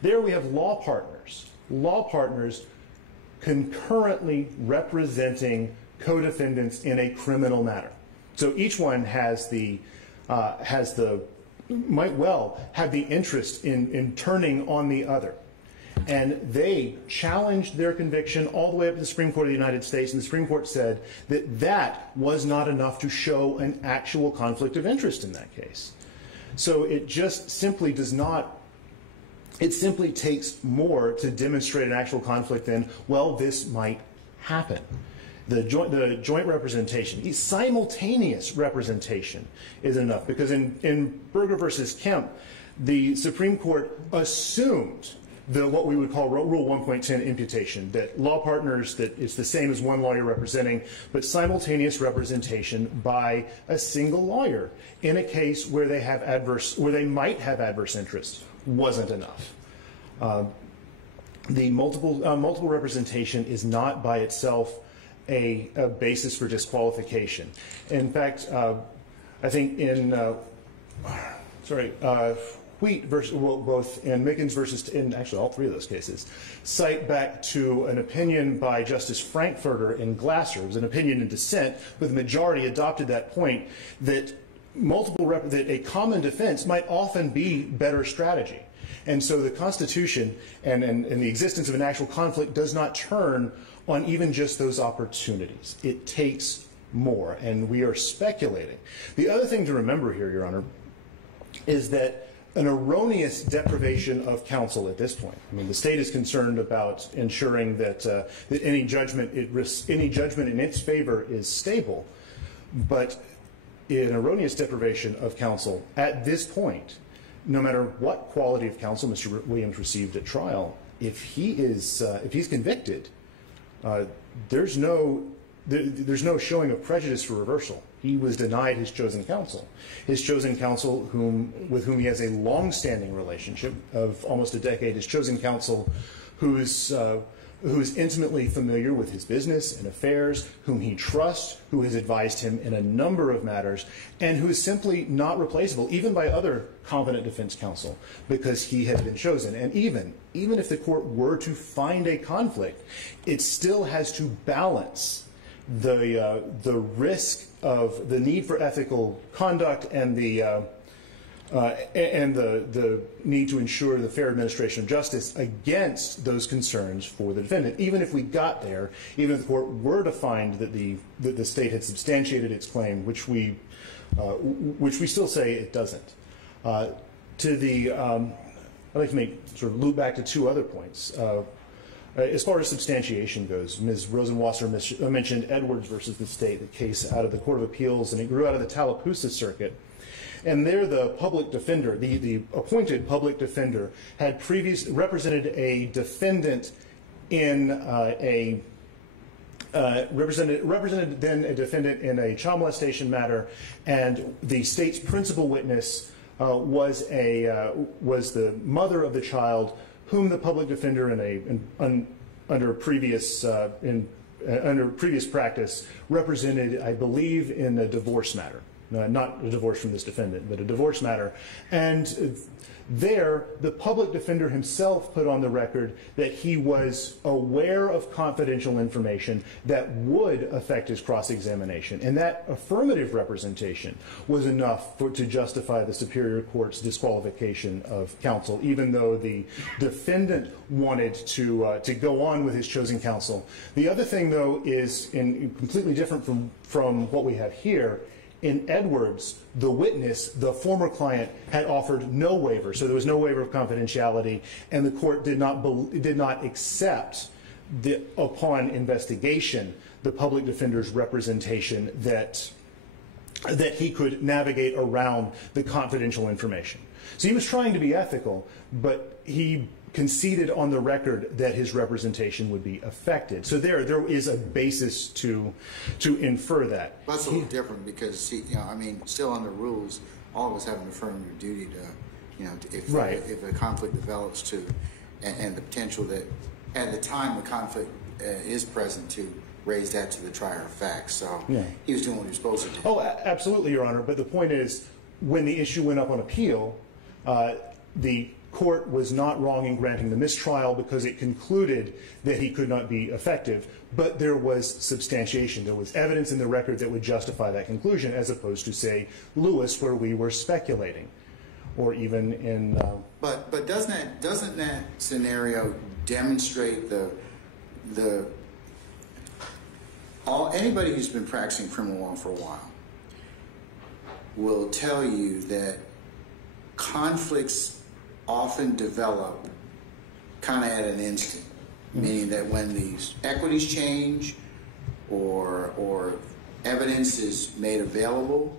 There we have law partners concurrently representing co-defendants in a criminal matter. So each one might well have the interest in turning on the other. And they challenged their conviction all the way up to the Supreme Court of the United States, and the Supreme Court said that that was not enough to show an actual conflict of interest in that case. So it just simply does not, it simply takes more to demonstrate an actual conflict than, well, this might happen. The joint representation, simultaneous representation is enough, because in Berger versus Kemp, the Supreme Court assumed what we would call Rule 1.10 imputation, that law partners, that it's the same as one lawyer representing, but simultaneous representation by a single lawyer in a case where they might have adverse interests wasn't enough. The multiple representation is not by itself a basis for disqualification. In fact, I think in Wheat versus, well, both in Mickens versus, in actually all three of those cases, cite back to an opinion by Justice Frankfurter in Glasser. It was an opinion in dissent, but the majority adopted that point that that a common defense might often be better strategy. And so the Constitution and the existence of an actual conflict does not turn on even just those opportunities. It takes more, and we are speculating. The other thing to remember here, Your Honor, is that an erroneous deprivation of counsel at this point. I mean, the state is concerned about ensuring that that any judgment in its favor is stable, but an erroneous deprivation of counsel at this point, no matter what quality of counsel Mr. Williams received at trial, if he's convicted, there's no showing of prejudice for reversal. He was denied his chosen counsel. His chosen counsel, with whom he has a long-standing relationship of almost a decade, his chosen counsel who is intimately familiar with his business and affairs, whom he trusts, who has advised him in a number of matters, and who is simply not replaceable, even by other competent defense counsel, because he has been chosen. And even if the court were to find a conflict, it still has to balance the risk of the need for ethical conduct and the need to ensure the fair administration of justice against those concerns for the defendant. Even if we got there, even if the court were to find that the state had substantiated its claim, which we still say it doesn't. I'd like to sort of loop back to two other points. As far as substantiation goes, Ms. Rosenwasser mentioned Edwards versus the state, the case out of the Court of Appeals, and it grew out of the Tallapoosa Circuit. And there the public defender, the appointed public defender, had represented a defendant in represented then a defendant in a child molestation matter, and the state's principal witness was the mother of the child, whom the public defender under previous practice represented, I believe, in a divorce matter. Not a divorce from this defendant, but a divorce matter. And there, the public defender himself put on the record that he was aware of confidential information that would affect his cross-examination. And that affirmative representation was enough to justify the Superior Court's disqualification of counsel, even though the defendant wanted to go on with his chosen counsel. The other thing, though, is completely different from what we have here. In Edwards, the witness, the former client, had offered no waiver, so there was no waiver of confidentiality, and the court did not accept upon investigation the public defender's representation that he could navigate around the confidential information. So he was trying to be ethical, but he conceded on the record that his representation would be affected. So there is a basis to infer that. That's a little different because, still under rules, all of us have an affirmative duty to, if a conflict develops and the potential that at the time the conflict is present to raise that to the trier of fact. So he was doing what he was supposed to do. Oh, absolutely, Your Honor. But the point is, when the issue went up on appeal, the court was not wrong in granting the mistrial because it concluded that he could not be effective, but there was substantiation. There was evidence in the record that would justify that conclusion, as opposed to, say, Lewis, where we were speculating, or even in. But doesn't that scenario demonstrate anybody who's been practicing criminal law for a while will tell you that conflicts often develop kind of at an instant, meaning that when these equities change or evidence is made available,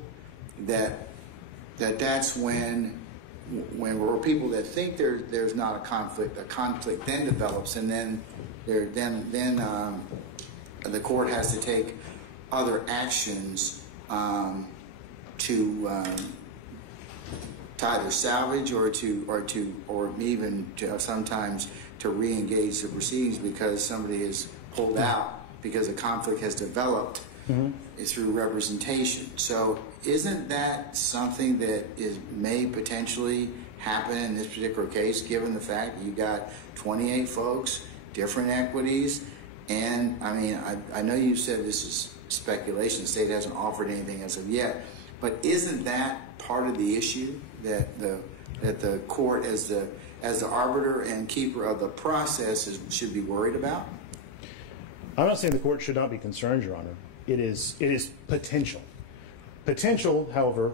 that's when we're people that think there's not a conflict then develops, and then the court has to take other actions to either salvage or even sometimes to re-engage the proceedings because somebody is pulled out because a conflict has developed through representation. So isn't that something that may potentially happen in this particular case, given the fact that you got 28 folks, different equities, and I know you said this is speculation, the state hasn't offered anything as of yet, but isn't that part of the issue that the court as the arbiter and keeper of the process should be worried about? I'm not saying the court should not be concerned, Your Honor. It is potential. Potential, however,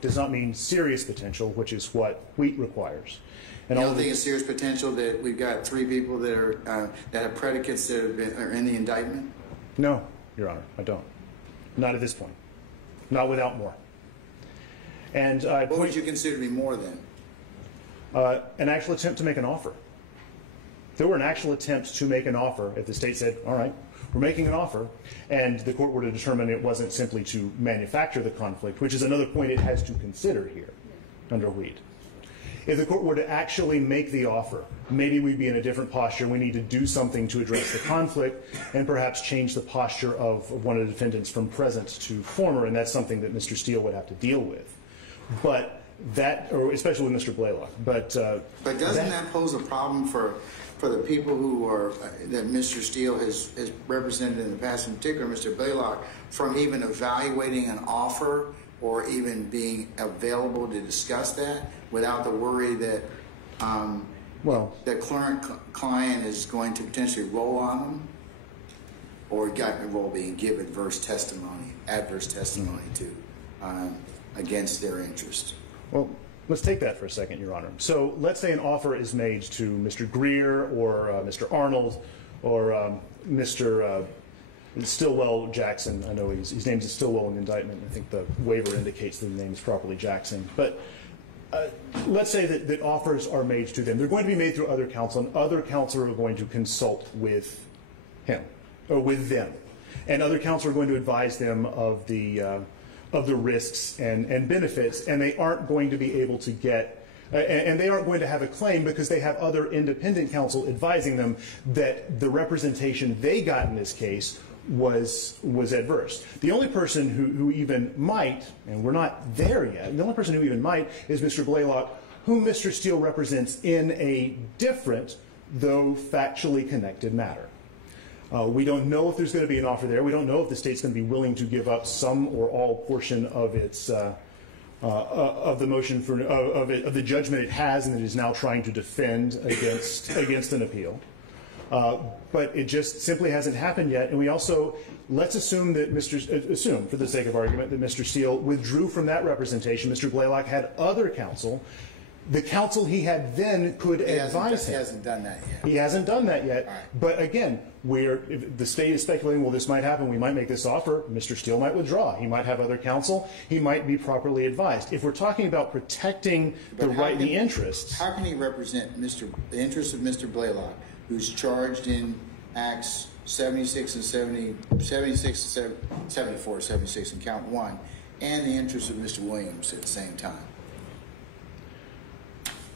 does not mean serious potential, which is what Wheat requires. And I don't think it's serious potential that we've got 3 people that have predicates that are in the indictment? No, Your Honor, I don't. Not at this point. Not without more. And what would you consider to be more then? An actual attempt to make an offer. If there were an actual attempt to make an offer, if the state said, all right, we're making an offer, and the court were to determine it wasn't simply to manufacture the conflict, which is another point it has to consider here under Wheat. If the court were to actually make the offer, maybe we'd be in a different posture. We need to do something to address the conflict and perhaps change the posture of one of the defendants from present to former, and that's something that Mr. Steele would have to deal with. But that, or especially with Mr. Blaylock. But doesn't that pose a problem for the people who are that Mr. Steele has represented in the past, in particular Mr. Blaylock, from even evaluating an offer or even being available to discuss that without the worry that the current client is going to potentially roll on them, or give adverse testimony to against their interest? Well, let's take that for a second, Your Honor. So let's say an offer is made to Mr. Greer or Mr. Arnold or Mr. Stillwell Jackson. I know his name is Stillwell in the indictment. I think the waiver indicates that the name is properly Jackson. But let's say that offers are made to them. They're going to be made through other counsel, and other counsel are going to consult with him or with them. And other counsel are going to advise them of the risks and benefits, and they aren't going to be able to get, and they aren't going to have a claim because they have other independent counsel advising them that the representation they got in this case was adverse. The only person who even might, and we're not there yet, the only person who even might is Mr. Blaylock, whom Mr. Steele represents in a different, though factually connected matter. We don't know if there's going to be an offer there. We don't know if the state's going to be willing to give up some or all portion of its of the motion for of the judgment it has and that it is now trying to defend against an appeal. But it just simply hasn't happened yet. And we also let's assume that assume for the sake of argument that Mr. Steele withdrew from that representation. Mr. Blaylock had other counsel. The counsel he had then could advise him. He hasn't done that yet. He hasn't done that yet. Right. But again, if the state is speculating, well, this might happen, we might make this offer, Mr. Steele might withdraw. He might have other counsel. He might be properly advised. If we're talking about protecting the interests. How can he represent the interests of Mr. Blaylock, who's charged in Acts 76 and 74, 76 and count 1, and the interests of Mr. Williams at the same time?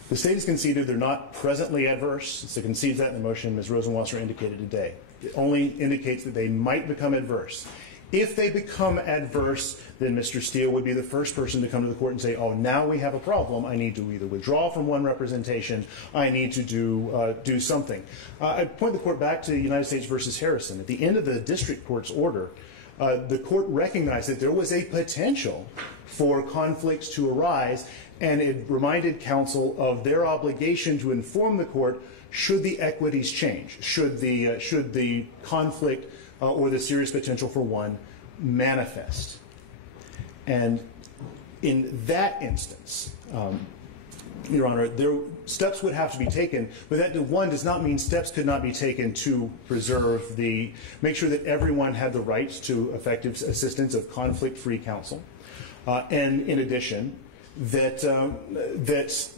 The state has conceded they're not presently adverse. It concedes that in the motion, Ms. Rosenwasser indicated today. It only indicates that they might become adverse. If they become adverse, then Mr. Steele would be the first person to come to the court and say, oh, now we have a problem. I need to either withdraw from one representation. I need to do something. I point the court back to United States versus Harrison. At the end of the district court's order, the court recognized that there was a potential for conflicts to arise, and it reminded counsel of their obligation to inform the court should the equities change, should the conflict or the serious potential for one manifest. And in that instance, Your Honor, steps would have to be taken, but that one does not mean steps could not be taken to preserve make sure that everyone had the rights to effective assistance of conflict-free counsel. And in addition, that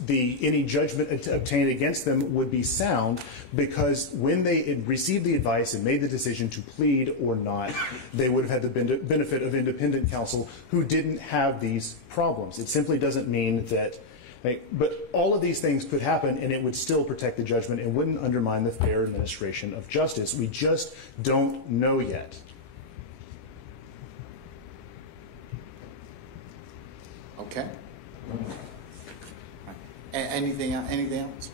any judgment obtained against them would be sound, because when they received the advice and made the decision to plead or not, they would have had the benefit of independent counsel who didn't have these problems. It simply doesn't mean that, but all of these things could happen and it would still protect the judgment and wouldn't undermine the fair administration of justice. We just don't know yet. Okay. Anything else?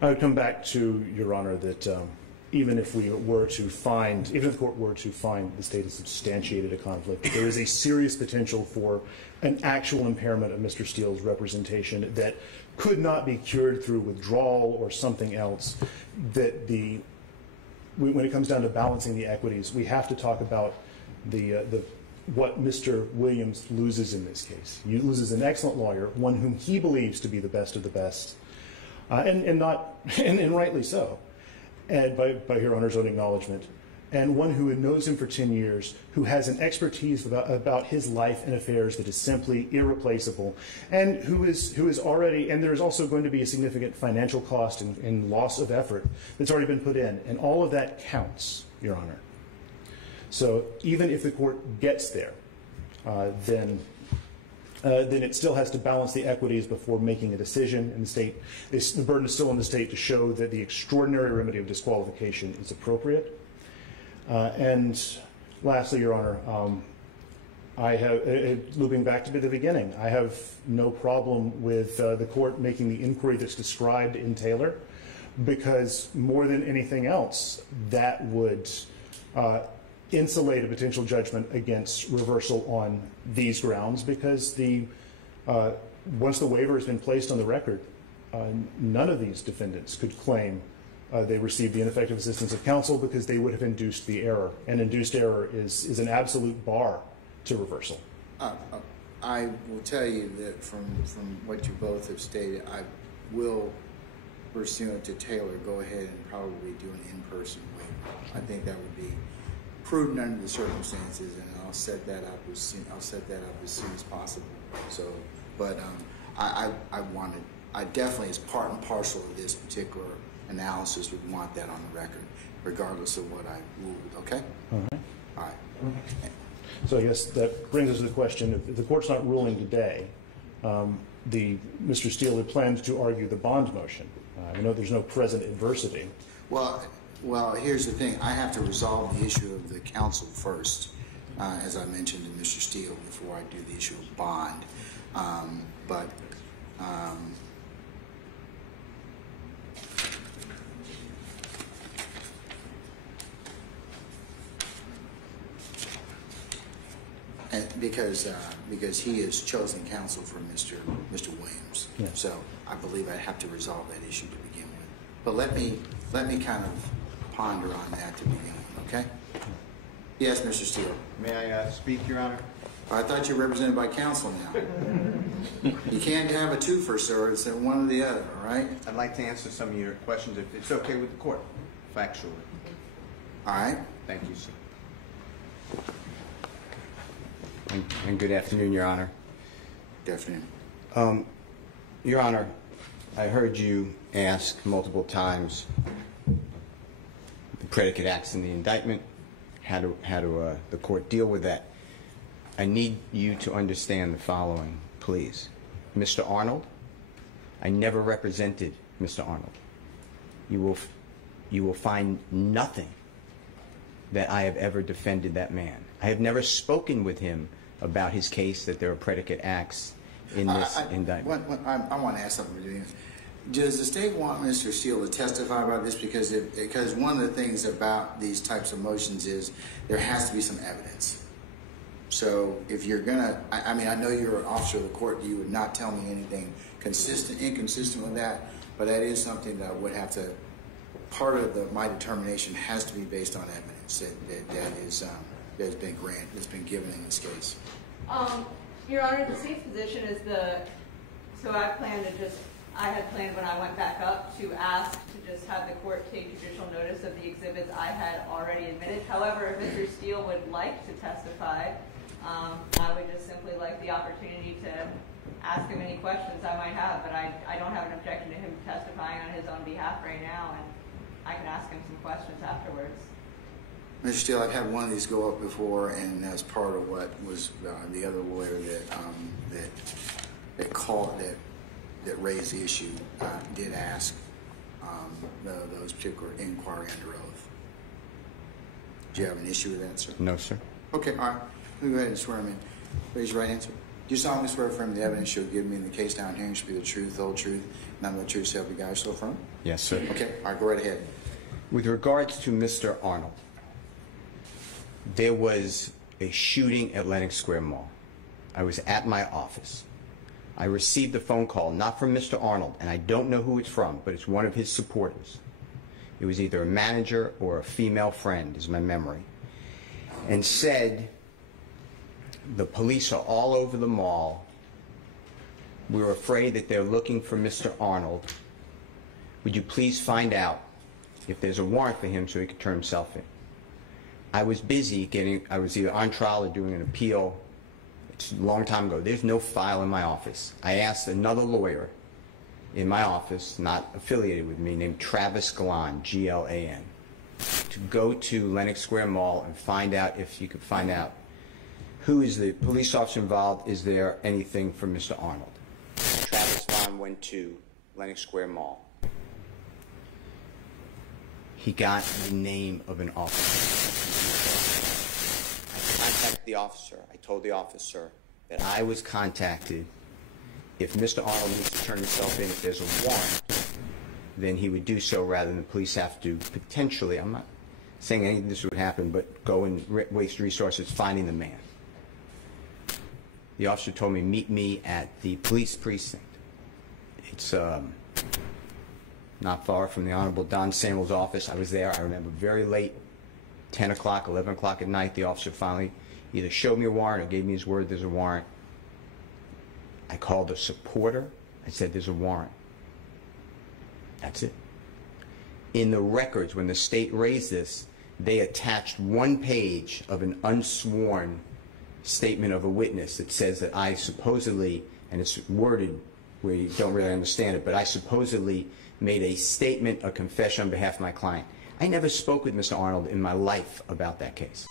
I would come back to, Your Honor, that even if the court were to find the state has substantiated a conflict, there is a serious potential for an actual impairment of Mr. Steele's representation that could not be cured through withdrawal or something else. That when it comes down to balancing the equities, we have to talk about what Mr. Williams loses in this case. He loses an excellent lawyer, one whom he believes to be the best of the best, and rightly so, and by Your Honor's own acknowledgement, and one who knows him for 10 years, who has an expertise about his life and affairs that is simply irreplaceable, and who is already, and there is also going to be a significant financial cost and loss of effort that's already been put in, and all of that counts, Your Honor. So even if the court gets there, then it still has to balance the equities before making a decision. And the burden is still on the state to show that the extraordinary remedy of disqualification is appropriate. And lastly, Your Honor, I have, looping back to the beginning, I have no problem with the court making the inquiry that's described in Taylor, because more than anything else, that would insulate a potential judgment against reversal on these grounds, because once the waiver has been placed on the record, none of these defendants could claim they received the ineffective assistance of counsel, because they would have induced the error, and induced error is an absolute bar to reversal. I will tell you that from what you both have stated, I will, pursuant to Taylor, go ahead and probably do an in-person waiver. I think that would be prudent under the circumstances, and I'll set that up as soon as possible. So, but I definitely, as part and parcel of this particular analysis, would want that on the record, regardless of what I ruled. Okay. All right. All right. So I guess that brings us to the question: if the court's not ruling today, Mr. Steele had planned to argue the bond motion. I know there's no present adversity. Well, here's the thing. I have to resolve the issue of the counsel first, as I mentioned to Mr. Steele, before I do the issue of bond. And because he has chosen counsel for Mr. Williams, yeah. So I believe I have to resolve that issue to begin with. But let me kind of ponder on that to begin with. Okay? Yes, Mr. Steele. May I speak, Your Honor? I thought you were represented by counsel now. You can't have a twofer, sir. It's one or the other. All right? I'd like to answer some of your questions, if it's okay with the court, factually. All right. Thank you, sir. And good afternoon, Your Honor. Good afternoon. Your Honor, I heard you ask multiple times the predicate acts in the indictment, how do the court deal with that. I need you to understand the following, please. Mr. Arnold, I never represented Mr. Arnold. You will find nothing that I have ever defended that man. I have never spoken with him about his case that there are predicate acts in this indictment. I want to ask something. Does the state want Mr. Steele to testify about this? Because one of the things about these types of motions is there has to be some evidence. So if you're gonna, I mean, I know you're an officer of the court. You would not tell me anything inconsistent with that. But that is something that I would have to. Part of my determination has to be based on evidence that's been given in this case. Your Honor, the state's position is so I had planned when I went back up to ask to just have the court take judicial notice of the exhibits I had already admitted. However, if Mr. Steele would like to testify, I would just simply like the opportunity to ask him any questions I might have, but I don't have an objection to him testifying on his own behalf right now, and I can ask him some questions afterwards. Mr. Steele, I've had one of these go up before, and as part of what was the other lawyer that raised the issue did ask those particular inquiry under oath. Do you have an issue with that, sir? No, sir. Okay, all right. Let me go ahead and swear him in. Raise your right hand, sir. Do you solemnly swear affirm the evidence you'll give me in the case down here should be the truth, the whole truth, none but the truth, self you guys so affirm? Yes, sir. Okay, all right, go right ahead. With regards to Mr. Arnold, there was a shooting at Lenox Square Mall. I was at my office. I received a phone call, not from Mr. Arnold, and I don't know who it's from, but it's one of his supporters. It was either a manager or a female friend, is my memory, and said, the police are all over the mall. We're afraid that they're looking for Mr. Arnold. Would you please find out if there's a warrant for him so he could turn himself in? I was busy I was either on trial or doing an appeal. It's a long time ago. There's no file in my office. I asked another lawyer in my office, not affiliated with me, named Travis Galan, G-L-A-N, to go to Lenox Square Mall and find out if you could find out who is the police officer involved. Is there anything for Mr. Arnold? Travis Galan went to Lenox Square Mall. He got the name of an officer. I contacted the officer. I told the officer that I was contacted. If Mr. Arnold needs to turn himself in, if there's a warrant, then he would do so rather than the police have to potentially, I'm not saying any of this would happen, but go and waste resources finding the man. The officer told me, meet me at the police precinct. It's not far from the Honorable Don Samuel's office. I was there, I remember, very late, 10 o'clock, 11 o'clock at night. The officer finally either showed me a warrant or gave me his word there's a warrant. I called a supporter. I said, there's a warrant. That's it. In the records, when the state raised this, they attached one page of an unsworn statement of a witness that says that I supposedly, and it's worded where you don't really understand it, but I supposedly made a statement, a confession on behalf of my client. I never spoke with Mr. Arnold in my life about that case.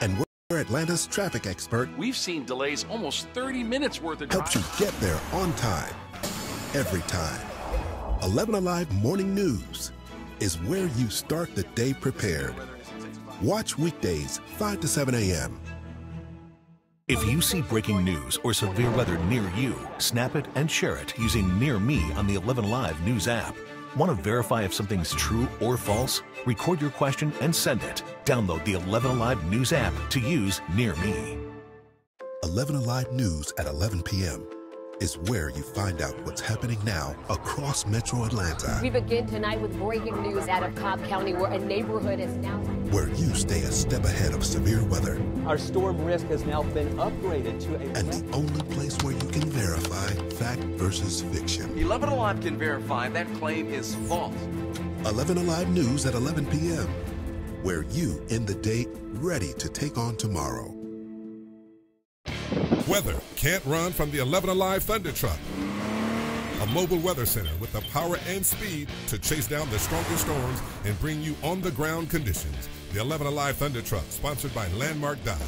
And we're Atlanta's traffic expert. We've seen delays almost 30 minutes worth of helps you get there on time, every time. 11 Alive Morning News is where you start the day prepared. Watch weekdays 5 to 7 a.m. If you see breaking news or severe weather near you, snap it and share it using Near Me on the 11 Alive News app. Want to verify if something's true or false? Record your question and send it. Download the 11 Alive News app to use Near Me. 11 Alive News at 11 p.m. is where you find out what's happening now across Metro Atlanta. We begin tonight with breaking news out of Cobb County, where a neighborhood is now... where you stay a step ahead of severe weather. Our storm risk has now been upgraded to a... and the only place where you can verify fact versus fiction. 11 Alive can verify that claim is false. 11 Alive News at 11 p.m. where you end the day ready to take on tomorrow. Weather can't run from the 11 Alive Thunder Truck. A mobile weather center with the power and speed to chase down the strongest storms and bring you on-the-ground conditions. The 11 Alive Thunder Truck, sponsored by Landmark Dodge.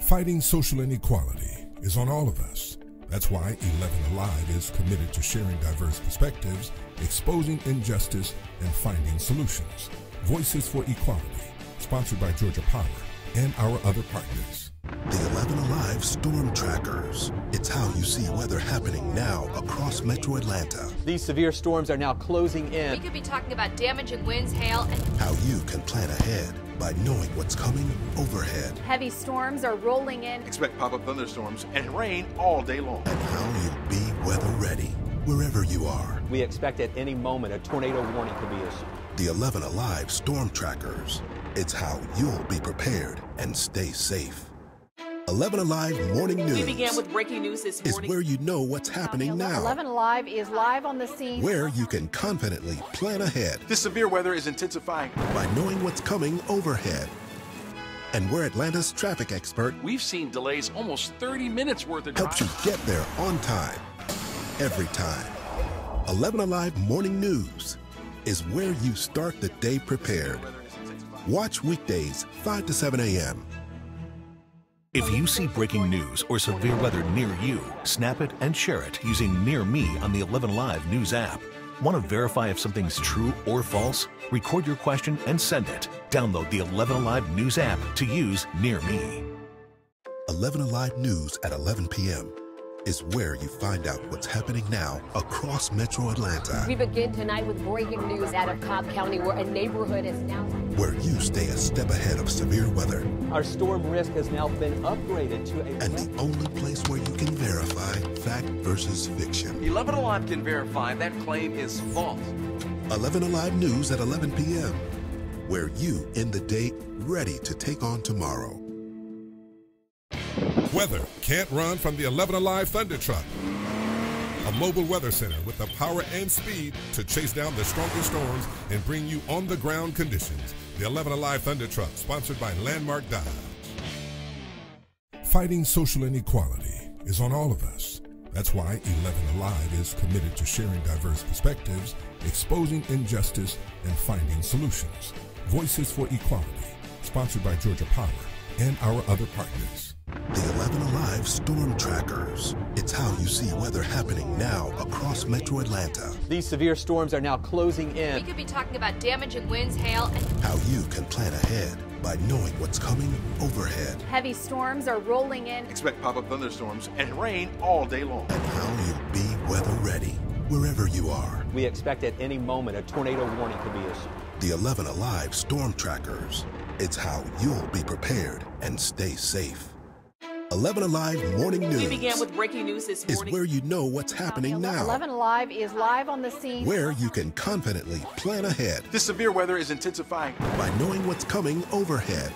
Fighting social inequality is on all of us. That's why 11 Alive is committed to sharing diverse perspectives, exposing injustice, and finding solutions. Voices for Equality, sponsored by Georgia Power and our other partners. The 11 Alive Storm Trackers. It's how you see weather happening now across Metro Atlanta. These severe storms are now closing in. We could be talking about damaging winds, hail, and... how you can plan ahead by knowing what's coming overhead. heavy storms are rolling in. Expect pop-up thunderstorms and rain all day long. And how you'll be weather ready wherever you are. We expect at any moment a tornado warning could be issued. The 11 Alive Storm Trackers. It's how you'll be prepared and stay safe. 11 Alive Morning News. We began with breaking news this morning. Is where you know what's happening now. 11 Alive is live on the scene. Where you can confidently plan ahead. This severe weather is intensifying. By knowing what's coming overhead. And we're Atlanta's traffic expert. We've seen delays almost 30 minutes worth of driving. Helps you get there on time, every time. 11 Alive Morning News is where you start the day prepared. Watch weekdays 5 to 7 a.m. If you see breaking news or severe weather near you, snap it and share it using Near Me on the 11 Alive News app. Want to verify if something's true or false? Record your question and send it. Download the 11 Alive News app to use Near Me. 11 Alive News at 11 p.m. is where you find out what's happening now across Metro Atlanta. We begin tonight with breaking news out of Cobb County, where a neighborhood is now... Where you stay a step ahead of severe weather. Our storm risk has now been upgraded to a... And the only place where you can verify fact versus fiction. 11 Alive can verify that claim is false. 11 Alive News at 11 p.m. Where you end the day ready to take on tomorrow. Weather can't run from the 11 Alive Thunder Truck. A mobile weather center with the power and speed to chase down the strongest storms and bring you on-the-ground conditions. The 11 Alive Thunder Truck, sponsored by Landmark Dodge. Fighting social inequality is on all of us. That's why 11 Alive is committed to sharing diverse perspectives, exposing injustice, and finding solutions. Voices for Equality, sponsored by Georgia Power and our other partners. The 11 Alive Storm Trackers. It's how you see weather happening now across Metro Atlanta. These severe storms are now closing in. We could be talking about damaging winds, hail, and... How you can plan ahead by knowing what's coming overhead. Heavy storms are rolling in. Expect pop-up thunderstorms and rain all day long. And how you'll be weather ready wherever you are. We expect at any moment a tornado warning could be issued. The 11 Alive Storm Trackers. It's how you'll be prepared and stay safe. 11 Alive Morning News. We began with breaking news this morning. Is where you know what's happening now. 11 Alive is live on the scene. Where you can confidently plan ahead. This severe weather is intensifying. By knowing what's coming overhead.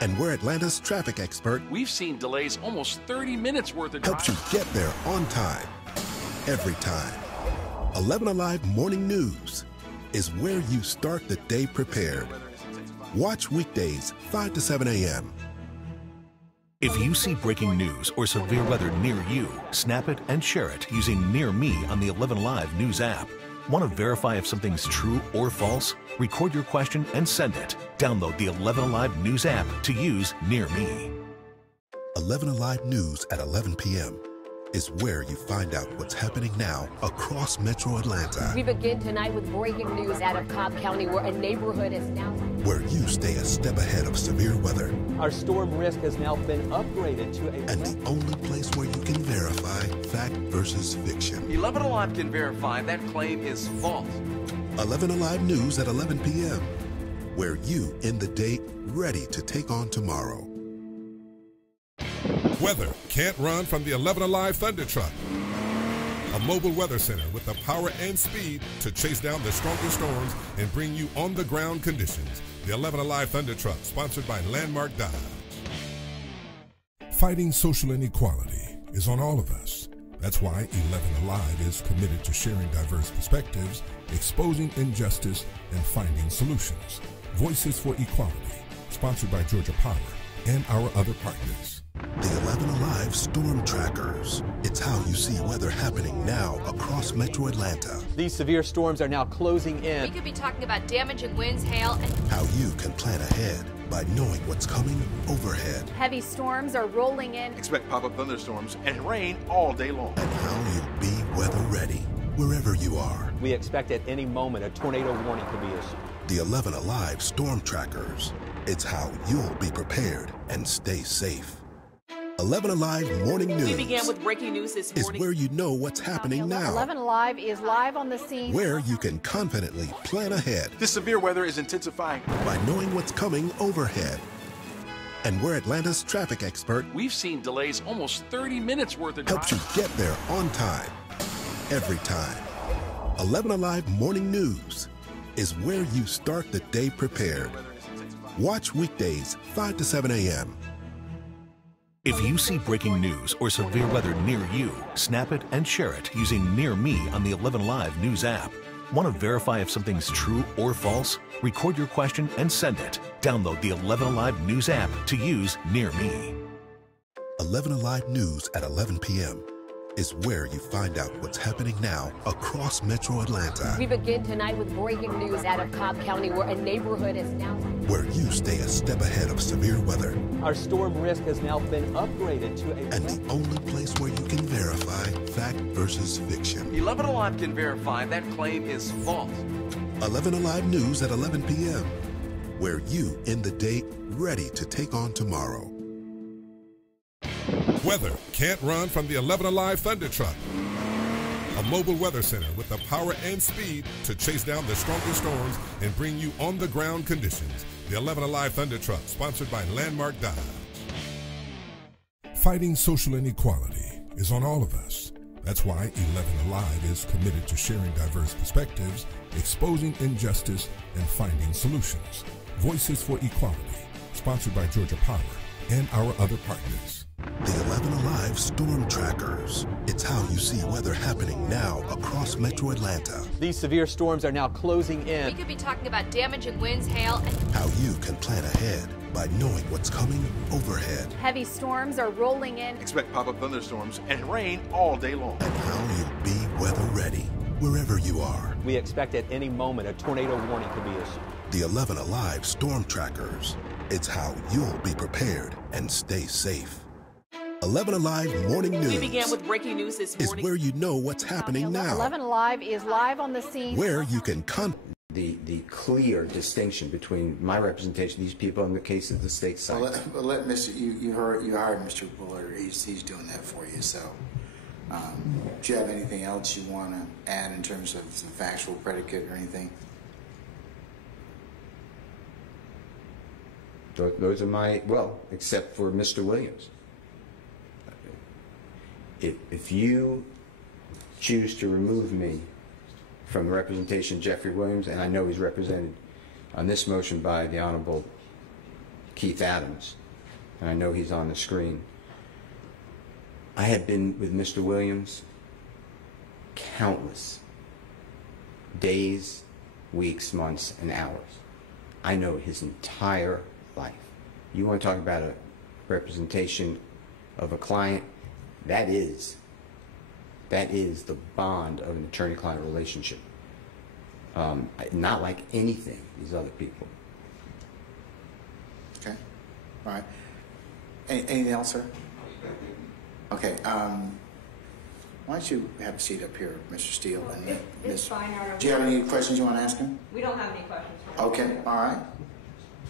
And we're Atlanta's traffic expert. We've seen delays almost 30 minutes worth of driving. Helps you get there on time, every time. 11 Alive Morning News is where you start the day prepared. Watch weekdays 5 to 7 a.m. If you see breaking news or severe weather near you, snap it and share it using Near Me on the 11 Alive News app. Want to verify if something's true or false? Record your question and send it. Download the 11 Alive News app to use Near Me. 11 Alive News at 11 p.m. is where you find out what's happening now across Metro Atlanta. We begin tonight with breaking news out of Cobb County, where a neighborhood is now... Where you stay a step ahead of severe weather. Our storm risk has now been upgraded to a... And the only place where you can verify fact versus fiction. 11 Alive can verify that claim is false. 11 Alive News at 11 p.m. Where you end the day ready to take on tomorrow. Weather can't run from the 11 Alive Thunder Truck. A mobile weather center with the power and speed to chase down the strongest storms and bring you on-the-ground conditions. The 11 Alive Thunder Truck, sponsored by Landmark Dodge. Fighting social inequality is on all of us. That's why 11 Alive is committed to sharing diverse perspectives, exposing injustice, and finding solutions. Voices for Equality, sponsored by Georgia Power and our other partners. The 11 Alive Storm Trackers. It's how you see weather happening now across Metro Atlanta. These severe storms are now closing in. We could be talking about damaging winds, hail, and... How you can plan ahead by knowing what's coming overhead. Heavy storms are rolling in. Expect pop-up thunderstorms and rain all day long. And how you'll be weather ready wherever you are. We expect at any moment a tornado warning could be issued. The 11 Alive Storm Trackers. It's how you'll be prepared and stay safe. 11 Alive Morning News. We began with breaking news this morning. Is where you know what's happening now. 11 Alive is live on the scene. Where you can confidently plan ahead. This severe weather is intensifying. By knowing what's coming overhead. And we're Atlanta's traffic expert. We've seen delays almost 30 minutes worth of driving. Helps you get there on time, every time. 11 Alive Morning News is where you start the day prepared. Watch weekdays 5 to 7 a.m. If you see breaking news or severe weather near you, snap it and share it using Near Me on the 11 Alive News app. Want to verify if something's true or false? Record your question and send it. Download the 11 Alive News app to use near me. 11 Alive News at 11 p.m. is where you find out what's happening now across Metro Atlanta. We begin tonight with breaking news out of Cobb County, where a neighborhood is now... Where you stay a step ahead of severe weather. Our storm risk has now been upgraded to a... And the only place where you can verify fact versus fiction. 11 Alive can verify that claim is false. 11 Alive News at 11 p.m. Where you end the day ready to take on tomorrow. Weather can't run from the 11 Alive Thunder Truck. A mobile weather center with the power and speed to chase down the strongest storms and bring you on-the-ground conditions. The 11 Alive Thunder Truck, sponsored by Landmark Dodge. Fighting social inequality is on all of us. That's why 11 Alive is committed to sharing diverse perspectives, exposing injustice, and finding solutions. Voices for Equality, sponsored by Georgia Power and our other partners. The 11 Alive Storm Trackers. It's how you see weather happening now across Metro Atlanta. These severe storms are now closing in. We could be talking about damaging winds, hail, and... How you can plan ahead by knowing what's coming overhead. Heavy storms are rolling in. Expect pop-up thunderstorms and rain all day long. And how you'll be weather ready wherever you are. We expect at any moment a tornado warning could be issued. The 11 Alive Storm Trackers. It's how you'll be prepared and stay safe. 11 Alive Morning News. We began with breaking news this morning. Is where you know what's happening now. 11 Alive is live on the scene. Where you can The clear distinction between my representation of these people and the case of the state site. Well, let Mr. You hired Mr. Bullard. He's doing that for you. So, do you have anything else you want to add in terms of some factual predicate or anything? Those are my, well, except for Mr. Williams. If you choose to remove me from the representation of Jeffrey Williams, and I know he's represented on this motion by the Honorable Keith Adams, and I know he's on the screen. I have been with Mr. Williams countless days, weeks, months, and hours. I know his entire life. You want to talk about a representation of a client? That is the bond of an attorney-client relationship. Not like anything these other people. Okay. All right. Anything else, sir? Okay. Why don't you have a seat up here, Mr. Steele? And It's fine, Your Honor. Do you have any questions you want to ask him? We don't have any questions. Okay. All right.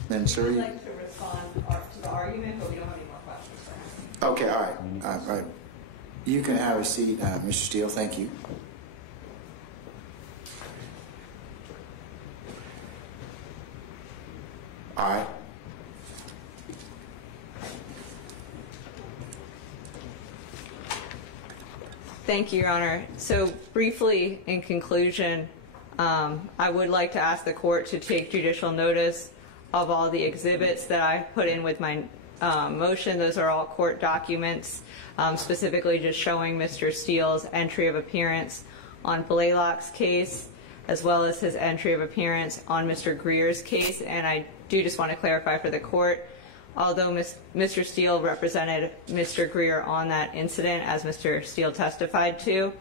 Then, sir. I'd like to respond to the argument, but we don't have any more questions for him. Okay. All right. All right. You can have a seat, Mr. Steele. Thank you. All right. Thank you, Your Honor. So briefly, in conclusion, I would like to ask the court to take judicial notice of all the exhibits that I put in with my motion. Those are all court documents, specifically just showing Mr. Steele's entry of appearance on Blaylock's case, as well as his entry of appearance on Mr. Greer's case. And I do just want to clarify for the court, although Mr. Steele represented Mr. Greer on that incident, as Mr. Steele testified to,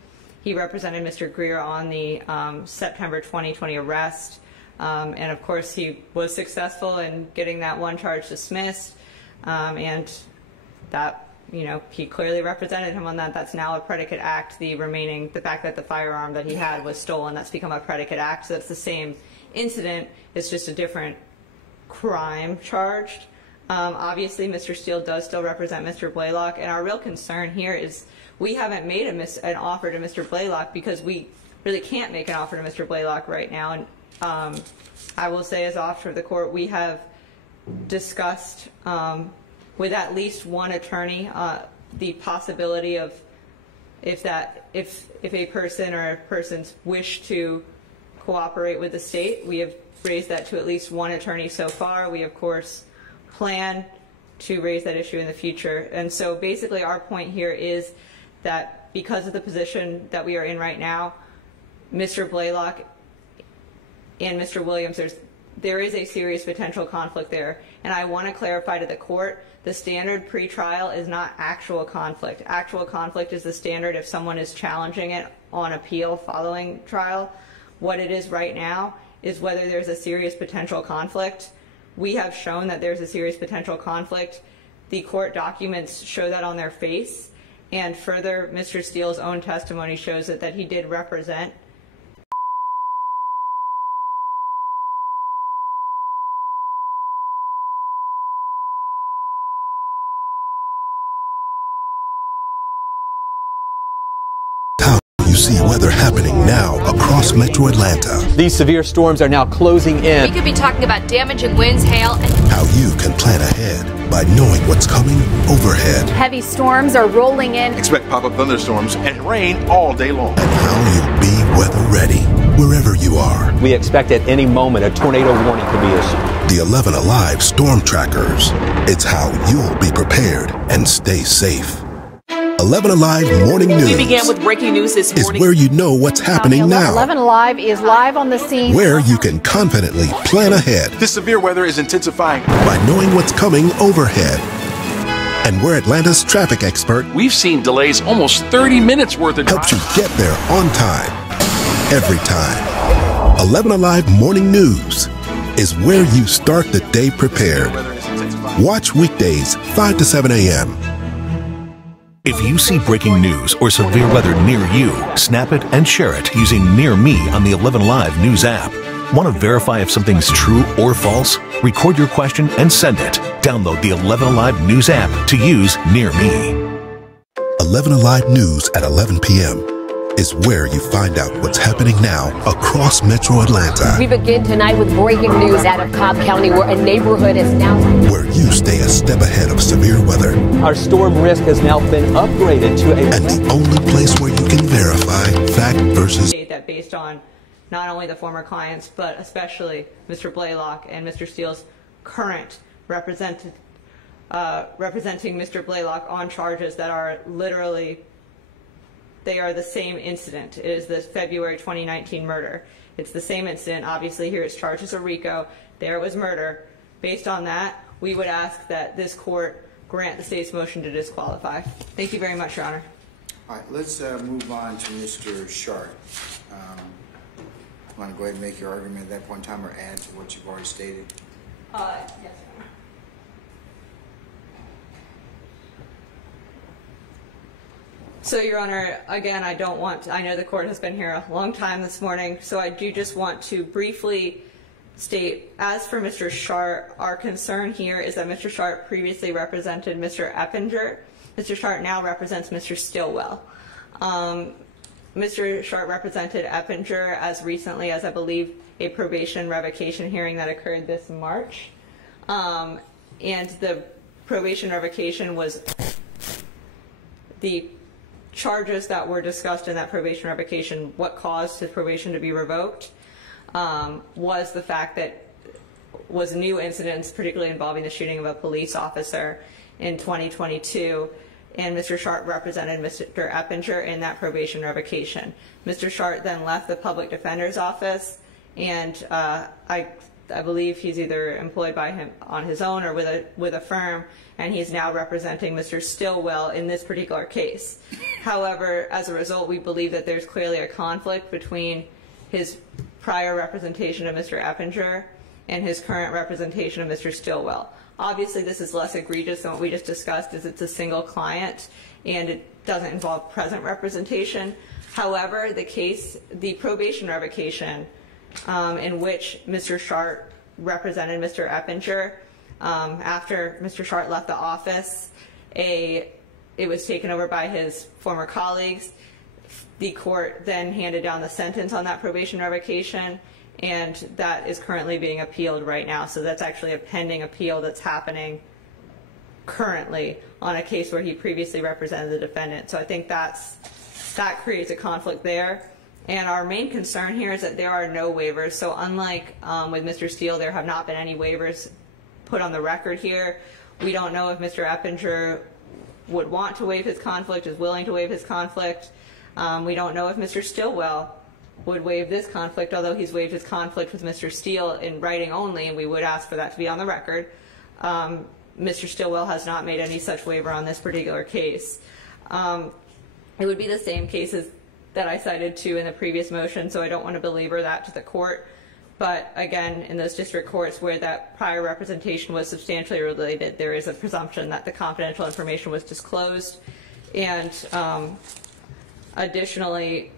he represented Mr. Greer on the September 2020 arrest. And of course, he was successful in getting that one charge dismissed. And that, you know, he clearly represented him on that. That's now a predicate act. The fact that the firearm that he had was stolen, that's become a predicate act. So that's the same incident. It's just a different crime charged. Obviously, Mr. Steele does still represent Mr. Blaylock, and our real concern here is we haven't made an offer to Mr. Blaylock because we really can't make an offer to Mr. Blaylock right now. And I will say, as officer of the court, we have discussed with at least one attorney the possibility of if a person or persons wish to cooperate with the state. We have raised that to at least one attorney so far. We, of course, plan to raise that issue in the future. And so basically our point here is that because of the position that we are in right now, Mr. Blaylock and Mr. Williams, there's there is a serious potential conflict there. And I want to clarify to the court, the standard pre-trial is not actual conflict. Actual conflict is the standard if someone is challenging it on appeal following trial. What it is right now is whether there's a serious potential conflict. We have shown that there's a serious potential conflict. The court documents show that on their face. And further, Mr. Steele's own testimony shows that he did represent see weather happening now across Metro Atlanta. These severe storms are now closing in. We could be talking about damaging winds, hail, and how you can plan ahead by knowing what's coming overhead. Heavy storms are rolling in. Expect pop-up thunderstorms and rain all day long. And how you'll be weather ready wherever you are. We expect at any moment a tornado warning could be issued. The 11 Alive Storm Trackers. It's how you'll be prepared and stay safe. 11 Alive Morning News. We began with breaking news this morning. Is where you know what's happening now. 11 Alive is live on the scene. Where you can confidently plan ahead. This severe weather is intensifying. By knowing what's coming overhead. And we're Atlanta's traffic expert. We've seen delays almost 30 minutes worth of helps you get there on time. Every time. 11 Alive Morning News is where you start the day prepared. Watch weekdays 5 to 7 a.m. If you see breaking news or severe weather near you, snap it and share it using Near Me on the 11 Live News app. Want to verify if something's true or false? Record your question and send it. Download the 11 Alive News app to use Near Me. 11 Alive News at 11 p.m. is where you find out what's happening now across Metro Atlanta. We begin tonight with breaking news out of Cobb County, where a neighborhood is now where you stay a step ahead of severe weather. Our storm risk has now been upgraded to a and the only place where you can verify fact versus that based on not only the former clients but especially Mr. Blaylock and Mr. Steele's current representing Mr. Blaylock on charges that are literally they are the same incident. It is the February 2019 murder. It's the same incident. Obviously, here it's charged as a RICO. There it was murder. Based on that, we would ask that this court grant the state's motion to disqualify. Thank you very much, Your Honor. All right, let's move on to Mr. Sharp. Want to go ahead and make your argument at that point in time or add to what you've already stated? Yes, Your Honor. So, Your Honor, again, I know the court has been here a long time this morning, so I do just want to briefly state, as for Mr. Sharp, our concern here is that Mr. Sharp previously represented Mr. Eppinger. Mr. Sharp now represents Mr. Stillwell. Mr. Sharp represented Eppinger as recently as, I believe, a probation revocation hearing that occurred this March. And the probation revocation was the charges that were discussed in that probation revocation, what caused his probation to be revoked, was the fact that was new incidents, particularly involving the shooting of a police officer in 2022, and Mr. Sharp represented Mr. Eppinger in that probation revocation. Mr. Sharp then left the public defender's office, and I believe he's either employed by him on his own or with a firm, and he's now representing Mr. Stillwell in this particular case. However, as a result, we believe that there's clearly a conflict between his prior representation of Mr. Eppinger and his current representation of Mr. Stillwell. Obviously, this is less egregious than what we just discussed, as it's a single client and it doesn't involve present representation. However, the probation revocation in which Mr. Sharp represented Mr. Eppinger, after Mr. Sharp left the office, it was taken over by his former colleagues. The court then handed down the sentence on that probation revocation, and that is currently being appealed right now. So that's actually a pending appeal that's happening currently on a case where he previously represented the defendant. So I think that creates a conflict there. And our main concern here is that there are no waivers. So unlike with Mr. Steele, there have not been any waivers put on the record here. We don't know if Mr. Eppinger would want to waive his conflict, is willing to waive his conflict. We don't know if Mr. Stillwell would waive this conflict, although he's waived his conflict with Mr. Steele in writing only, and we would ask for that to be on the record. Mr. Stillwell has not made any such waiver on this particular case. It would be the same cases that I cited to in the previous motion, so I don't want to belabor that to the court. But again, in those district courts where that prior representation was substantially related, there is a presumption that the confidential information was disclosed. And additionally,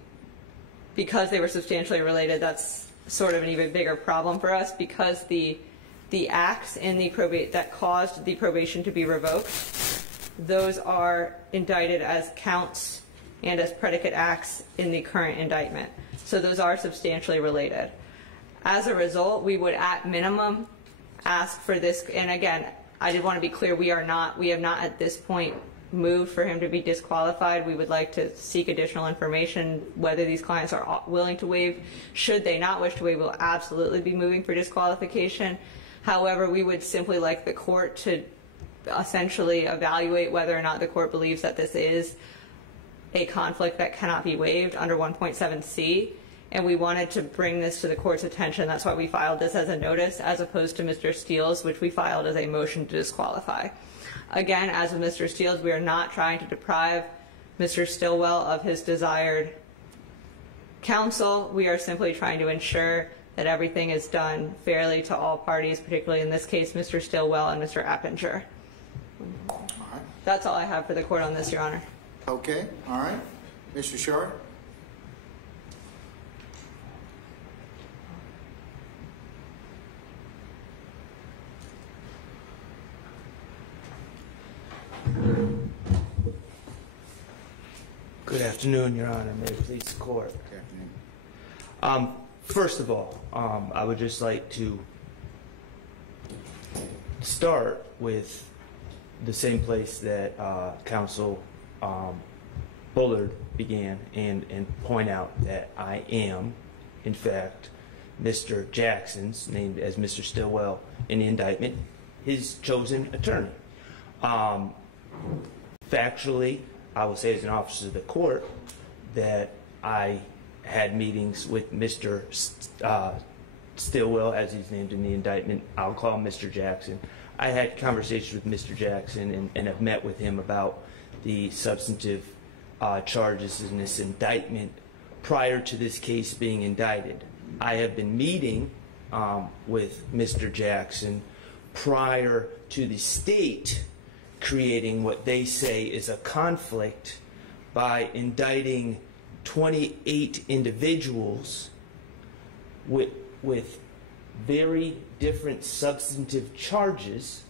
because they were substantially related, that's sort of an even bigger problem for us, because the acts in the probate that caused the probation to be revoked, those are indicted as counts and as predicate acts in the current indictment. So those are substantially related. As a result, we would at minimum ask for this, and again, I did want to be clear, we have not at this point moved for him to be disqualified. We would like to seek additional information whether these clients are willing to waive. Should they not wish to waive, we'll absolutely be moving for disqualification. However, we would simply like the court to essentially evaluate whether or not the court believes that this is a conflict that cannot be waived under 1.7c. And we wanted to bring this to the court's attention. That's why we filed this as a notice, as opposed to Mr. Steele's, which we filed as a motion to disqualify. Again, as with Mr. Steele's, we are not trying to deprive Mr. Stillwell of his desired counsel. We are simply trying to ensure that everything is done fairly to all parties, particularly in this case, Mr. Stillwell and Mr. Eppinger. All right. That's all I have for the court on this, Your Honor. Okay, all right. Mr. Short? Good afternoon, Your Honor. May it please the court. Good afternoon. First of all, I would just like to start with the same place that Counsel Bullard began and point out that I am, in fact, Mr. Jackson's, named as Mr. Stillwell in the indictment, his chosen attorney. Factually, I will say as an officer of the court that I had meetings with Mr. Stillwell, as he's named in the indictment. I'll call him Mr. Jackson. I had conversations with Mr. Jackson and have met with him about the substantive charges in this indictment prior to this case being indicted. I have been meeting with Mr. Jackson prior to the state creating what they say is a conflict by indicting 28 individuals with very different substantive charges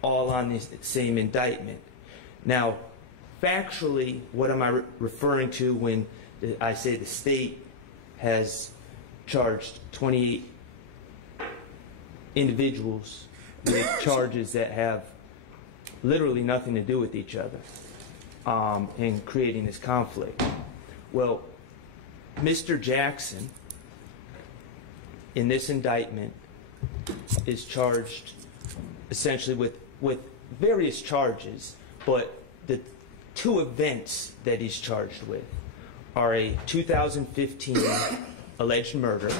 all on the same indictment. Now, factually, what am I referring to when I say the state has charged 28 individuals with charges that have literally nothing to do with each other in creating this conflict? Well, Mr. Jackson in this indictment is charged essentially with various charges, but the two events that he's charged with are a 2015 alleged murder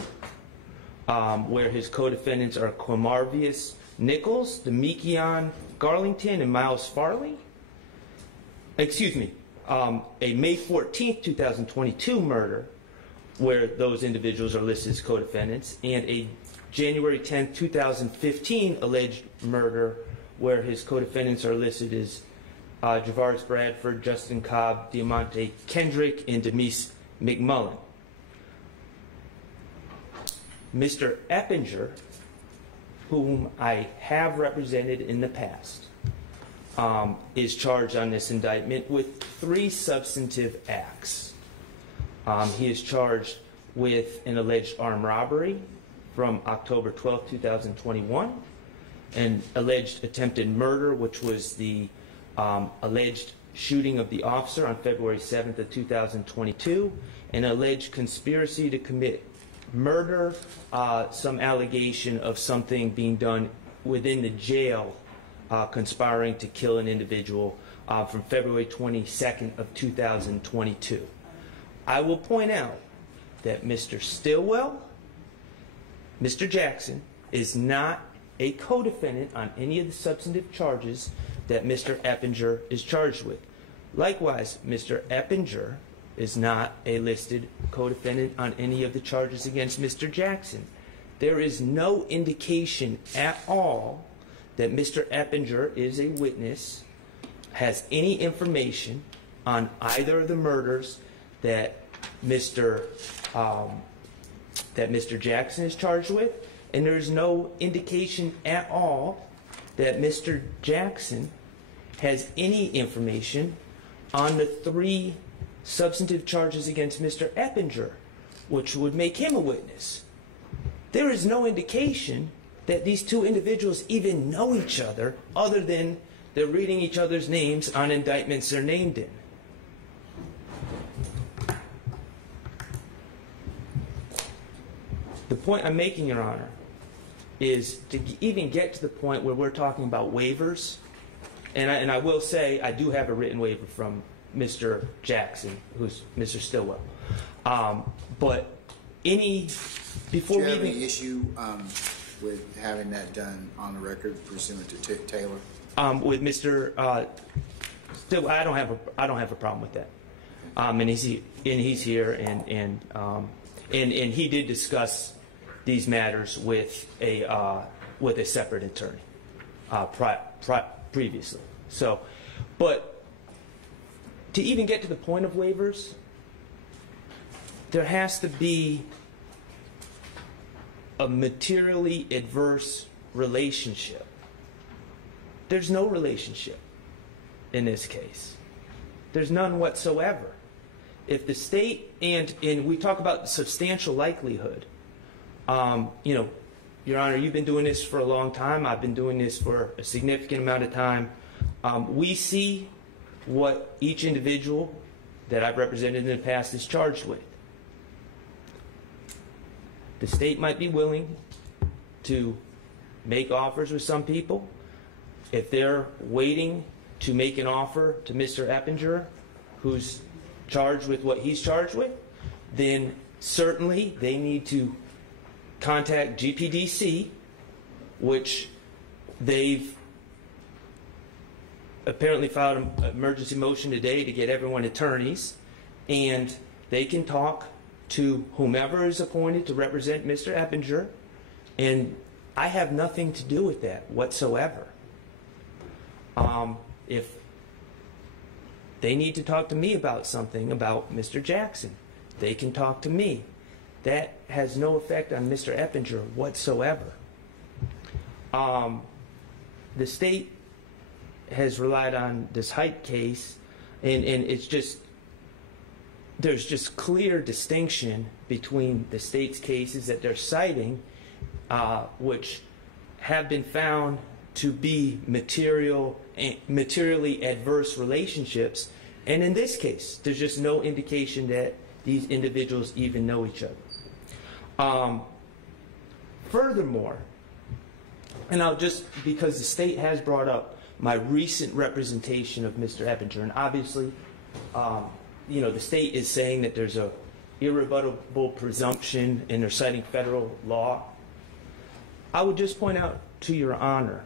where his co-defendants are Quamarvius Nichols, Demekion Garlington, and Miles Farley. Excuse me, a May 14th, 2022 murder where those individuals are listed as co-defendants, and a January 10th, 2015 alleged murder where his co-defendants are listed as Javaris Bradford, Justin Cobb, Deamonte Kendrick, and Demise McMullen. Mr. Eppinger, whom I have represented in the past, is charged on this indictment with 3 substantive acts. He is charged with an alleged armed robbery from October 12, 2021, an alleged attempted murder, which was the alleged shooting of the officer on February 7th of 2022, an alleged conspiracy to commit murder, some allegation of something being done within the jail, conspiring to kill an individual from February 22nd of 2022. I will point out that Mr. Stillwell, Mr. Jackson, is not a co-defendant on any of the substantive charges that Mr. Eppinger is charged with. Likewise, Mr. Eppinger is not a listed co-defendant on any of the charges against Mr. Jackson. There is no indication at all that Mr. Eppinger is a witness, has any information on either of the murders that Mr. Jackson is charged with, and there is no indication at all that Mr. Jackson has any information on the 3 substantive charges against Mr. Eppinger, which would make him a witness. There is no indication that these 2 individuals even know each other, other than they're reading each other's names on indictments they're named in. The point I'm making, Your Honor, is to even get to the point where we're talking about waivers, and I will say I do have a written waiver from Mr. Jackson, who's Mr. Stillwell. But before we even... Do you have any issue with having that done on the record pursuant to Taylor? With Mr. Stillwell, I don't have a problem with that. And he's here, and he did discuss these matters with a separate attorney previously. So, but to even get to the point of waivers, there has to be a materially adverse relationship. There's no relationship in this case. There's none whatsoever. If the state, and we talk about substantial likelihood, Your Honor, you've been doing this for a long time. I've been doing this for a significant amount of time. We see what each individual that I've represented in the past is charged with. The state might be willing to make offers with some people. If they're waiting to make an offer to Mr. Eppinger, who's charged with what he's charged with, then certainly they need to contact GPDC, which they've apparently filed an emergency motion today to get everyone attorneys, and they can talk to whomever is appointed to represent Mr. Eppinger, and I have nothing to do with that whatsoever. If they need to talk to me about something about Mr. Jackson, they can talk to me. That has no effect on Mr. Eppinger whatsoever. The state has relied on this Height case, and it's just, there's just clear distinction between the state's cases that they're citing, which have been found to be materially adverse relationships, and in this case, there's just no indication that these individuals even know each other. Furthermore, and I'll just, because the state has brought up my recent representation of Mr. Eppinger, and obviously, the state is saying that there's a irrebuttable presumption, and they're citing federal law. I would just point out to Your Honor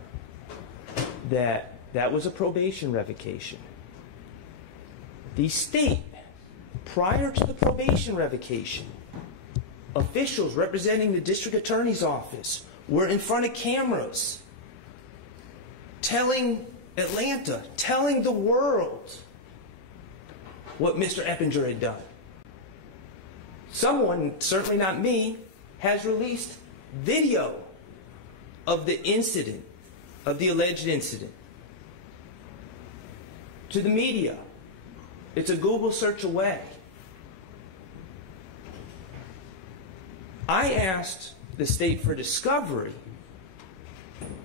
that that was a probation revocation. The state, prior to the probation revocation, officials representing the district attorney's office were in front of cameras telling Atlanta, telling the world what Mr. Eppinger had done. Someone, certainly not me, has released video of the incident, of the alleged incident, to the media. It's a Google search away. I asked the state for discovery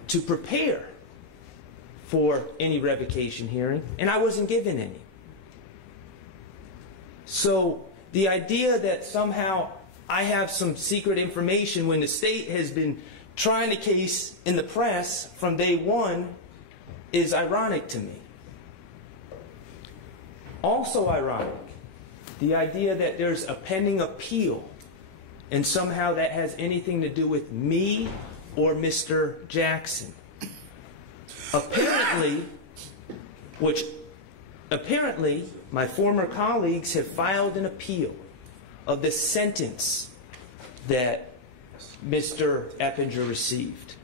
to prepare for any revocation hearing, and I wasn't given any. So the idea that somehow I have some secret information when the state has been trying the case in the press from day one is ironic to me. Also ironic, the idea that there's a pending appeal and somehow that has anything to do with me or Mr. Jackson. Apparently, my former colleagues have filed an appeal of the sentence that Mr. Eppinger received.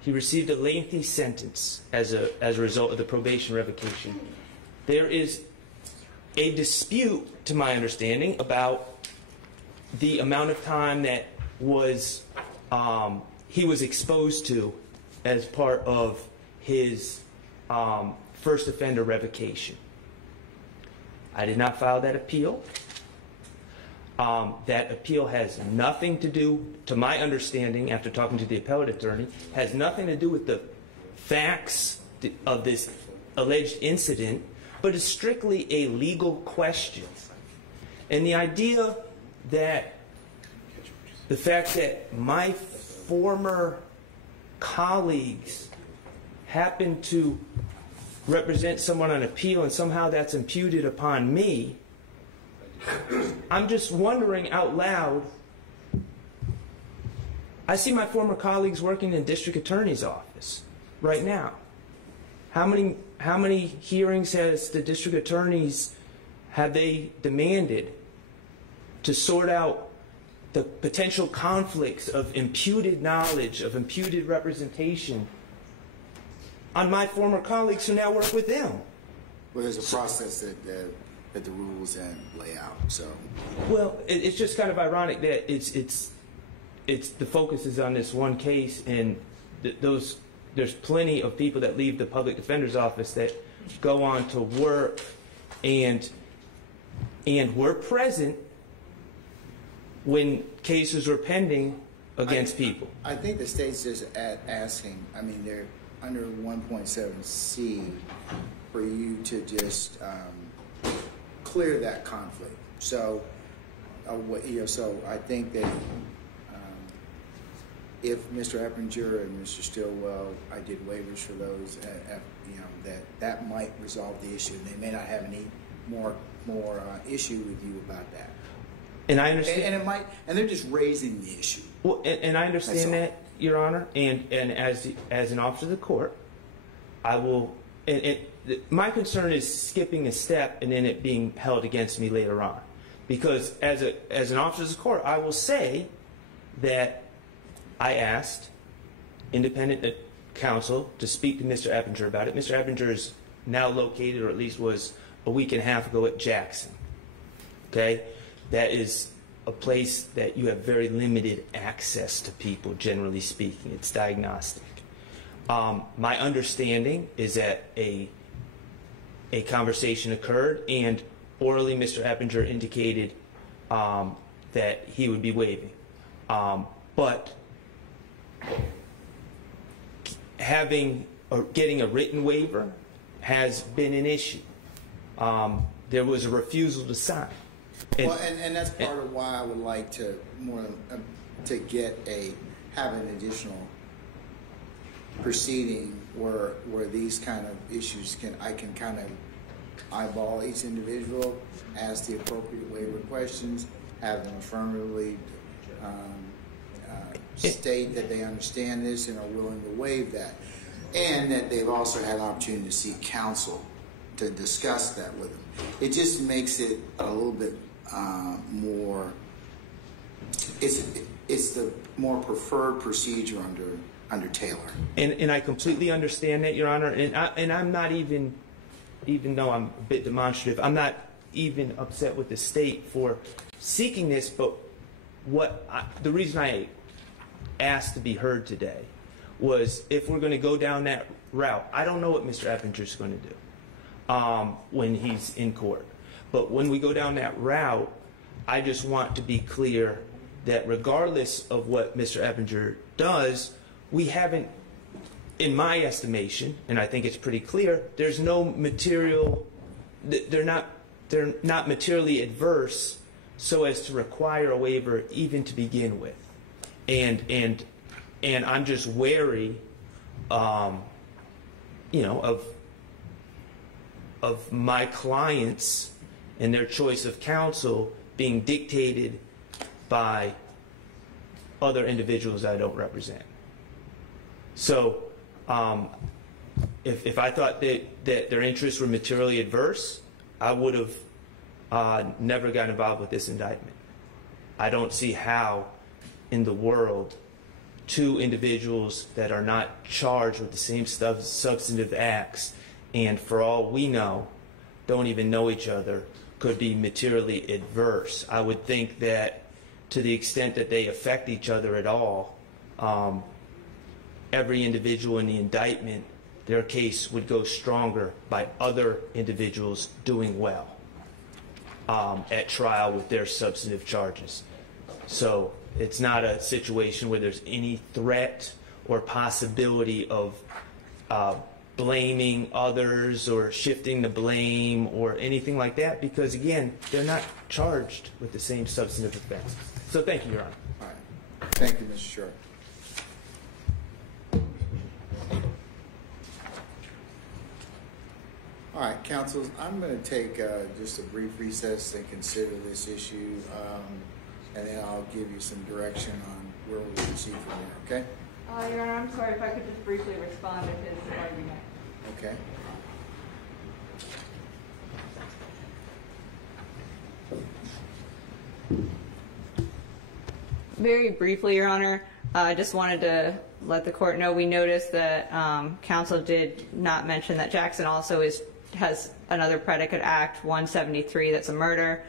He received a lengthy sentence as a result of the probation revocation. There is a dispute, to my understanding, about the amount of time that was he was exposed to as part of his first offender revocation. I did not file that appeal. That appeal has nothing to do, to my understanding, after talking to the appellate attorney, has nothing to do with the facts of this alleged incident, but is strictly a legal question. And the idea that the fact that my former colleagues happen to represent someone on appeal and somehow that's imputed upon me, I'm just wondering out loud. I see my former colleagues working in district attorney's office right now. How many hearings has the district attorneys have they demanded to sort out the potential conflicts of imputed knowledge, of imputed representation on my former colleagues who now work with them? Well, there's a process that the rules and lay out. So, well, it's just kind of ironic that it's the focus is on this one case, and there's plenty of people that leave the public defender's office that go on to work and were present when cases were pending against people. I think the state's just asking. I mean, they're under 1.7C for you to just clear that conflict. So, so I think that if Mr. Eppinger and Mr. Stillwell, I did waivers for those, that might resolve the issue. They may not have any more issue with you about that. And I understand. And it might, and they're just raising the issue. Well, and I understand that, Your Honor. And as an officer of the court, I will. My concern is skipping a step and then it being held against me later on, because as an officer of the court, I will say that I asked independent counsel to speak to Mr. Eppinger about it. Mr. Eppinger is now located, or at least was a week and a half ago, at Jackson. Okay, that is a place that you have very limited access to people, generally speaking. It's diagnostic. My understanding is that a conversation occurred, and orally Mr. Eppinger indicated that he would be waiving. But getting a written waiver has been an issue. There was a refusal to sign. And that's part of why I would like to have an additional proceeding where these kind of issues I can kind of eyeball each individual, ask the appropriate waiver questions, have them affirmatively state that they understand this and are willing to waive that, and that they've also had an opportunity to seek counsel to discuss that with them. It just makes it a little bit more. It's the more preferred procedure under Taylor. And I completely understand that, Your Honor. And I'm not even though I'm a bit demonstrative, I'm not even upset with the state for seeking this. But the reason I asked to be heard today was, if we're going to go down that route, I don't know what Mr. Eppinger is going to do when he's in court. But when we go down that route, I just want to be clear that regardless of what Mr. Eppinger does, we haven't, in my estimation, and I think it's pretty clear, there's no material, they're not materially adverse so as to require a waiver even to begin with. And I'm just wary, of my clients and their choice of counsel being dictated by other individuals I don't represent. So if I thought that their interests were materially adverse, I would have never gotten involved with this indictment. I don't see how in the world two individuals that are not charged with the same substantive acts and for all we know don't even know each other could be materially adverse. I would think that to the extent that they affect each other at all, every individual in the indictment, their case would go stronger by other individuals doing well at trial with their substantive charges. So it's not a situation where there's any threat or possibility of blaming others or shifting the blame or anything like that, because again, they're not charged with the same substantive offense. So thank you, Your Honor. All right. Thank you, Mr. Short. All right, counsel, I'm going to take just a brief recess and consider this issue, and then I'll give you some direction on where we'll proceed from there, okay? Your Honor, I'm sorry if I could just briefly respond to his argument. Okay. Very briefly, Your Honor, I just wanted to let the court know we noticed that counsel did not mention that Jackson also has another predicate act, 173, that's a murder.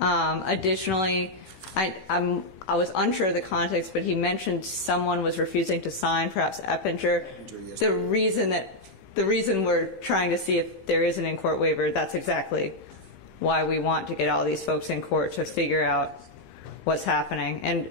Additionally, I was unsure of the context, but he mentioned someone was refusing to sign, perhaps Eppinger. The reason we're trying to see if there is an in-court waiver, that's exactly why we want to get all these folks in court to figure out what's happening. And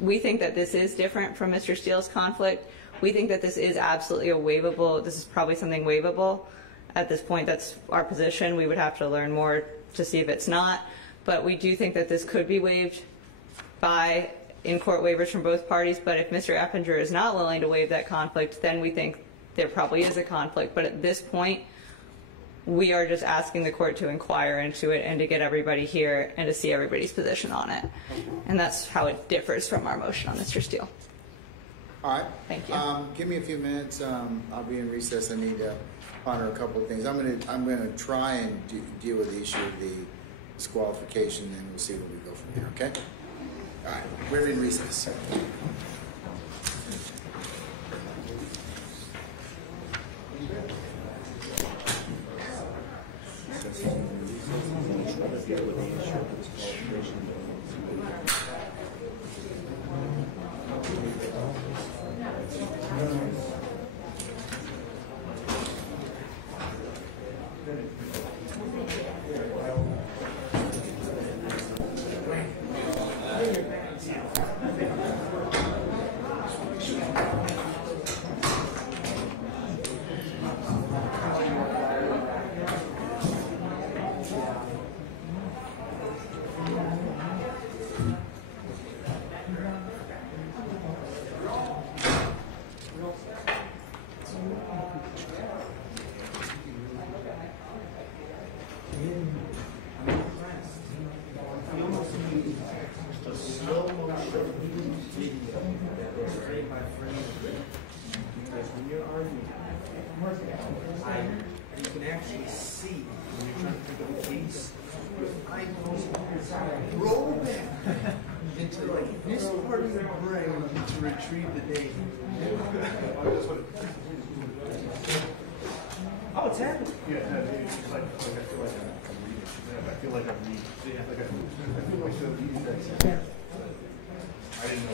we think that this is different from Mr. Steele's conflict. We think that this is absolutely a waivable, this is probably something waivable. At this point, that's our position. We would have to learn more to see if it's not. But we do think that this could be waived by in-court waivers from both parties. But if Mr. Eppinger is not willing to waive that conflict, then we think there probably is a conflict. But at this point, we are just asking the court to inquire into it and to get everybody here and to see everybody's position on it. And that's how it differs from our motion on Mr. Steele. All right. Thank you. Give me a few minutes. I'll be in recess. I need to ponder a couple of things. I'm gonna try and deal with the issue of the disqualification, and we'll see where we go from here. Okay. All right. We're in recess. You can actually see when you're trying to think of a case, your eyeballs roll back into like this part of your brain to retrieve the data. Oh, it's happening. Yeah, it's like I feel like I'm reading. I feel like I'm reading. I feel like so easy. I didn't know.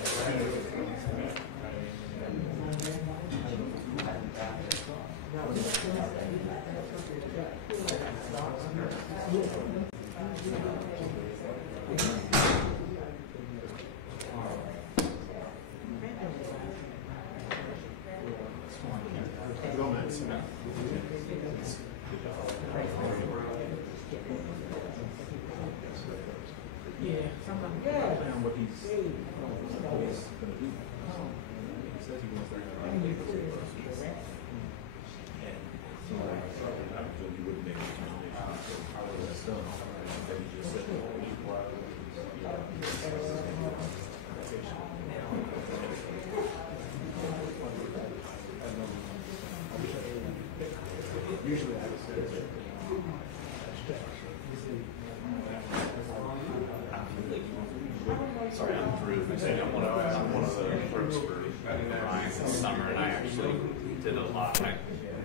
Sorry, I'm Drew. I'm one of the folks for Ryan this summer, and I actually did a lot. I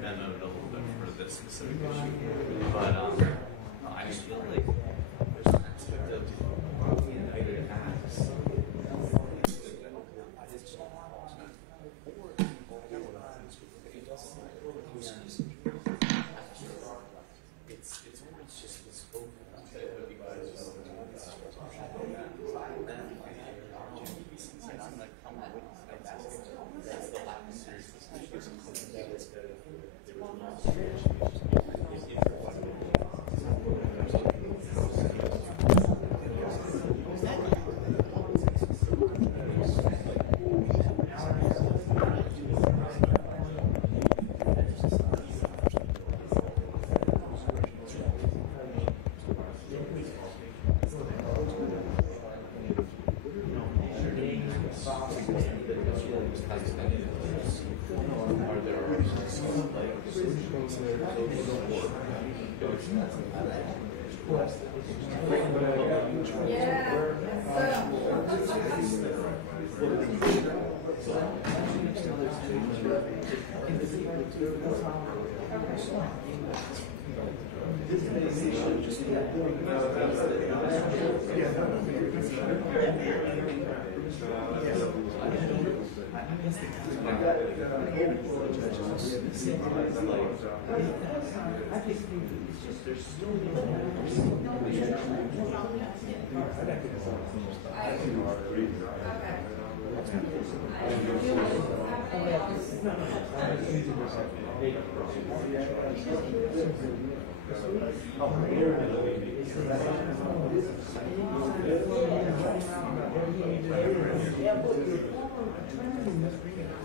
memoed a little bit for this specific issue, but I just feel like there's an aspect of the indicted acts.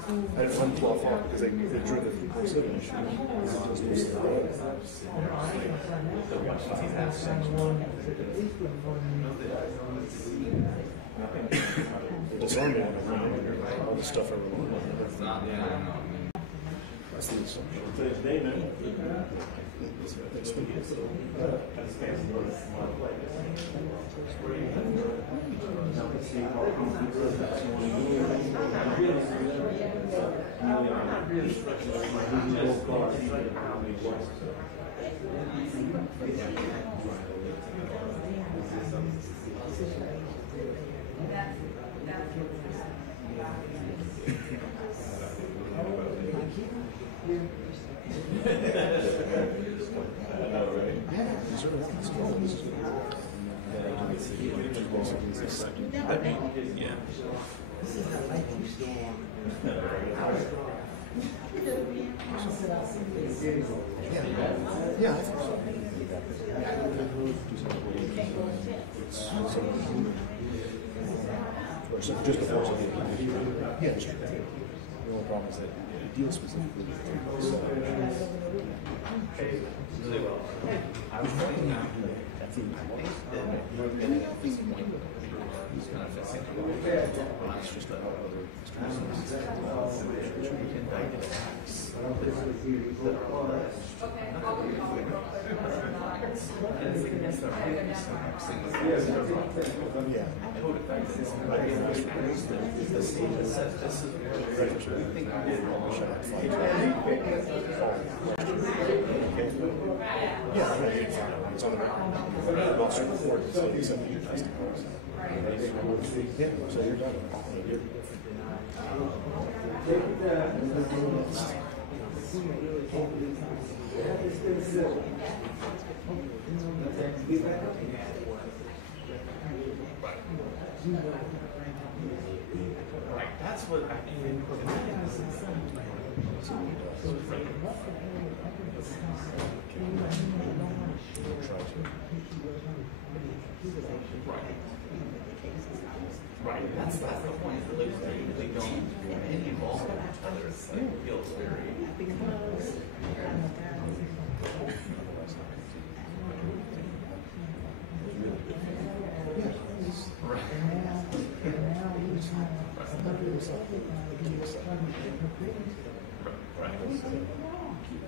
I had one fluff off because they drew the precipitation. Disarmament all the stuff everyone. That's the assumption. Yeah, I think so. Or just before something. Yeah, sure. The only problem is that it deals specifically with I was looking at that's even it's just that other it's on the officer report, so you said you testify. Yeah, so you're done. Like, that's what I think. Right, that's the point. They don't have any involvement with each other. It's like, it feels very.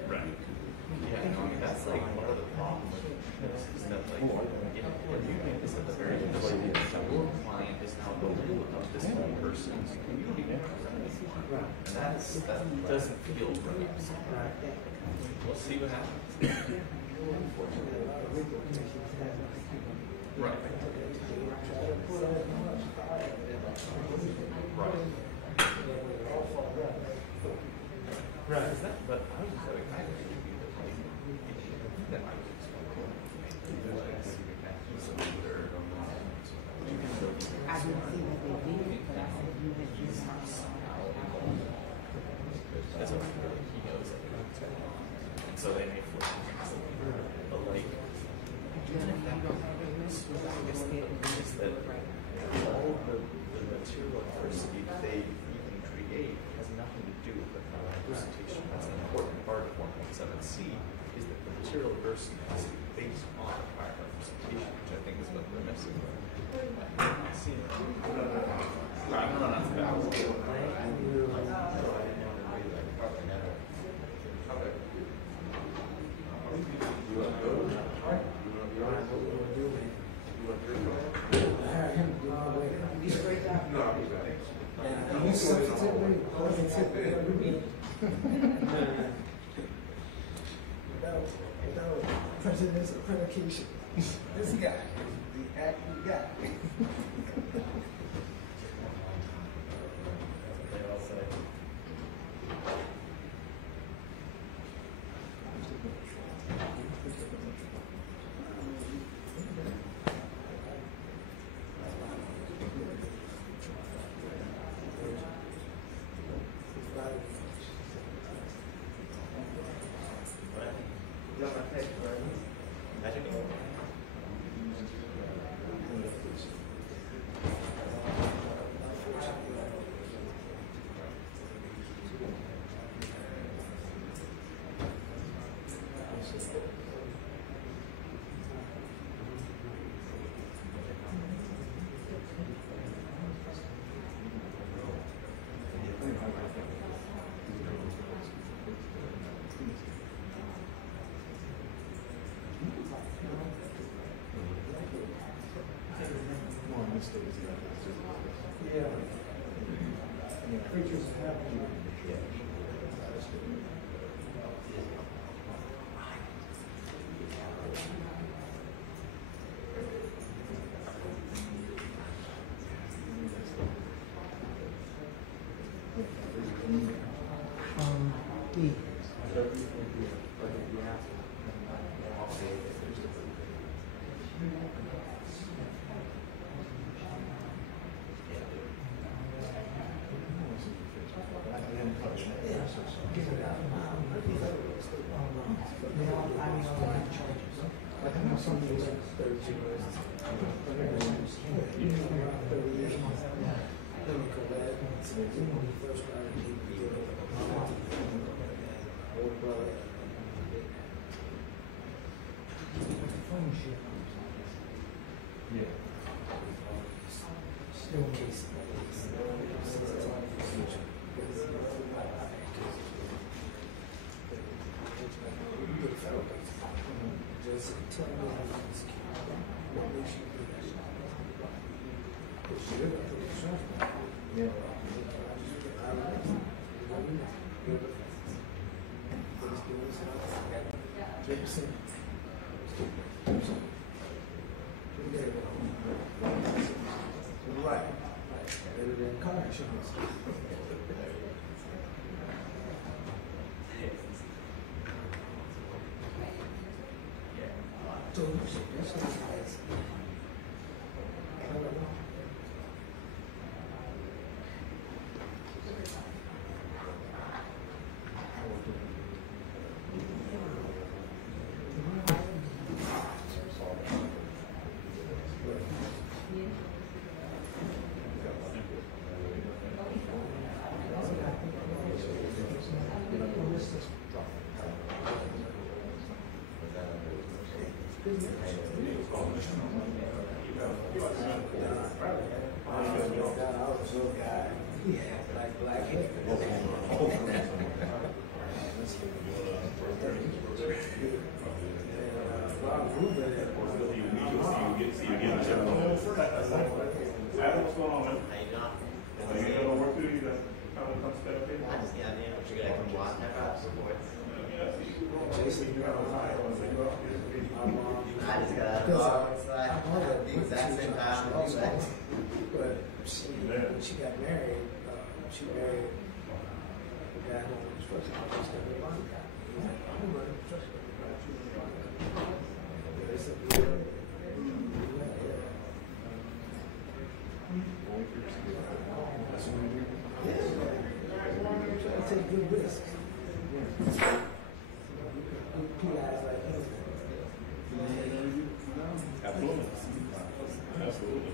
Right. Yeah, no, I mean, that's like part of the problem with this is that, like, when you make this at the very beginning, your client is now this one person. And that doesn't feel right. We'll see what happens. Right. Right. Is that, but I was just having kind of that I was he knows it. And so they may force him a lake. I guess that all the material diversity that they even create has nothing to do with the representation. That's an important part of 1.7c is that the material diversity is based on prior representation, which I think is what we're missing. I'm gonna run out of bounds. Without president's accreditation, this guy, the acting guy. Yeah. Creatures have right. Better than car insurance. So that's what it is. I don't know. Adam, what's going on, man? How you doing? You got to work too? You got to come to that okay? I just got in, but you're going to come watch that rap support. Jason, you got a high on the I just got out of the bar. It's like the exact same time. But she got married. She married a guy who was supposed to be a bond guy. I take good risks. Absolutely. Absolutely.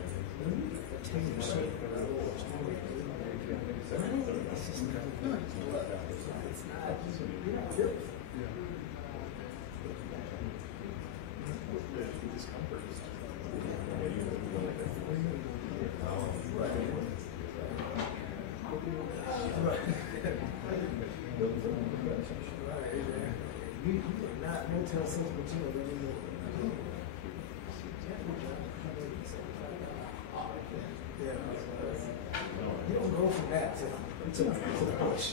You are not mental sensitive anymore. You don't go from that to the push.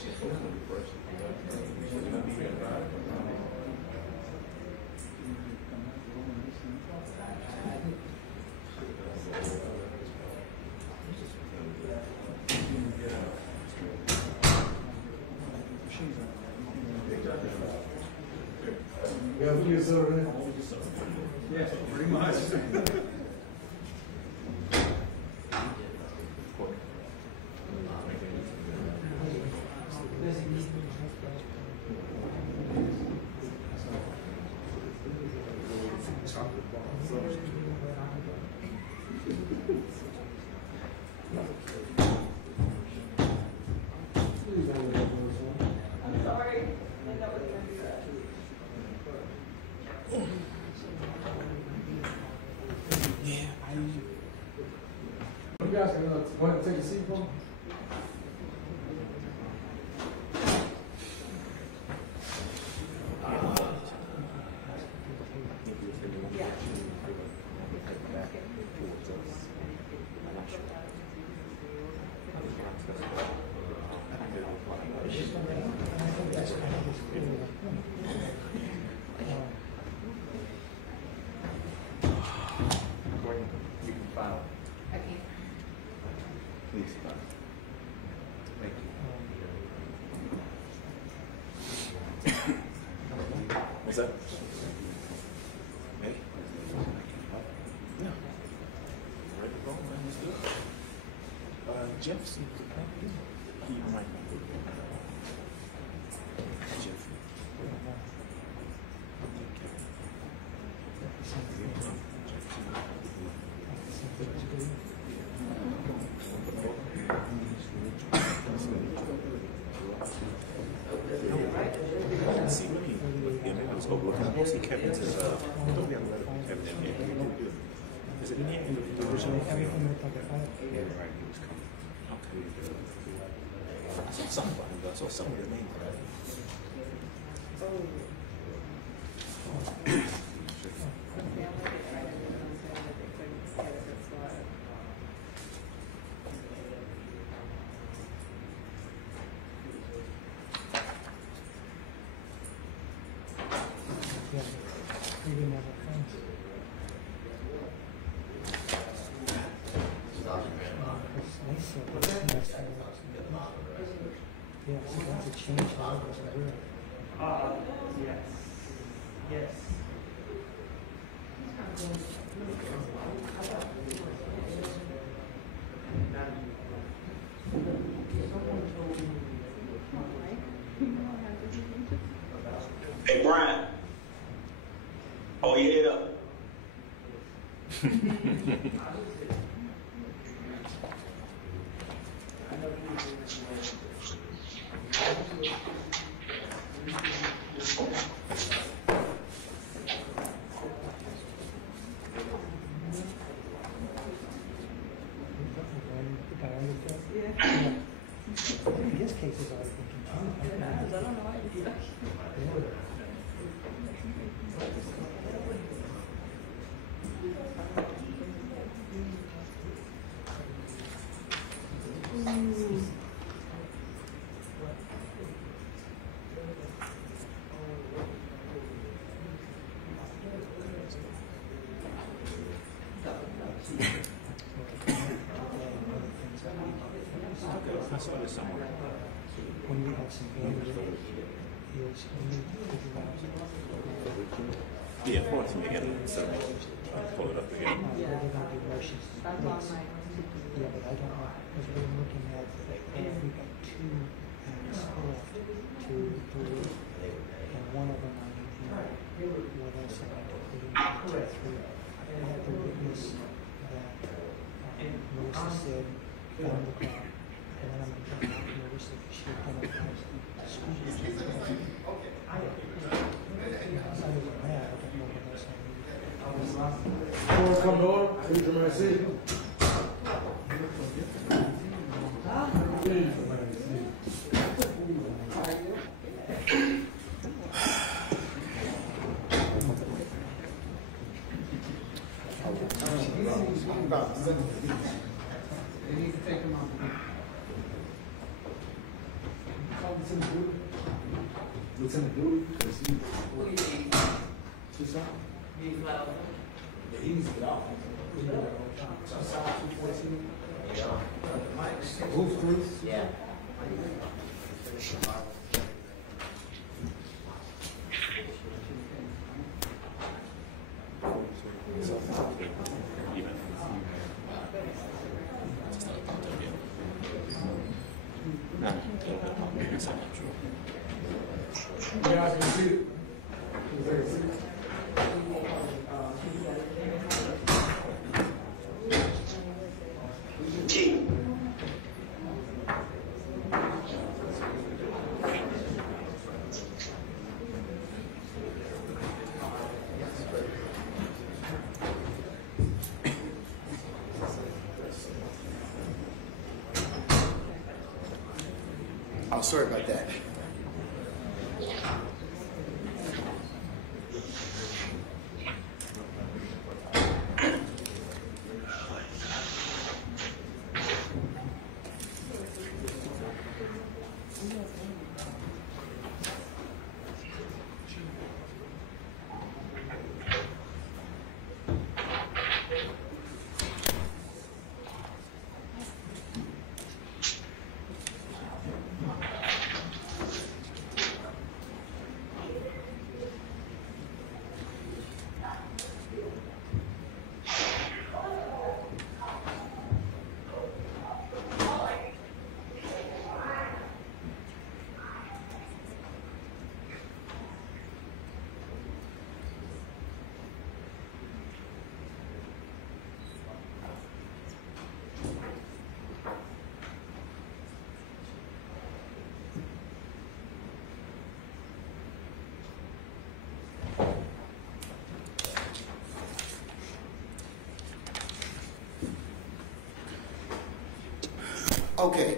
Yeah, pretty much. I'm sorry. I know it's going to be that. Yeah, You guys can want to take a seat, bro? What's that? Me? No. Ready to roll, man. Let's do it. Jeff seems to be. He might not be. Jeff. See what he, yeah, maybe let's go look. I see Kevin's is, don't be able to let Kevin in here. Is it in here in the original? Yeah, right, he was coming. Okay. I saw something about him, though. I saw some of the names. Yeah, so that's a change. Yes. Yes. Hey, Brian. Oh, yeah. His cases are continued. I don't know why he's stuck. I saw this somewhere. When we have some bandwidth, is we need to figure out. Yeah, pull it together. So pull it up again. They're going to do motions to replace. Yeah, but I don't know, because we're looking at, we've got 2 acts left, 2, 3, and one of them I need to know what else I have to put in to 3. I have to witness that Melissa said, found the car, and then I'm going to come out and notice that she had done a school district. Other than that, I don't know what else I need. Before I come to order, please remain seated. They need to take them out. Lieutenant Gotti, because he. What's up? He's loud. Yeah, he's loud. Outside 214. Yeah. Roof, please. Yeah. You guys can see it. Oh, sorry about that. Okay,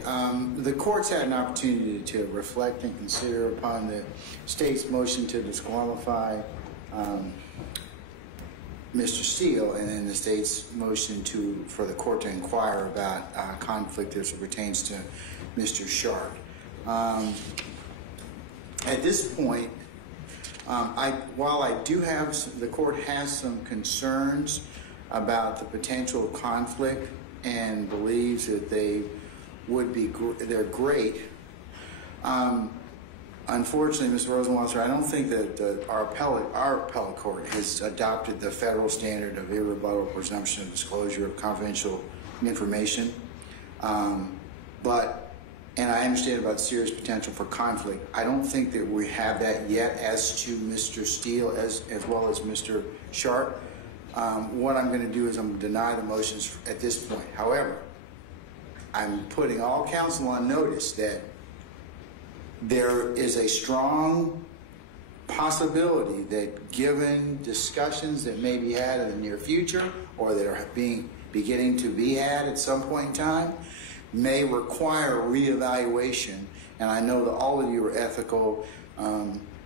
the court's had an opportunity to reflect and consider upon the state's motion to disqualify Mr. Steele, and then the state's motion for the court to inquire about conflict as it pertains to Mr. Sharp. At this point, while I do have, the court has some concerns about the potential conflict and believes that they would be, they're great. Unfortunately, Mr. Rosenwasser, I don't think that our appellate court has adopted the federal standard of irrebuttable presumption of disclosure of confidential information. And I understand about serious potential for conflict. I don't think that we have that yet as to Mr. Steele as well as Mr. Sharp. What I'm going to do is I'm going to deny the motions at this point. However, I'm putting all counsel on notice that there is a strong possibility that given discussions that may be had in the near future or that are beginning to be had at some point in time may require reevaluation. And I know that all of you are ethical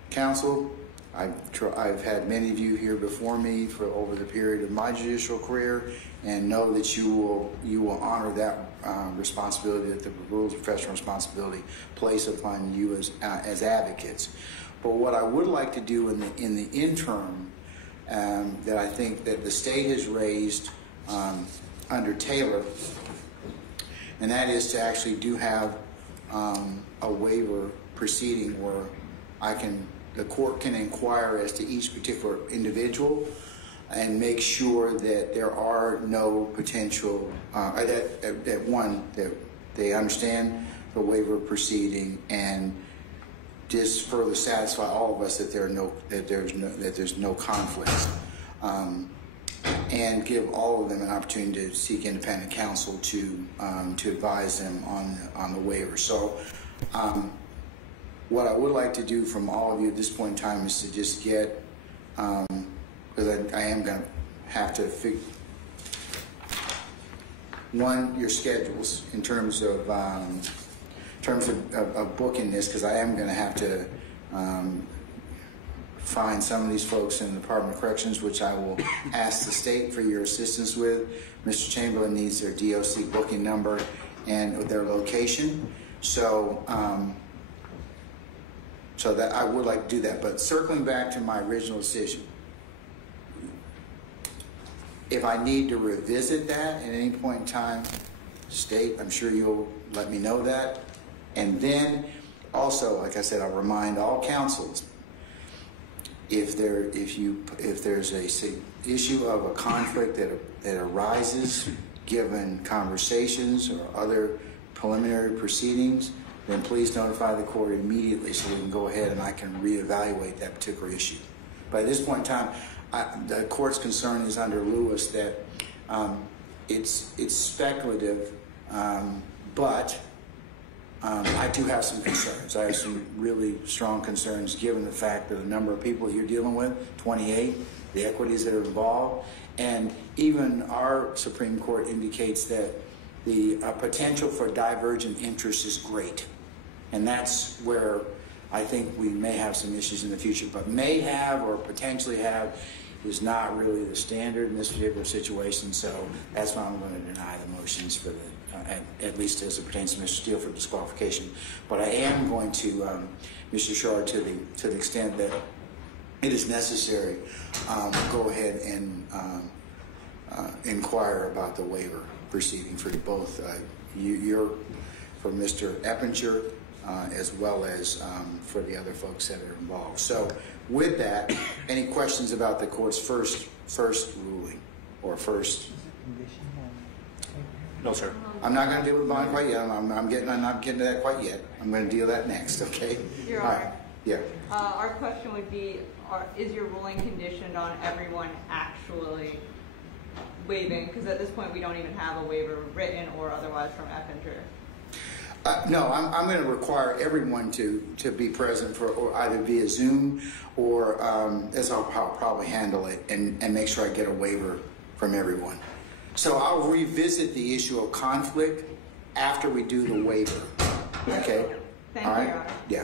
counsel. I've had many of you here before me for over the period of my judicial career, and know that you will honor responsibility that the rules of professional responsibility place upon you as advocates. But what I would like to do in the interim, that I think that the state has raised under Taylor, and that is to actually do have a waiver proceeding where the court can inquire as to each particular individual and make sure that there are no potential, that they understand the waiver proceeding and just further satisfy all of us that there's no conflicts, and give all of them an opportunity to seek independent counsel to advise them on the waiver. So what I would like to do from all of you at this point in time is to just get, because I am going to have to figure, one, your schedules in terms of booking this, because I am going to have to find some of these folks in the Department of Corrections, which I will ask the state for your assistance with. Mr. Chamberlain needs their DOC booking number and their location. So, so that I would like to do that. But circling back to my original decision, if I need to revisit that at any point in time, state, I'm sure you'll let me know that. And then also, like I said, I'll remind all counsels, if there's a issue of a conflict that arises given conversations or other preliminary proceedings, then please notify the court immediately so we can go ahead and I can reevaluate that particular issue. But at this point in time, the court's concern is under Lewis that it's speculative, but I do have some concerns. I have some really strong concerns given the fact that the number of people you're dealing with, 28, the equities that are involved, and even our Supreme Court indicates that the potential for divergent interest is great. And that's where I think we may have some issues in the future, but may have or potentially have is not really the standard in this particular situation, so that's why I'm going to deny the motions for the, at least as it pertains to Mr. Steele, for disqualification. But I am going to, Mr. Shard, to the extent that it is necessary, go ahead and inquire about the waiver proceeding for both for Mr. Eppinger, as well as for the other folks that are involved. So with that, any questions about the court's first ruling or first? No, sir. I'm not going to deal with bond quite yet. I'm not getting to that quite yet. I'm going to deal with that next, okay? Your All Honor. right. Yeah. Our question would be, is your ruling conditioned on everyone actually waiving? Because at this point we don't even have a waiver written or otherwise from Eppinger. No, I'm going to require everyone to be present for or either via Zoom or as I'll probably handle it and make sure I get a waiver from everyone. So I'll revisit the issue of conflict after we do the waiver. Okay? Thank All you, right? Your Honor. Yeah.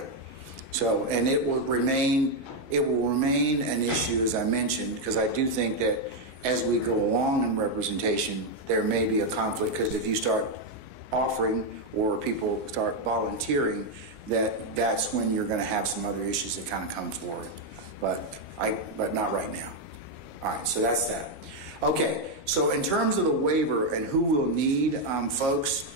So, and it will remain an issue, as I mentioned, because I do think that as we go along in representation, there may be a conflict, because if you start offering or people start volunteering, that's when you're going to have some other issues that kind of come forward. But not right now. All right, so that's that. Okay, so in terms of the waiver and who will need, folks,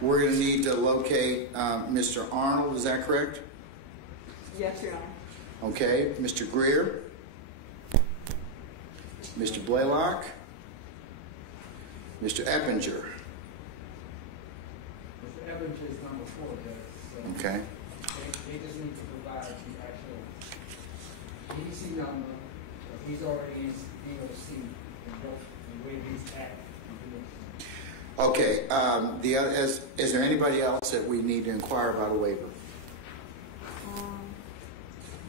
we're going to need to locate Mr. Arnold, is that correct? Yes, Your Honor. Okay, Mr. Greer, Mr. Blaylock, Mr. Eppinger. Mr. Eppinger is number 4, Judge. So Okay. They just need to provide the actual EDC number. If he's already in DOC, and the way he's acting. Okay. Is there anybody else that we need to inquire about a waiver?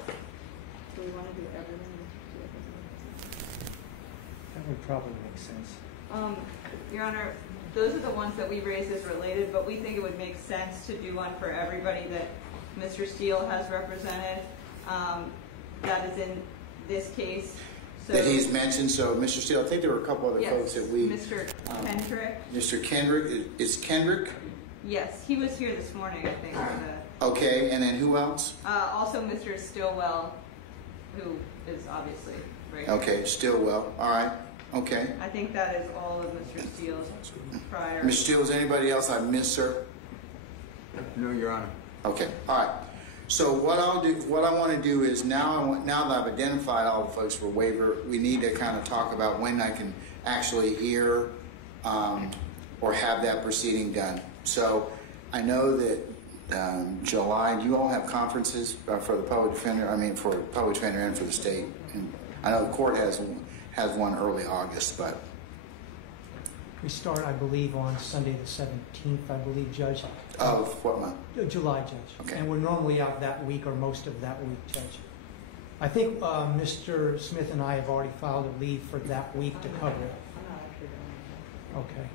Do we want to do everything? That would probably make sense. Your Honor, those are the ones that we raised as related, but we think it would make sense to do one for everybody that Mr. Steele has represented. That is in this case. So, that he's mentioned. So, Mr. Steele, I think there were a couple other folks that we... Mr. Kendrick. Mr. Kendrick. Is Kendrick? Yes, he was here this morning, I think. Okay, and then who else? Also Mr. Stillwell, who is obviously right. Okay, Stillwell. All right. Okay. I think that is all of Mr. Steele's prior. Mr. Steele, is anybody else I missed, sir? No, Your Honor. Okay. All right. So what I want to do is now that I've identified all the folks for waiver, we need to kind of talk about when I can actually hear or have that proceeding done. So I know that July, do you all have conferences for the public defender? I mean, for the public defender and for the state. And I know the court has one early August, but we start, I believe, on Sunday the 17th, I believe, Judge. Of what month? July, Judge. Okay. And we're normally out that week or most of that week, Judge. I think Mr. Smith and I have already filed a leave for that week to cover it. Okay.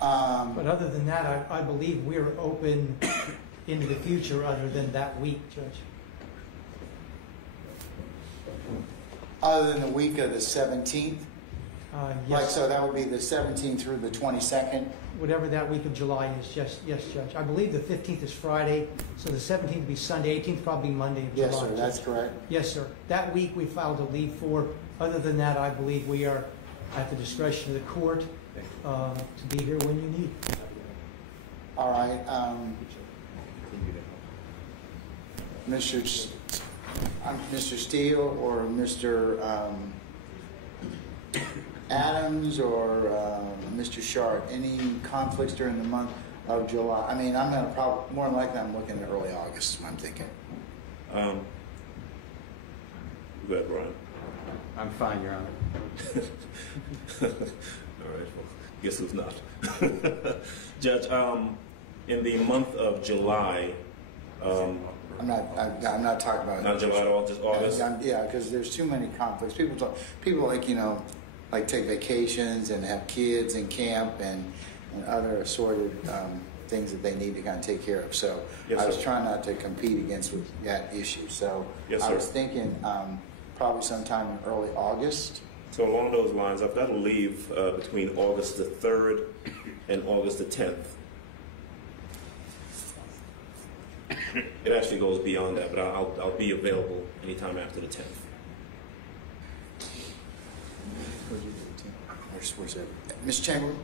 But other than that, I believe we're open into the future other than that week, Judge. Other than the week of the 17th? Yes. Like, so that would be the 17th through the 22nd? Whatever that week of July is, yes, Judge. I believe the 15th is Friday, so the 17th would be Sunday, 18th probably Monday of July. Yes, sir, that's correct. Yes, sir. That week we filed a leave for. Other than that, I believe we are at the discretion of the court to be here when you need. All right. Mr. Steele or Mr. Adams or Mr. Sharp, any conflicts during the month of July? I mean, I'm going to probably, more than likely, I'm looking at early August, I'm thinking. Go ahead, Brian. I'm fine, Your Honor. All right, well, guess who's not? Judge, in the month of July, I'm not talking about not July at all, just August. Yeah, because there's too many conflicts. People like like take vacations and have kids in camp and other assorted things that they need to kind of take care of. So yes, I was sir. trying not to compete against with that issue. So yes, I sir. was thinking probably sometime in early August. So along those lines, I've got to leave between August the 3rd and August the 10th. It actually goes beyond that, but I'll be available anytime after the 10th. Where's that? Mr. Chamberlain?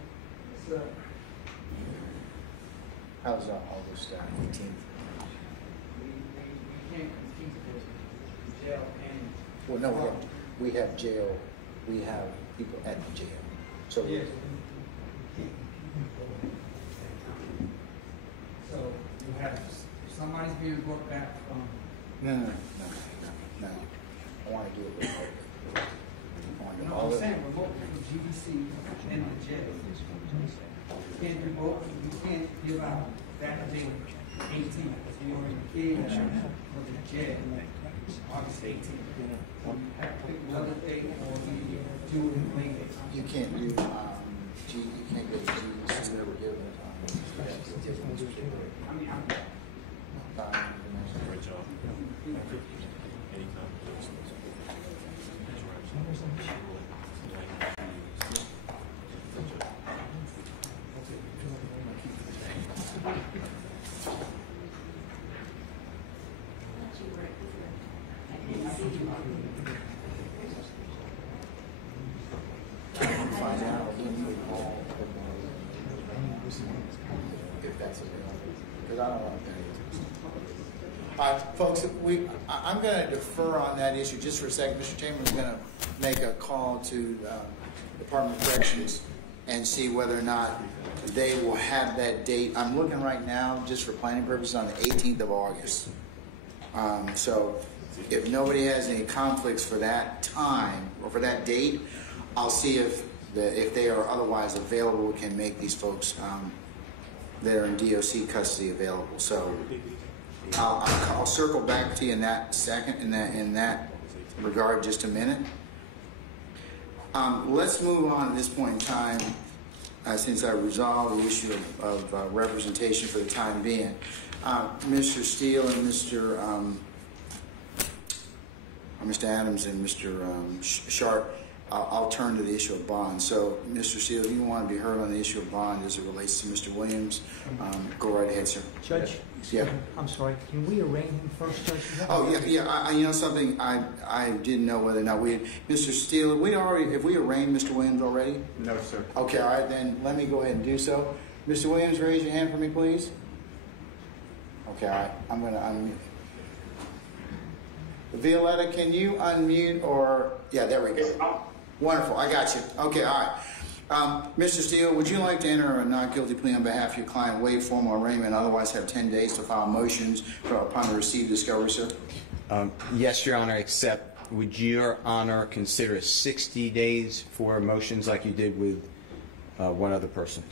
Sir. How's August 18th? We can't compete with jail and... Well, no, we have jail. We have people at the jail. So yes. So you have somebody's being brought back from... No. I want to do it remotely. No, I'm saying remotely from GDC and the jail. You can't do both. You can't give out that day 18th. You already gave that for the jail August 18th. You have to pick another date or you do it later. You can't do you can't go to GDC. Never given it. I mean, Great job. Anytime. Find out if that's available, because I don't want to pay. All right, folks, I'm going to defer on that issue just for a second. Mr. Chamberlain's going to make a call to Department of Corrections and see whether or not they will have that date. I'm looking right now, just for planning purposes, on the 18th of August. So if nobody has any conflicts for that time or for that date, I'll see if they are otherwise available, we can make these folks that are in DOC custody available. So I'll circle back to you in that second, in that regard, just a minute. Let's move on at this point in time, since I resolved the issue of representation for the time being. Mr. Steele and Mr. Mr. Adams and Mr. Sharp, I'll turn to the issue of bond. So, Mr. Steele, if you want to be heard on the issue of bond as it relates to Mr. Williams, go right ahead, sir. Judge, yeah. I'm sorry. Can we arraign him first, Judge? Oh yeah. You know something? I didn't know whether or not we had, Mr. Steele. Have we arraigned Mr. Williams already? No, sir. Okay. All right. Then let me go ahead and do so. Mr. Williams, raise your hand for me, please. Okay. All right. I'm going to unmute. Violetta, can you unmute or? Yeah. There we go. Wonderful. I got you. Okay. All right. Mr. Steele, would you like to enter a not guilty plea on behalf of your client, waive formal arraignment, otherwise have 10 days to file motions upon the receipt discovery, sir? Yes, Your Honor, except would Your Honor consider 60 days for motions like you did with one other person?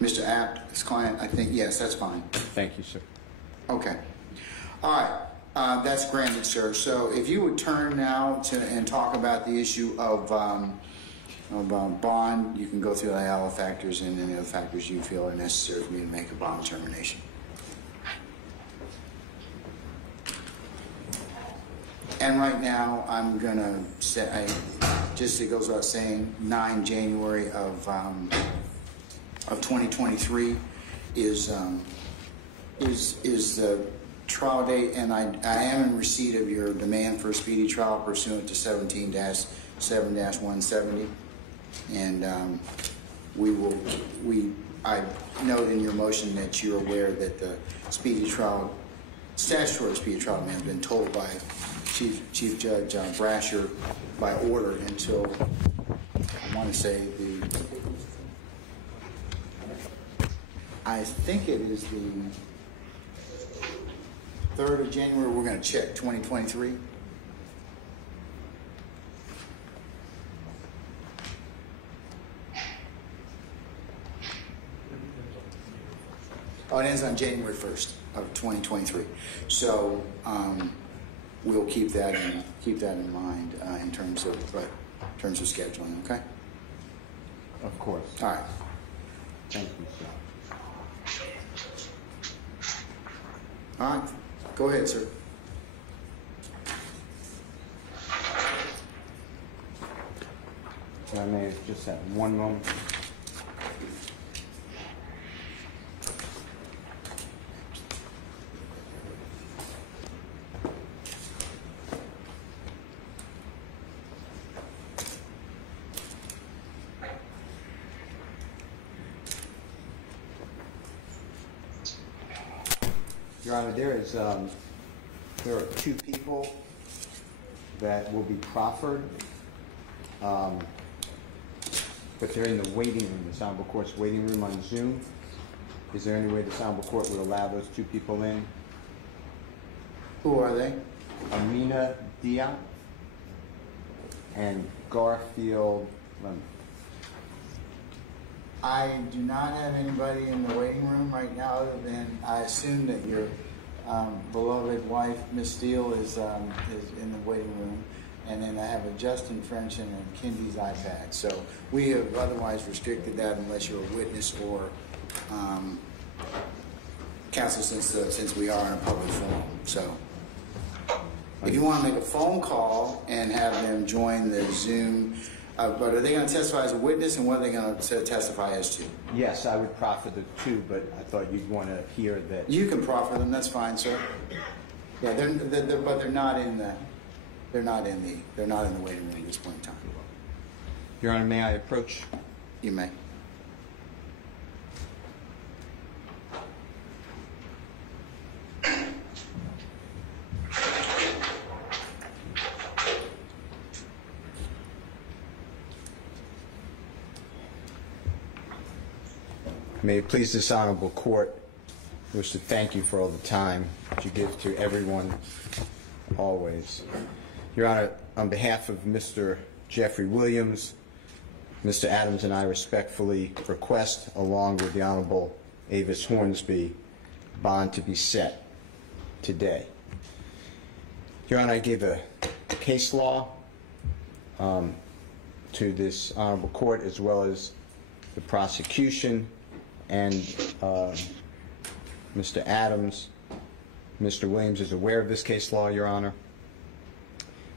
Mr. Apt, his client, I think, yes, that's fine. Thank you, sir. Okay. All right. That's granted, sir. So if you would turn now and talk about the issue of bond, you can go through all the factors and any other factors you feel are necessary for me to make a bond determination. And right now, I'm going to say, just it goes without saying, 9 January of 2023 is the trial date, and I am in receipt of your demand for a speedy trial pursuant to 17-7-170. And I note in your motion that you're aware that the speedy trial, statutory speedy trial demand has been told by Chief Judge Brasher by order until, I want to say I think it is the 3rd of January, we're going to check, 2023. Oh, it ends on January 1st of 2023. So we'll keep that in mind in terms of scheduling. Okay. Of course. All right. Thank you, sir. All right. Go ahead, sir. I may just have one moment. Your Honor, there are 2 people that will be proffered, but they're in the waiting room, the Honorable Court's waiting room on Zoom. Is there any way the Honorable Court would allow those 2 people in? Who are they? Amina Dia and Garfield Lemon. I do not have anybody in the waiting room right now other than I assume that your beloved wife, Miss Steele, is in the waiting room. And then I have a Justin French and a Kindy's iPad. So we have otherwise restricted that unless you're a witness or counsel since we are in a public forum. So if you want to make a phone call and have them join the Zoom, but are they going to testify as a witness, and what are they going to testify as to? Yes, I would proffer the 2, but I thought you'd want to hear that. You can proffer them. That's fine, sir. Yeah, but they're not in the waiting room at this point in time. Your Honor, may I approach? You may. May it please this Honorable Court, I wish to thank you for all the time that you give to everyone, always. Your Honor, on behalf of Mr. Jeffrey Williams, Mr. Adams and I respectfully request, along with the Honorable Avis Hornsby, bond to be set today. Your Honor, I gave a case law to this Honorable Court, as well as the prosecution, and Mr. Adams, Mr. Williams is aware of this case law, Your Honor.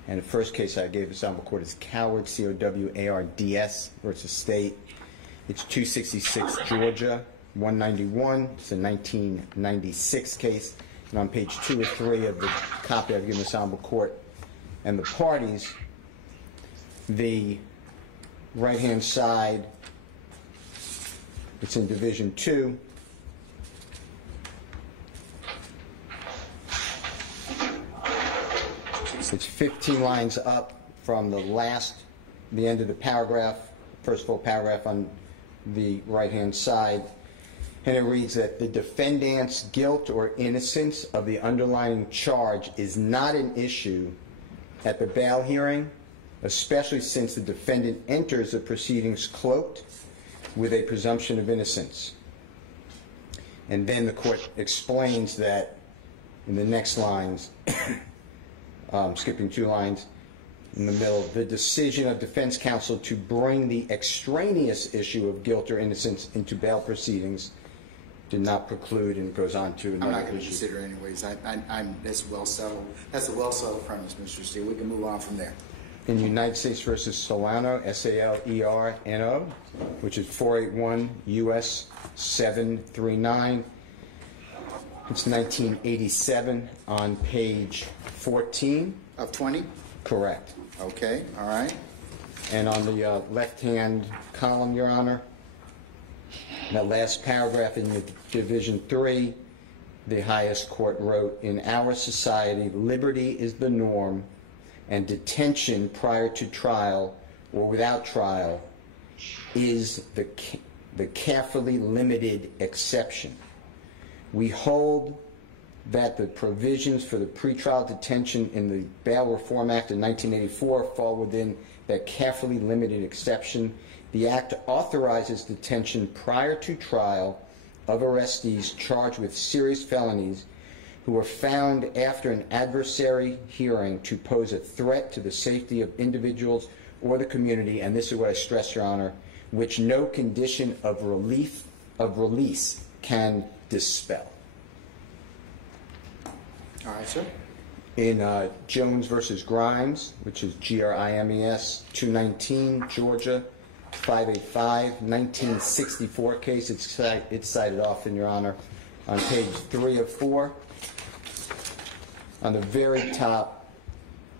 And the first case I gave this honorable court is Coward, C-O-W-A-R-D-S versus State. It's 266 Georgia, 191. It's a 1996 case. And on page 2 or 3 of the copy I've given this honorable court and the parties, the right-hand side, it's in Division 2. It's 15 lines up from the end of the paragraph, first full paragraph on the right-hand side. And it reads that the defendant's guilt or innocence of the underlying charge is not an issue at the bail hearing, especially since the defendant enters the proceedings cloaked with a presumption of innocence. And then the court explains that in the next lines, skipping 2 lines in the middle, the decision of defense counsel to bring the extraneous issue of guilt or innocence into bail proceedings did not preclude, and it goes on to another issue. I'm not going to consider anyways. That's well settled. That's a well settled premise, Mr. Steele. We can move on from there. In United States versus Solano, S-A-L-E-R-N-O, which is 481 U.S. 739. It's 1987 on page 14. Of 20? Correct. Okay, all right. And on the left-hand column, Your Honor, that last paragraph in Division 3, the highest court wrote, in our society, liberty is the norm, and detention prior to trial or without trial is the carefully limited exception. We hold that the provisions for the pretrial detention in the Bail Reform Act of 1984 fall within that carefully limited exception. The Act authorizes detention prior to trial of arrestees charged with serious felonies who are found after an adversary hearing to pose a threat to the safety of individuals or the community, and this is what I stress, Your Honor, which no condition of release can dispel. All right, sir. In Jones versus Grimes, which is G-R-I-M-E-S, 219, Georgia, 585, 1964 case. It's cited often, Your Honor, on page 3 of 4. On the very top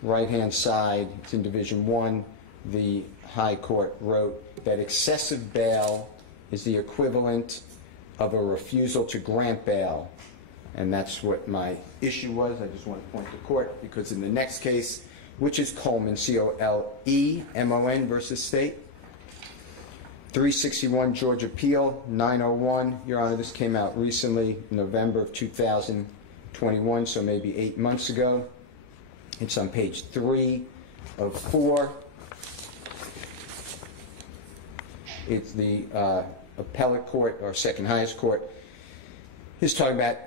right-hand side, it's in Division 1, the High Court wrote that excessive bail is the equivalent of a refusal to grant bail. And that's what my issue was. I just want to point to court because in the next case, which is Coleman, C-O-L-E-M-O-N versus State, 361 Georgia Appeal, 901. Your Honor, this came out recently, November of 2021, so maybe 8 months ago. It's on page 3 of 4. It's the appellate court, or second highest court, is talking about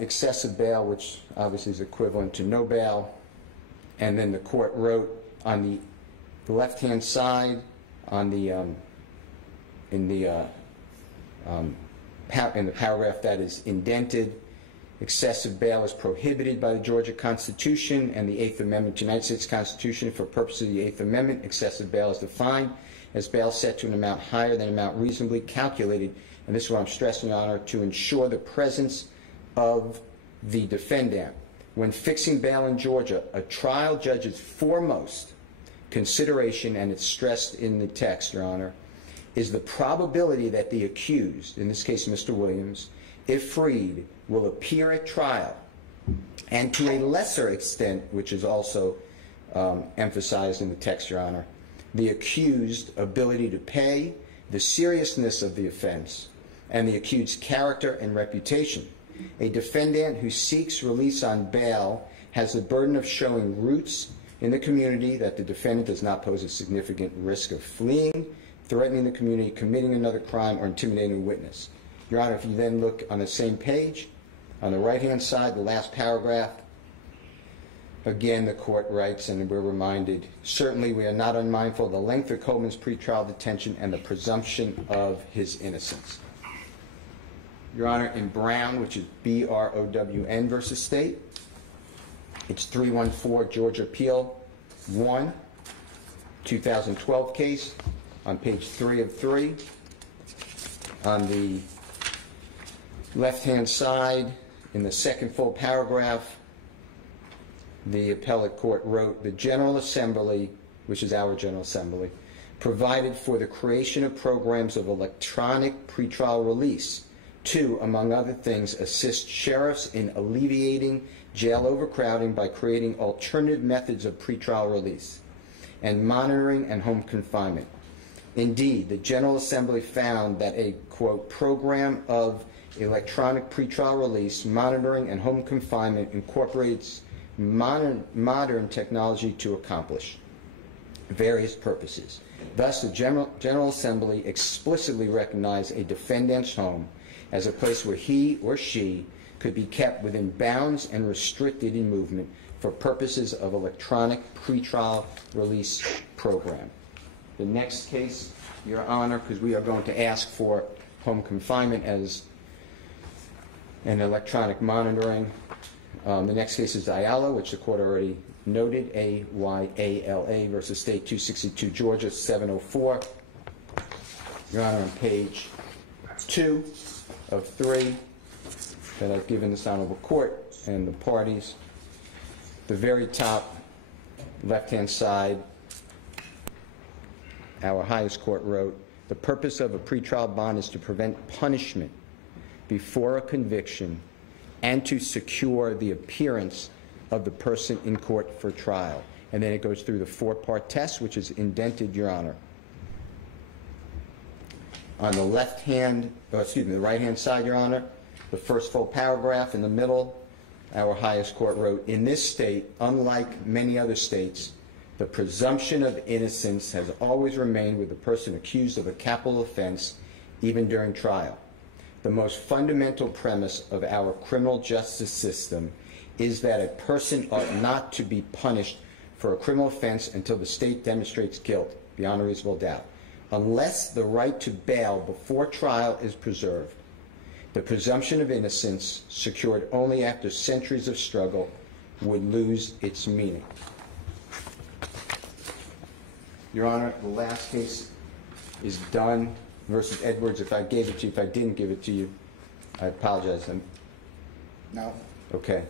excessive bail, which obviously is equivalent to no bail. And then the court wrote on the left-hand side, on the in the paragraph that is indented, excessive bail is prohibited by the Georgia Constitution and the 8th Amendment to the United States Constitution. For purposes of the 8th Amendment, excessive bail is defined as bail set to an amount higher than an amount reasonably calculated, and this is what I'm stressing, Your Honor, to ensure the presence of the defendant. When fixing bail in Georgia, a trial judge's foremost consideration, and it's stressed in the text, Your Honor, is the probability that the accused, in this case Mr. Williams, if freed, will appear at trial, and to a lesser extent, which is also emphasized in the text, Your Honor, the accused ability to pay, the seriousness of the offense, and the accused's character and reputation. A defendant who seeks release on bail has the burden of showing roots in the community that the defendant does not pose a significant risk of fleeing, threatening the community, committing another crime, or intimidating a witness. Your Honor, if you then look on the same page, on the right-hand side, the last paragraph, again, the court writes, and we're reminded, certainly we are not unmindful of the length of Coleman's pretrial detention and the presumption of his innocence. Your Honor, in Brown, which is B-R-O-W-N versus State, it's 314 Georgia Appeal, 1, 2012 case on page 3 of 3. On the left-hand side, in the second full paragraph, the appellate court wrote, the General Assembly, which is our General Assembly, provided for the creation of programs of electronic pretrial release to, among other things, assist sheriffs in alleviating jail overcrowding by creating alternative methods of pretrial release and monitoring and home confinement. Indeed, the General Assembly found that a, quote, program of electronic pretrial release, monitoring, and home confinement incorporates modern technology to accomplish various purposes. Thus, the General Assembly explicitly recognized a defendant's home as a place where he or she could be kept within bounds and restricted in movement for purposes of electronic pretrial release program. The next case, Your Honor, because we are going to ask for home confinement as an electronic monitoring. The next case is Ayala, which the court already noted, A-Y-A-L-A versus State 262, Georgia, 704. Your Honor, on page 2 of 3 that I've given this honorable court and the parties, the very top left-hand side, our highest court wrote, the purpose of a pretrial bond is to prevent punishment before a conviction and to secure the appearance of the person in court for trial. And then it goes through the four-part test, which is indented, Your Honor. On the the right-hand side, Your Honor, the first full paragraph in the middle, our highest court wrote, in this state, unlike many other states, the presumption of innocence has always remained with the person accused of a capital offense, even during trial. The most fundamental premise of our criminal justice system is that a person ought not to be punished for a criminal offense until the state demonstrates guilt beyond a reasonable doubt, unless the right to bail before trial is preserved. The presumption of innocence, secured only after centuries of struggle, would lose its meaning. Your Honor, the last case is Dunn versus Edwards. If I gave it to you, if I didn't give it to you, I apologize. No. Okay.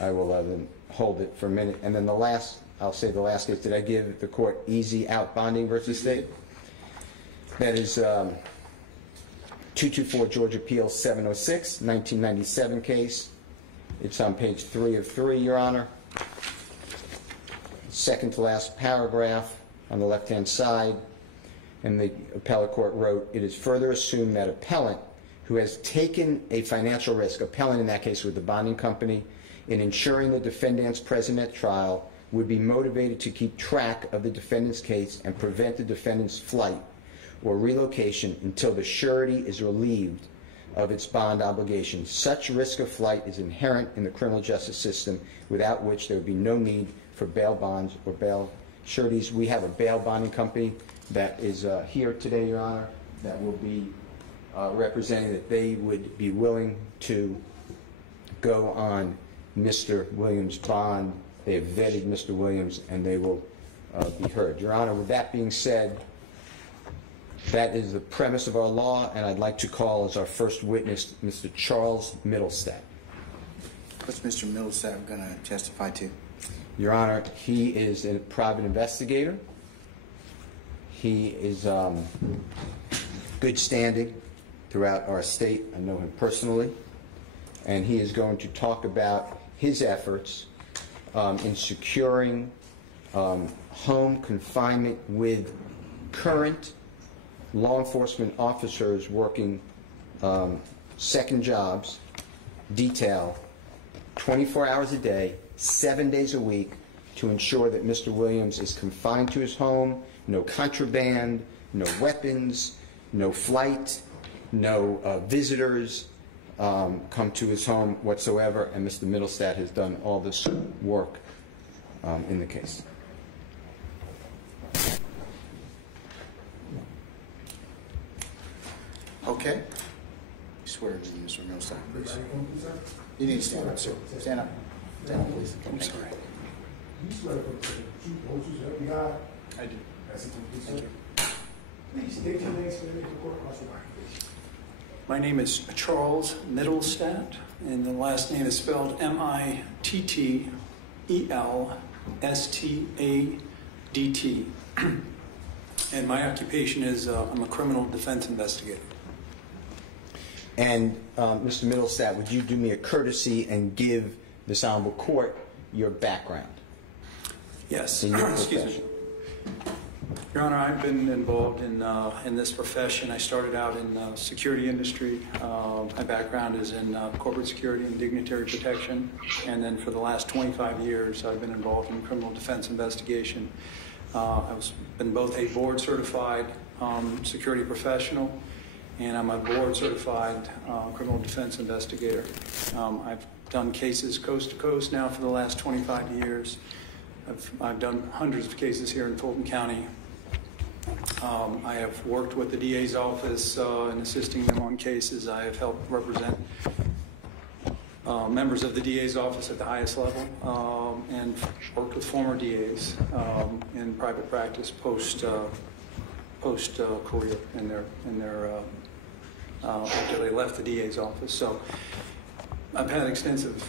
I will then hold it for a minute. And then the last, I'll say the last case, did I give the court easy out bonding versus state? That is 224 Georgia Appeals 706, 1997 case. It's on page 3 of 3, Your Honor. Second to last paragraph on the left-hand side. And the appellate court wrote, it is further assumed that appellant who has taken a financial risk, appellant in that case with the bonding company, in ensuring the defendant's presence at trial would be motivated to keep track of the defendant's case and prevent the defendant's flight or relocation until the surety is relieved of its bond obligation. Such risk of flight is inherent in the criminal justice system, without which there would be no need for bail bonds or bail sureties. We have a bail bonding company that is here today, Your Honor, that will be representing that they would be willing to go on Mr. Williams' bond. They have vetted Mr. Williams, and they will be heard. Your Honor, with that being said, that is the premise of our law, and I'd like to call as our first witness Mr. Charles Middlestadt. What's Mr. Middlestadt going to testify to? Your Honor, he is a private investigator. He is good standing throughout our state. I know him personally. And he is going to talk about his efforts in securing home confinement with current law enforcement officers working second jobs, detail, 24 hours a day, 7 days a week, to ensure that Mr. Williams is confined to his home, no contraband, no weapons, no flight, no visitors come to his home whatsoever, and Mr. Middlestadt has done all this work in the case. Okay. Swear to Mr. Middlestadt, please. You need to stand up, sir. Stand up. Stand up, please. I'm sorry. You swear to the truth, don't you, help you God? I do. That's it. Please state your name so that the court calls your occupation. My name is Charles Middlestat, and the last name is spelled Mittelstadt. And my occupation is I'm a criminal defense investigator. And Mr. Middlestat, would you do me a courtesy and give this honorable court your background? Yes. In your Excuse me. Your Honor, I've been involved in this profession. I started out in the security industry. My background is in corporate security and dignitary protection. And then for the last 25 years, I've been involved in criminal defense investigation. I've been both a board certified security professional, and I'm a board certified criminal defense investigator. I've done cases coast to coast now for the last 25 years. I've done hundreds of cases here in Fulton County. I have worked with the DA's office in assisting them on cases. I have helped represent members of the DA's office at the highest level, and worked with former DAs in private practice post career in their after they left the DA's office. So I've had extensive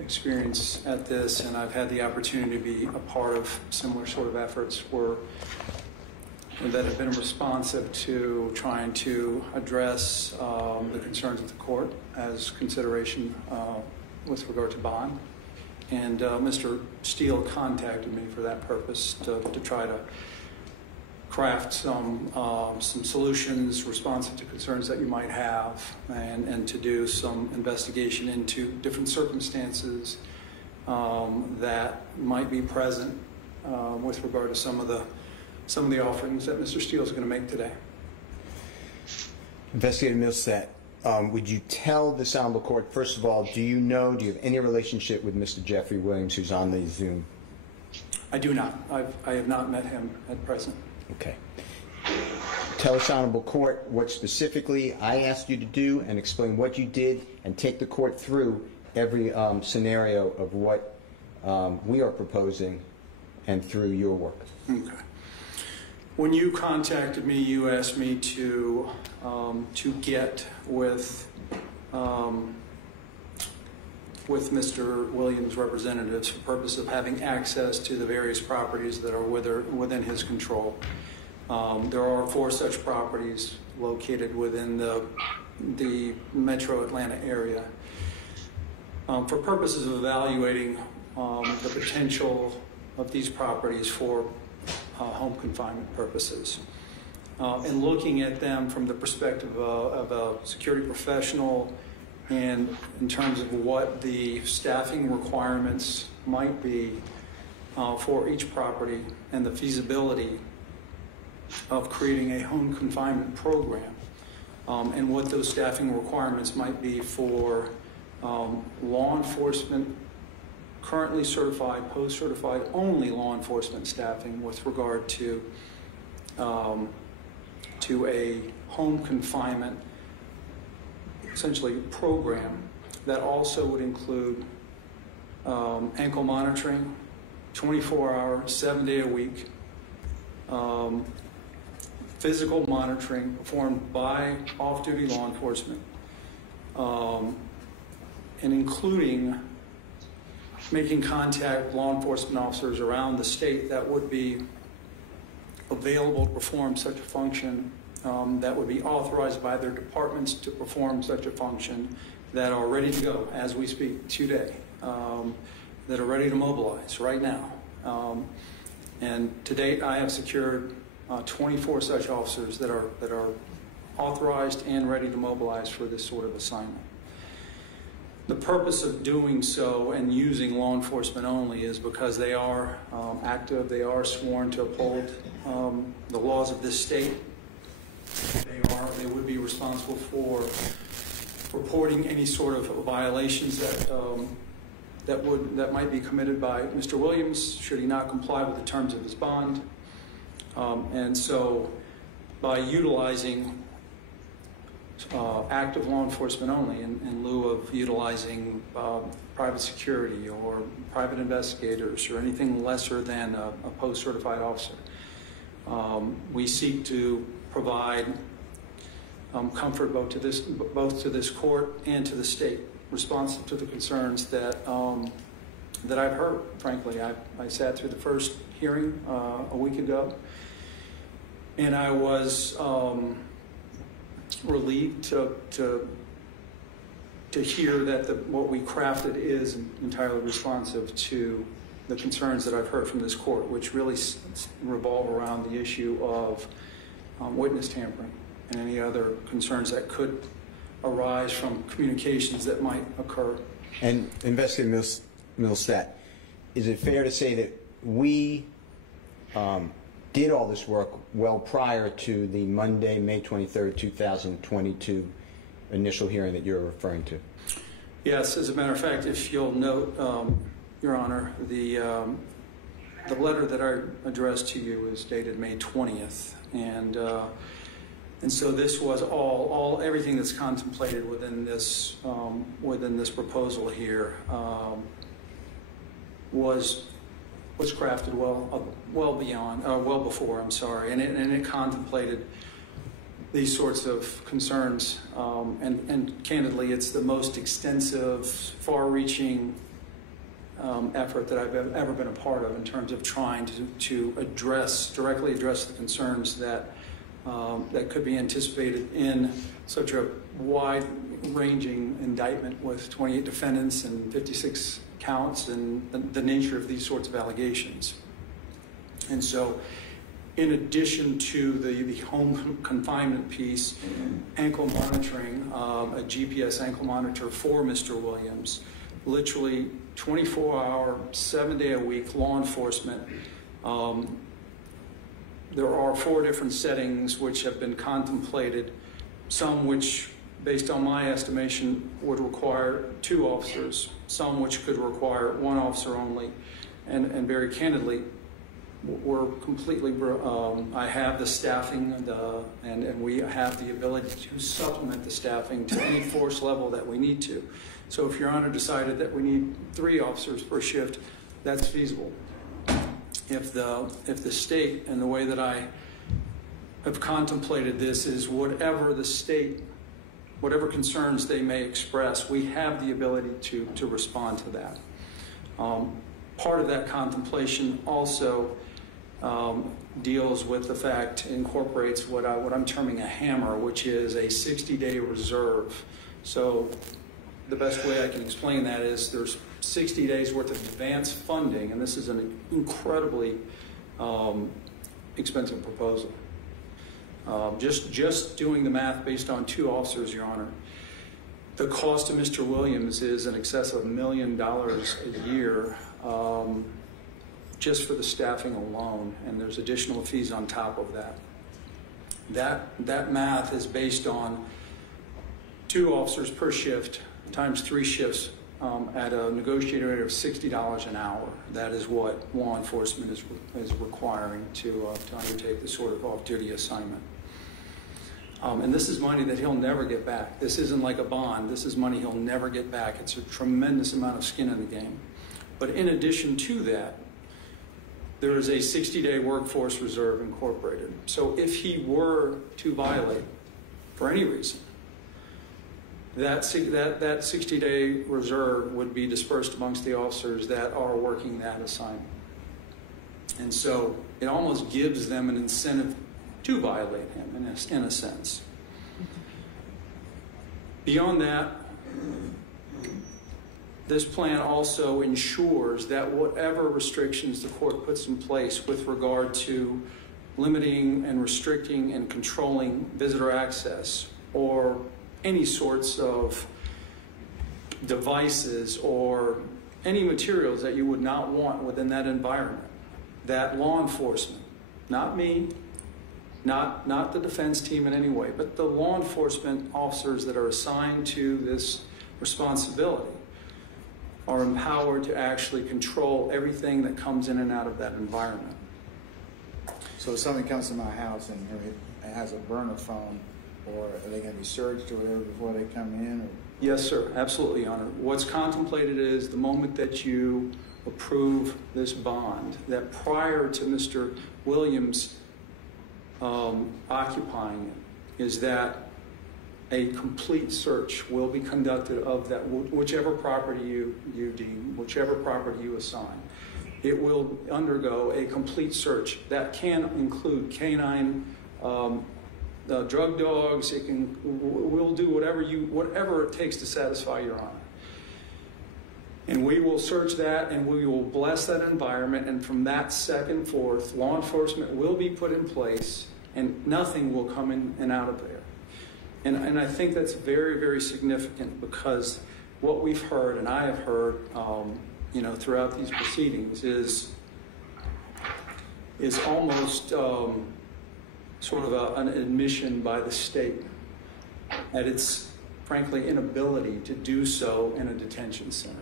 experience at this, and I've had the opportunity to be a part of similar sort of efforts that have been responsive to trying to address the concerns of the court as consideration with regard to bond. And Mr. Steele contacted me for that purpose to try to craft some solutions responsive to concerns that you might have, and to do some investigation into different circumstances that might be present with regard to some of the offerings that Mr. Steele is going to make today. Investigator Middlestat, would you tell this honorable court, first of all, do you have any relationship with Mr. Jeffrey Williams, who's on the Zoom? I do not. I have not met him at present. Okay. Tell this honorable court what specifically I asked you to do, and explain what you did, and take the court through every scenario of what we are proposing and through your work. Okay. When you contacted me, you asked me to get with Mr. Williams' representatives for the purpose of having access to the various properties that are within his control. There are 4 such properties located within the metro Atlanta area. For purposes of evaluating the potential of these properties for home confinement purposes, and looking at them from the perspective of a security professional, and in terms of what the staffing requirements might be for each property, and the feasibility of creating a home confinement program, and what those staffing requirements might be for law enforcement, currently certified, post-certified, only law enforcement staffing with regard to a home confinement, essentially, program that also would include ankle monitoring, 24-hour, 7-day-a-week, physical monitoring performed by off-duty law enforcement, and including making contact with law enforcement officers around the state that would be available to perform such a function, that would be authorized by their departments to perform such a function, that are ready to go as we speak today, that are ready to mobilize right now. And to date, I have secured 24 such officers that are authorized and ready to mobilize for this sort of assignment. The purpose of doing so and using law enforcement only is because they are active, they are sworn to uphold the laws of this state. They would be responsible for reporting any sort of violations that might be committed by Mr. Williams should he not comply with the terms of his bond. And so by utilizing active law enforcement only in lieu of utilizing private security or private investigators or anything lesser than a post-certified officer. We seek to provide comfort both to this court and to the state, responsive to the concerns that I've heard. Frankly, I sat through the first hearing a week ago, and I was relieved to hear that what we crafted is entirely responsive to the concerns that I've heard from this court, which really revolve around the issue of witness tampering and any other concerns that could arise from communications that might occur. And Investigator Milstat, is it fair to say that we did all this work well prior to the Monday, May 23rd, 2022 initial hearing that you're referring to? Yes, as a matter of fact, if you'll note, Your Honor, the letter that I addressed to you is dated May 20th, and so this was everything that's contemplated within this proposal here was crafted well before. I'm sorry, and it contemplated these sorts of concerns, and candidly, it's the most extensive, far-reaching effort that I've ever been a part of in terms of trying to directly address the concerns that could be anticipated in such a wide-ranging indictment with 28 defendants and 56 counts and the nature of these sorts of allegations. And so, in addition to the home confinement piece, ankle monitoring, a GPS ankle monitor for Mr. Williams, literally 24-hour, 7-day-a-week law enforcement. There are 4 different settings which have been contemplated, some which, based on my estimation, would require 2 officers, some which could require 1 officer only, and very candidly, we're completely, I have the staffing and we have the ability to supplement the staffing to any force level that we need to. So if Your Honor decided that we need 3 officers per shift, that's feasible. If the state, and the way that I have contemplated this is whatever the state, whatever concerns they may express, we have the ability to respond to that. Part of that contemplation also deals with the fact, incorporates what I'm terming a hammer, which is a 60-day reserve. So the best way I can explain that is there's 60 days worth of advance funding, and this is an incredibly expensive proposal. Just doing the math based on 2 officers, Your Honor, the cost to Mr. Williams is in excess of $1 million a year just for the staffing alone, and there's additional fees on top of that. That math is based on 2 officers per shift times 3 shifts at a negotiated rate of $60 an hour. That is what law enforcement is requiring to undertake this sort of off-duty assignment. And this is money that he'll never get back. This isn't like a bond. This is money he'll never get back. It's a tremendous amount of skin in the game. But in addition to that, there is a 60-day workforce reserve incorporated. So if he were to violate, for any reason, that 60-day reserve would be dispersed amongst the officers that are working that assignment. And so it almost gives them an incentive to violate him in a sense. Beyond that, this plan also ensures that whatever restrictions the court puts in place with regard to limiting and restricting and controlling visitor access or any sorts of devices or any materials that you would not want within that environment, that law enforcement, not me, not the defense team in any way, but the law enforcement officers that are assigned to this responsibility are empowered to actually control everything that comes in and out of that environment. So if somebody comes to my house and it has a burner phone or are they going to be searched or whatever before they come in? Or? Yes, sir. Absolutely, Your Honor. What's contemplated is the moment that you approve this bond, that prior to Mr. Williams occupying it, is that a complete search will be conducted of that, whichever property you deem, whichever property you assign. It will undergo a complete search. That can include canine drug dogs. We'll do whatever it takes to satisfy Your Honor. And we will search that, and we will bless that environment, and from that second forth, law enforcement will be put in place, and nothing will come in and out of there. And I think that's very, very significant, because what we've heard, and I have heard, throughout these proceedings, is almost sort of an admission by the state at its, frankly, inability to do so in a detention center.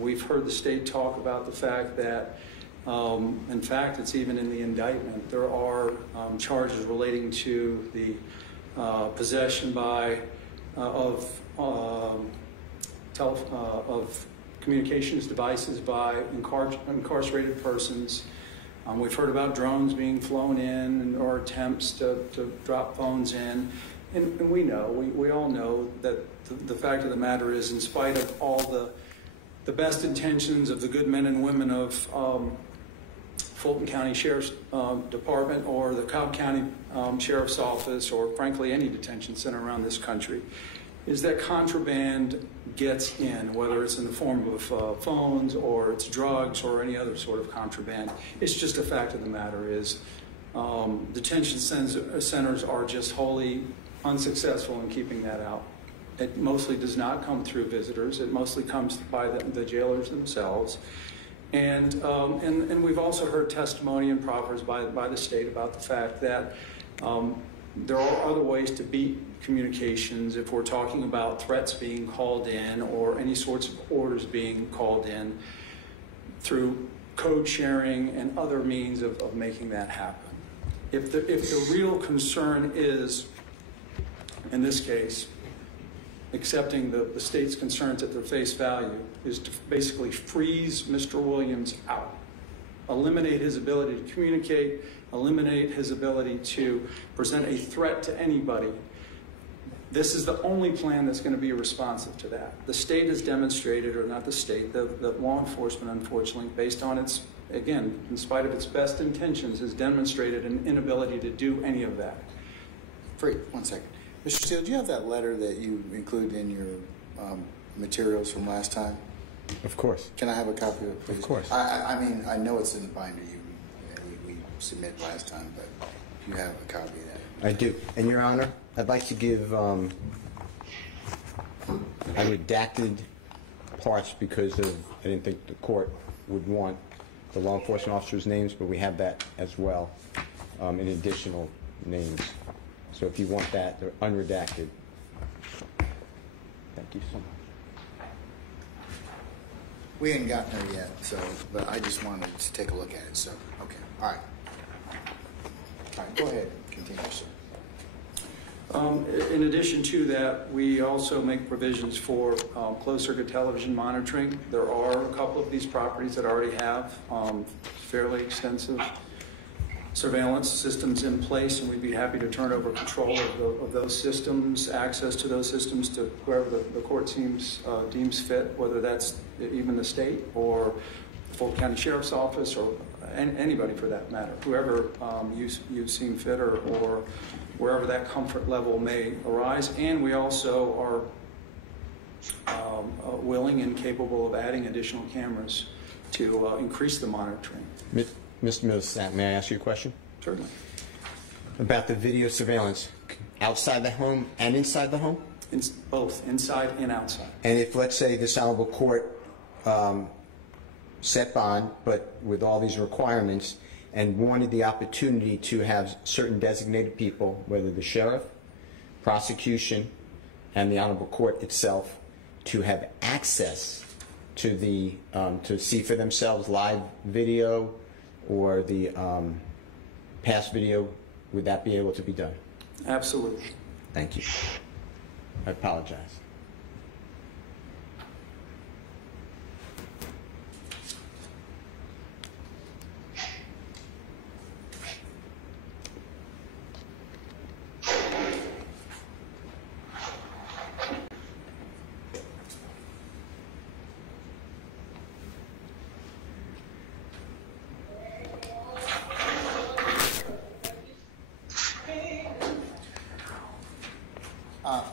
We've heard the state talk about the fact that, in fact, it's even in the indictment, there are charges relating to the possession of communications devices by incarcerated persons. We've heard about drones being flown in or attempts to drop phones in. And we all know that the fact of the matter is, in spite of all the best intentions of the good men and women of Fulton County Sheriff's Department or the Cobb County Sheriff's Office, or frankly any detention center around this country, is that contraband gets in, whether it's in the form of phones or it's drugs or any other sort of contraband. It's just a fact of the matter is detention centers are just wholly unsuccessful in keeping that out. It mostly does not come through visitors. It mostly comes by the jailers themselves. And we've also heard testimony and proffers by the state about the fact that there are other ways to beat communications if we're talking about threats being called in or any sorts of orders being called in, through code sharing and other means of making that happen. If the real concern is, in this case, accepting the state's concerns at their face value, is to basically freeze Mr. Williams out, eliminate his ability to communicate, eliminate his ability to present a threat to anybody. This is the only plan that's going to be responsive to that. The state has demonstrated, or not the state, the law enforcement, unfortunately, based on its, again, in spite of its best intentions, has demonstrated an inability to do any of that. Free, 1 second. Mr. Steele, do you have that letter that you included in your materials from last time? Of course. Can I have a copy of it, please? Of course. I mean, I know it's in the binder we submitted last time, but if you have a copy of that. I do. And, Your Honor, I'd like to give I redacted parts because I didn't think the court would want the law enforcement officers' names, but we have that as well in additional names. So if you want that, they're unredacted. Thank you so much. We ain't gotten there yet, but I just wanted to take a look at it. So, okay, all right. All right, go ahead, continue, sir. In addition to that, we also make provisions for closed-circuit television monitoring. There are a couple of these properties that already have fairly extensive surveillance systems in place, and we'd be happy to turn over control of those systems, access to those systems, to whoever the court deems fit, whether that's even the state or the Fulton County Sheriff's Office or anybody for that matter, whoever you seem fit or wherever that comfort level may arise. And we also are willing and capable of adding additional cameras to increase the monitoring. Mr. Millsap, may I ask you a question? Certainly. About the video surveillance, outside the home and inside the home? Both, inside and outside. And if, let's say, this honorable court set bond, but with all these requirements, and wanted the opportunity to have certain designated people, whether the sheriff, prosecution, and the honorable court itself, to have access to the to see for themselves live video or the past video, would that be able to be done? Absolutely. Thank you. I apologize.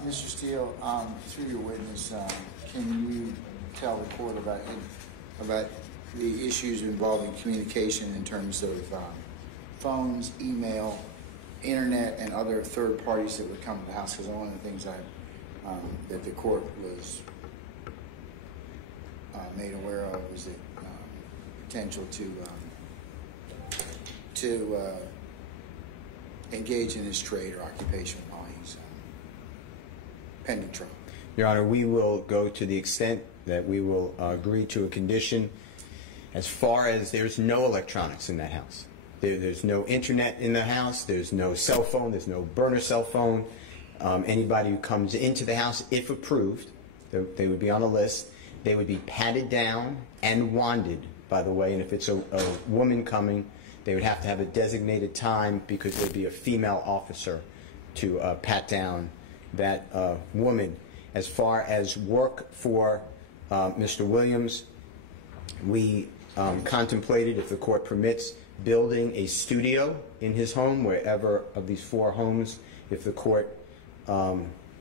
Mr. Steele, through your witness, can you tell the court about the issues involving communication in terms of phones, email, internet, and other third parties that would come to the house? Because one of the things that the court was made aware of was the potential to engage in his trade or occupation while he's pending trial. Your Honor, we will go to the extent that we will agree to a condition as far as there's no electronics in that house. There's no internet in the house, there's no cell phone, there's no burner cell phone. Anybody who comes into the house, if approved, they would be on a list. They would be patted down and wanded, by the way, and if it's a woman coming, they would have to have a designated time because there'd be a female officer to pat down that woman. As far as work for Mr. Williams, we contemplated, if the court permits, building a studio in his home, wherever of these 4 homes, if the court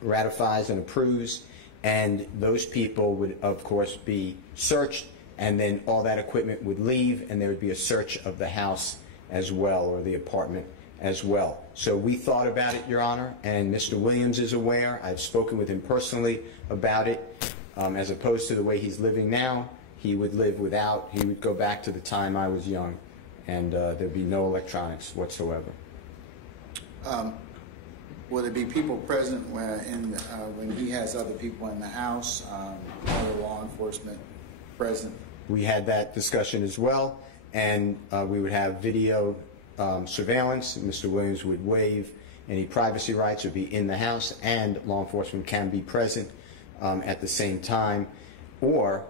ratifies and approves, and those people would, of course, be searched, and then all that equipment would leave, and there would be a search of the house as well, or the apartment as well. So we thought about it, Your Honor, and Mr. Williams is aware. I've spoken with him personally about it. As opposed to the way he's living now, he would live without, he would go back to the time I was young, and there'd be no electronics whatsoever. Will there be people present when he has other people in the house, other law enforcement present? We had that discussion as well, and we would have video surveillance. Mr. Williams would waive any privacy rights, would be in the house, and law enforcement can be present at the same time. Or,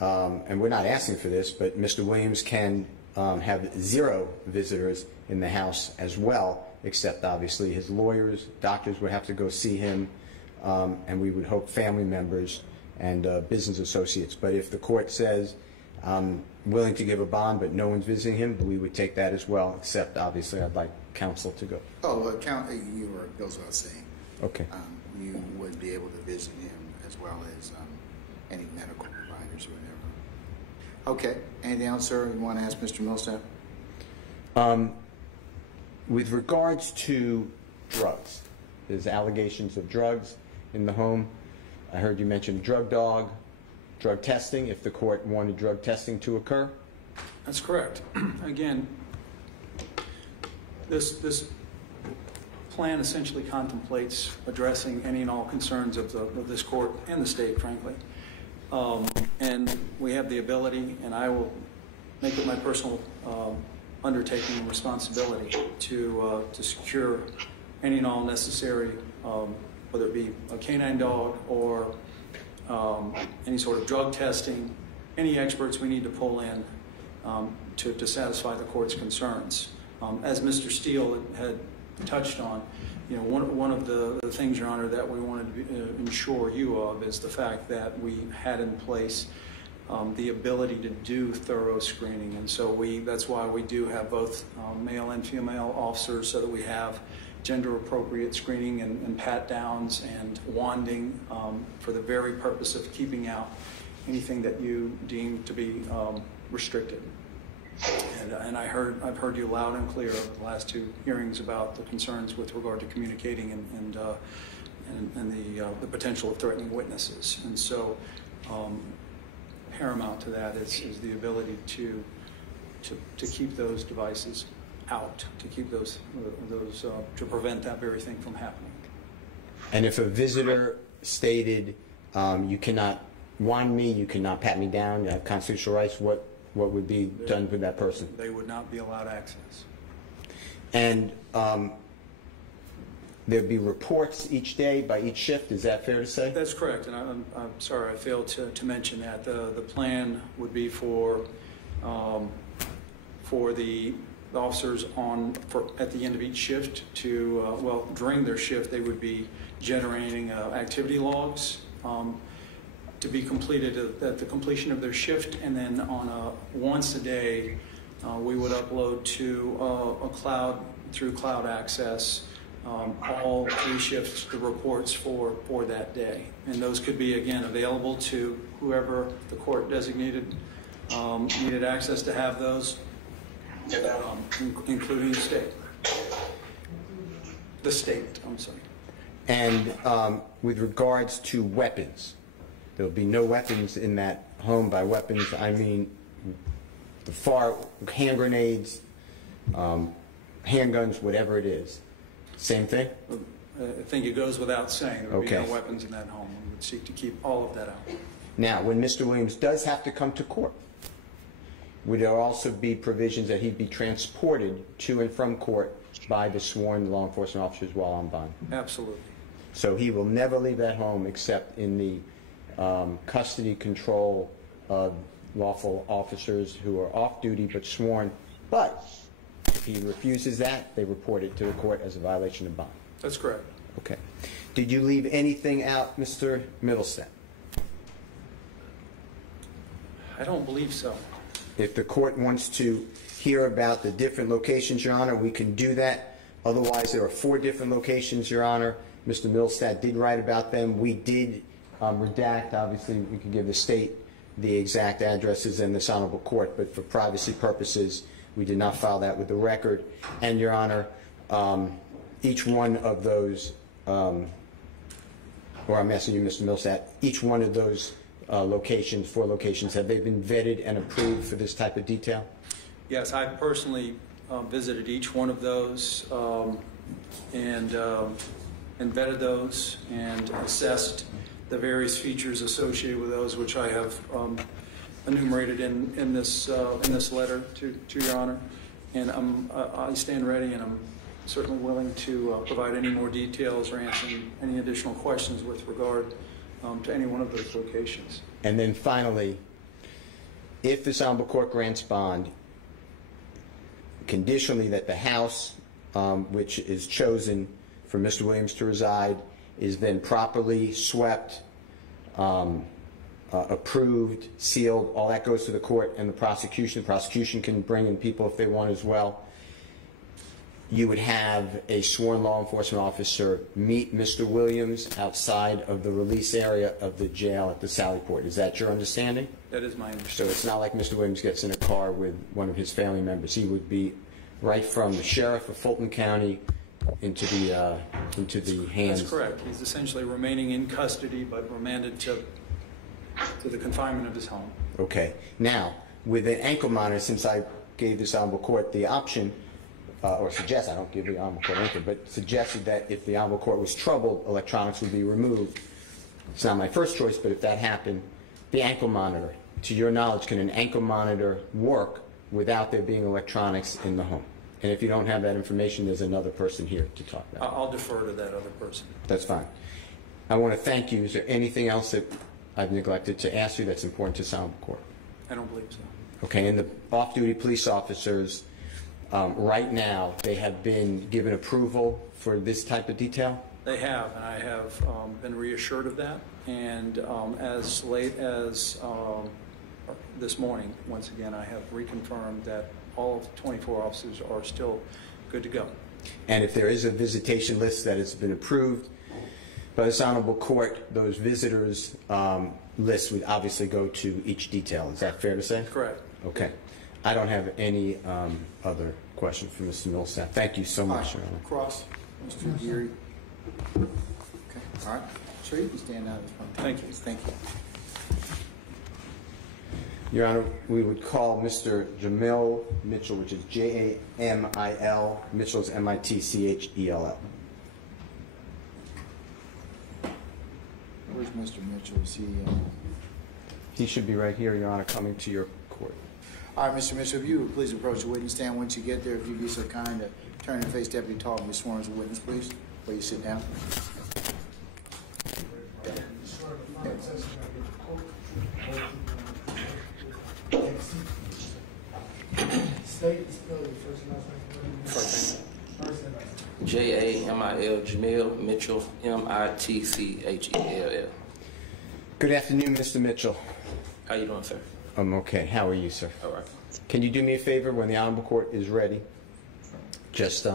and we're not asking for this, but Mr. Williams can have 0 visitors in the house as well, except obviously his lawyers, doctors would have to go see him, and we would hope family members and business associates. But if the court says, I'm willing to give a bond, but no one's visiting him, we would take that as well, except obviously I'd like counsel to go. Oh, you were, goes without saying. Okay. You would be able to visit him as well as any medical providers or whatever. Okay. Anything else, sir, you want to ask Mr. Millsap? With regards to drugs, there's allegations of drugs in the home. I heard you mention drug dog, drug testing, if the court wanted drug testing to occur. That's correct. Again, this plan essentially contemplates addressing any and all concerns of this court and the state, frankly. And we have the ability, and I will make it my personal undertaking and responsibility to secure any and all necessary, whether it be a canine dog or any sort of drug testing, any experts we need to pull in to satisfy the court's concerns. As Mr. Steele had touched on, you know, one of the things, Your Honor, that we wanted to ensure you of is the fact that we had in place the ability to do thorough screening, and so that's why we do have both male and female officers, so that we have gender-appropriate screening and pat-downs and wanding for the very purpose of keeping out anything that you deem to be restricted. And I've heard you loud and clear over the last 2 hearings about the concerns with regard to communicating and the potential of threatening witnesses. And so paramount to that is the ability to keep those devices out, to keep those to prevent that very thing from happening. And if a visitor stated, you cannot wand me, you cannot pat me down, you have constitutional rights, what would be done with that person? They would not be allowed access. And there'd be reports each day by each shift. Is that fair to say? That's correct, and I'm sorry I failed to mention that. The plan would be for the officers at the end of each shift to, well, during their shift, they would be generating activity logs to be completed at the completion of their shift, and then on once a day, we would upload to a cloud, through cloud access, all 3 shifts, the reports for that day. And those could be, again, available to whoever the court designated needed access to have those, including the state. I'm sorry. And with regards to weapons, there will be no weapons in that home. By weapons, I mean hand grenades, handguns, whatever it is. Same thing? I think it goes without saying there would be no weapons in that home. We would seek to keep all of that out. Now, when Mr. Williams does have to come to court, would there also be provisions that he'd be transported to and from court by the sworn law enforcement officers while on bond? Absolutely. So he will never leave that home except in the custody control of lawful officers who are off duty but sworn. But if he refuses that, they report it to the court as a violation of bond. That's correct. Okay. Did you leave anything out, Mr. Middlestead? I don't believe so. If the court wants to hear about the different locations, Your Honor, we can do that. Otherwise, there are 4 different locations, Your Honor. Mr. Middlestead did write about them. We did redact. Obviously, we could give the state the exact addresses in this honorable court, but for privacy purposes, we did not file that with the record. And, Your Honor, each one of those, or I'm asking you, Mr. Middlestead, each one of those locations, 4 locations, have they been vetted and approved for this type of detail? Yes, I personally visited each one of those and vetted those and assessed the various features associated with those, which I have enumerated in this letter to Your Honor. And I stand ready, and I'm certainly willing to provide any more details or answer any additional questions with regard to any one of those locations. And then finally, if this honorable court grants bond, conditionally that the house which is chosen for Mr. Williams to reside is then properly swept, approved, sealed, all that goes to the court and the prosecution. The prosecution can bring in people if they want as well. You would have a sworn law enforcement officer meet Mr. Williams outside of the release area of the jail at the Sally Port. Is that your understanding? That is my understanding. So it's not like Mr. Williams gets in a car with one of his family members. He would be right from the sheriff of Fulton County into the hands. That's correct. He's essentially remaining in custody, but remanded to the confinement of his home. Okay. Now, with an ankle monitor, since I gave this honorable court the option, or suggest, I don't give the honorable court anything, but suggested that if the honorable court was troubled, electronics would be removed. It's not my first choice, but if that happened, the ankle monitor, to your knowledge, can an ankle monitor work without there being electronics in the home? And if you don't have that information, there's another person here to talk about. I'll defer to that other person. That's fine. I want to thank you. Is there anything else that I've neglected to ask you that's important to sound court? I don't believe so. Okay, and the off-duty police officers, right now, they have been given approval for this type of detail? They have, and I have been reassured of that. And as late as this morning, once again, I have reconfirmed that all of the 24 officers are still good to go. And if there is a visitation list that has been approved by this honorable court, those visitors lists would obviously go to each detail. Is that fair to say? Correct. Okay. I don't have any other questions for Mr. Millsap. Thank you so much, Your Honor. Cross, Mr. Geary. Okay. All right. Sure, you can stand out. Thank you. Thank you. Your Honor, we would call Mr. Jamil Mitchell, which is J-A-M-I-L. Mitchell is M-I-T-C-H-E-L-L. Where's Mr. Mitchell? Is he? He should be right here, Your Honor, coming to your court. All right, Mr. Mitchell, if you would please approach the witness stand once you get there. If you'd be so kind to turn and face Deputy Talton, be sworn as a witness, please. Will you sit down? Jamil, Jamil, Mitchell, Mittchell. Good afternoon, Mr. Mitchell. How you doing, sir? I'm okay. How are you, sir? All right. Can you do me a favor when the Honorable Court is ready? Just,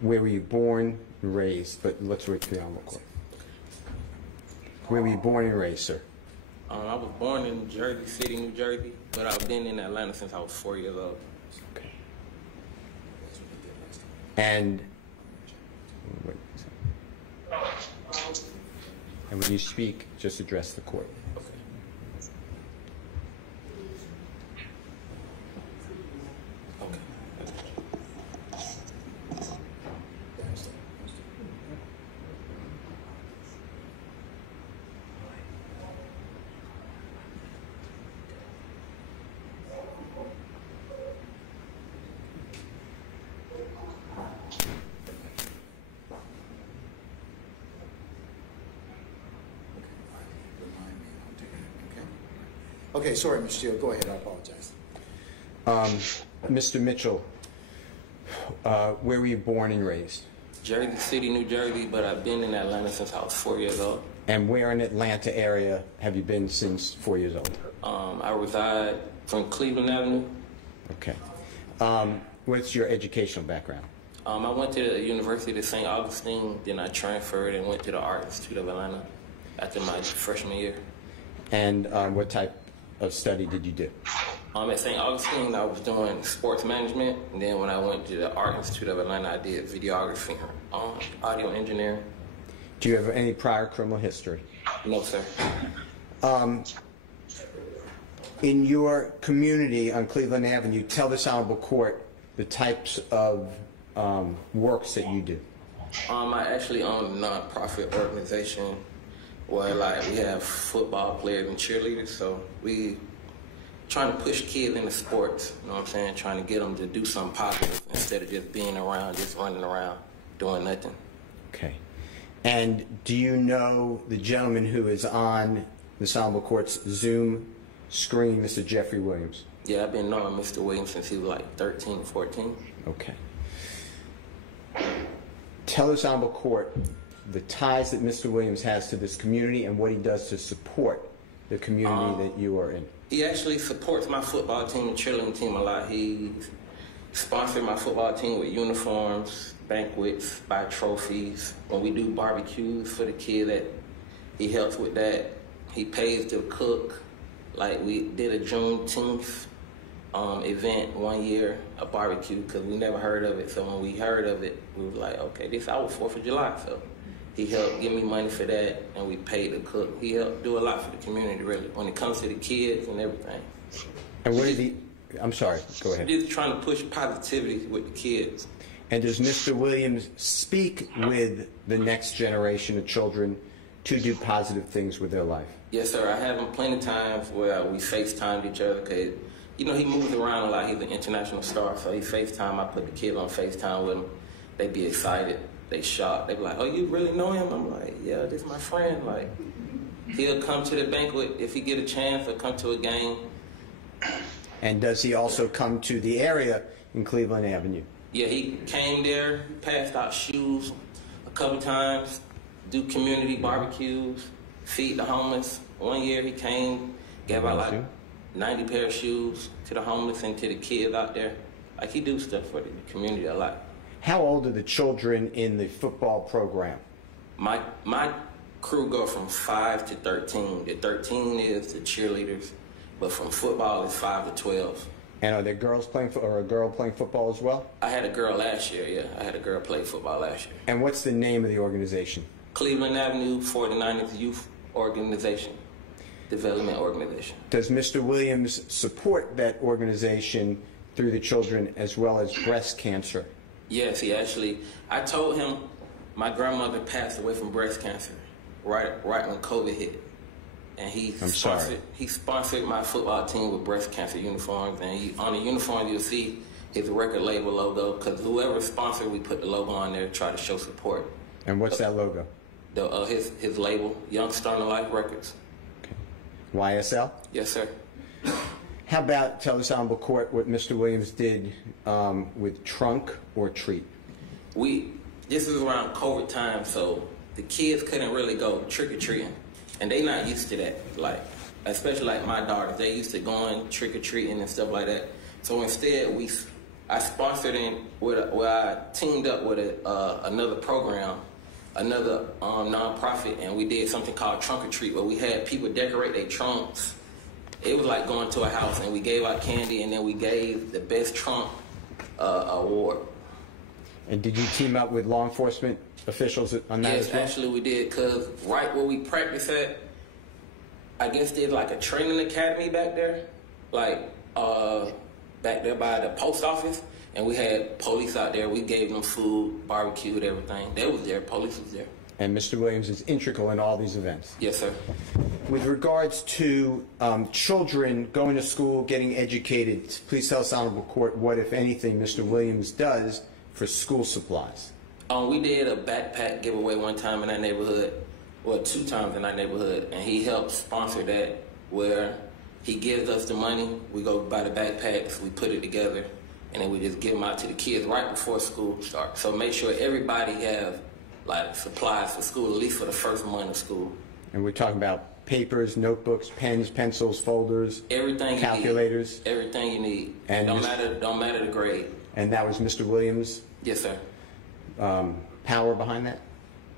where were you born and raised? But let's wait for the Honorable Court. Where were you born and raised, sir? I was born in Jersey City, New Jersey, but I've been in Atlanta since I was 4 years old. Okay. And when you speak, just address the court. Okay, sorry, Mr. Steele. Go ahead. I apologize. Mr. Mitchell, where were you born and raised? Jersey City, New Jersey, but I've been in Atlanta since I was 4 years old. And where in Atlanta area have you been since 4 years old? I reside from Cleveland Avenue. Okay. What's your educational background? I went to the University of St. Augustine, then I transferred and went to the Art Institute of Atlanta after my freshman year. And what type of study did you do? At St. Augustine, I was doing sports management, and then when I went to the Art Institute of Atlanta, I did videography, audio engineering. Do you have any prior criminal history? No, sir. In your community on Cleveland Avenue, tell this Honorable Court the types of works that you do. I actually own a non-profit organization where we have football players and cheerleaders, so we trying to push kids into sports, you know what I'm saying, trying to get them to do something positive instead of just being around, just running around, doing nothing. Okay. And do you know the gentleman who is on the Honorable Court's Zoom screen, Mr. Jeffrey Williams? Yeah, I've been knowing Mr. Williams since he was like 13, 14. Okay. Tell this Honorable Court the ties that Mr. Williams has to this community and what he does to support the community that you are in. He actually supports my football team and cheerleading team a lot. He sponsored my football team with uniforms, banquets, buy trophies. When we do barbecues for the kid, he helps with that. He pays to cook. Like we did a Juneteenth event one year, a barbecue, because we never heard of it. So when we heard of it, we were like, okay, this is our 4th of July. So he helped give me money for that, and we paid to cook. He helped do a lot for the community, really, when it comes to the kids and everything. And what did he, I'm sorry, go ahead. He's trying to push positivity with the kids. And does Mr. Williams speak with the next generation of children to do positive things with their life? Yes, sir. I have him plenty of times where we FaceTimed each other, because, you know, he moves around a lot. He's an international star, so he FaceTime. I put the kids on FaceTime with him. They be excited. They shocked. They be like, oh, you really know him? I'm like, yeah, this is my friend. Like, he'll come to the banquet if he get a chance, or come to a game. And does he also come to the area in Cleveland Avenue? Yeah, he came there, passed out shoes a couple times, do community barbecues, feed the homeless. One year he came, gave out like 90 pair of shoes to the homeless and to the kids out there. Like, he do stuff for the community a lot. How old are the children in the football program? My crew go from 5 to 13. The 13 is the cheerleaders, but from football it's 5 to 12. And are there girls playing, or a girl playing football as well? I had a girl last year, yeah. I had a girl play football last year. And what's the name of the organization? Cleveland Avenue 49th Youth Organization, Development Organization. Does Mr. Williams support that organization through the children as well as breast cancer? Yes, he actually, I told him my grandmother passed away from breast cancer right when COVID hit. And he sponsored my football team with breast cancer uniforms. And on the uniform, you'll see his record label logo, because whoever sponsored, we put the logo on there to try to show support. And what's that logo? His label, Young Star Life Records. Okay. YSL? Yes, sir. How about tell this honorable court what Mr. Williams did with trunk or treat? This is around COVID time, so the kids couldn't really go trick-or-treating, and they not used to that. Like, especially like my daughters, they used to going trick-or-treating and stuff like that. So instead, I sponsored where I teamed up with another program, another nonprofit, and we did something called Trunk or Treat, where we had people decorate their trunks. It was like going to a house, and we gave out candy, and then we gave the best trunk award. And did you team up with law enforcement officials on that as well? Yes, actually we did, because right where we practice at, I guess there's like a training academy back there, like back there by the post office, and we had police out there. We gave them food, barbecued, everything. They was there, police was there. And Mr. Williams is integral in all these events? Yes, sir. With regards to children going to school, getting educated, please tell us, honorable court, what, if anything, Mr. Williams does for school supplies. We did a backpack giveaway one time in our neighborhood, well, 2 times in our neighborhood, and he helped sponsor that, where he gives us the money, we go buy the backpacks, we put it together, and then we just give them out to the kids right before school starts. So make sure everybody have like supplies for school, at least for the first month of school. And we're talking about papers, notebooks, pens, pencils, folders, everything, calculators, everything you need. And don't matter the grade. And that was Mr. Williams? Yes, sir. Power behind that?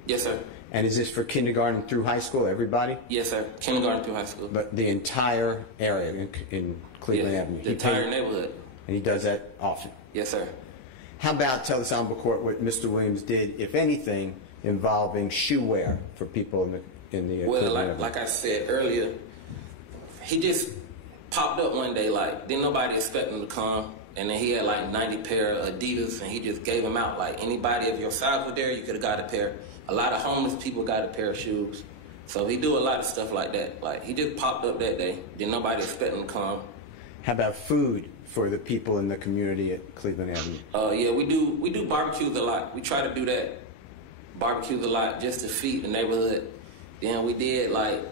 Yes, sir. And is this for kindergarten through high school, everybody? Yes, sir. Kindergarten through high school. But the entire area in Cleveland Avenue? The entire neighborhood. And he does that often? Yes, sir. How about tell this honorable court what Mr. Williams did, if anything, involving shoe wear for people in the well, like I said earlier, he just popped up one day, like, didn't nobody expect him to come, and then he had like 90 pair of Adidas, and he just gave them out. Like, anybody of your size was there, you could have got a pair. A lot of homeless people got a pair of shoes. So he do a lot of stuff like that. Like, he just popped up that day, didn't nobody expect him to come. How about food for the people in the community at Cleveland Avenue? Yeah, we do barbecues a lot. We try to do that, barbecues a lot, just to feed the neighborhood. Then we did like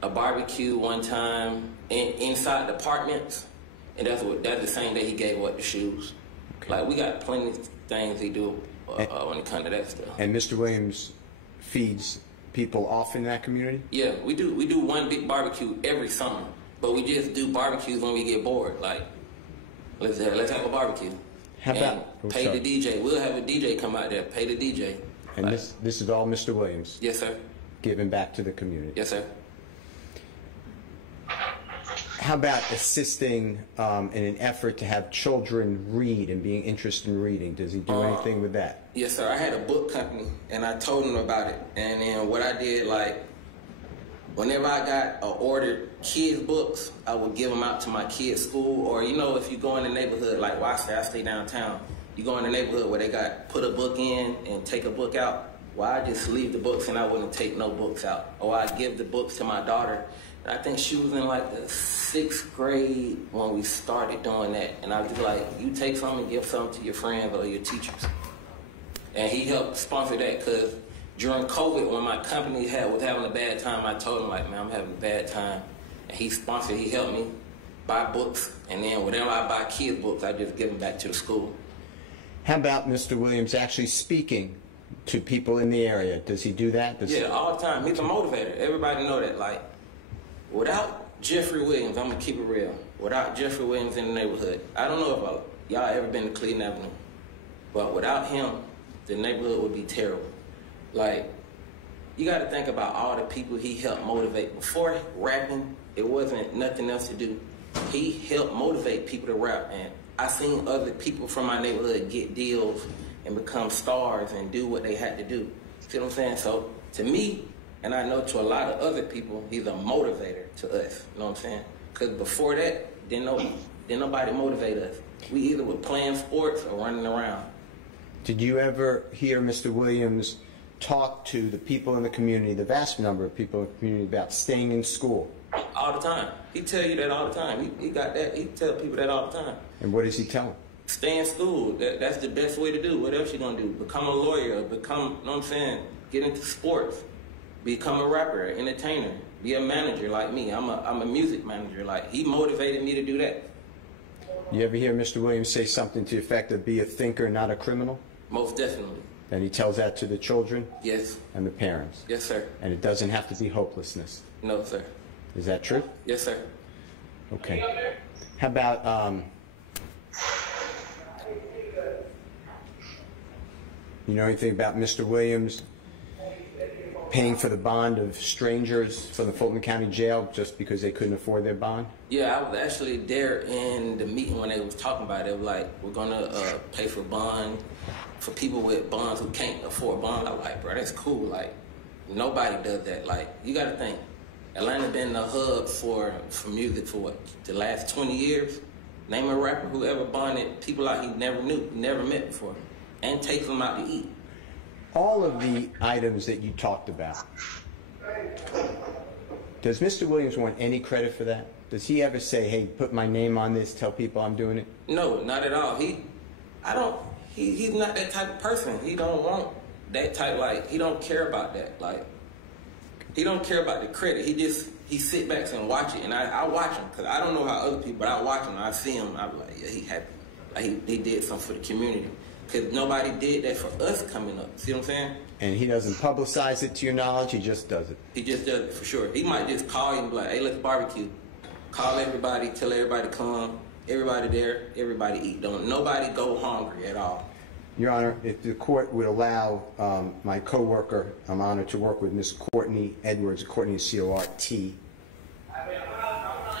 a barbecue one time inside the apartments, and that's the same day he gave away the shoes. Okay. Like, we got plenty of things he do when it comes to that stuff. And Mr. Williams feeds people off in that community? Yeah, we do one big barbecue every summer, but we just do barbecues when we get bored. Like, let's have a barbecue. How about pay the DJ? We'll have a DJ come out there, pay the DJ. And like, this is all Mr. Williams? Yes, sir. Giving back to the community? Yes, sir. How about assisting in an effort to have children read and being interested in reading? Does he do anything with that? Yes, sir. I had a book company, and I told him about it. And then what I did, like, whenever I got ordered kids' books, I would give them out to my kids' school. Or, you know, if you go in the neighborhood, like where I stay downtown, you go in the neighborhood where they got put a book in and take a book out. Well, I just leave the books and I wouldn't take no books out. Or I give the books to my daughter. And I think she was in like the 6th grade when we started doing that. And I was just like, you take some and give some to your friends or your teachers. And he helped sponsor that, because during COVID, when my company was having a bad time, I told him, like, man, I'm having a bad time. And he helped me buy books. And then whenever I buy kids' books, I just give them back to the school. How about Mr. Williams actually speaking to people in the area? Does he do that? Yeah, all the time. He's a motivator. Everybody know that. Like, without Jeffrey Williams, I'm going to keep it real. Without Jeffrey Williams in the neighborhood, I don't know if y'all ever been to Cleveland Avenue, but without him, the neighborhood would be terrible. Like, you got to think about all the people he helped motivate. Before rapping, it wasn't nothing else to do. He helped motivate people to rap, and I seen other people from my neighborhood get deals and become stars and do what they had to do. See what I'm saying? So, to me, and I know to a lot of other people, he's a motivator to us. You know what I'm saying? Because before that, didn't nobody motivate us. We either were playing sports or running around. Did you ever hear Mr. Williams talk to the people in the community, the vast number of people in the community, about staying in school? All the time. He tell you that all the time. He got that. He tell people that all the time. And what does he tell them? Stay in school. That's the best way to do. What else you gonna do? Become a lawyer. Become, you know what I'm saying? Get into sports. Become a rapper, entertainer. Be a manager like me. I'm a music manager. Like, he motivated me to do that. You ever hear Mr. Williams say something to the effect of be a thinker, not a criminal? Most definitely. And he tells that to the children? Yes. And the parents? Yes, sir. And it doesn't have to be hopelessness? No, sir. Is that true? Yes, sir. Okay. How about, you know anything about Mr. Williams paying for the bond of strangers from the Fulton County Jail just because they couldn't afford their bond? Yeah, I was actually there in the meeting when they was talking about it. They were like, we're gonna pay for bond for people with bonds who can't afford bond. I'm like, bro, that's cool. Like, nobody does that. Like, you gotta think, Atlanta been the hub for music for what, the last 20 years? Name a rapper who ever bonded people out he never knew, never met before, and takes them out to eat. All of the items that you talked about, does Mr. Williams want any credit for that? Does he ever say, hey, put my name on this, tell people I'm doing it? No, not at all. He's not that type of person. He don't want that type, like, he don't care about that. Like, he don't care about the credit. He sit back and watch it, and I watch him, because I don't know how other people, but I watch him, I see him, I'm like, yeah, he happy. Like, he did something for the community. Because nobody did that for us coming up. See what I'm saying? And he doesn't publicize it to your knowledge, he just does it? He just does it, for sure. He might just call you and be like, hey, let's barbecue. Call everybody, tell everybody to come, everybody there, everybody eat. Don't nobody go hungry at all. Your Honor, if the court would allow my co-worker, I'm honored to work with Ms. Courtney Edwards, Courtney is C-O-R-T,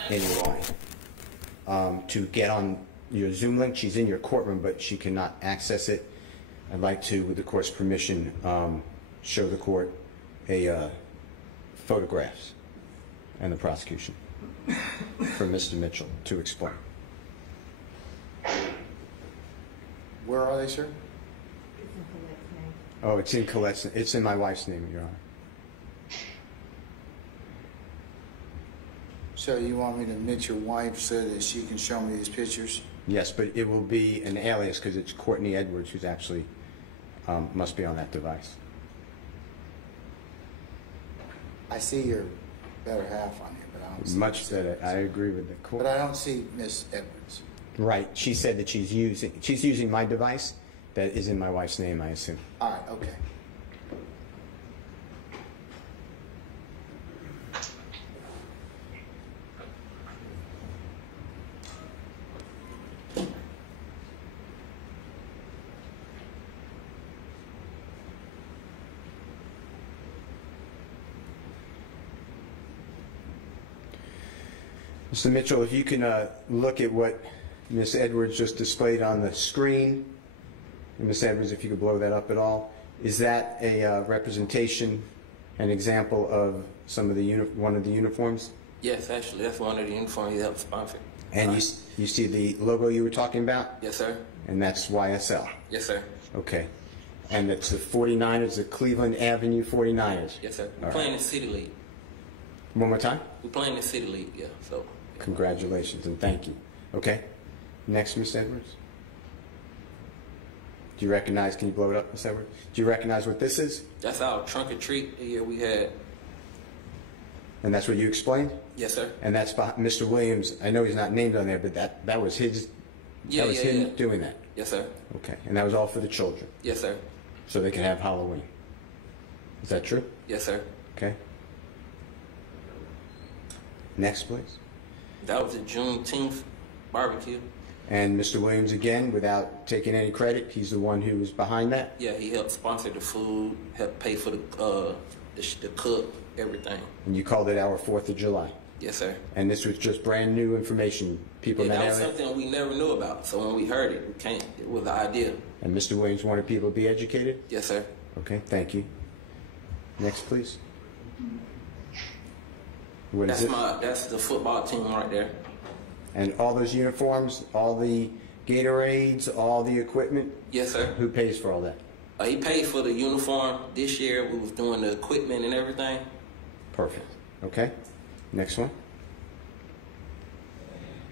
anyway, to get on your Zoom link. She's in your courtroom, but she cannot access it. I'd like to, with the court's permission, show the court photographs and the prosecution for Mr. Mitchell to explain. Where are they, sir? Oh, it's in Colette's. It's in my wife's name, Your Honor. So you want me to admit your wife so that she can show me these pictures? Yes, but it will be an alias because it's Courtney Edwards who's actually must be on that device. I see your better half on here, but I don't see Much better. I agree with the court. But I don't see Miss Edwards. Right. She said that she's using my device that is in my wife's name, I assume. All right, okay. Mr. Mitchell, if you can look at what Ms. Edwards just displayed on the screen, and Ms. Edwards, if you could blow that up at all, is that a representation, an example of some of the one of the uniforms? Yes, actually, that's one of the uniforms he helped sponsor. And you see the logo you were talking about? Yes, sir. And that's YSL? Yes, sir. Okay. And it's the 49ers, the Cleveland Avenue 49ers? Yes, sir. We're playing the City League. One more time? We're playing the City League, yeah. So. Congratulations and thank you. Okay. Next, Ms. Edwards. Do you recognize, can you blow it up, Ms. Edwards? Do you recognize what this is? That's our trunk or treat here we had. And that's what you explained? Yes, sir. And that's Mr. Williams. I know he's not named on there, but that was his. Yeah, that was him doing that. Yes, sir. Okay. And that was all for the children. Yes, sir. So they could have Halloween. Is that true? Yes, sir. Okay. Next, please. That was a Juneteenth barbecue. And Mr. Williams, again, without taking any credit, he's the one who was behind that? Yeah, he helped sponsor the food, helped pay for the cook, everything. And you called it our 4th of July? Yes, sir. And this was just brand new information. People in that was area? something we never knew about. So when we heard it, it was the idea. And Mr. Williams wanted people to be educated? Yes, sir. Okay, thank you. Next, please. What is it? That's the football team right there. And all those uniforms, all the Gatorades, all the equipment? Yes, sir. Who pays for all that? He paid for the uniform. This year we was doing the equipment and everything. Perfect. Okay. Next one.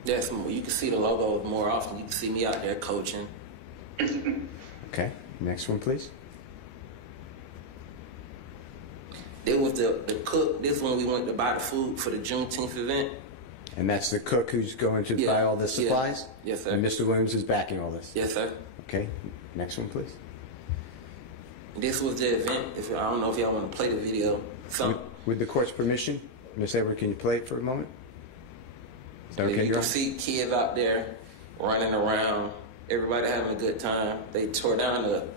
Yes, you can see the logo more often. You can see me out there coaching. Okay, next one, please. There was the cook. This one we went to buy the food for the Juneteenth event. And that's the cook who's going to buy all the supplies? Yeah. Yes, sir. And Mr. Williams is backing all this? Yes, sir. Okay, next one, please. This was the event. I don't know if y'all want to play the video. With the court's permission, Ms. Edward, can you play it for a moment? Is that okay, you can see kids out there running around, everybody having a good time. They tore down the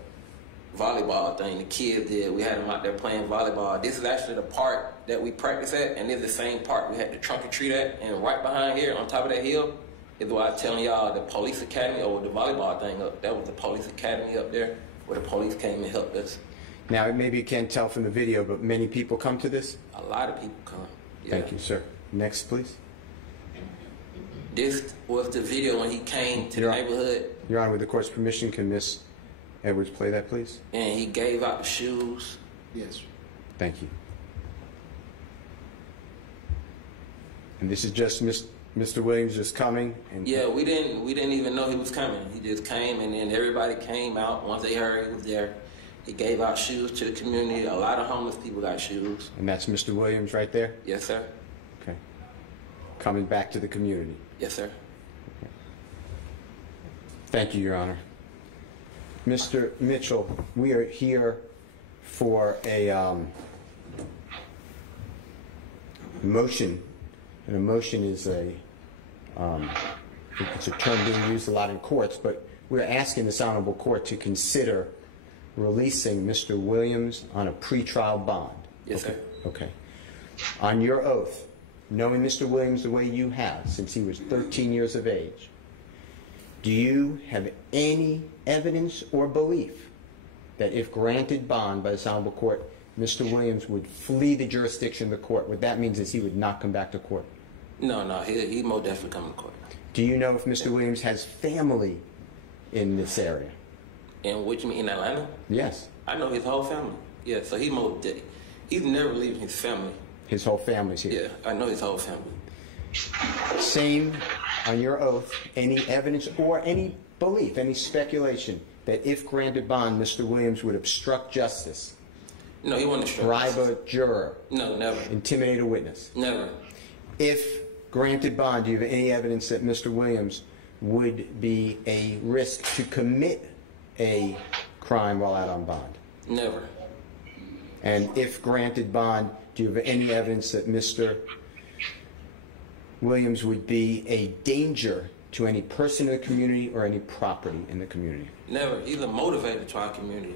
volleyball thing the kids did. We had them out there playing volleyball. This is actually the park that we practice at, and it's the same park we had the trunk or treat at. And right behind here, on top of that hill, is where I was telling y'all the police academy, or the volleyball thing up. That was the police academy up there, where the police came and helped us. Now, maybe you can't tell from the video, but many people come to this? A lot of people come. Yeah. Thank you, sir. Next, please. This was the video when he came to the neighborhood. Your Honor, with the court's permission, can Ms. Edwards play that, please? And he gave out the shoes. Yes. Thank you. And this is just Mr. Williams just coming? And yeah, we didn't even know he was coming. He just came, and then everybody came out. Once they heard he was there, he gave out shoes to the community. A lot of homeless people got shoes. And that's Mr. Williams right there? Yes, sir. Okay. Coming back to the community? Yes, sir. Okay. Thank you, Your Honor. Mr. Mitchell, we are here for a motion. And a motion is it's a term being used a lot in courts, but we're asking this honorable court to consider releasing Mr. Williams on a pretrial bond. Yes, sir. Okay. On your oath, knowing Mr. Williams the way you have since he was 13 years of age, do you have any evidence or belief that if granted bond by this honorable court, Mr. Williams would flee the jurisdiction of the court? What that means is he would not come back to court. No, he most definitely come to court. Do you know if Mr. Williams has family in this area? In which mean in Atlanta? Yes. I know his whole family. Yeah, so he's never leaving his family. His whole family's here? Yeah, I know his whole family. Same on your oath, any evidence or any belief, any speculation that if granted bond, Mr. Williams would obstruct justice? No, he wouldn't obstruct bribe justice. A juror? No, never. Intimidate a witness? Never. If granted bond, do you have any evidence that Mr. Williams would be a risk to commit a crime while out on bond? Never. And if granted bond, do you have any evidence that Mr. Williams would be a danger to any person in the community or any property in the community? Never. He's a motivator to our community.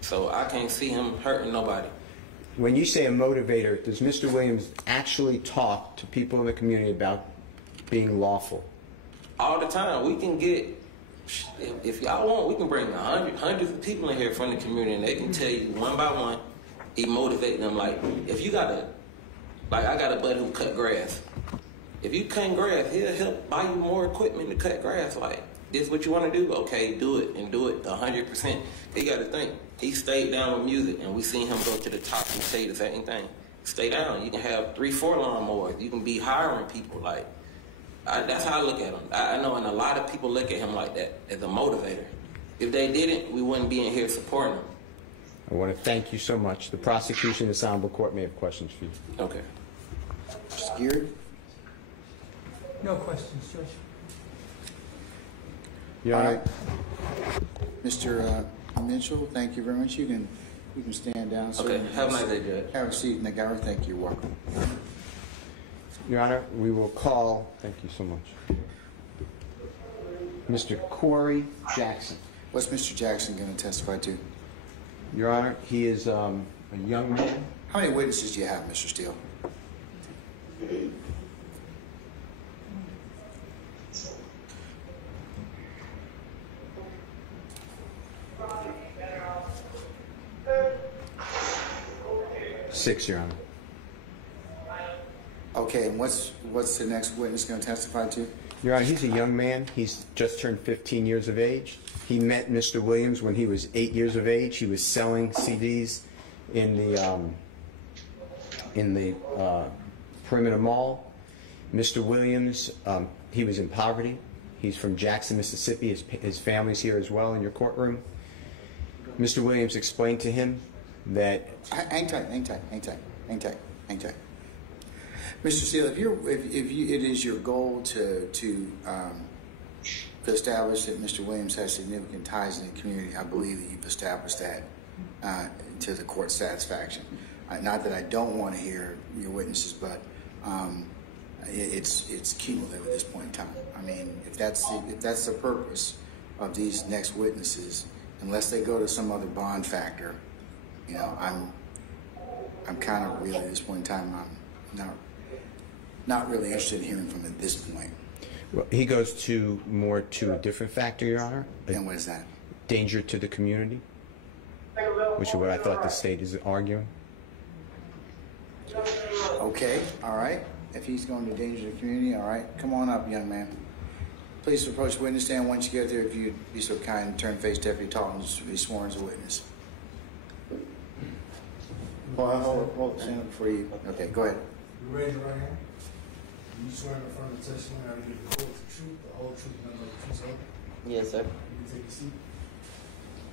So I can't see him hurting nobody. When you say a motivator, does Mr. Williams actually talk to people in the community about being lawful? All the time. We can get, if y'all want, we can bring hundreds of people in here from the community, and they can tell you one by one, he motivated them. Like, if you got I got a buddy who cut grass. If you cut grass, he'll help buy you more equipment to cut grass. Like, this is what you want to do? Okay, do it, and do it 100%. He got to think. He stayed down with music, and we seen him go to the top and say the same thing. Stay down. You can have 3-4 lawnmowers. You can be hiring people. Like, that's how I look at him. I know, and a lot of people look at him like that, as a motivator. If they didn't, we wouldn't be in here supporting him. I want to thank you so much. The prosecution in this honorable court may have questions for you. Okay. Mr. Geary? No questions, Judge. Your Honor. Mr. Mitchell, thank you very much. You can stand down. Okay. Have a nice day, Judge. Have a seat, McGarry. Thank you. You're welcome. Your Honor, we will call, thank you so much, Mr. Corey Jackson. What's Mr. Jackson going to testify to? Your Honor, he is a young man. How many witnesses do you have, Mr. Steele? Six, Your Honor. Okay, and what's the next witness going to testify to? Your Honor, he's a young man. He's just turned 15 years of age. He met Mr. Williams when he was 8 years of age. He was selling CDs in the Perimeter Mall. Mr. Williams he was in poverty. He's from Jackson, Mississippi. His family's here as well in your courtroom. Mr. Williams explained to him that... Hang tight. Mr. Steele, if it is your goal to establish that Mr. Williams has significant ties in the community, I believe that you've established that to the court's satisfaction. Not that I don't want to hear your witnesses, but it's cumulative at this point in time. I mean, if that's the purpose of these next witnesses, unless they go to some other bond factor, you know, I'm kind of really at this point in time, I'm not really interested in hearing from him at this point. Well, he goes more to a different factor, Your Honor. And what is that? Danger to the community, which is what I thought the state is arguing. Okay, all right. If he's going to danger the community, all right. Come on up, young man. Please approach the witness stand. Once you get there, if you'd be so kind and turn face Deputy Talton to be sworn as a witness. Hold it, stand up before you. Okay, go ahead. You raise your right hand. You swear in front of the testimony I will give the court the truth, the whole truth, and nothing but the truth, sir? Yes, sir. You can take a seat.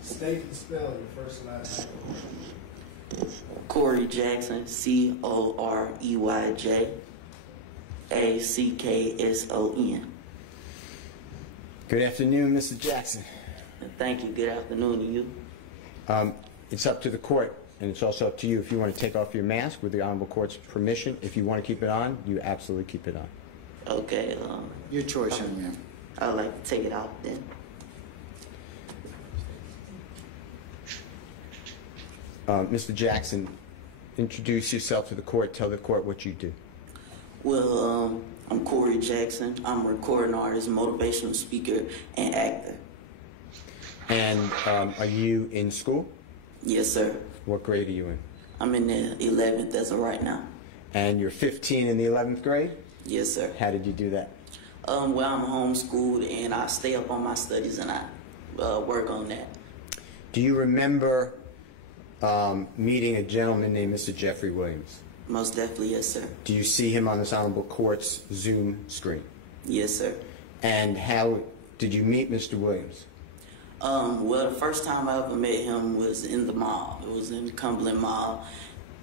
State and spell your first and last name. Corey Jackson, COREYJACKSON. Good afternoon, Mr. Jackson. Thank you. Good afternoon to you. It's up to the court, and it's also up to you if you want to take off your mask with the Honorable Court's permission. If you want to keep it on, you absolutely keep it on. Okay. Your choice, young man. I'd like to take it off then. Mr. Jackson, introduce yourself to the court. Tell the court what you do. Well, I'm Corey Jackson. I'm a recording artist, motivational speaker, and actor. And are you in school? Yes, sir. What grade are you in? I'm in the 11th as of right now. And you're 15 in the 11th grade? Yes, sir. How did you do that? Well, I'm homeschooled, and I stay up on my studies, and I work on that. Do you remember meeting a gentleman named Mr. Jeffrey Williams? Most definitely, yes, sir. Do you see him on this Honorable Court's Zoom screen? Yes, sir. And how did you meet Mr. Williams? Well, the first time I ever met him was in the mall. It was in Cumberland Mall.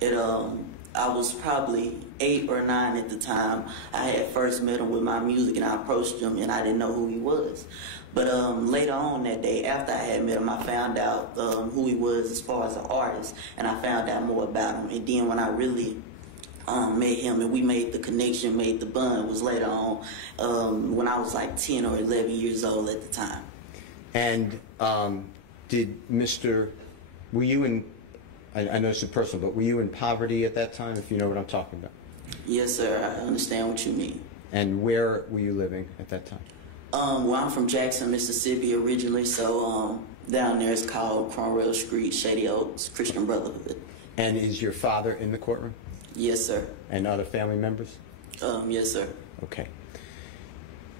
I was probably 8 or 9 at the time. I had first met him with my music, and I approached him, and I didn't know who he was. But later on that day, after I had met him, I found out who he was as far as an artist, and I found out more about him. And then when I really met him and we made the connection, made the bond, was later on when I was like 10 or 11 years old at the time. And were you in, I know it's personal, but were you in poverty at that time, if you know what I'm talking about? Yes, sir. I understand what you mean. And where were you living at that time? Well, I'm from Jackson, Mississippi originally, so down there it's called Cromwell Street, Shady Oaks, Christian Brotherhood. And is your father in the courtroom? Yes, sir. And other family members? Yes, sir. Okay.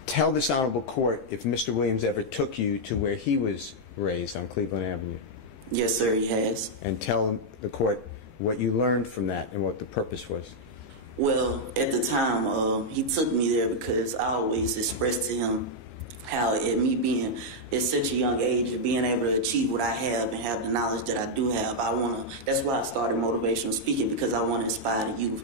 Tell this Honorable Court if Mr. Williams ever took you to where he was raised on Cleveland Avenue. Yes, sir, he has. And tell the court what you learned from that and what the purpose was. Well, at the time, he took me there because I always expressed to him how at me being at such a young age of being able to achieve what I have and have the knowledge that I do have, that's why I started motivational speaking, because I want to inspire the youth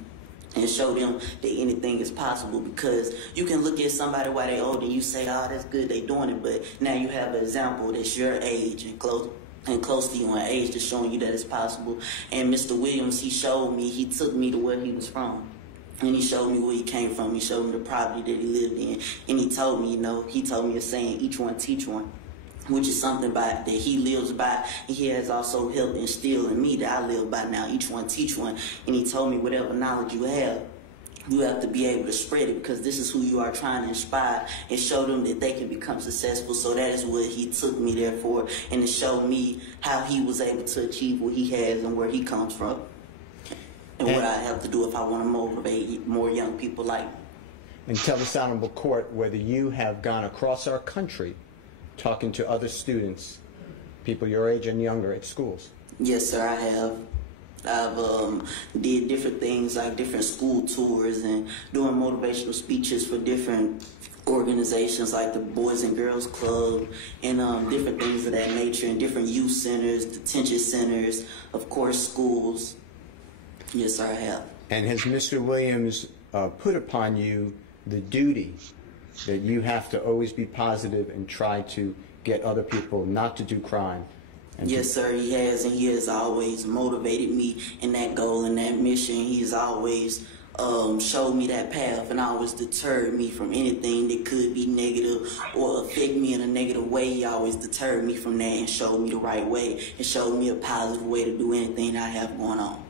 and show them that anything is possible. Because you can look at somebody while they're old and you say, oh, that's good, they doing it, but now you have an example that's your age and close to you in age that's showing you that it's possible. And Mr. Williams, he took me to where he was from. And he showed me where he came from. He showed me the property that he lived in. And he told me, a saying, each one teach one, which is something that he lives by. And he has also helped instill in me that I live by now, each one teach one. And he told me whatever knowledge you have to be able to spread it, because this is who you are trying to inspire and show them that they can become successful. So that is what he took me there for, and to show me how he was able to achieve what he has and where he comes from. And what I have to do if I want to motivate more young people like me. And tell this Honorable Court whether you have gone across our country talking to other students, people your age and younger, at schools. Yes, sir, I have. I've did different things like different school tours and doing motivational speeches for different organizations like the Boys and Girls Club and different things of that nature, and different youth centers, detention centers, of course, schools. Yes, sir, I have. And has Mr. Williams put upon you the duty that you have to always be positive and try to get other people not to do crime? Yes, sir, he has, and he has always motivated me in that goal and that mission. He has always showed me that path and always deterred me from anything that could be negative or affect me in a negative way. He always deterred me from that and showed me the right way and showed me a positive way to do anything that I have going on.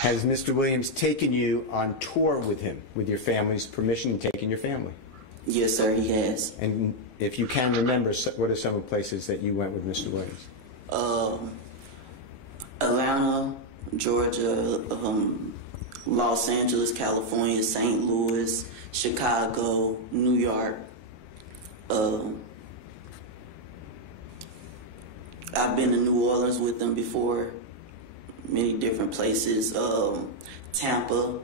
Has Mr. Williams taken you on tour with him, with your family's permission, and taken your family? Yes, sir, he has. And if you can remember, what are some of the places that you went with Mr. Williams? Atlanta, Georgia, Los Angeles, California, St. Louis, Chicago, New York. I've been to New Orleans with them before, many different places, Tampa,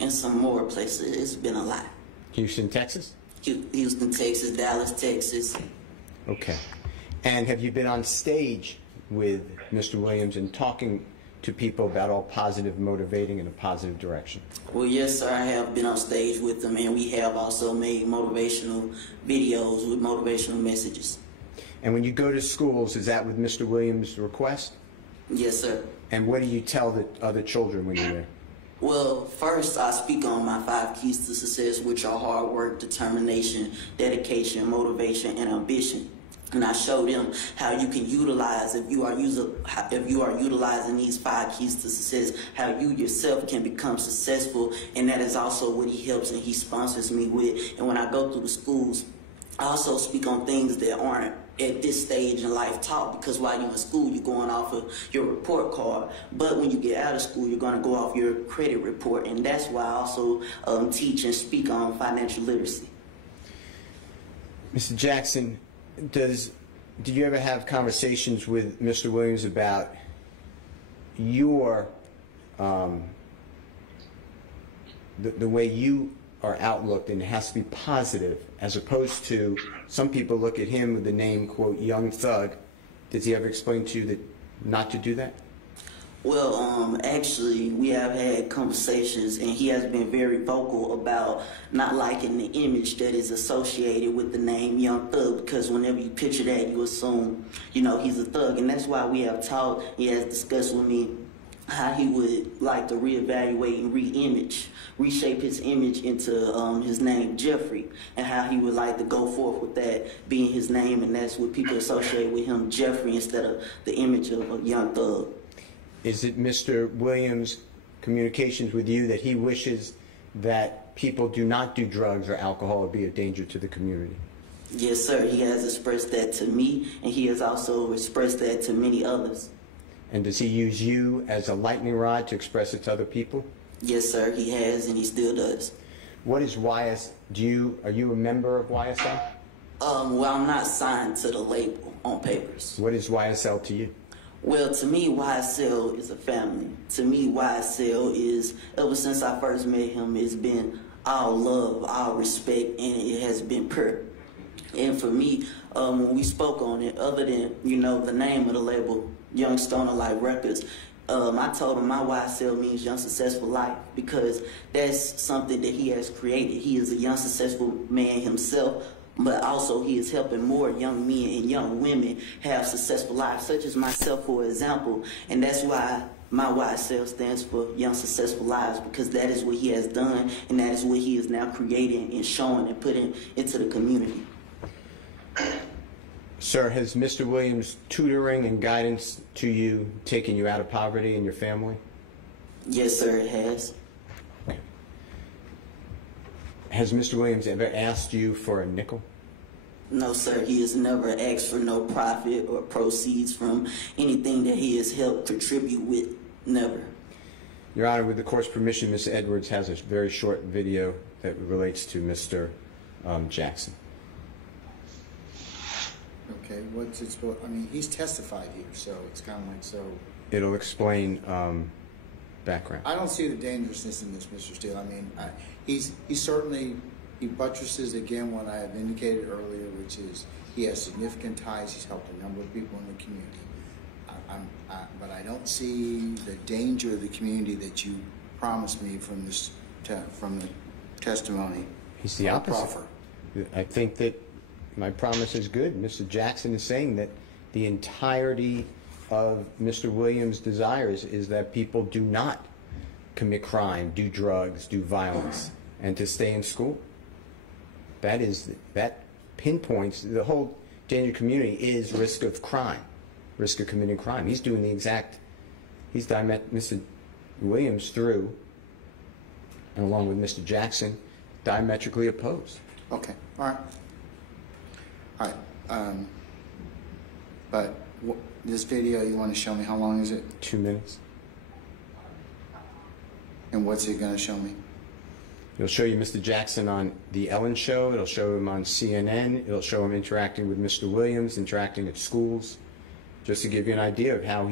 and some more places. It's been a lot. Houston, Texas? Houston, Texas, Dallas, Texas. Okay. And have you been on stage with Mr. Williams and talking to people about all positive, motivating in a positive direction? Well, yes, sir, I have been on stage with them, and we have also made motivational videos with motivational messages. And when you go to schools, is that with Mr. Williams' request? Yes, sir. And what do you tell the other children when you're there? Well, first, I speak on my 5 keys to success, which are hard work, determination, dedication, motivation, and ambition. And I show them how you can utilize, if you are utilizing these 5 keys to success, how you yourself can become successful. And that is also what he helps and he sponsors me with. And when I go through the schools, I also speak on things that aren't at this stage in life taught, because while you're in school, you're going off of your report card. But when you get out of school, you're going to go off your credit report. And that's why I also teach and speak on financial literacy. Mr. Jackson, did you ever have conversations with Mr. Williams about your the way you are outlooked, and it has to be positive, as opposed to some people look at him with the name, quote, young thug? Does he ever explain to you that not to do that? Well, actually, we have had conversations, and he has been very vocal about not liking the image that is associated with the name Young Thug, because whenever you picture that, you assume, you know, he's a thug. And that's why we have talked, he has discussed with me how he would like to reevaluate and reshape his image into his name, Jeffrey, and how he would like to go forth with that being his name, and that's what people associate with him, Jeffrey, instead of the image of a young thug. Is it Mr. Williams' communications with you that he wishes that people do not do drugs or alcohol or be a danger to the community? Yes, sir. He has expressed that to me, and he has also expressed that to many others. And does he use you as a lightning rod to express it to other people? Yes, sir. He has, and he still does. What is YS? Are you a member of YSL? Well, I'm not signed to the label on papers. What is YSL to you? Well, to me, YSL is a family. To me, YSL is, ever since I first met him, it's been all love, all respect, and it has been pure. And for me, when we spoke on it, other than, you know, the name of the label, Young Stoner Life Records, I told him my YSL means Young Successful Life, because that's something that he has created. He is a young successful man himself, but also he is helping more young men and young women have successful lives, such as myself, for example. And that's why my YSL stands for Young Successful Lives, because that is what he has done, and that is what he is now creating and showing and putting into the community. Sir, has Mr. Williams' tutoring and guidance to you taken you out of poverty and your family? Yes, sir, it has. Has Mr. Williams ever asked you for a nickel? No, sir. He has never asked for no profit or proceeds from anything that he has helped contribute with. Never. Your Honor, with the court's permission, Ms. Edwards has a very short video that relates to Mr. Jackson. Okay, what's it supposed? I mean, he's testified here, so it's kind of like so. It'll explain background. I don't see the dangerousness in this, Mr. Steele. I mean, he's certainly he buttresses again what I have indicated earlier, which is he has significant ties. He's helped a number of people in the community. But I don't see the danger of the community that you promised me from this from the testimony. He's the opposite. I think that my promise is good. Mr. Jackson is saying that the entirety of Mr. Williams' desires is that people do not commit crime, do drugs, do violence, and to stay in school. That pinpoints the whole danger community is risk of crime, risk of committing crime. He's doing the exact, Mr. Williams through, and along with Mr. Jackson, diametrically opposed. Okay, all right. All right. But this video, you want to show me, how long is it? 2 minutes. And what's it going to show me? It'll show you Mr. Jackson on The Ellen Show. It'll show him on CNN. It'll show him interacting with Mr. Williams, interacting at schools, just to give you an idea of how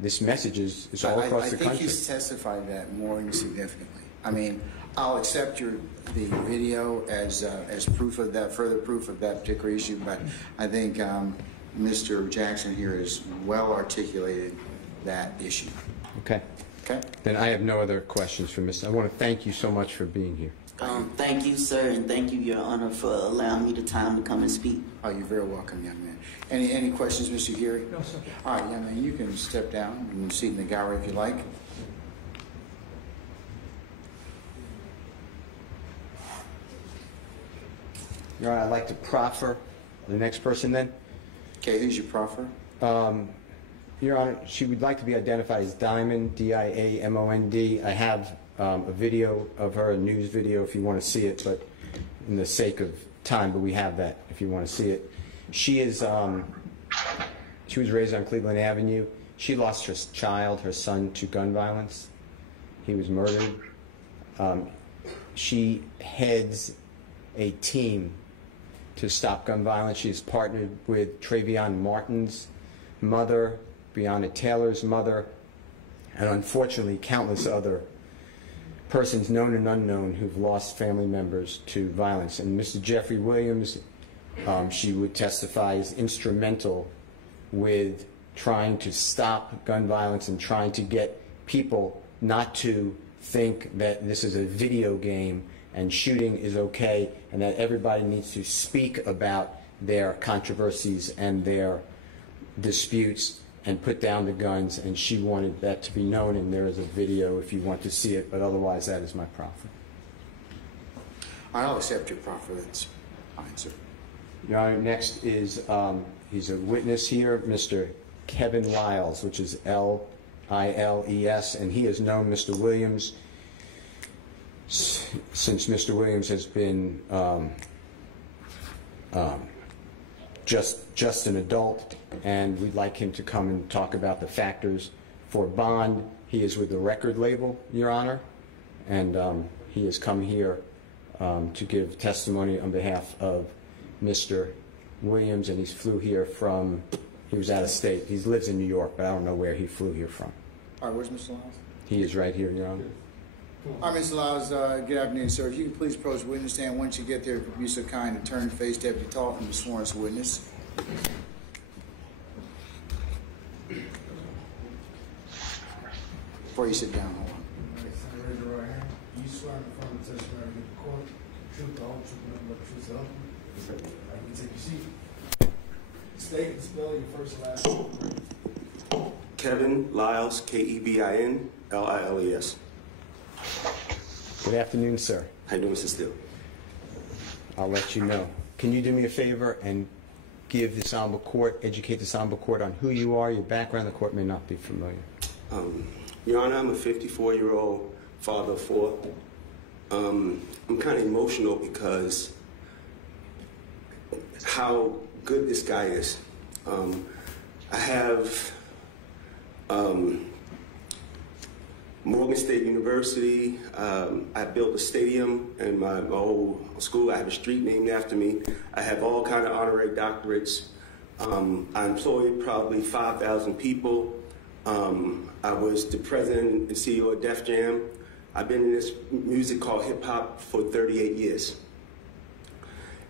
this message is all across the country. I think he's testified that more significantly. I mean, I'll accept the video as proof of that, further proof of that particular issue, but I think Mr. Jackson here has well articulated that issue. Okay. Okay. Then I have no other questions for Mr. I want to thank you so much for being here. Thank you, sir, and thank you, Your Honor, for allowing me the time to come and speak. Oh, you're very welcome, young man. Any questions, Mr. Geary? No, sir. All right, young man, you can step down and seat in the gallery if you like. Your Honor, I'd like to proffer the next person then. Okay, who's your proffer? Your Honor, she would like to be identified as Diamond, D-I-A-M-O-N-D. I have a video of her, a news video if you want to see it, but in the sake of time, but we have that if you want to see it. She was raised on Cleveland Avenue. She lost her child, her son, to gun violence. He was murdered. She heads a team to stop gun violence. She is partnered with Travion Martin's mother, Breonna Taylor's mother, and unfortunately countless other persons known and unknown who've lost family members to violence. And Mr. Jeffrey Williams, she would testify, is instrumental with trying to stop gun violence and trying to get people not to think that this is a video game and shooting is okay, and that everybody needs to speak about their controversies and their disputes and put down the guns. And she wanted that to be known, and there is a video if you want to see it, but otherwise that is my proffer. I'll accept your proffer. That's fine, sir. Your Honor, next is, he's a witness here, Mr. Kevin Lyles, which is L-I-L-E-S, and he has known Mr. Williams since Mr. Williams has been just an adult, and we'd like him to come and talk about the factors for bond. He is with the record label, Your Honor, and he has come here to give testimony on behalf of Mr. Williams, and he flew here from, he was out of state. He lives in New York, but I don't know where he flew here from. All right, where's Mr. Lyles? He is right here, Your Honor. All right, Mr. Lyles, good afternoon, sir. If you could please approach the witness stand. Once you get there, be so kind to turn and face Deputy Talton, the sworn as witness. Before you sit down, hold on. Raise your right hand. Do you swear in front of the testimony in the court, the truth, the whole truth, and nothing but the truth, so help you? All right, you take your seat. State and spell your first and last name. Kevin Lyles, Kevin Lyles. Good afternoon, sir. How you doing, Mr. Steele? I'll let you know. Can you do me a favor and give this honorable court, educate this honorable court on who you are, your background? The court may not be familiar. Your Honor, I'm a 54-year-old father of four. I'm kind of emotional because how good this guy is. I have Morgan State University. I built a stadium in my old school. I have a street named after me. I have all kind of honorary doctorates. I employed probably 5,000 people. I was the president and CEO of Def Jam. I've been in this music called hip hop for 38 years.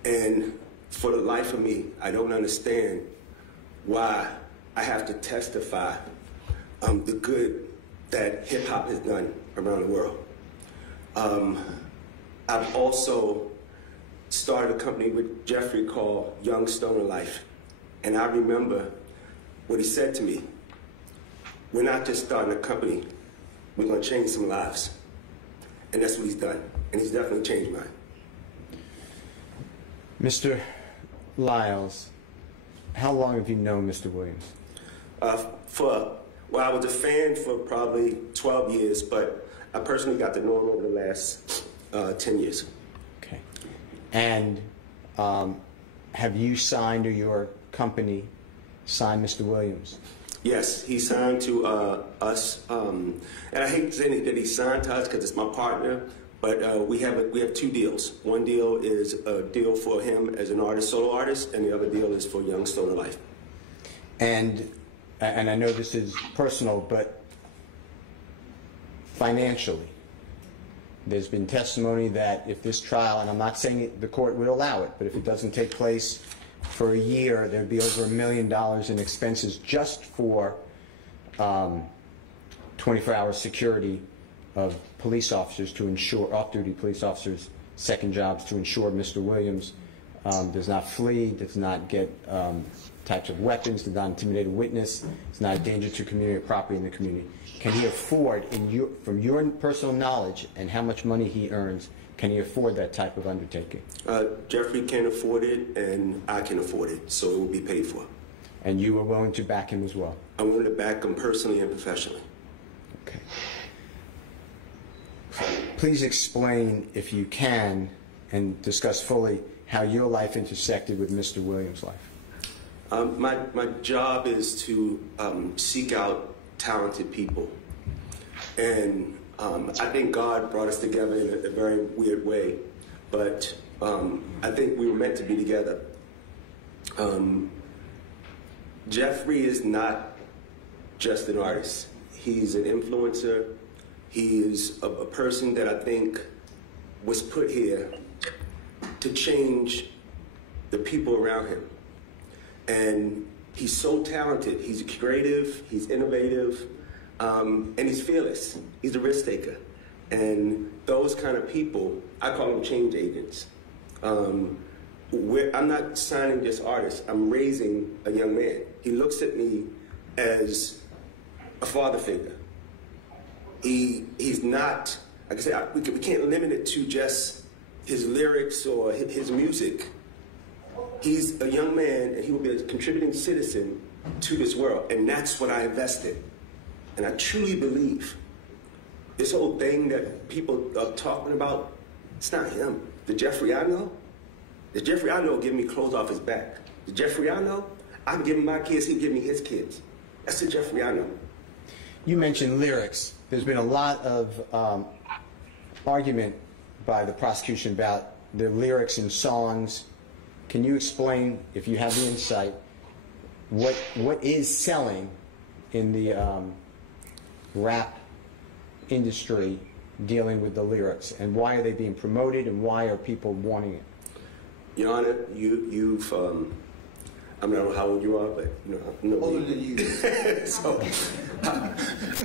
And for the life of me, I don't understand why I have to testify the good that hip-hop has done around the world. I've also started a company with Jeffrey called Young Stoner Life. And I remember what he said to me. We're not just starting a company, we're going to change some lives. And that's what he's done. And he's definitely changed mine. Mr. Lyles, how long have you known Mr. Williams? Well, I was a fan for probably 12 years, but I personally got to know him over the last 10 years. Okay. And have you signed, or your company signed Mr. Williams? Yes, he signed to us, and I hate saying that he signed to us because it's my partner, but we have two deals. One deal is a deal for him as an artist, solo artist, and the other deal is for Young Stoner Life. And I know this is personal, but financially, there's been testimony that if this trial, and I'm not saying the court would allow it, but if it doesn't take place for a year, there'd be over $1 million in expenses just for 24-hour security of police officers to ensure, off-duty police officers' second jobs to ensure Mr. Williams does not flee, does not get types of weapons, does not intimidate a witness, is not a danger to community or property in the community. Can he afford, from your personal knowledge and how much money he earns, can he afford that type of undertaking? Jeffrey can afford it, and I can afford it, so it will be paid for. And you are willing to back him as well? I'm willing to back him personally and professionally. Okay. Please explain, if you can, and discuss fully how your life intersected with Mr. Williams' life. My job is to seek out talented people. And I think God brought us together in a very weird way. But I think we were meant to be together. Jeffrey is not just an artist. He's an influencer. He is a person that I think was put here to change the people around him. And he's so talented. He's creative, he's innovative, and he's fearless. He's a risk taker. And those kind of people, I call them change agents. I'm not signing just artists, I'm raising a young man. He looks at me as a father figure. He's not, like I said, we can't limit it to just his lyrics or his music. He's a young man, and he will be a contributing citizen to this world, and that's what I invest in. And I truly believe this whole thing that people are talking about, it's not him. The Jeffrey I know, give me clothes off his back. The Jeffrey I know, I'm giving my kids, he'll give me his kids. That's the Jeffrey I know. You mentioned lyrics. There's been a lot of argument by the prosecution about the lyrics in songs. Can you explain, if you have the insight, what is selling in the rap industry dealing with the lyrics, and why are they being promoted, and why are people wanting it? Your Honor, you've I don't know how old you are, but you know, older than you. So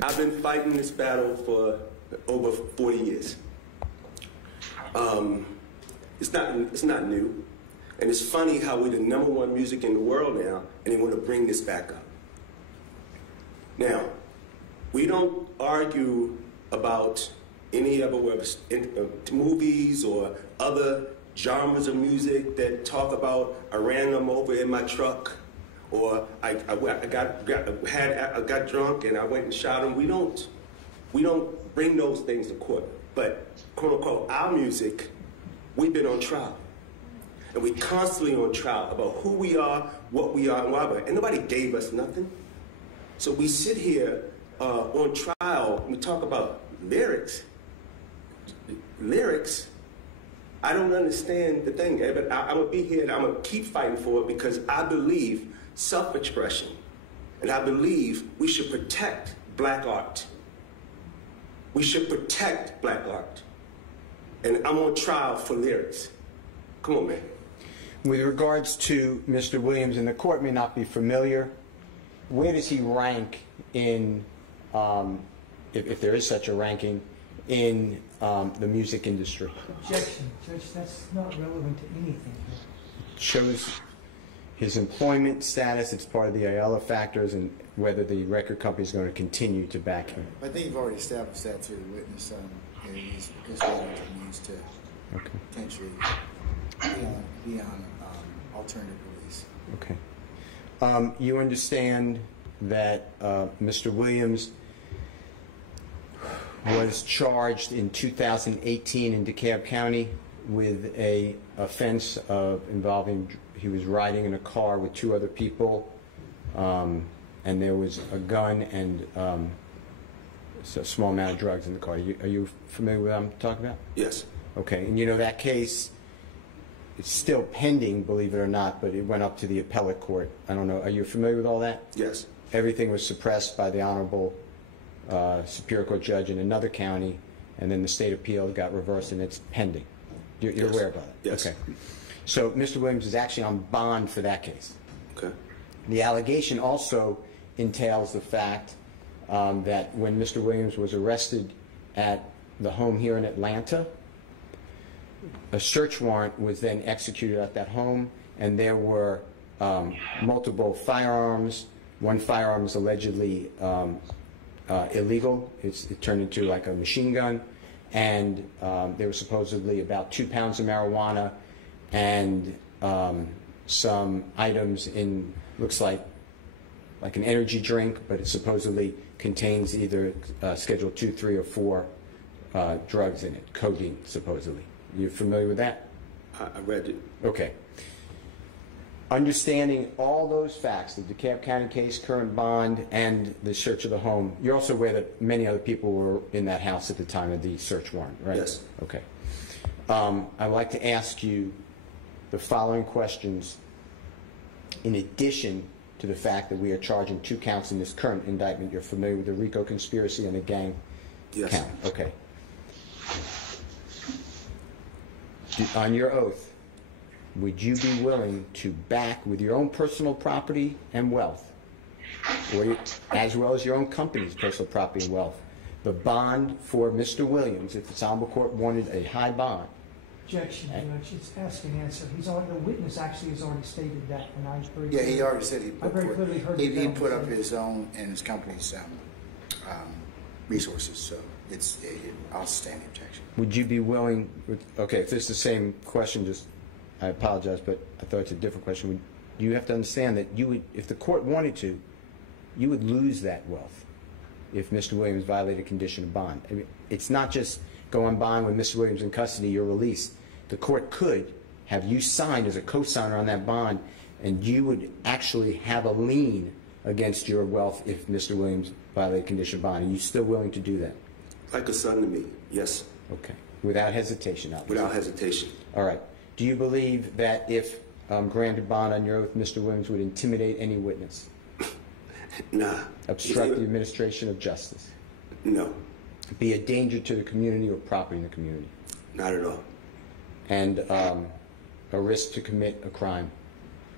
I've been fighting this battle for over 40 years. It's not new. And it's funny how we're the #1 music in the world now, and they want to bring this back up. Now, we don't argue about any other movies or other genres of music that talk about I ran them over in my truck, or I got drunk and I went and shot him. We don't bring those things to court. But quote unquote our music, we've been on trial. And we constantly on trial about who we are, what we are, and why we are. And nobody gave us nothing. So we sit here on trial, and we talk about lyrics. Lyrics, I don't understand the thing, but I'm going to be here and I'm going to keep fighting for it because I believe self-expression. And I believe we should protect black art. We should protect black art. And I'm on trial for lyrics. Come on, man. With regards to Mr. Williams, and the court may not be familiar, where does he rank in, if there is such a ranking, in the music industry? Objection, Judge, that's not relevant to anything. Shows his employment status, it's part of the Ayala factors, and whether the record company is going to continue to back him. I think you've already established that to the witness. His relative needs to potentially be on alternative release. Okay. You understand that Mr. Williams was charged in 2018 in DeKalb County with a offense of involving, he was riding in a car with 2 other people, and there was a gun and a small amount of drugs in the car. Are you familiar with what I'm talking about? Yes. Okay, and you know that case, it's still pending, believe it or not, but it went up to the appellate court. I don't know, are you familiar with all that? Yes. Everything was suppressed by the Honorable Superior Court judge in another county, and then the state appeal got reversed, and it's pending. You're aware about it? Yes. Okay. So Mr. Williams is actually on bond for that case. Okay. The allegation also entails the fact that when Mr. Williams was arrested at the home here in Atlanta, a search warrant was then executed at that home, and there were multiple firearms. One firearm is allegedly illegal. It turned into like a machine gun, and there was supposedly about 2 pounds of marijuana and some items in, looks like an energy drink, but it supposedly contains either Schedule 2, 3, or 4 drugs in it, codeine, supposedly. You familiar with that? I read it. Okay. Understanding all those facts, the DeKalb County case, current bond, and the search of the home, you're also aware that many other people were in that house at the time of the search warrant, right? Yes. Okay. I'd like to ask you the following questions in addition to the fact that we are charging 2 counts in this current indictment. You're familiar with the RICO conspiracy and the gang count? Okay. On your oath, would you be willing to back with your own personal property and wealth, or as well as your own company's personal property and wealth, the bond for Mr. Williams if the Honorable Court wanted a high bond? Objection, Judge. It's ask and answer. The witness actually has already stated that, and I very Yeah, he already said he put up his his own and his company's resources, so I'll stand the objection. Would you be willing, okay, if it's the same question, just, I apologize, but I thought it's a different question. You have to understand that you would, if the court wanted to, you would lose that wealth if Mr. Williams violated condition of bond. I mean, it's not just go on bond with Mr. Williams in custody, you're released. The court could have you signed as a co-signer on that bond, and you would actually have a lien against your wealth if Mr. Williams violated condition of bond. Are you still willing to do that? Like a son to me, yes. Okay. Without hesitation, obviously. Without hesitation. All right. Do you believe that if granted bond on your oath, Mr. Williams would intimidate any witness? Nah. Obstruct the administration of justice? No. Be a danger to the community or property in the community? Not at all. And a risk to commit a crime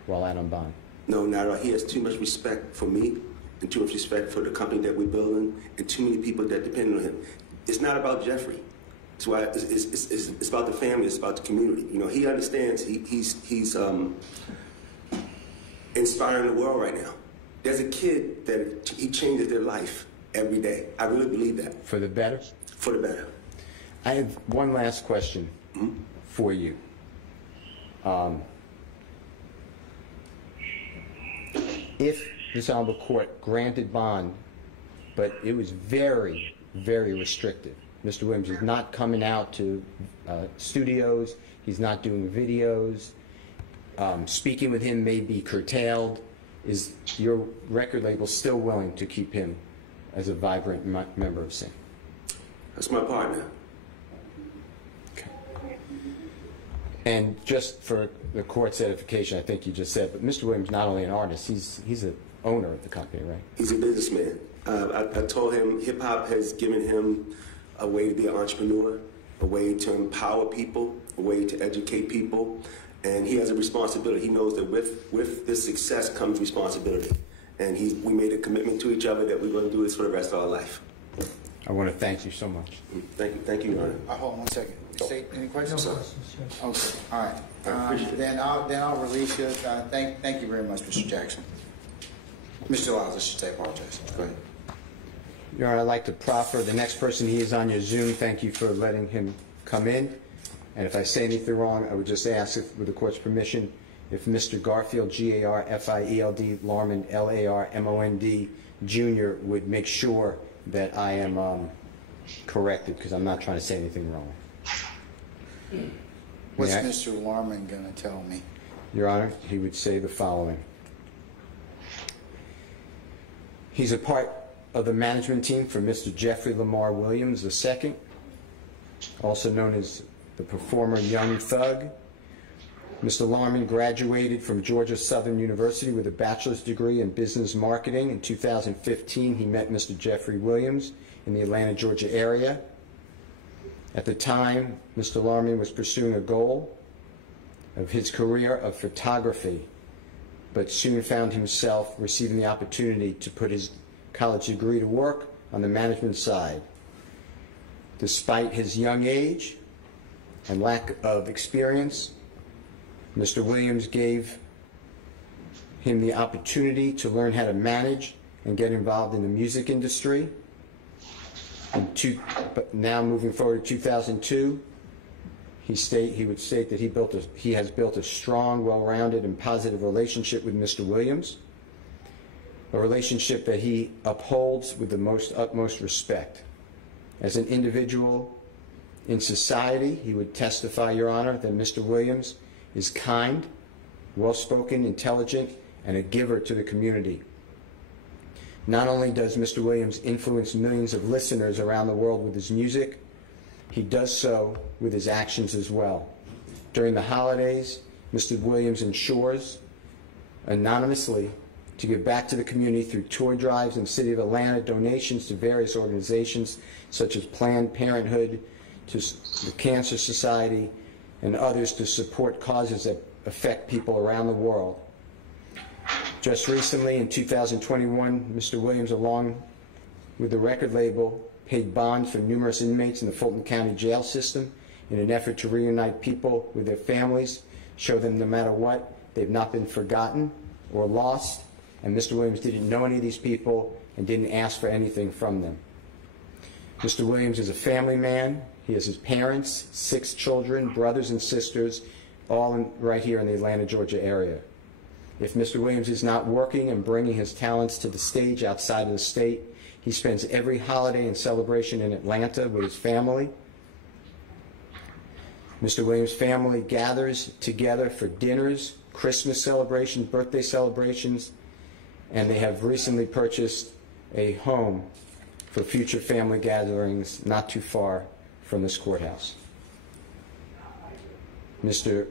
while out on bond? No, not at all. He has too much respect for me and too much respect for the company that we're building and too many people that depend on him. It's not about Jeffrey. It's why it's about the family. It's about the community. You know, he understands. He's inspiring the world right now. There's a kid that he changes their life every day. I really believe that. For the better? For the better. I have one last question for you. If this Honorable Court granted bond, but it was very, very restrictive. Mr. Williams is not coming out to studios. He's not doing videos. Speaking with him may be curtailed. Is your record label still willing to keep him as a vibrant member of SIN? That's my partner. Okay. And just for the court's edification, I think you just said, but Mr. Williams is not only an artist, he's an owner of the company, right? He's a businessman. I told him hip-hop has given him a way to be an entrepreneur, a way to empower people, a way to educate people, And he has a responsibility. He knows that with this success comes responsibility. And we made a commitment to each other that we're going to do this for the rest of our life. I want to thank you so much. Thank you, Your Honor. Hold on one second. State any questions? No questions. Okay. All right. Then I'll release you. Thank you very much, Mr. Jackson. Mr. Lyles, I should say, apologize. Go ahead. Your Honor, I'd like to proffer the next person. He is on your Zoom. Thank you for letting him come in. And if I say anything wrong, I would just ask, if, with the court's permission, if Mr. Garfield, G-A-R-F-I-E-L-D, Larmond, L-A-R-M-O-N-D, Jr. would make sure that I am corrected, because I'm not trying to say anything wrong. What's Mr. Larmond going to tell me? Your Honor, he would say the following. He's a part of the management team for Mr. Jeffrey Lamar Williams II, also known as the performer Young Thug. Mr. Larmond graduated from Georgia Southern University with a bachelor's degree in business marketing. In 2015, he met Mr. Jeffrey Williams in the Atlanta, Georgia area. At the time, Mr. Larmond was pursuing a goal of his career of photography, but soon found himself receiving the opportunity to put his college degree to work on the management side. Despite his young age and lack of experience, Mr. Williams gave him the opportunity to learn how to manage and get involved in the music industry. But now moving forward to 2002, he would state that he has built a strong, well-rounded, and positive relationship with Mr. Williams, a relationship that he upholds with the utmost respect. As an individual in society, he would testify, Your Honor, that Mr. Williams is kind, well-spoken, intelligent, and a giver to the community. Not only does Mr. Williams influence millions of listeners around the world with his music, he does so with his actions as well. During the holidays, Mr. Williams ensures anonymously to give back to the community through toy drives in the city of Atlanta, donations to various organizations such as Planned Parenthood, to the Cancer Society, and others to support causes that affect people around the world. Just recently, in 2021, Mr. Williams, along with the record label, paid bonds for numerous inmates in the Fulton County jail system in an effort to reunite people with their families, show them no matter what, they've not been forgotten or lost, and Mr. Williams didn't know any of these people and didn't ask for anything from them. Mr. Williams is a family man. He has his parents, 6 children, brothers and sisters, all right here in the Atlanta, Georgia area. If Mr. Williams is not working and bringing his talents to the stage outside of the state, he spends every holiday and celebration in Atlanta with his family. Mr. Williams' family gathers together for dinners, Christmas celebrations, birthday celebrations, and they have recently purchased a home for future family gatherings not too far from this courthouse. Mr.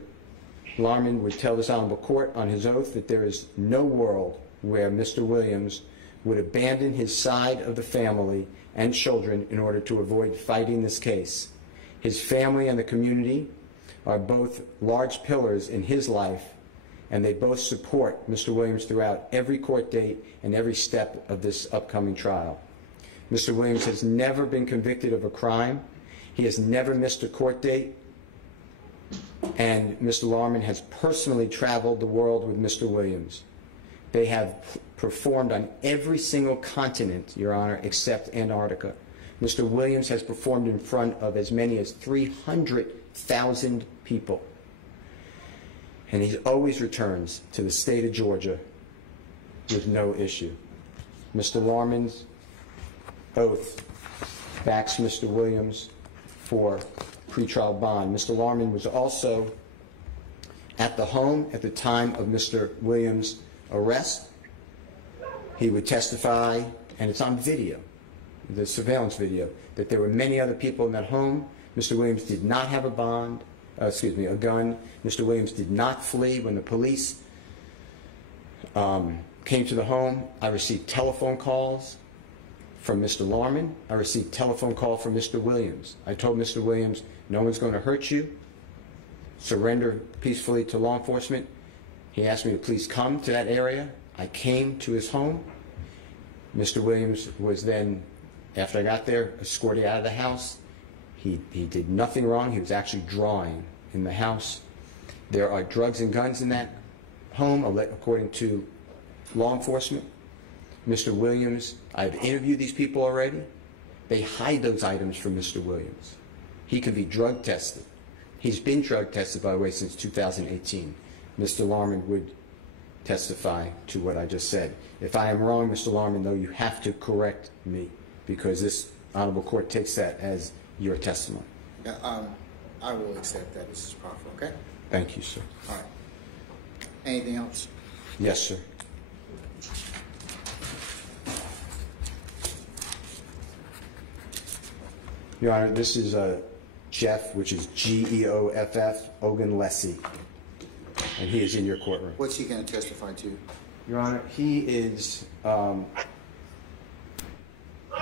Larmond would tell this honorable court on his oath that there is no world where Mr. Williams would abandon his side of the family and children in order to avoid fighting this case. His family and the community are both large pillars in his life, and they both support Mr. Williams throughout every court date and every step of this upcoming trial. Mr. Williams has never been convicted of a crime. He has never missed a court date. And Mr. Larmond has personally traveled the world with Mr. Williams. They have performed on every single continent, Your Honor, except Antarctica. Mr. Williams has performed in front of as many as 300,000 people. And he always returns to the state of Georgia with no issue. Mr. Larmond's oath backs Mr. Williams for pretrial bond. Mr. Larmond was also at the home at the time of Mr. Williams' arrest. He would testify, and it's on video, the surveillance video, that there were many other people in that home. Mr. Williams did not have a gun. Mr. Williams did not flee when the police came to the home. I received telephone calls from Mr. Larmond. I received telephone call from Mr. Williams. I told Mr. Williams, no one's going to hurt you. surrender peacefully to law enforcement. He asked me to please come to that area. I came to his home. Mr. Williams was then, after I got there, escorted out of the house. He did nothing wrong. He was actually drawing in the house. There are drugs and guns in that home, according to law enforcement. Mr. Williams, I've interviewed these people already. They hide those items from Mr. Williams. He could be drug tested. He's been drug tested, by the way, since 2018. Mr. Larman would testify to what I just said. If I am wrong, Mr. Larman, though, you have to correct me, because this honorable court takes that as your testimony. Yeah, I will accept that, Mrs. Crawford, okay? Thank you, sir. All right. Anything else? Yes, sir. Your Honor, this is Jeff, which is Geoff, Ogunlesi, and he is in your courtroom. What's he going to testify to? Your Honor, he is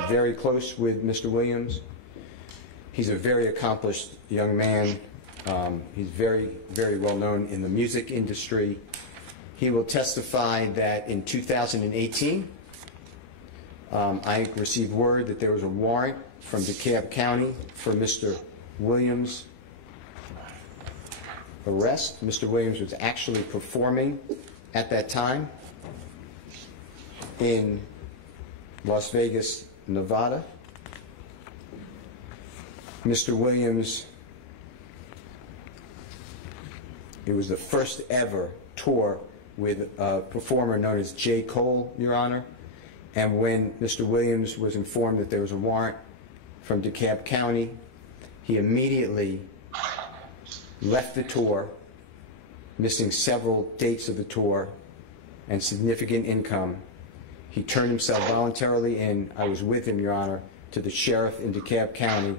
very close with Mr. Williams. He's a very accomplished young man. He's very, very well known in the music industry. He will testify that in 2018, I received word that there was a warrant from DeKalb County for Mr. Williams' arrest. Mr. Williams was actually performing at that time in Las Vegas, Nevada. Mr. Williams, it was the first ever tour with a performer known as J. Cole, Your Honor. And when Mr. Williams was informed that there was a warrant from DeKalb County, he immediately left the tour, missing several dates of the tour and significant income. He turned himself voluntarily in, I was with him, Your Honor, to the sheriff in DeKalb County,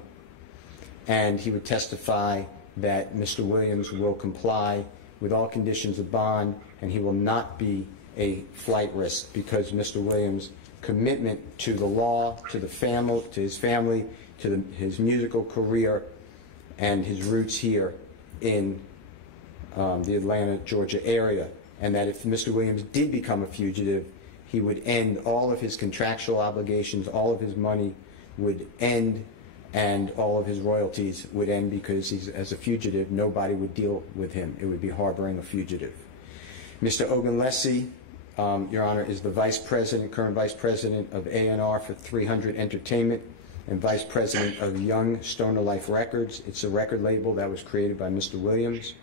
and he would testify that Mr. Williams will comply with all conditions of bond, and he will not be a flight risk, because Mr. Williams' commitment to the law, to the family, to his family, to his musical career, and his roots here in the Atlanta, Georgia area, and that if Mr. Williams did become a fugitive, he would end all of his contractual obligations, all of his money would end, and all of his royalties would end, because he's, as a fugitive, nobody would deal with him. It would be harboring a fugitive. Mr. Ogunlesi, Your Honor, is the vice president, current vice president of A&R for 300 Entertainment and vice president of Young Stoner Life Records. It's a record label that was created by Mr. Williams.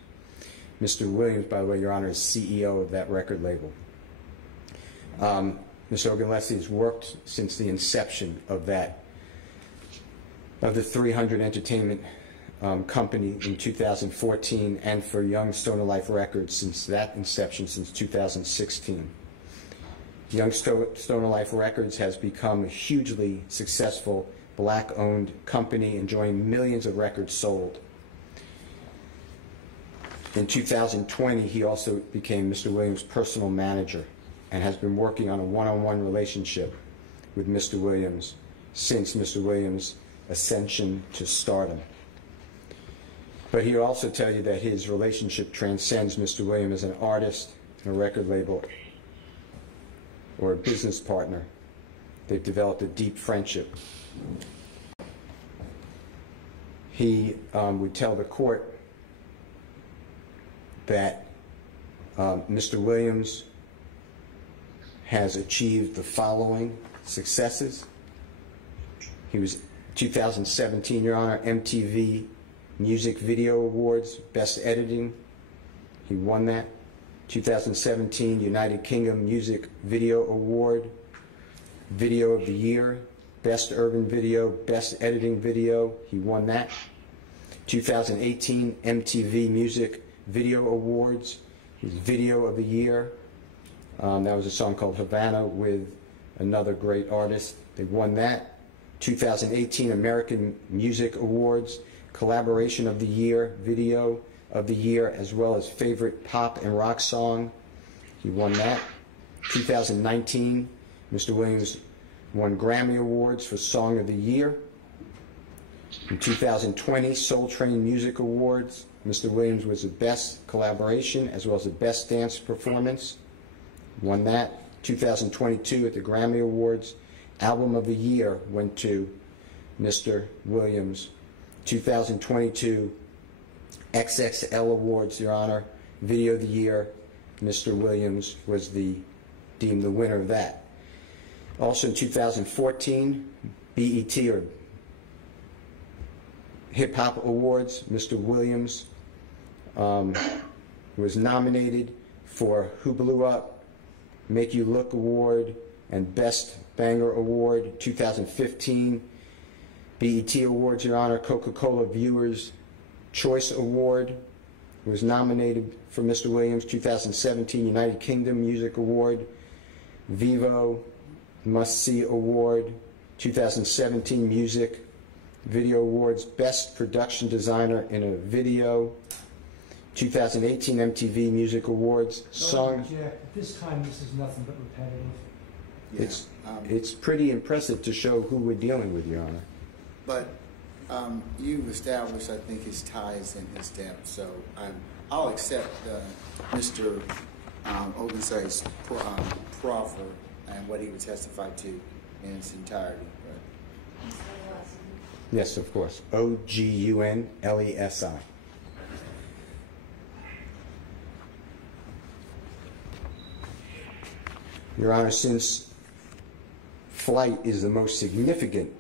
Mr. Williams, by the way, Your Honor, is CEO of that record label. Mr. Ogunlesi has worked since the inception of the 300 Entertainment company in 2014, and for Young Stoner Life Records since that inception, since 2016. Young Stoner Life Records has become a hugely successful black-owned company, enjoying millions of records sold. In 2020, he also became Mr. Williams' personal manager and has been working on a one-on-one relationship with Mr. Williams since Mr. Williams' ascension to stardom. But he'll also tell you that his relationship transcends Mr. Williams as an artist and a record label or a business partner. They've developed a deep friendship. He would tell the court that Mr. Williams has achieved the following successes. He was 2017, Your Honor, MTV Music Video Awards, Best Editing. He won that. 2017 United Kingdom Music Video Award, Video of the Year, Best Urban Video, Best Editing Video. He won that. 2018 MTV Music Video Awards, his Video of the Year. That was a song called Havana with another great artist. They won that. 2018 American Music Awards, Collaboration of the Year, Video of the Year, as well as Favorite Pop and Rock Song. He won that. 2019, Mr. Williams won Grammy Awards for Song of the Year. In 2020, Soul Train Music Awards, Mr. Williams was the best collaboration as well as the best dance performance. Won that. 2022 at the Grammy Awards. Album of the Year went to Mr. Williams. 2022 XXL Awards, Your Honor. Video of the Year. Mr. Williams was deemed the winner of that. Also in 2014, BET or Hip Hop Awards, Mr. Williams was nominated for Who Blew Up, Make You Look Award, and Best Banger Award. 2015 BET Awards, Your Honor. Coca-Cola Viewers Choice Award was nominated for Mr. Williams. 2017 United Kingdom Music Award. Vivo Must See Award. 2017 Music Video Awards, Best Production Designer in a Video. 2018 MTV Music Awards, Song. Jack, at this time, this is nothing but repetitive. It's pretty impressive to show who we're dealing with, Your Honor. But you've established, I think, his ties and his depth. So I'll accept Mr. Ogunse's proffer and what he would testify to in its entirety. Right? Yes, of course. Ogunlesi. Your Honor, since flight is the most significant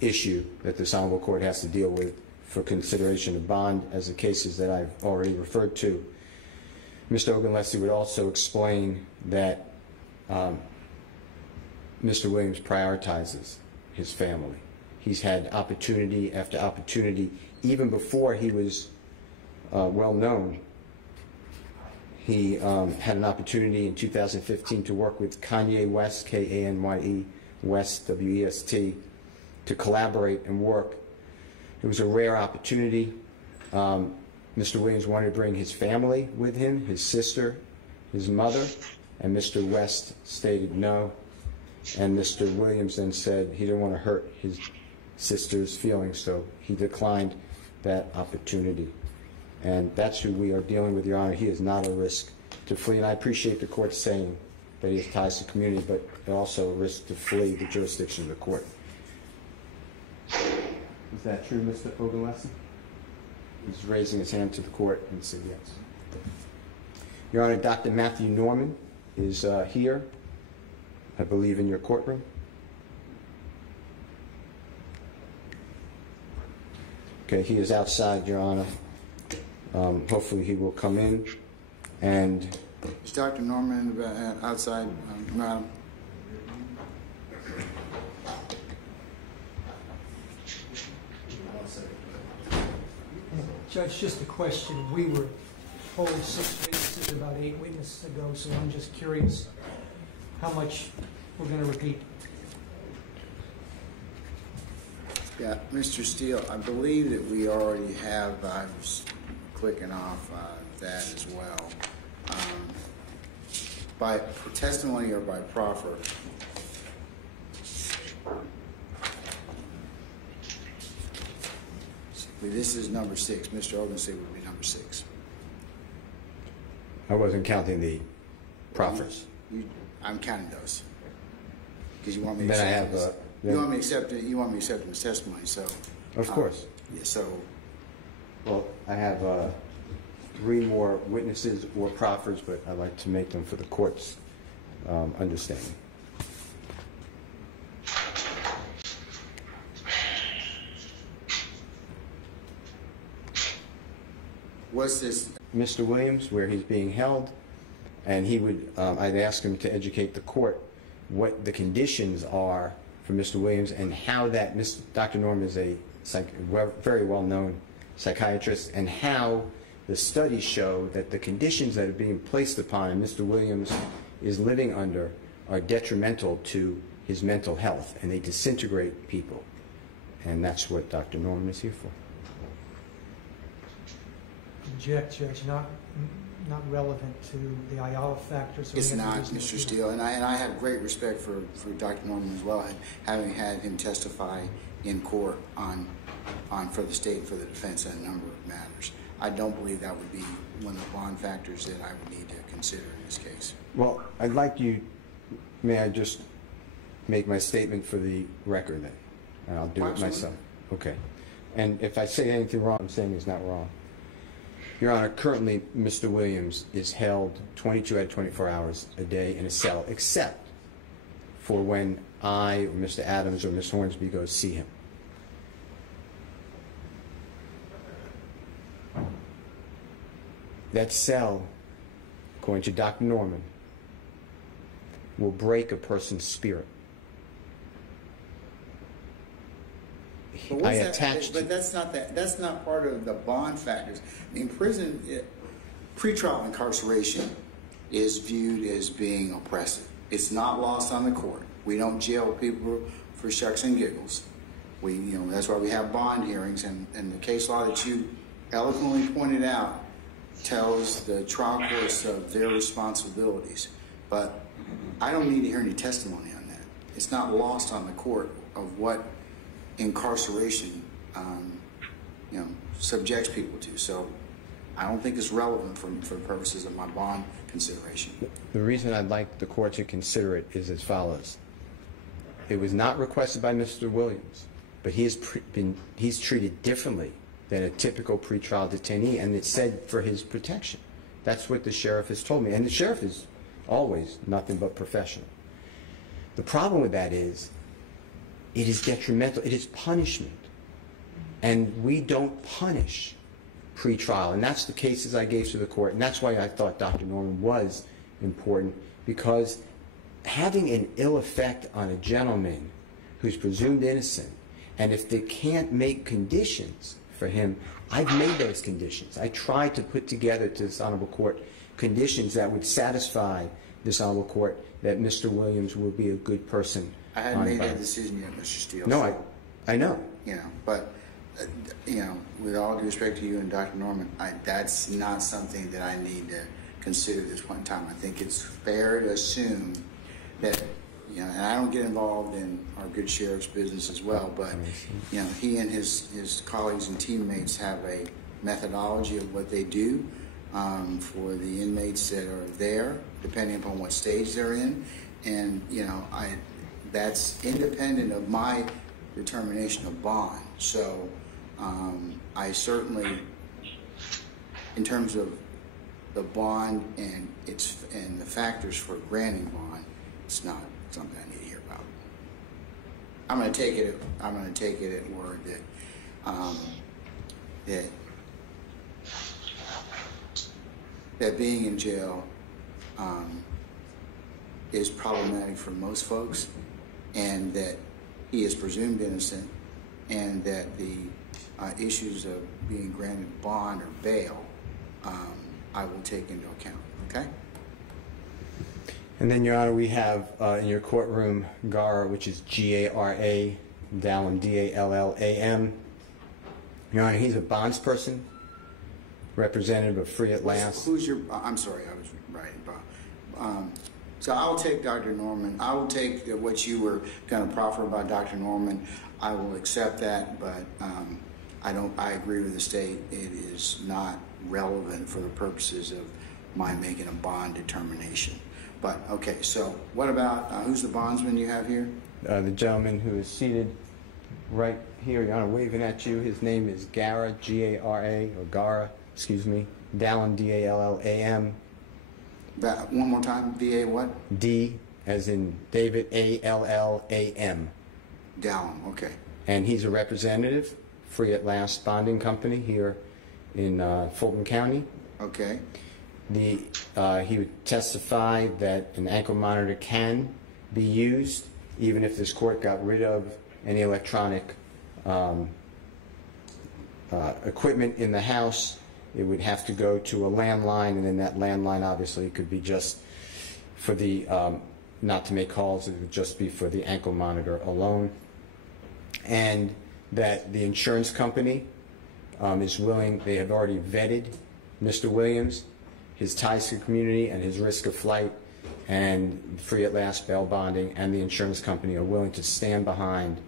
issue that this Honorable Court has to deal with for consideration of bond, as the cases that I've already referred to, Mr. Ogunlesi would also explain that Mr. Williams prioritizes his family. He's had opportunity after opportunity, even before he was well known. He had an opportunity in 2015 to work with Kanye West, K-A-N-Y-E, West, W-E-S-T, to collaborate and work. It was a rare opportunity. Mr. Williams wanted to bring his family with him, his sister, his mother, and Mr. West stated no. And Mr. Williams then said he didn't want to hurt his sister's feelings, so he declined that opportunity. And that's who we are dealing with, Your Honor. He is not a risk to flee. And I appreciate the court saying that he has ties to the community, but also a risk to flee the jurisdiction of the court. Is that true, Mr. Ogunlesi? He's raising his hand to the court and said yes. Your Honor, Dr. Matthew Norman is here, I believe, in your courtroom. Okay, he is outside, Your Honor. Hopefully he will come in. And is Dr. Norman outside, Madam? Judge, just a question. We were told 6 witnesses, about 8 witnesses ago, so I'm just curious how much we're going to repeat. Yeah, Mr. Steele, I believe that we already have, I was clicking off that as well. By testimony or by proffer? This is number 6. Mr. Ogunlesi would be number 6. I wasn't counting the proffers. I'm counting those. Because you want me to then accept I have this. You want me to accept it. You want me to accept his testimony. So. Of course. Yeah. So. Well, I have 3 more witnesses or proffers, but I'd like to make them for the court's understanding. What's this? Mr. Williams, where he's being held, and he would, I'd ask him to educate the court what the conditions are for Mr. Williams and how that Dr. Norman is a very well-known psychiatrist, and how the studies show that the conditions that are being placed upon him, Mr. Williams is living under, are detrimental to his mental health, and they disintegrate people. And that's what Dr. Norman is here for. Object, Judge, not relevant to the Ayala factors. It's not, Mr. Steele, and I have great respect for Dr. Norman as well, having had him testify in court on for the state and for the defense on a number of matters. I don't believe that would be one of the bond factors that I would need to consider in this case. Well, I'd like you, may I just make my statement for the record then? And I'll do it myself. Okay. And if I say anything wrong, I'm saying it's not wrong. Your Honor, currently Mr. Williams is held 22 out of 24 hours a day in a cell, except for when I, or Mr. Adams, or Ms. Hornsby goes see him. That cell, according to Dr. Norman, will break a person's spirit. But that's not part of the bond factors. In prison, pretrial incarceration is viewed as being oppressive. It's not lost on the court. We don't jail people for shucks and giggles. That's why we have bond hearings, and the case law that you eloquently pointed out tells the trial courts of their responsibilities. But I don't need to hear any testimony on that. It's not lost on the court of what incarceration subjects people to. So I don't think it's relevant for purposes of my bond consideration. The reason I'd like the court to consider it is as follows. It was not requested by Mr. Williams, but he's treated differently than a typical pretrial detainee, and it's said for his protection. That's what the sheriff has told me, and the sheriff is always nothing but professional. The problem with that is it is detrimental. It is punishment, and we don't punish pretrial, and that's the cases I gave to the court, and that's why I thought Dr. Norman was important, because having an ill effect on a gentleman who's presumed innocent, and if they can't make conditions for him, I've made those conditions. I tried to put together to this honorable court conditions that would satisfy this honorable court that Mr. Williams will be a good person. I hadn't made that decision yet, Mr. Steele. No, I know. But with all due respect to you and Dr. Norman, that's not something that I need to consider at this point in time. I think it's fair to assume that, and I don't get involved in our good sheriff's business as well, but he and his colleagues and teammates have a methodology of what they do for the inmates that are there, depending upon what stage they're in, and that's independent of my determination of bond. So I certainly, in terms of the bond and the factors for granting bond, it's not something I need to hear about. I'm going to take it at word that being in jail is problematic for most folks, and that he is presumed innocent, and that the issues of being granted bond or bail I will take into account. Okay? And then, Your Honor, we have in your courtroom Gara, which is G-A-R-A, Dallam, D-A-L-L-A-M. Your Honor, he's a bonds person, representative of Free at Last. Who's your, I'm sorry, I was writing, Bob. So I'll take Dr. Norman. I will take what you were going to proffer about Dr. Norman. I will accept that, but I agree with the state. It is not relevant for the purposes of my making a bond determination. But, okay, so what about, who's the bondsman you have here? The gentleman who is seated right here, Your Honor, waving at you. His name is Gara, G-A-R-A, or Gara, excuse me, Dallam, D-A-L-L-A-M. One more time, V-A what? D, as in David, A-L-L-A-M. Dallam, okay. And he's a representative, Free at Last Bonding Company here in Fulton County. Okay. He would testify that an ankle monitor can be used even if this court got rid of any electronic equipment in the house. It would have to go to a landline, and then that landline obviously could be just for the, not to make calls, it would just be for the ankle monitor alone. And that the insurance company is willing, they have already vetted Mr. Williams, his ties to the community and his risk of flight, and Free at Last bail bonding and the insurance company are willing to stand behind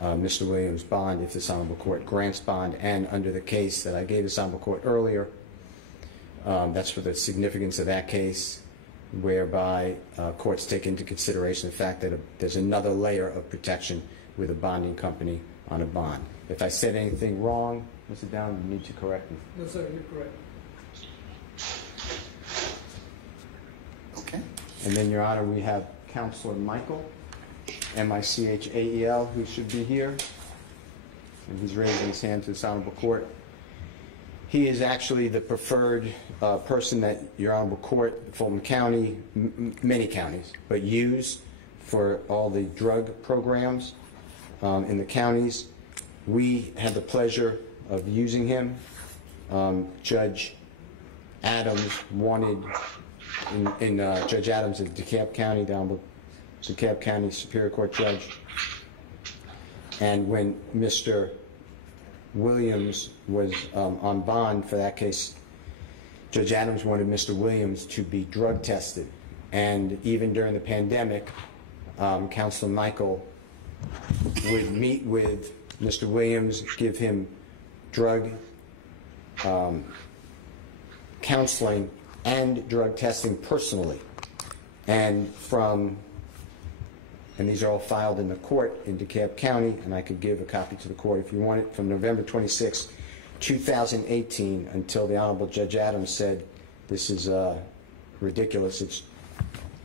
Mr. Williams' bond if this honorable court grants bond, and under the case that I gave this honorable court earlier, that's for the significance of that case, whereby courts take into consideration the fact that there's another layer of protection with a bonding company on a bond. If I said anything wrong, Mr. Down, you need to correct me. No, sir, you're correct. Okay. And then, Your Honor, we have Counselor Michael, M-I-C-H-A-E-L, who should be here. And he's raising his hand to this honorable court. He is actually the preferred person that Your Honorable Court, Fulton County, many counties, but use for all the drug programs in the counties. We had the pleasure of using him. Judge Adams wanted, Judge Adams of DeKalb County, the Honorable DeKalb County Superior Court Judge. And when Mr. Williams was on bond for that case, Judge Adams wanted Mr. Williams to be drug tested. And even during the pandemic, Counselor Michael would meet with Mr. Williams, give him drug counseling and drug testing personally. And these are all filed in the court in DeKalb County, and I could give a copy to the court if you want it, from November 26, 2018 until the Honorable Judge Adams said this is ridiculous.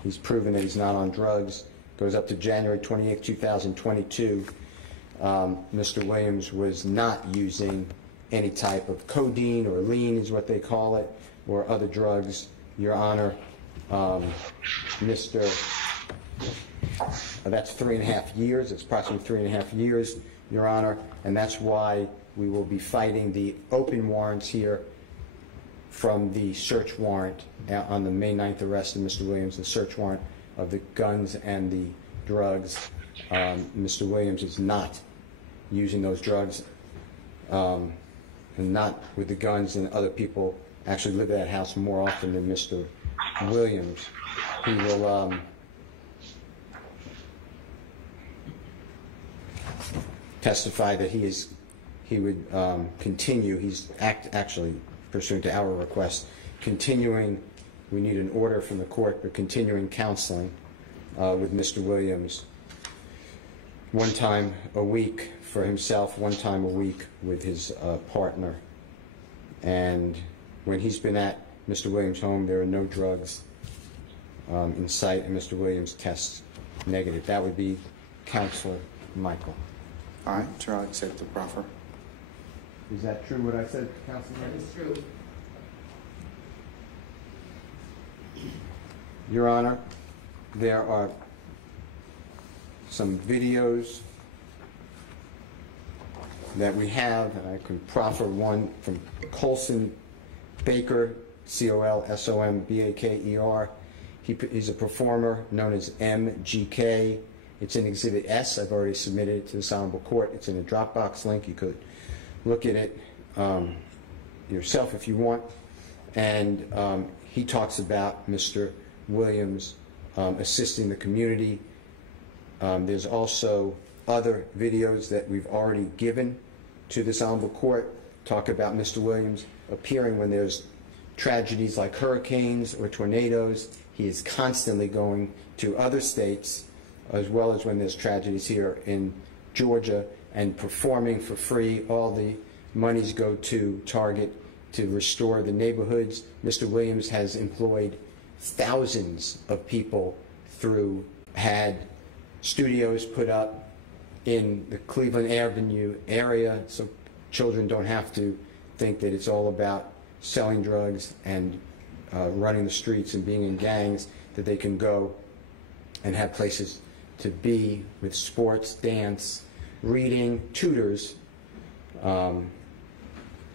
He's proven that he's not on drugs. Goes up to January 28, 2022. Mr. Williams was not using any type of codeine or lean is what they call it, or other drugs. Your Honor, that's 3.5 years. It's approximately 3.5 years, Your Honor, and that's why we will be fighting the open warrants here from the search warrant on the May 9th arrest of Mr. Williams, the search warrant of the guns and the drugs. Mr. Williams is not using those drugs, and not with the guns, and other people actually live at that house more often than Mr. Williams. He will testify that he would continue. He's actually, pursuant to our request, continuing. We need an order from the court, but continuing counseling with Mr. Williams, one time a week for himself, one time a week with his partner. And when he's been at Mr. Williams' home, there are no drugs in sight, and Mr. Williams tests negative. That would be Counselor Michael. All right, sure, I'll accept the proffer. Is that true what I said, Counselor Michael? That is true. Your Honor, there are some videos that we have, and I can proffer one from Colson Baker, C-O-L-S-O-M-B-A-K-E-R. He's a performer known as MGK. It's in Exhibit S. I've already submitted it to this honorable court. It's in a Dropbox link. You could look at it yourself if you want. And he talks about Mr. Williams assisting the community. There's also other videos that we've already given to this honorable court, talk about Mr. Williams appearing when there's tragedies like hurricanes or tornadoes. He is constantly going to other states, as well as when there's tragedies here in Georgia, and performing for free. All the monies go to Target to restore the neighborhoods. Mr. Williams has employed thousands of people had studios put up in the Cleveland Avenue area, so children don't have to think that it's all about selling drugs and running the streets and being in gangs, that they can go and have places to be with sports, dance, reading, tutors, and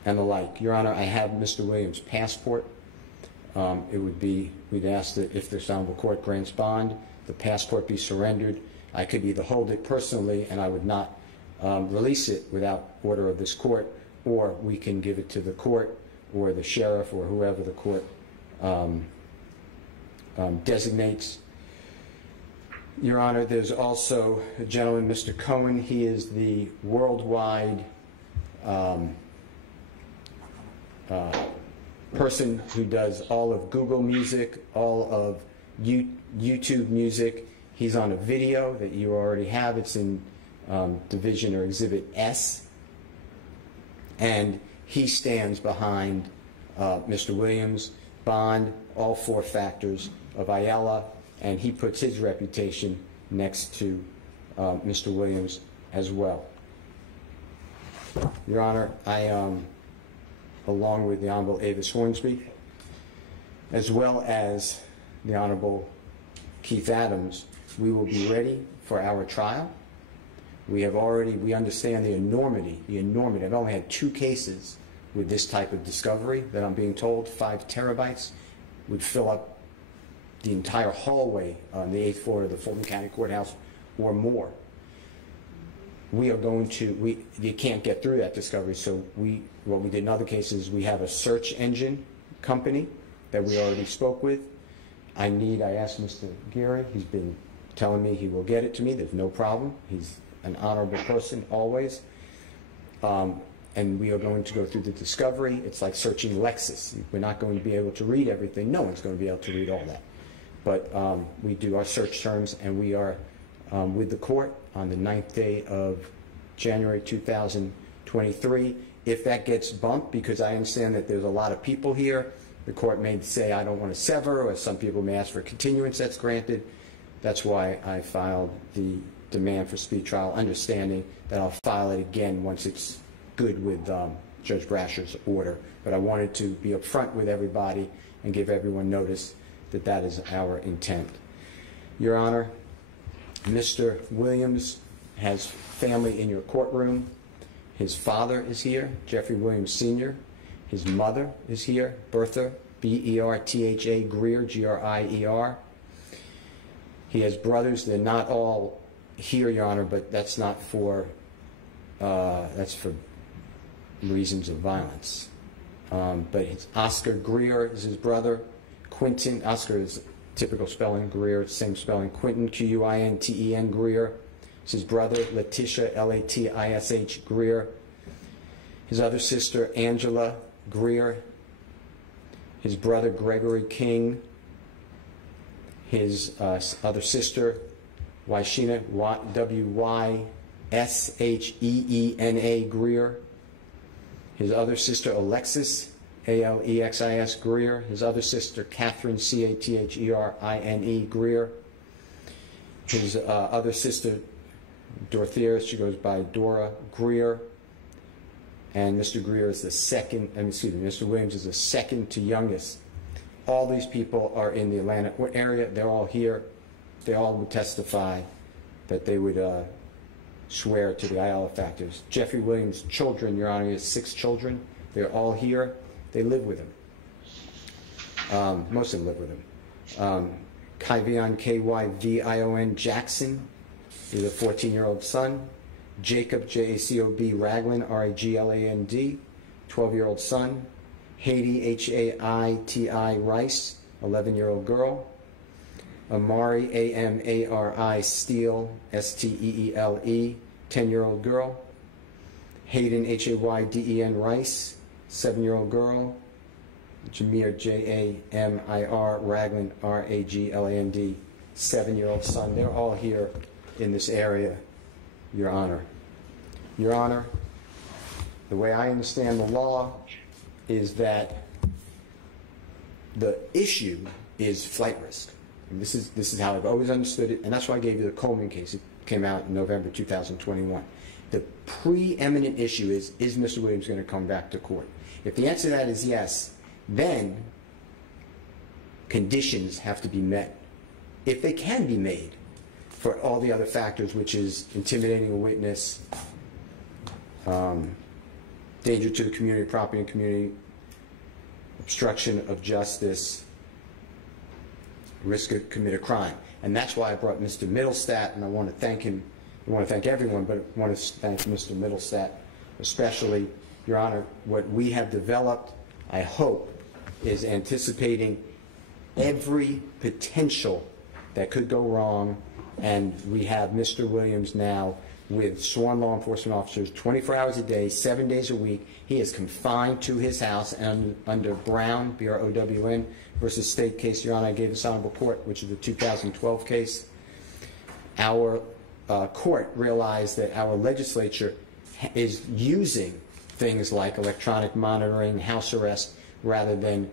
the like. Your Honor, I have Mr. Williams' passport. We'd ask that if this honorable court grants bond, the passport be surrendered. I could either hold it personally, and I would not release it without order of this court, or we can give it to the court or the sheriff or whoever the court designates. Your Honor, there's also a gentleman, Mr. Cohen. He is the worldwide person who does all of Google Music, all of YouTube Music. He's on a video that you already have. It's in Division or Exhibit S. And he stands behind Mr. Williams, bond, all 4 factors of Ayala, and he puts his reputation next to Mr. Williams as well. Your Honor, I, along with the Honorable Avis Hornsby, as well as the Honorable Keith Adams, we will be ready for our trial. We understand the enormity. I've only had 2 cases with this type of discovery that I'm being told 5 terabytes would fill up the entire hallway on the 8th floor of the Fulton County Courthouse or more. We are going to, you can't get through that discovery, so what we did in other cases, we have a search engine company that we already spoke with. I asked Mr. Geary, he's been telling me he will get it to me, there's no problem. He's an honorable person, always. And we are going to go through the discovery. It's like searching Lexus. We're not going to be able to read everything. No one's going to be able to read all that. But we do our search terms, and we are with the court on the 9th day of January 2023. If that gets bumped, because I understand that there's a lot of people here, the court may say, I don't want to sever, or some people may ask for a continuance that's granted. That's why I filed the demand for speed trial, understanding that I'll file it again once it's good with Judge Brasher's order. But I wanted to be upfront with everybody and give everyone notice that that is our intent. Your Honor, Mr. Williams has family in your courtroom. His father is here, Jeffrey Williams Sr. His mother is here, Bertha, B-E-R-T-H-A, Greer, G-R-I-E-R. He has brothers. They're not all here, Your Honor, but that's not for, that's for reasons of violence. But it's Oscar Greer is his brother. Quinton, Oscar is typical spelling, Greer, same spelling. Quinton, Q-U-I-N-T-E-N, Greer. It's his brother, Letitia, L-A-T-I-S-H, Greer. His other sister, Angela Greer. His brother, Gregory King. His other sister, Wyshena, W-Y-S-H-E-E-N-A, Greer. His other sister, Alexis, A-L-E-X-I-S, Greer. His other sister, Catherine, C-A-T-H-E-R-I-N-E, Greer. His other sister, Dorothea, she goes by Dora Greer. And Mr. Greer is the second, Mr. Williams is the second to youngest. All these people are in the Atlanta area. They're all here. They all would testify that they would swear to the Ayala factors. Jeffrey Williams' children, Your Honor, he has 6 children. They're all here. They live with him. Most of them live with him. Kyvion, K-Y-V-I-O-N, Jackson, he's a 14-year-old son. Jacob, J-A-C-O-B, Ragland, R-A-G-L-A-N-D, 12-year-old son. Haiti, H-A-I-T-I, Rice, 11-year-old girl. Amari, A-M-A-R-I, Steele, S-T-E-E-L-E, 10-year-old girl. Hayden, H-A-Y-D-E-N, Rice, 7-year-old girl. Jameer, J-A-M-I-R, Ragland, R-A-G-L-A-N-D, 7-year-old son. They're all here in this area, Your Honor. Your Honor, the way I understand the law is that the issue is flight risk. And this is how I've always understood it, and that's why I gave you the Coleman case. It came out in November 2021. The preeminent issue is Mr. Williams going to come back to court? If the answer to that is yes, then conditions have to be met, if they can be made, for all the other factors, which is intimidating a witness, danger to the community, property and community, obstruction of justice, risk of commit a crime. And that's why I brought Mr. Middlestat, and I want to thank him. I want to thank everyone, but I want to thank Mr. Middlestat especially. Your Honor, what we have developed, I hope, is anticipating every potential that could go wrong And we have Mr. Williams now with sworn law enforcement officers 24 hours a day, 7 days a week. He is confined to his house, and under Brown, B-R-O-W-N, versus state case, Your Honor, I gave this honorable court, which is the 2012 case. Our court realized that our legislature is using things like electronic monitoring, house arrest, rather than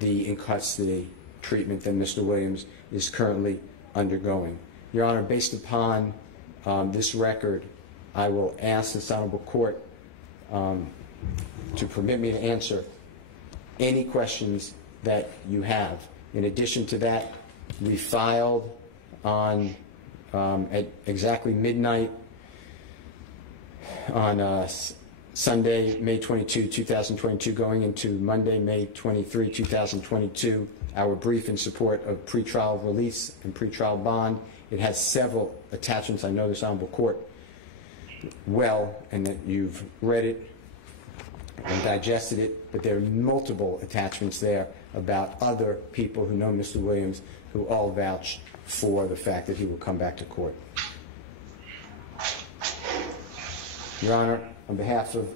the in-custody treatment that Mr. Williams is currently undergoing. Your Honor, based upon this record, I will ask this honorable court to permit me to answer any questions that you have. In addition to that, we filed on at exactly midnight on Sunday, May 22, 2022, going into Monday, May 23, 2022, our brief in support of pretrial release and pretrial bond. It has several attachments. I know this honorable court well, and that you've read it and digested it, but there are multiple attachments there about other people who know Mr. Williams who all vouch for the fact that he will come back to court. Your Honor, on behalf of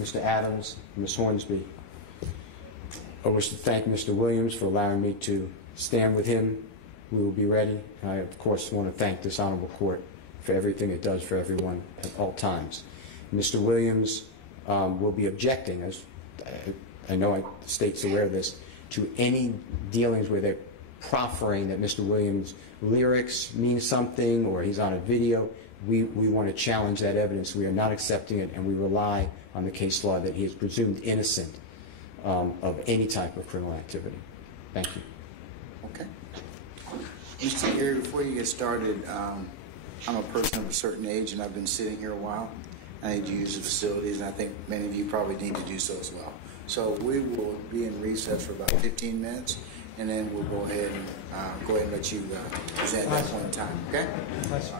Mr. Adams and Ms. Hornsby, I wish to thank Mr. Williams for allowing me to stand with him. We will be ready. I, of course, want to thank this honorable court for everything it does for everyone at all times. Mr. Williams will be objecting, as I know the state's aware of this, to any dealings where they're proffering that Mr. Williams' lyrics mean something or he's on a video. We want to challenge that evidence. We are not accepting it, and we rely on the case law that he is presumed innocent of any type of criminal activity. Thank you. Okay. Mr. Gary, before you get started, I'm a person of a certain age, and I've been sitting here a while. I need to use the facilities, and I think many of you probably need to do so as well. So we will be in recess for about 15 minutes, and then we'll go ahead and let you present at that point in time. Okay? That's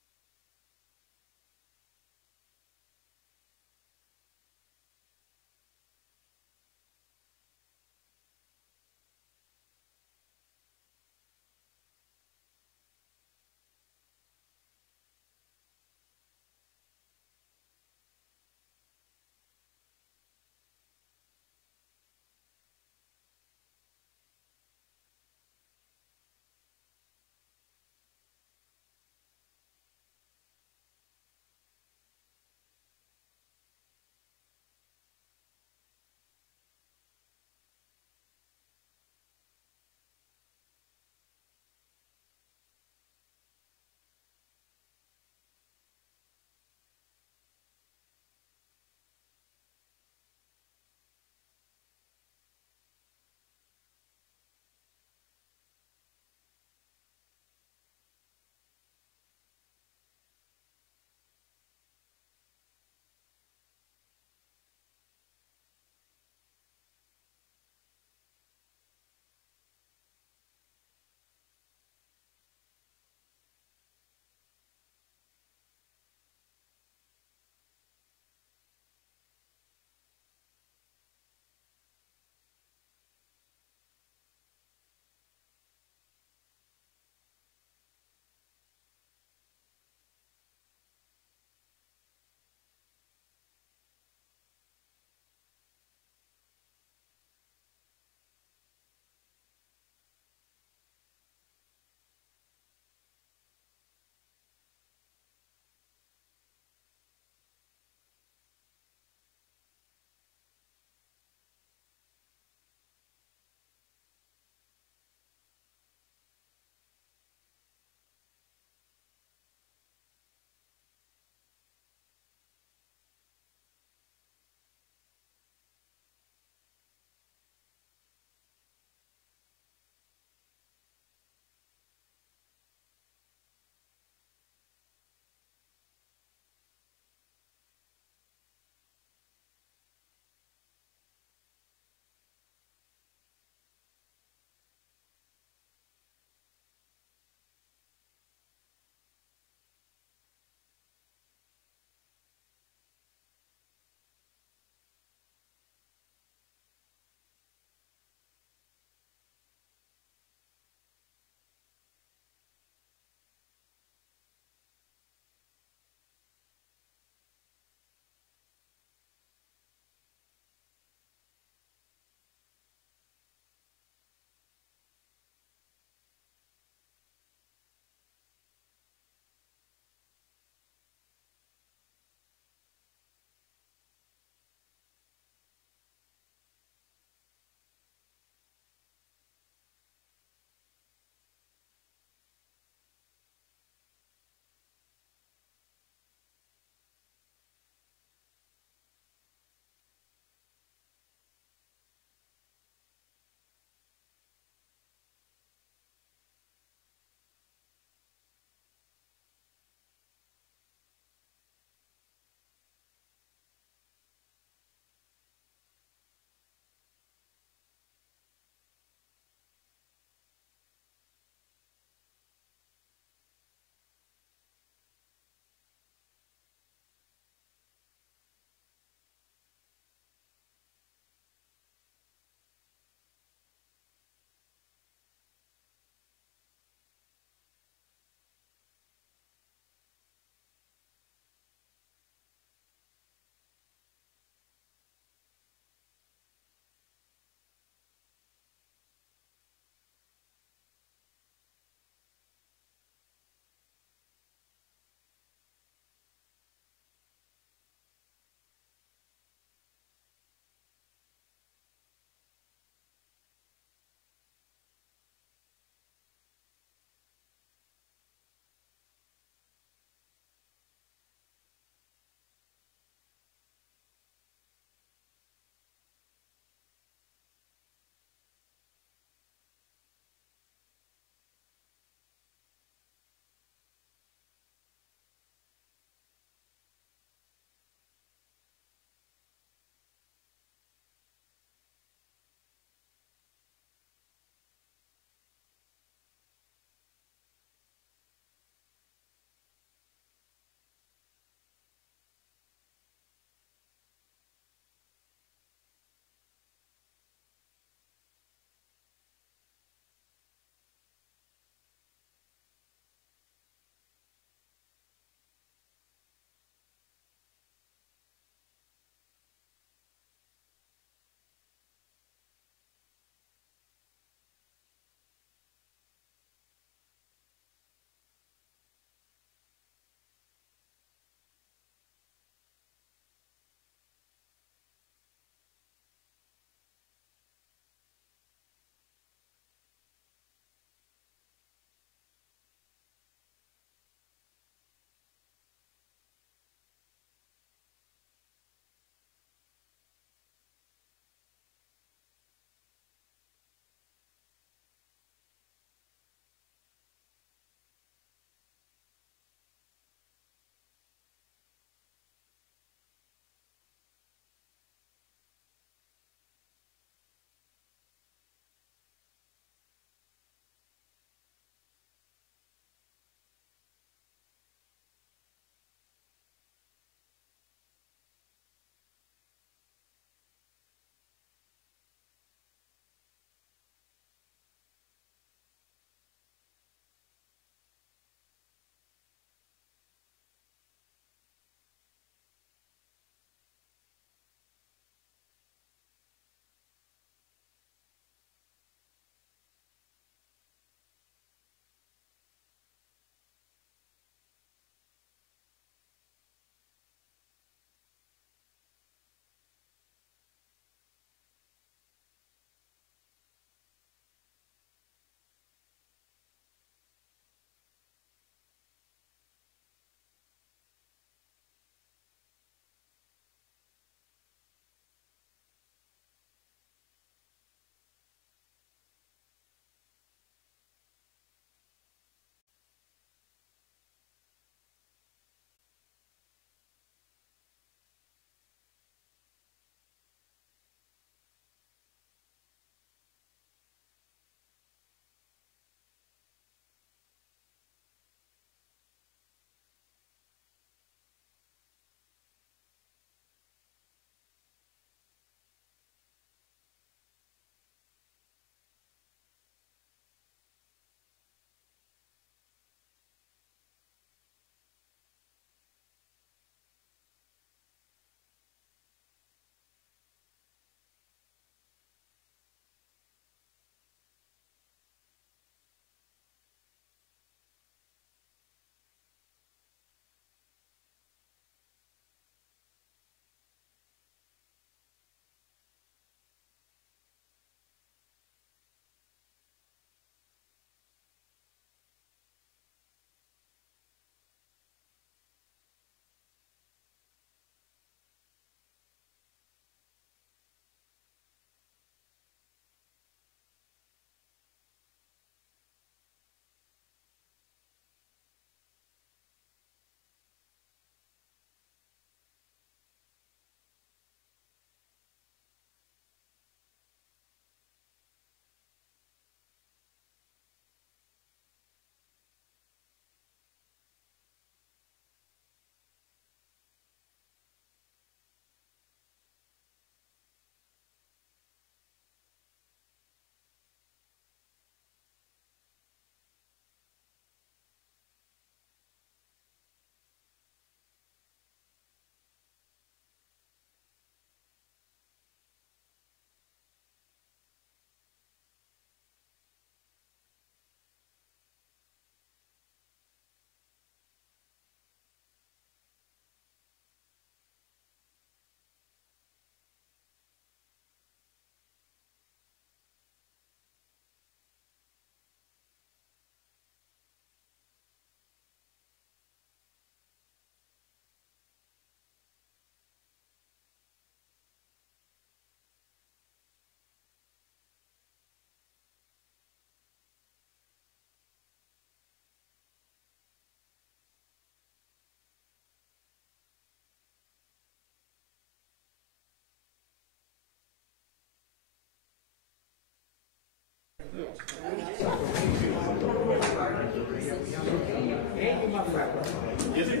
Is it?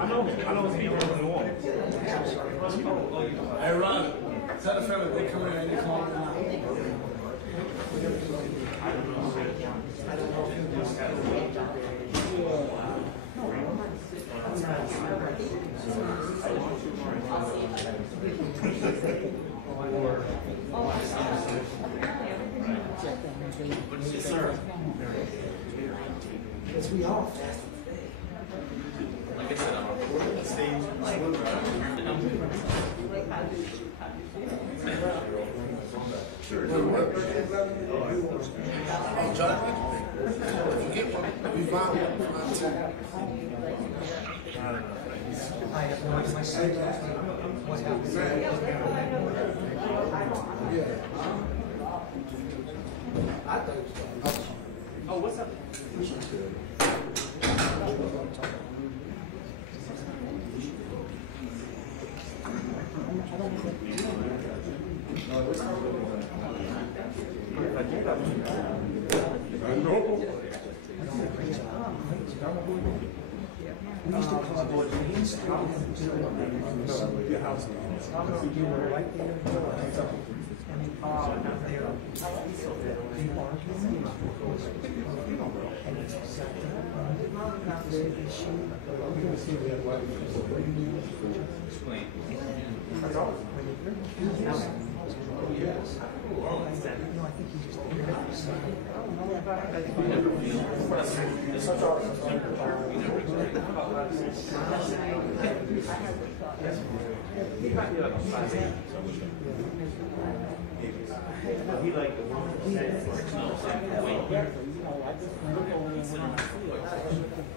I know it's people in the wall. Hey, Ron, tell the family they come in and they come on. Because we all Like I said, I'm recording the stage. Sure. Oh, John, get one. We found it. I have no idea myself what happened. Yeah. I thought it was Oh, what's up? We used to call it Main Street. You were right there. And there. The argument was, and it's Explain. Yes. No, I think he just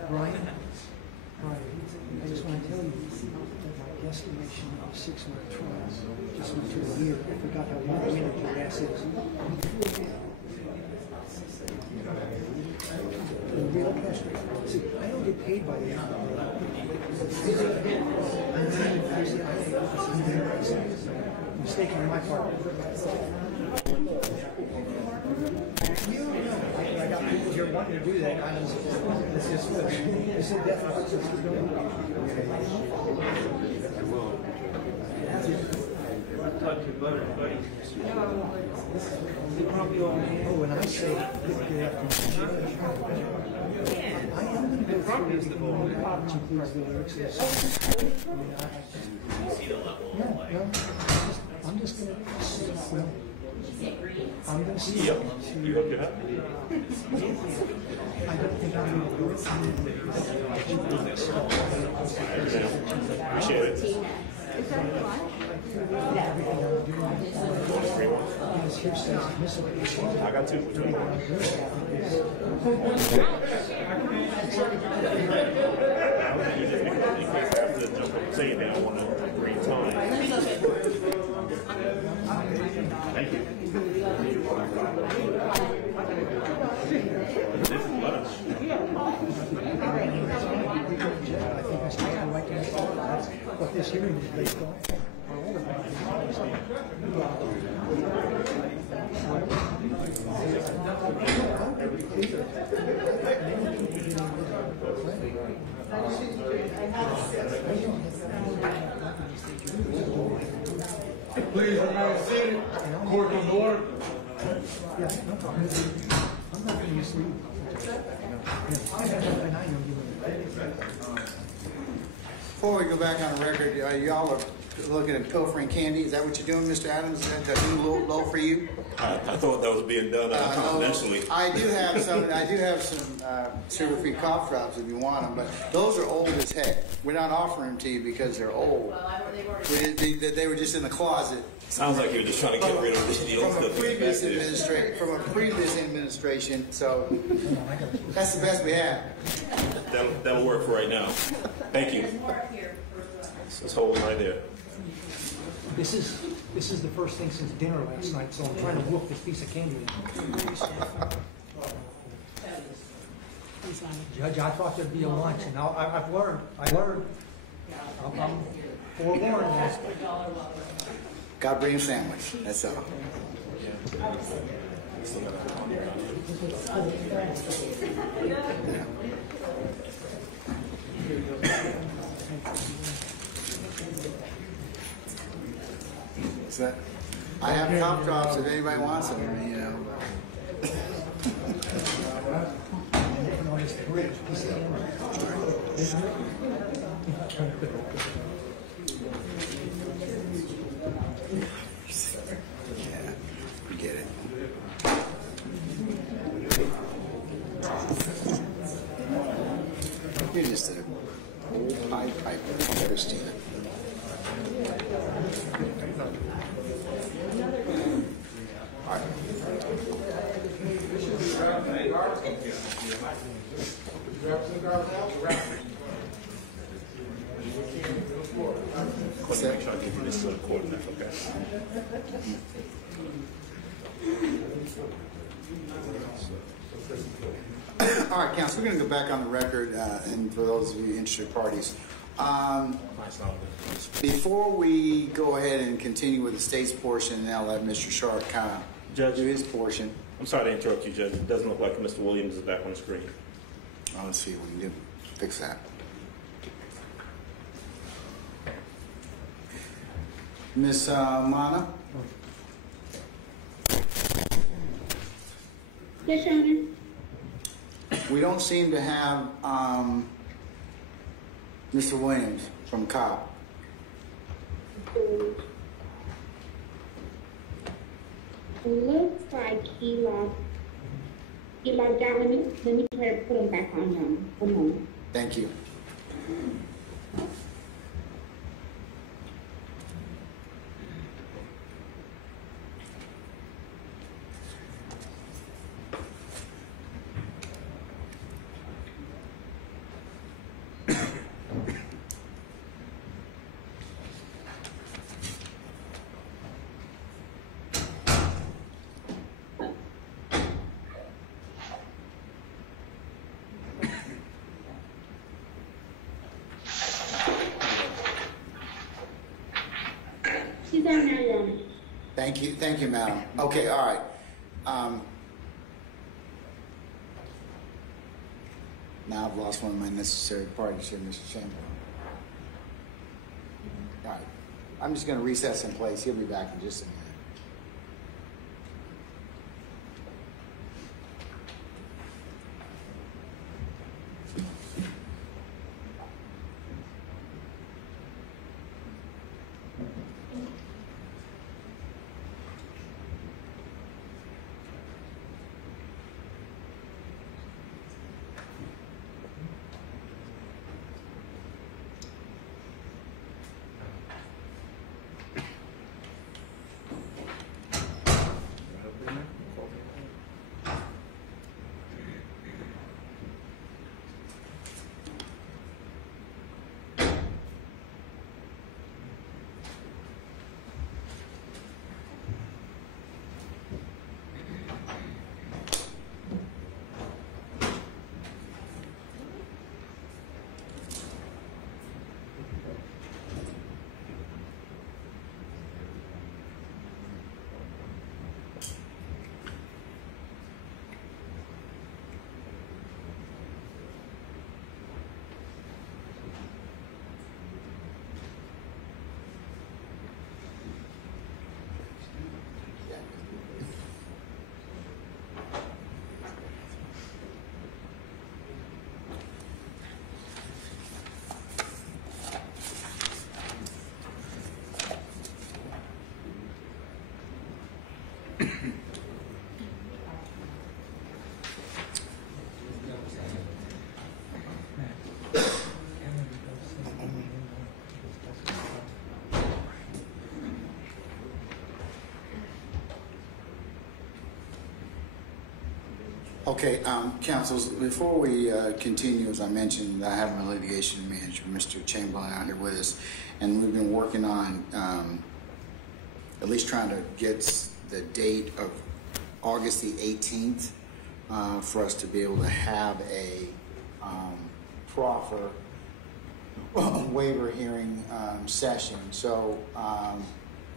Brian, I just want to tell you that my guesstimation of 6 month trial just went to a year. I forgot how long your ass is. Real cash. See, I don't get paid by the end of the mistake on my part. I got people here wanting to do that. This is definitely when I say I am going to go through the lyrics. I'm just going to see. Yep. You hook it up? I don't think I'm going to go Appreciate it. I got 2. Say it now, I want to read time. Thank you. This is lunch. What this hearing is based on. Please remain seated. Court in order. I'm not going to mislead you. Before we go back on the record, y'all are looking at pilfering candy. Is that what you're doing, Mr. Adams? Is that a new low for you? I thought that was being done confidentially. I do have some sugar-free cough drops if you want them, but those are old as heck. We're not offering them to you because they're old. They were just in the closet. Sounds like you're just trying to get rid of the old stuff. From a previous administration, so that's the best we have. That'll work for right now. Thank you. Let's hold right there. This is the first thing since dinner last night, so I'm trying to wolf this piece of candy. Judge, I thought there'd be a lunch, and I've learned. I'm forewarned. God bring a sandwich. That's all. So, I have cough drops if anybody wants them. You know. Yeah, forget it. You're just a old pipe piper, Christina. All right. Make sure I give you this to the court now, okay? All right, Counsel, we're going to go back on the record, and for those of you interested parties. Before we go ahead and continue with the state's portion, and I'll let Mr. Sharp kind of do his portion. I'm sorry to interrupt you, Judge. It doesn't look like Mr. Williams is back on the screen. Oh, let's see what we can do. Fix that. Miss Mana? Yes, Your Honor. We don't seem to have Mr. Williams from COP. Looks like he logged out. Let me try to put him back on a moment. Thank you. She's on now, Your Honor. Thank you, madam. Okay, all right. Now I've lost one of my necessary parties here, Mr. Chamberlain. All right, I'm just going to recess in place. He'll be back in just a minute. Okay, counsels, before we continue, as I mentioned, I have my litigation manager, Mr. Chamberlain, out here with us, and we've been working on at least trying to get the date of August the 18th for us to be able to have a proffer waiver hearing session. So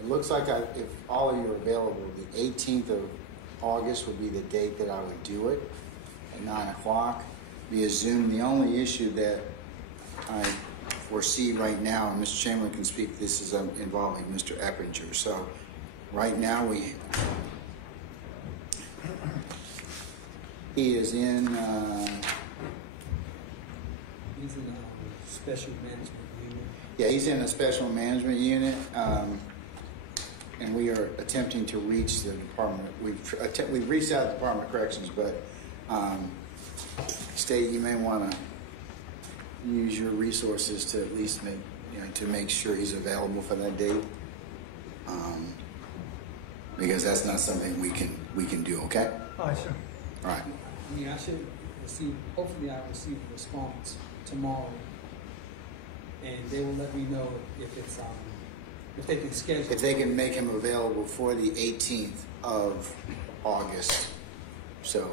it looks like if all of you are available, the 18th of August would be the date that I would do it, at 9 o'clock via Zoom. The only issue that I foresee right now, and Mr. Chamberlain can speak, this is involving Mr. Eppinger. So right now he is in He's in a special management unit. yeah, he's in a special management unit, and we are attempting to reach the department. We've reached out to the Department of Corrections, but State, you may want to use your resources to at least make sure he's available for that date, because that's not something we can do. Okay. All right, sir. All right. I mean, I should receive. Hopefully, I receive a response tomorrow, and they will let me know if it's if they can schedule. If they can make him available for the 18th of August, so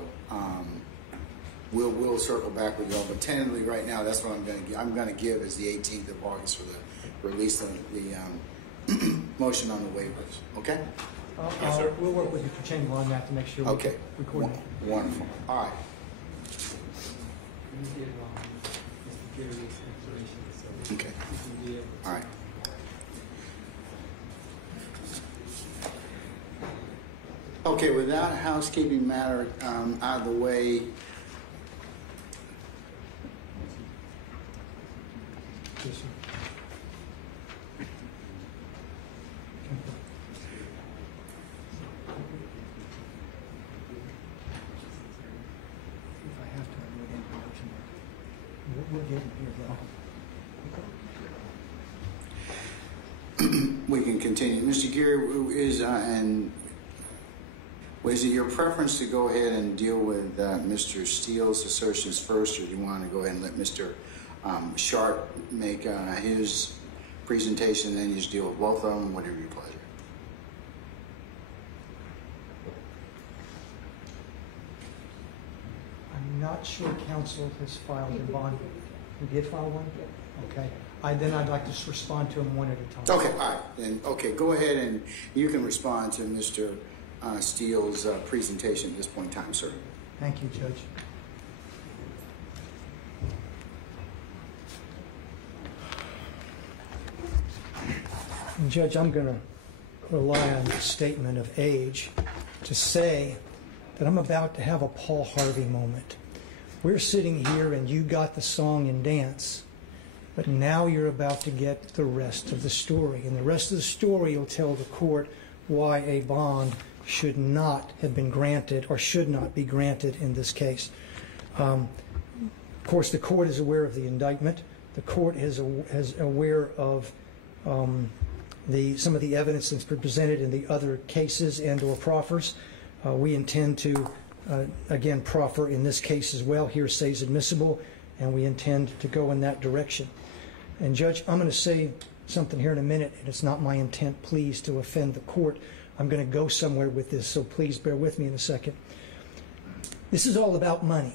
we'll circle back with y'all. But tentatively, right now, that's what I'm going to give is the 18th of August for the release of the motion on the waivers. Okay. Yes, sir. We'll work with Mr. Chamberlain on that to make sure we can record it. Wonderful. All right. Okay. All right. Okay, with that housekeeping matter out of the way, we can continue. Mr. Geary, is it your preference to go ahead and deal with Mr. Steele's assertions first, or do you want to go ahead and let Mr. Sharp make his presentation, and then you just deal with both of them, whatever your pleasure? I'm not sure counsel has filed a bond. You did file one? Okay. Then I'd like to respond to them one at a time. Okay, all right. Then, okay, go ahead and you can respond to Mr. Steele's presentation at this point in time, sir. Thank you, Judge. Judge, I'm going to rely on the statement of age to say that I'm about to have a Paul Harvey moment. We're sitting here and you got the song and dance, but now you're about to get the rest of the story. And the rest of the story will tell the court why a bond should not have been granted or should not be granted in this case. Of course, the court is aware of the indictment. The court is aware of some of the evidence that's been presented in the other cases and or proffers. We intend to, again, proffer in this case as well. Hearsay is admissible, and we intend to go in that direction. And Judge, I'm going to say something here in a minute, and it's not my intent, please, to offend the court. I'm going to go somewhere with this, so please bear with me in a second. This is all about money.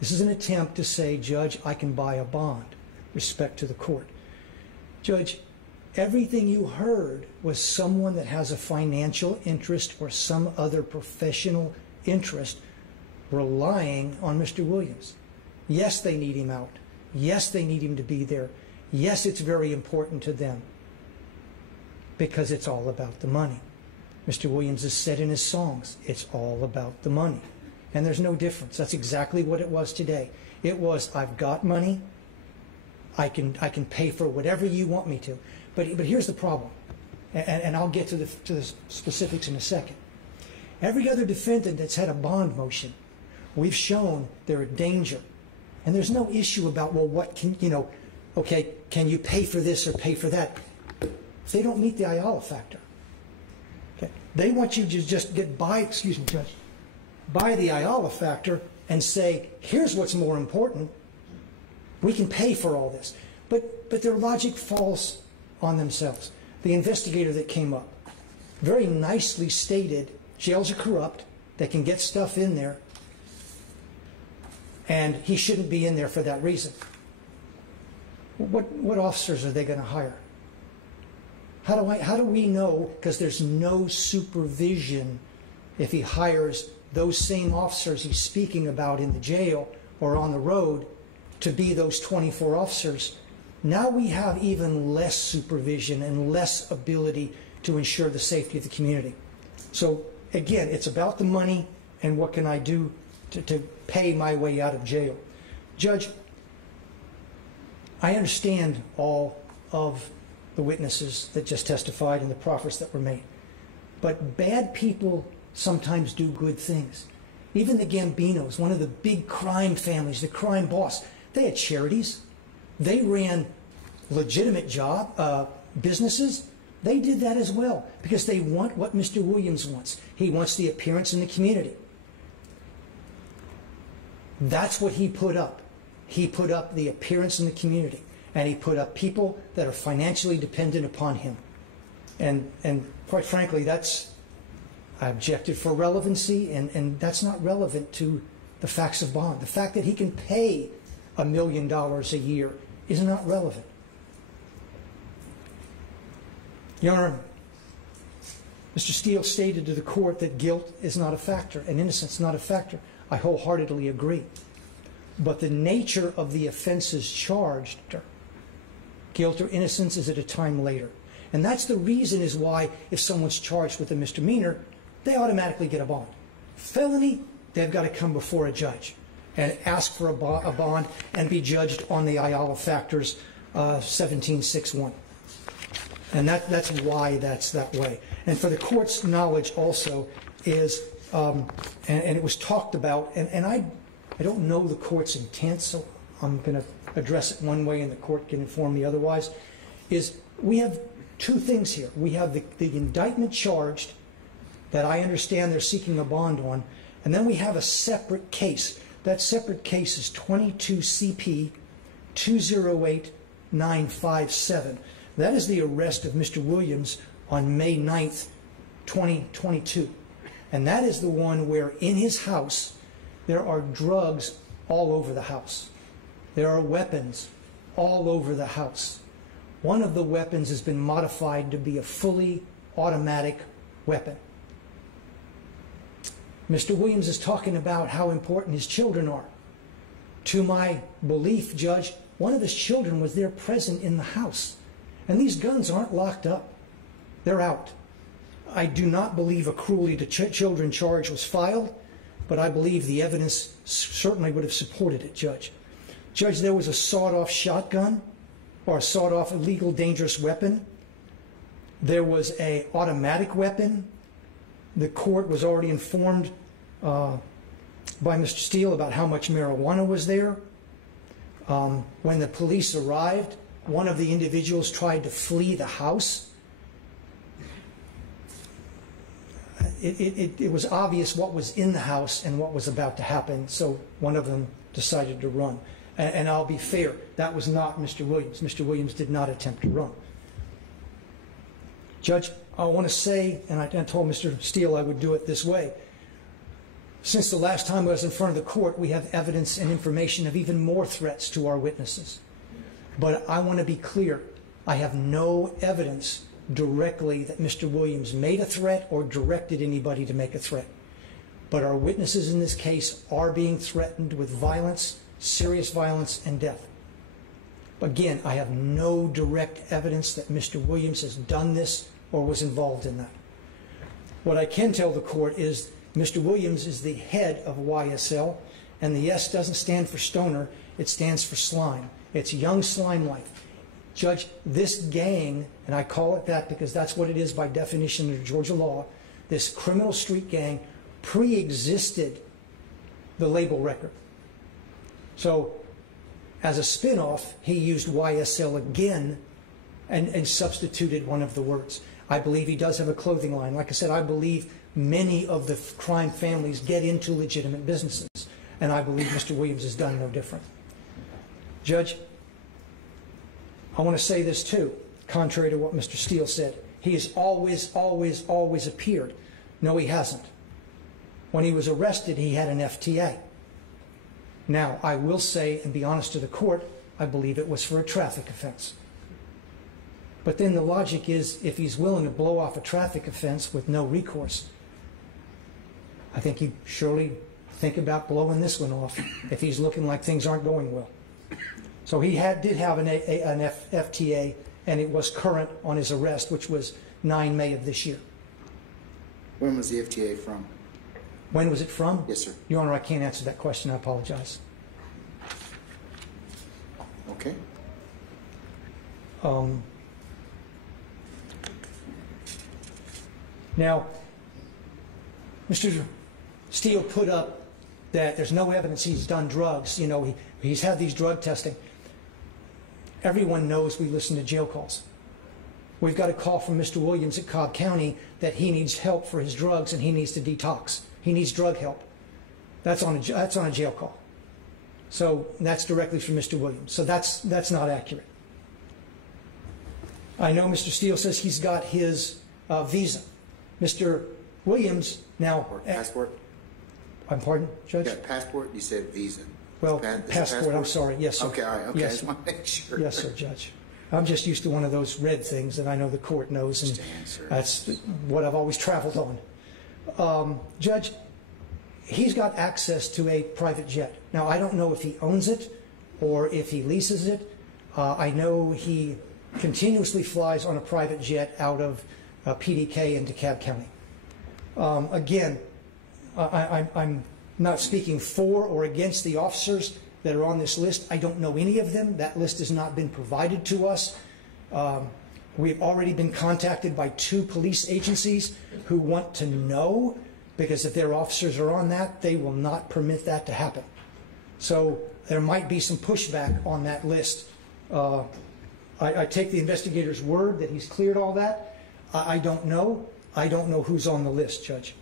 This is an attempt to say, Judge, I can buy a bond, respect to the court. Judge, everything you heard was someone that has a financial interest or some other professional interest relying on Mr. Williams. Yes, they need him out. Yes, they need him to be there. Yes, it's very important to them because it's all about the money. Mr. Williams has said in his songs, it's all about the money. And there's no difference. That's exactly what it was today. It was, I've got money. I can pay for whatever you want me to. But here's the problem, and I'll get to the specifics in a second. Every other defendant that's had a bond motion, we've shown they're a danger. And there's no issue about, well, what can, okay, can you pay for this or pay for that? They don't meet the Ayala factor. Okay. They want you to just get by, excuse me, Judge, by the Ayala factor and say, here's what's more important. We can pay for all this. But their logic falls on themselves. The investigator that came up very nicely stated, jails are corrupt, they can get stuff in there, and he shouldn't be in there for that reason. What officers are they going to hire? How do we know? Because there's no supervision if he hires those same officers he's speaking about in the jail or on the road to be those 24 officers. Now we have even less supervision and less ability to ensure the safety of the community. So again, it's about the money and what can I do to pay my way out of jail. Judge, I understand all of the witnesses that just testified and the proffers that were made. But bad people sometimes do good things. Even the Gambinos, one of the big crime families, the crime boss, they had charities. They ran legitimate businesses. They did that as well because they want what Mr. Williams wants. He wants the appearance in the community. That's what he put up. He put up the appearance in the community, and he put up people that are financially dependent upon him. And quite frankly, I objected for relevancy, and that's not relevant to the facts of bond. The fact that he can pay $1 million a year is not relevant. Your Honor, Mr. Steele stated to the court that guilt is not a factor and innocence not a factor. I wholeheartedly agree. But the nature of the offenses charged, guilt or innocence, is at a time later. And that's the reason is why if someone's charged with a misdemeanor, they automatically get a bond. Felony, they've got to come before a judge and ask for a bond and be judged on the Ayala factors 1761. And that's why that's that way. And for the court's knowledge also is, and it was talked about, and I don't know the court's intent, so I'm going to address it one way and the court can inform me otherwise, is we have two things here. We have the indictment charged that I understand they're seeking a bond on, and then we have a separate case. That separate case is 22 CP 208957. That is the arrest of Mr. Williams on May 9th, 2022. And that is the one where in his house there are drugs all over the house. There are weapons all over the house. One of the weapons has been modified to be a fully automatic weapon. Mr. Williams is talking about how important his children are. To my belief, Judge, one of his children was there present in the house. And these guns aren't locked up. They're out. I do not believe a cruelty to children charge was filed, but I believe the evidence certainly would have supported it, Judge. Judge, there was a sawed-off shotgun or a sawed-off illegal dangerous weapon. There was an automatic weapon. The court was already informed by Mr. Steele about how much marijuana was there. When the police arrived, one of the individuals tried to flee the house. It was obvious what was in the house and what was about to happen, so one of them decided to run. And I'll be fair, that was not Mr. Williams. Mr. Williams did not attempt to run. Judge, I want to say, and I told Mr. Steele I would do it this way, since the last time I was in front of the court, we have evidence and information of even more threats to our witnesses. But I want to be clear, I have no evidence directly that Mr. Williams made a threat or directed anybody to make a threat. But our witnesses in this case are being threatened with violence, serious violence, and death. Again, I have no direct evidence that Mr. Williams has done this or was involved in that. What I can tell the court is Mr. Williams is the head of YSL, and the S doesn't stand for stoner, it stands for slime. It's young slime life. Judge, this gang, and I call it that because that's what it is by definition under Georgia law, this criminal street gang pre-existed the label record. So as a spin-off, he used YSL again and substituted one of the words. I believe he does have a clothing line. Like I said, I believe many of the crime families get into legitimate businesses, and I believe Mr. Williams has done no different. Judge, I want to say this too, contrary to what Mr. Steele said. He has always, always, always appeared. No, he hasn't. When he was arrested, he had an FTA. Now, I will say, and be honest to the court, I believe it was for a traffic offense. But then the logic is, if he's willing to blow off a traffic offense with no recourse, I think he'd surely think about blowing this one off if he's looking like things aren't going well. So he did have an FTA, and it was current on his arrest, which was 9 May of this year. When was the FTA from? When was it from? Yes, sir. Your Honor, I can't answer that question. I apologize. Okay. Now, Mr. Steele put up that there's no evidence he's done drugs. You know, he's had these drug testing. Everyone knows we listen to jail calls. We've got a call from Mr. Williams at Cobb County that he needs help for his drugs and he needs to detox. He needs drug help. That's on a jail call. So that's directly from Mr. Williams. So that's not accurate. I know Mr. Steele says he's got his visa. Mr. Williams now... Passport? I'm pardon, Judge? Yeah, passport, you said visa. Well, passport, I'm sorry. Yes, sir. Okay, all right. Okay, yes. I just want to make sure. Yes, sir, Judge. I'm just used to one of those red things that I know the court knows, and that's what I've always traveled on. Judge, he's got access to a private jet. Now, I don't know if he owns it or if he leases it. I know he continuously flies on a private jet out of PDK into DeKalb County. Again, I'm not speaking for or against the officers that are on this list. I don't know any of them. That list has not been provided to us. We've already been contacted by 2 police agencies who want to know, because if their officers are on that, they will not permit that to happen. So there might be some pushback on that list. I take the investigator's word that he's cleared all that. I don't know. I don't know who's on the list, Judge.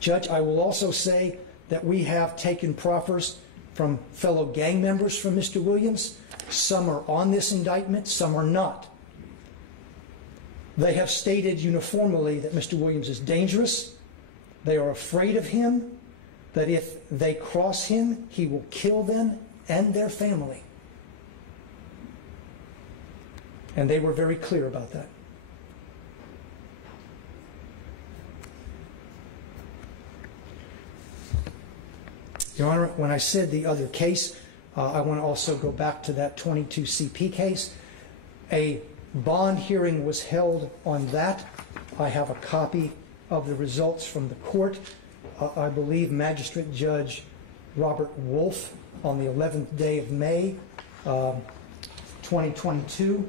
Judge, I will also say that we have taken proffers from fellow gang members from Mr. Williams. Some are on this indictment, some are not. They have stated uniformly that Mr. Williams is dangerous. They are afraid of him, that if they cross him, he will kill them and their family. And they were very clear about that. Your Honor, when I said the other case, I want to also go back to that 22 CP case. A bond hearing was held on that. I have a copy of the results from the court. I believe Magistrate Judge Robert Wolf on the 11th day of May, 2022,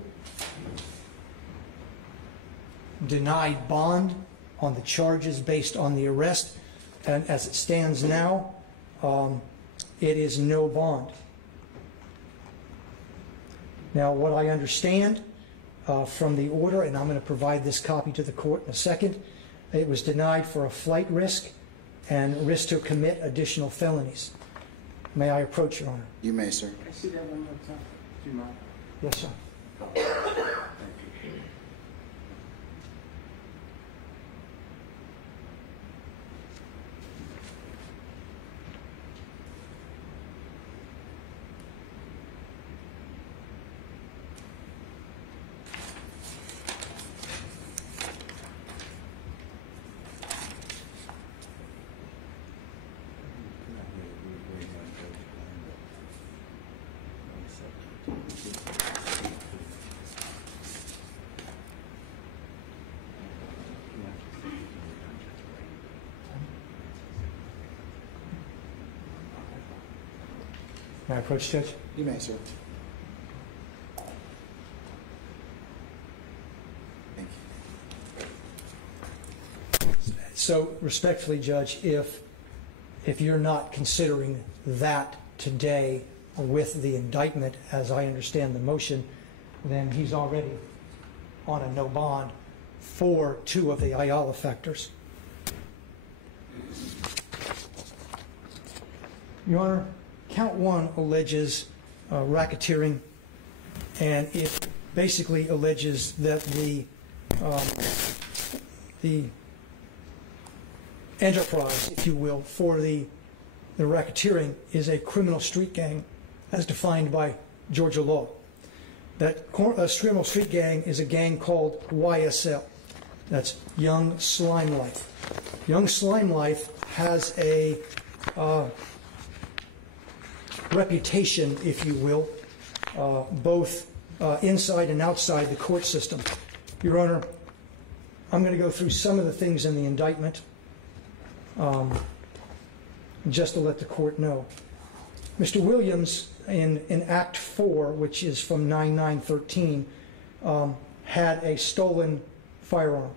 denied bond on the charges based on the arrest. And as it stands now, it is no bond. Now, what I understand from the order, and I'm going to provide this copy to the court in a second, it was denied for a flight risk and risk to commit additional felonies. May I approach, Your Honor? You may, sir. I see that one more time. Do you mind? Yes, sir. May I approach, Judge? You may, sir. Thank you. So, respectfully, Judge, if you're not considering that today with the indictment, as I understand the motion, then he's already on a no bond for 2 of the Ayala factors. Your Honor, Count 1 alleges racketeering, and it basically alleges that the enterprise, if you will, for the racketeering is a criminal street gang as defined by Georgia law. That Streamo Street Gang is a gang called YSL. That's Young Slime Life. Young Slime Life has a reputation, if you will, both inside and outside the court system. Your Honor, I'm going to go through some of the things in the indictment just to let the court know. Mr. Williams, in Act 4, which is from 9/9/13, had a stolen firearm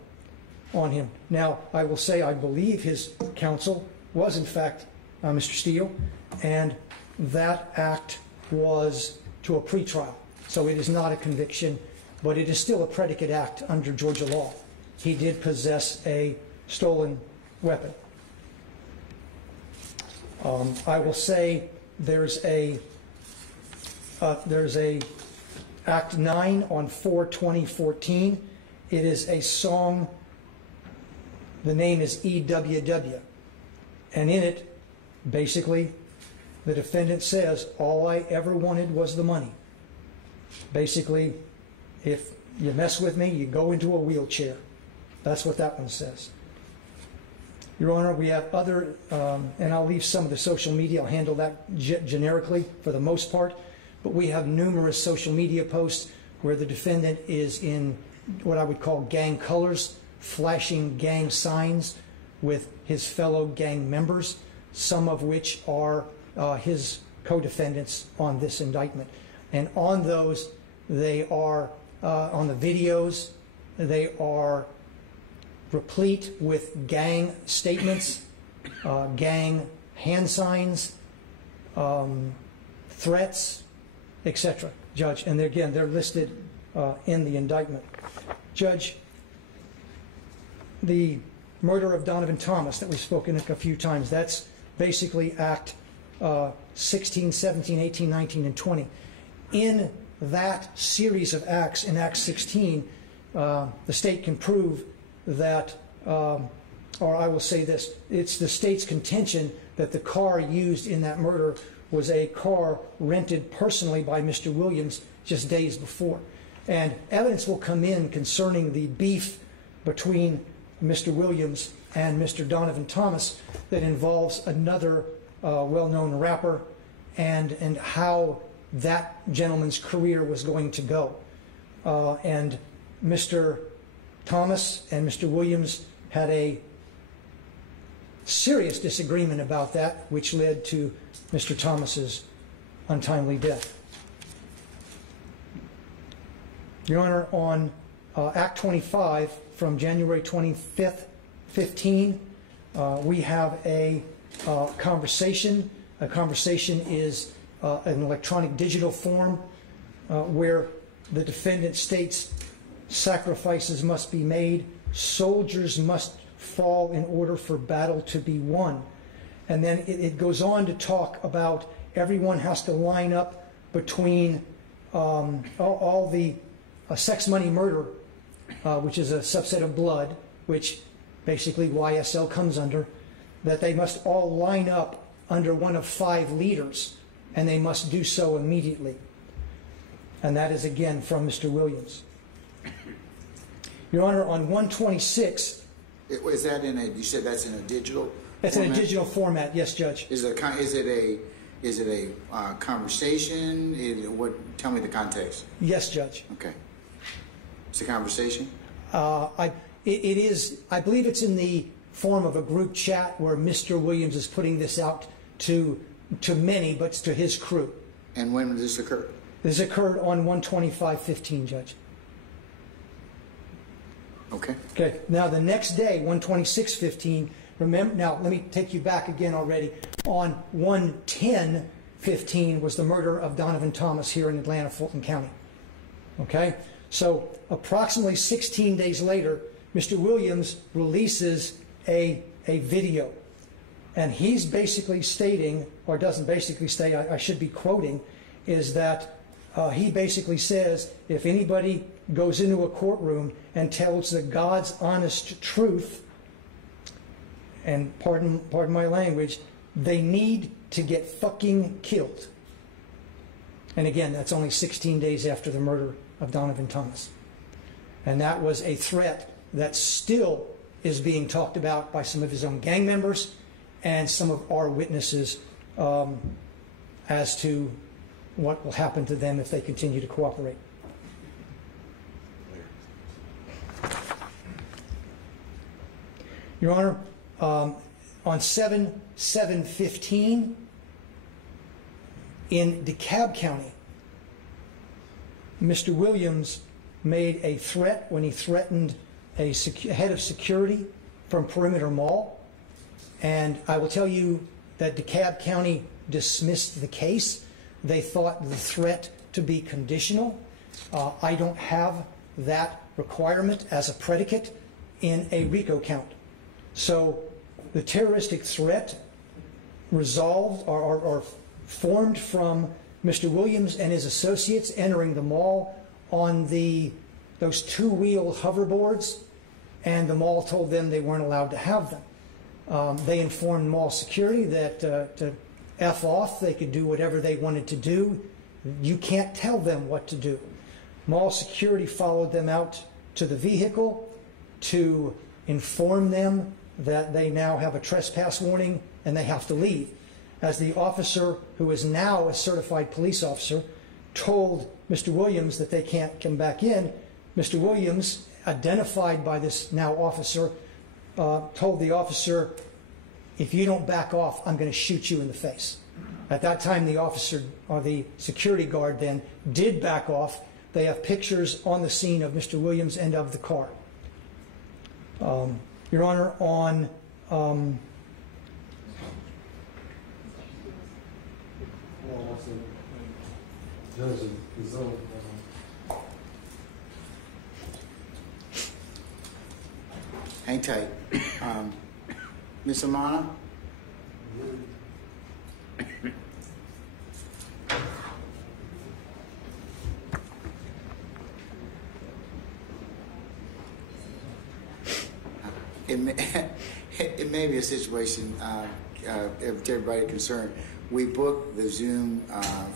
on him. Now, I will say I believe his counsel was, in fact, Mr. Steele, and that act was to a pretrial. So it is not a conviction, but it is still a predicate act under Georgia law. He did possess a stolen weapon. I will say there's a Act 9 on 4/20/14. It is a song. The name is EWW, and in it, basically, the defendant says, "All I ever wanted was the money." Basically, if you mess with me, you go into a wheelchair. That's what that one says. Your Honor, we have other, and I'll leave some of the social media. I'll handle that generically for the most part. But we have numerous social media posts where the defendant is in what I would call gang colors, flashing gang signs with his fellow gang members, some of which are his co-defendants on this indictment. And on those, they are, on the videos, they are replete with gang statements, gang hand signs, threats, etc. Judge, and again, they're listed in the indictment. Judge, the murder of Donovan Thomas that we've spoken a few times, that's basically Act 16, 17, 18, 19, and 20. In that series of acts, in Act 16, the state can prove that, or I will say this, it's the state's contention that the car used in that murder was a car rented personally by Mr. Williams just days before. And evidence will come in concerning the beef between Mr. Williams and Mr. Donovan Thomas that involves another well-known rapper and how that gentleman's career was going to go. And Mr. Thomas and Mr. Williams had a serious disagreement about that, which led to Mr. Thomas's untimely death. Your Honor, on Act 25 from January 25th, 15, we have a conversation. A conversation is an electronic digital form where the defendant states sacrifices must be made, soldiers must fall in order for battle to be won. And then it goes on to talk about everyone has to line up between all the sex, money, murder, which is a subset of blood, which basically YSL comes under, that they must all line up under one of 5 leaders, and they must do so immediately. And that is again from Mr. Williams. Your Honor, on 126... Is that in a, you said that's in a digital It's format? in a digital format, yes, Judge. Is it a conversation? Tell me the context. Yes, Judge. Okay. It's a conversation? It is, I believe it's in the form of a group chat where Mr. Williams is putting this out to many, but to his crew. And when did this occur? This occurred on 125/15, Judge. Okay. Okay. Now the next day, 126/15. Remember. Now let me take you back again already. On 110/15 was the murder of Donovan Thomas here in Atlanta, Fulton County. Okay. So approximately 16 days later, Mr. Williams releases a video, and he's basically stating, or doesn't basically state, I should be quoting, is that he basically says if anybody goes into a courtroom and tells the God's honest truth, and pardon my language, they need to get fucking killed. And again, that's only 16 days after the murder of Donovan Thomas. And that was a threat that still is being talked about by some of his own gang members and some of our witnesses as to what will happen to them if they continue to cooperate. Your Honor, on 7/7/15 in DeKalb County, Mr. Williams made a threat when he threatened a head of security from Perimeter Mall. And I will tell you that DeKalb County dismissed the case. They thought the threat to be conditional. I don't have that requirement as a predicate in a RICO count. So the terroristic threat resolved or formed from Mr. Williams and his associates entering the mall on those two-wheel hoverboards, and the mall told them they weren't allowed to have them. They informed mall security that to F off, they could do whatever they wanted to do. You can't tell them what to do. Mall security followed them out to the vehicle to inform them that they now have a trespass warning and they have to leave. As the officer, who is now a certified police officer, told Mr. Williams that they can't come back in, Mr. Williams, identified by this now officer, told the officer, if you don't back off, I'm going to shoot you in the face. At that time, the officer, or the security guard then, did back off. They have pictures on the scene of Mr. Williams and of the car. Your Honor, on hang tight. Ms. Amana? It may be a situation, to everybody concerned. We booked the Zoom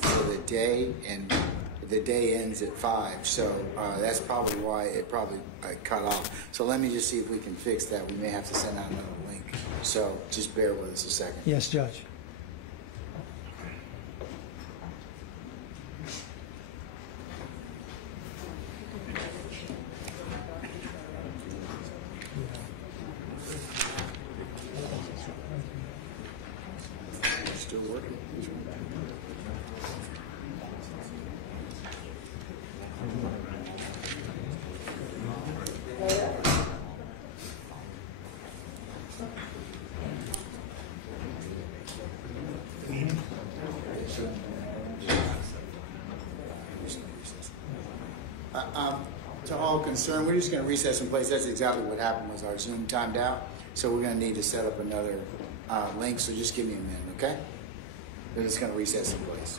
for the day, and the day ends at 5, so that's probably why it probably cut off. So let me just see if we can fix that. We may have to send out another link. So just bear with us a second. Yes, Judge. Still working. To all concerned, we're just going to recess in place. That's exactly what happened, was our Zoom timed out. So we're going to need to set up another link, so just give me a minute, okay? We're just going to recess in place.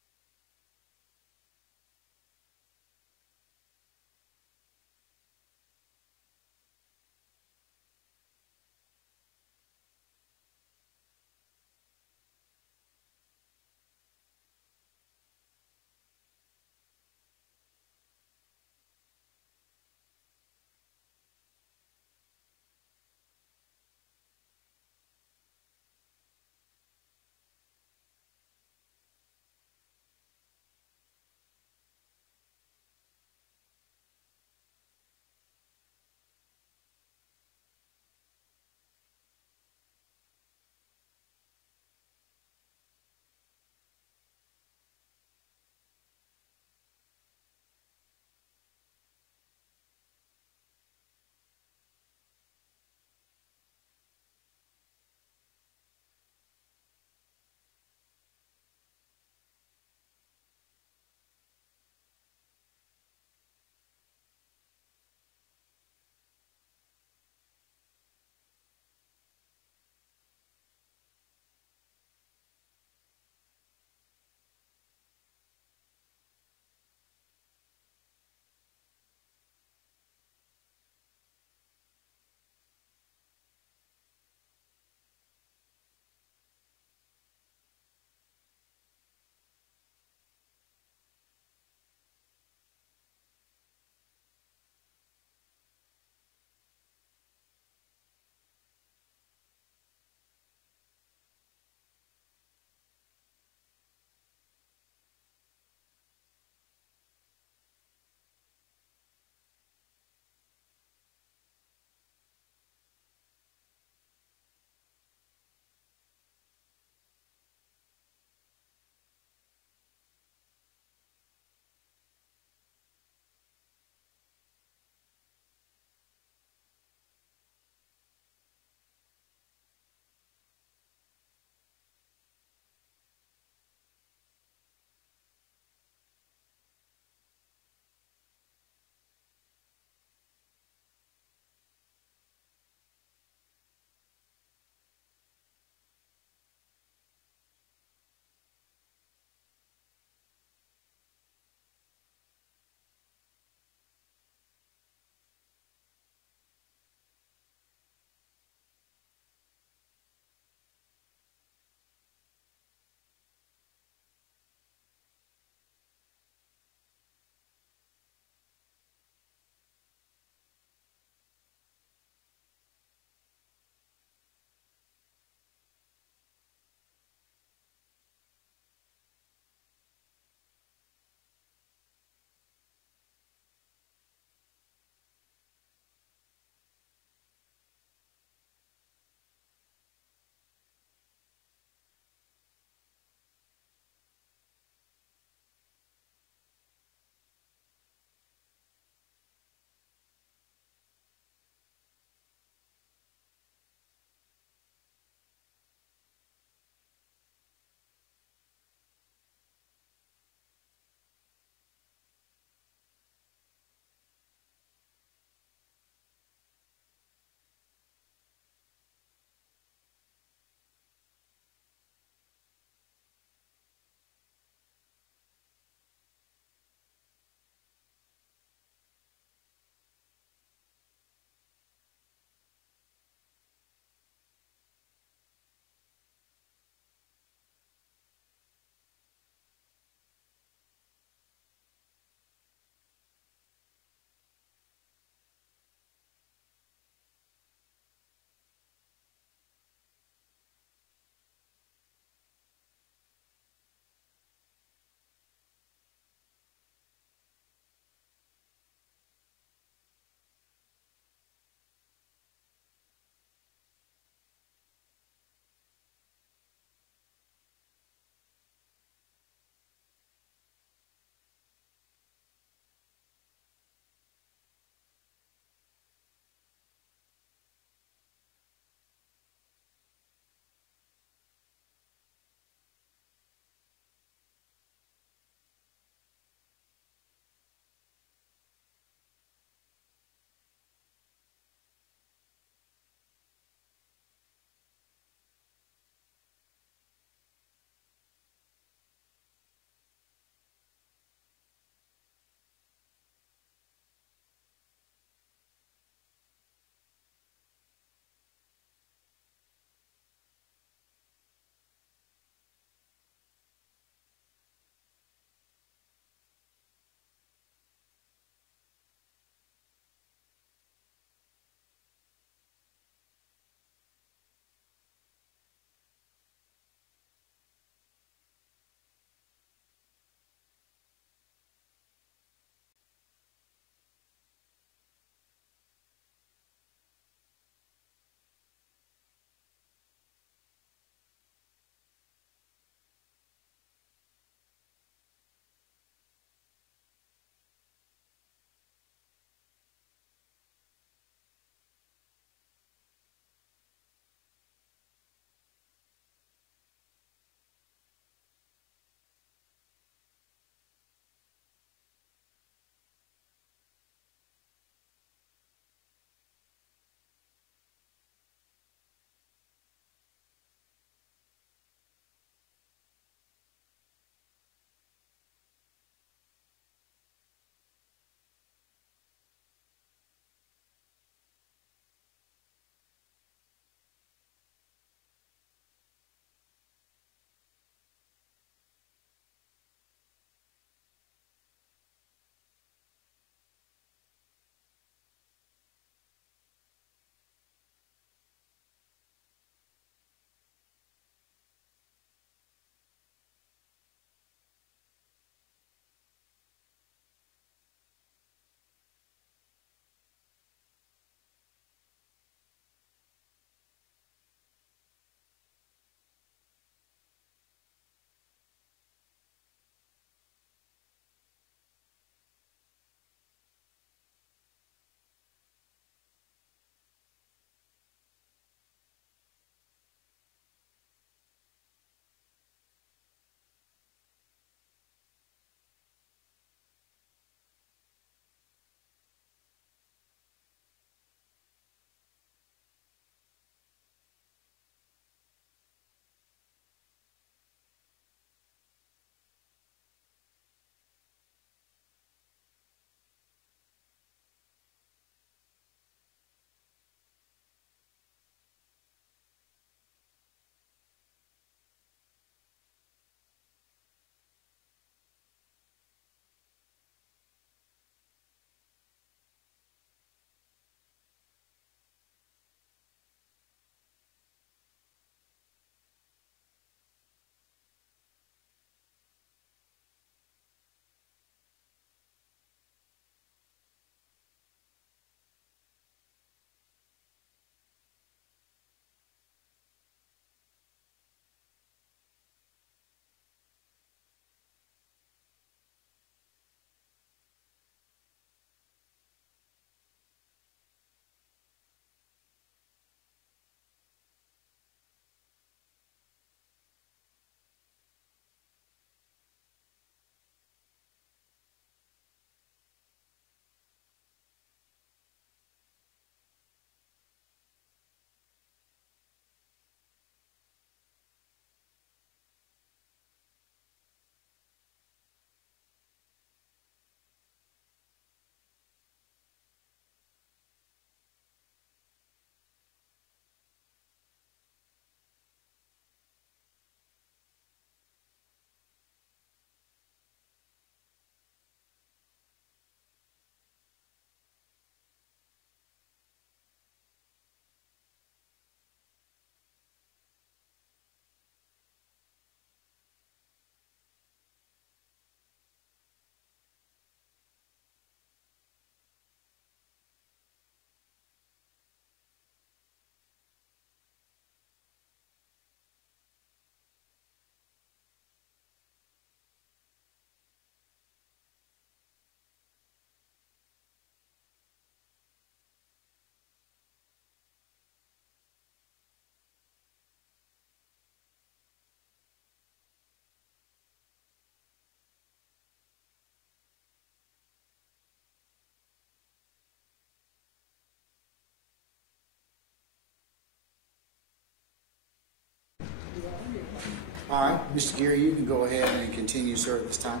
All right, Mr. Geary, you can go ahead and continue, sir, at this time.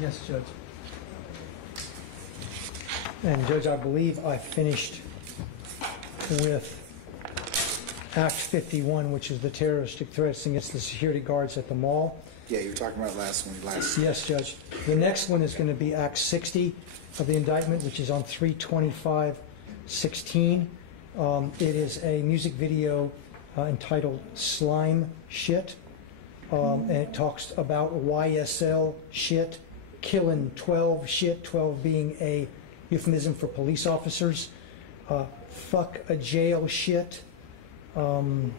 Yes, Judge. And Judge, I believe I finished with Act 51, which is the terroristic threats against the security guards at the mall. Yeah, you were talking about last. Yes, Judge. The next one is going to be Act 60 of the indictment, which is on 3/25/16. It is a music video entitled Slime Shit, and it talks about YSL shit, killing 12 shit, 12 being a euphemism for police officers, fuck a jail shit, I'm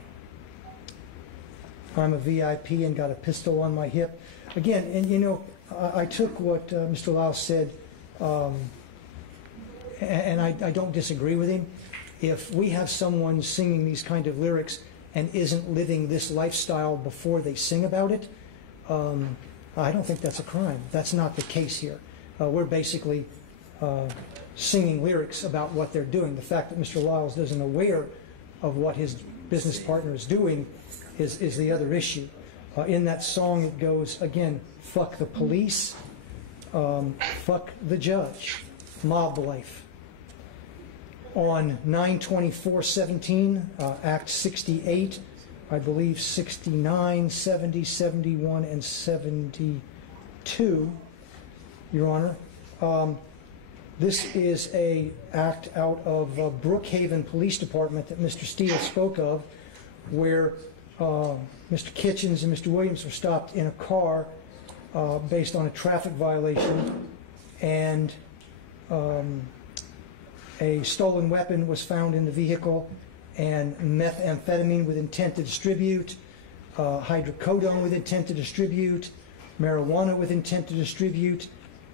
a VIP and got a pistol on my hip. Again, and you know, I took what Mr. Lau said, and I don't disagree with him. If we have someone singing these kind of lyrics and isn't living this lifestyle before they sing about it, I don't think that's a crime. That's not the case here. We're basically singing lyrics about what they're doing. The fact that Mr. Lyles isn't aware of what his business partner is doing is the other issue. In that song it goes, again, fuck the police, fuck the judge, mob life. On 9/24/17, Act 68, I believe 69, 70, 71, and 72, Your Honor. This is a act out of Brookhaven Police Department that Mr. Steele spoke of, where Mr. Kitchens and Mr. Williams were stopped in a car based on a traffic violation, and a stolen weapon was found in the vehicle, and methamphetamine with intent to distribute, hydrocodone with intent to distribute, marijuana with intent to distribute,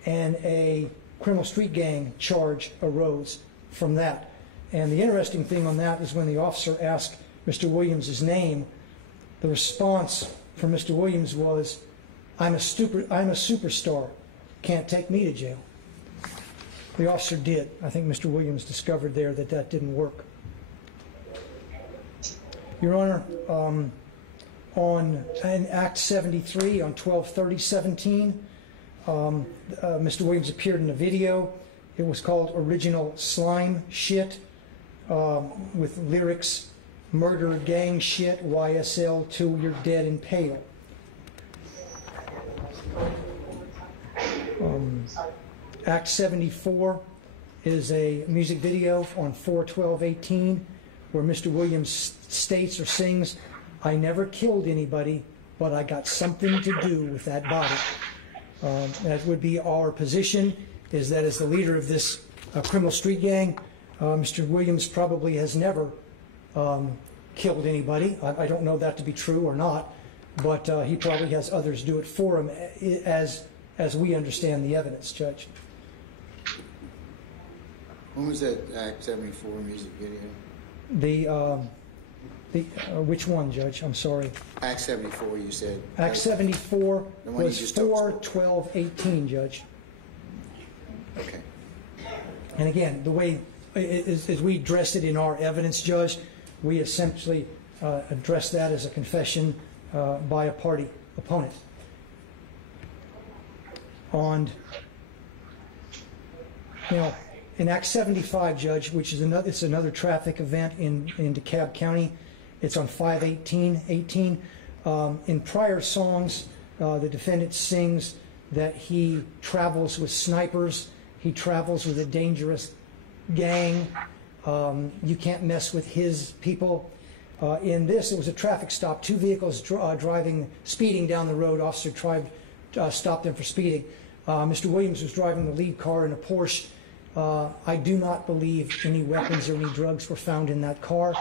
and a criminal street gang charge arose from that. And the interesting thing on that is when the officer asked Mr. Williams' name, the response from Mr. Williams was, I'm a superstar, can't take me to jail. The officer did. I think Mr. Williams discovered there that that didn't work. Your Honor, in Act 73, on 12/30/17, Mr. Williams appeared in a video. It was called Original Slime Shit, with lyrics, murder gang shit, YSL till you're dead and pale. Act 74 is a music video on 4/12/18 where Mr. Williams states or sings, I never killed anybody, but I got something to do with that body. That would be our position, is that as the leader of this criminal street gang, Mr. Williams probably has never killed anybody. I don't know that to be true or not, but he probably has others do it for him as we understand the evidence, Judge. When was that Act 74 music video? Which one, Judge? I'm sorry. Act 74, you said. Act 74 was 4/12/18, Judge. Okay. And again, the way as we addressed it in our evidence, Judge, we essentially addressed that as a confession by a party opponent. In Act 75, Judge, which is another traffic event in DeKalb County, it's on 5/18/18. In prior songs, the defendant sings that he travels with snipers, he travels with a dangerous gang, you can't mess with his people. In this, it was a traffic stop, two vehicles speeding down the road. Officer stopped them for speeding. Mr. Williams was driving the lead car in a Porsche. I do not believe any weapons or any drugs were found in that car.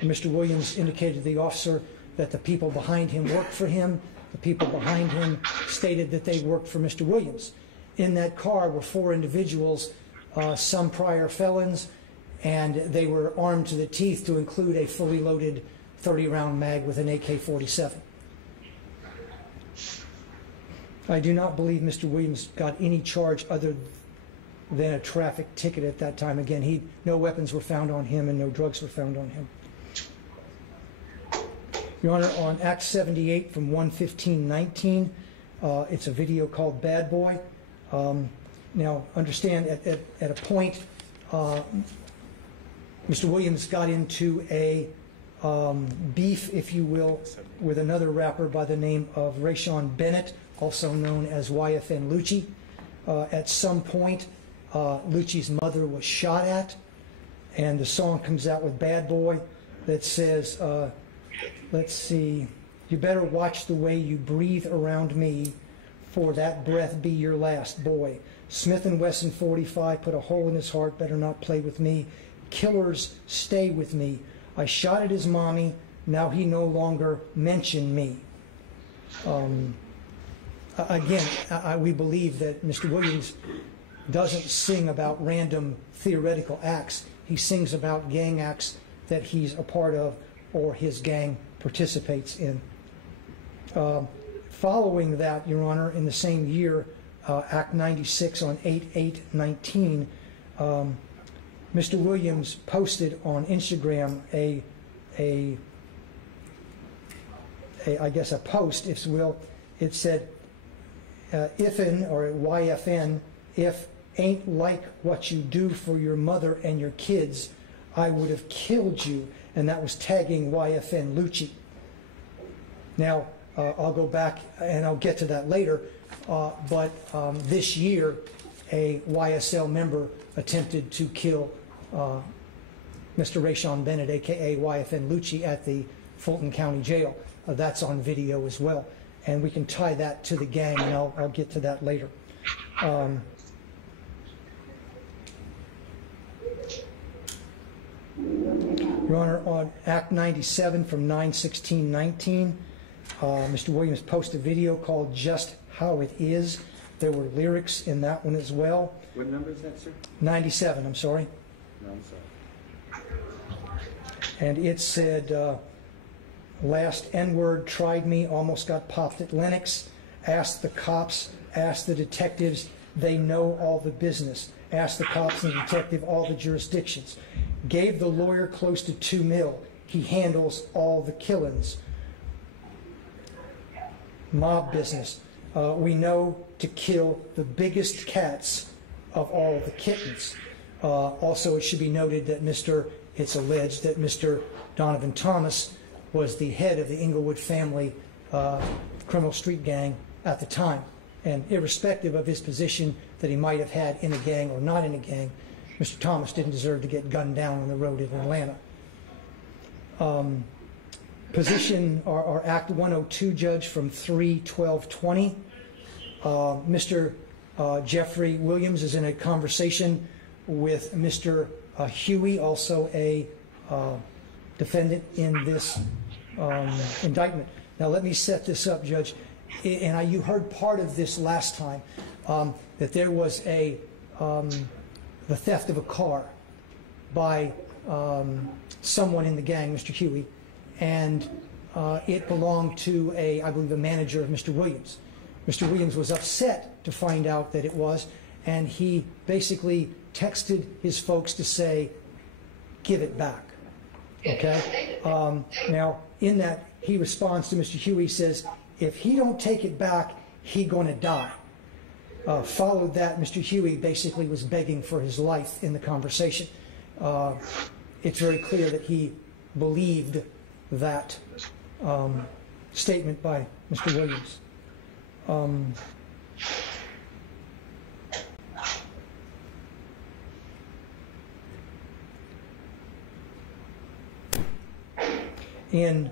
And Mr. Williams indicated to the officer that the people behind him worked for him. The people behind him stated that they worked for Mr. Williams. In that car were 4 individuals, some prior felons, and they were armed to the teeth to include a fully loaded 30-round mag with an AK-47. I do not believe Mr. Williams got any charge other than a traffic ticket at that time. Again, no weapons were found on him and no drugs were found on him. Your Honor, on Act 78 from 11519, it's a video called Bad Boy. Now, understand at a point, Mr. Williams got into a beef, if you will, with another rapper by the name of Rayshawn Bennett, also known as YFN Lucci. At some point, Lucci's mother was shot at, and the song comes out with Bad Boy that says, let's see, you better watch the way you breathe around me, for that breath be your last, boy. Smith & Wesson 45 put a hole in his heart, better not play with me. Killers, stay with me. I shot at his mommy, now he no longer mention me. Again, we believe that Mr. Williams doesn't sing about random theoretical acts. He sings about gang acts that he's a part of or his gang participates in. Following that, Your Honor, in the same year, Act 96 on 8/8/19, Mr. Williams posted on Instagram I guess a post, if you will. It said, "If'n or YFN, if ain't like what you do for your mother and your kids, I would have killed you," and that was tagging YFN Lucci. Now, I'll go back and I'll get to that later, but this year, a YSL member attempted to kill Mr. Rayshawn Bennett, aka YFN Lucci, at the Fulton County Jail. That's on video as well, and we can tie that to the gang, and I'll get to that later. Your Honor, on Act 97 from 9/16/19, Mr. Williams posted a video called Just How It Is. There were lyrics in that one as well. What number is that, sir? 97, I'm sorry. No, I'm sorry. And it said, last N-word tried me, almost got popped at Lennox. Asked the cops, asked the detectives, they know all the business. Asked the cops and the detective all the jurisdictions. Gave the lawyer close to $2 million. He handles all the killings. Mob business. We know to kill the biggest cats of all the kittens. Also, it should be noted that it's alleged that Mr. Donovan Thomas was the head of the Inglewood family criminal street gang at the time. And irrespective of his position that he might have had in a gang or not in a gang, Mr. Thomas didn't deserve to get gunned down on the road in Atlanta. Position, our Act 102 judge from 3/12/20. Mr. Jeffrey Williams is in a conversation with Mr. Huey, also a defendant in this indictment. Now let me set this up, Judge. And you heard part of this last time, that there was the theft of a car by someone in the gang, Mr. Huey, and it belonged to I believe, a manager of Mr. Williams. Mr. Williams was upset to find out that it was, and he basically texted his folks to say, give it back. Okay? Now, in that, he responds to Mr. Huey, says, if he don't take it back, he gonna die. Followed that, Mr. Huey basically was begging for his life in the conversation. It's very clear that he believed that statement by Mr. Williams. In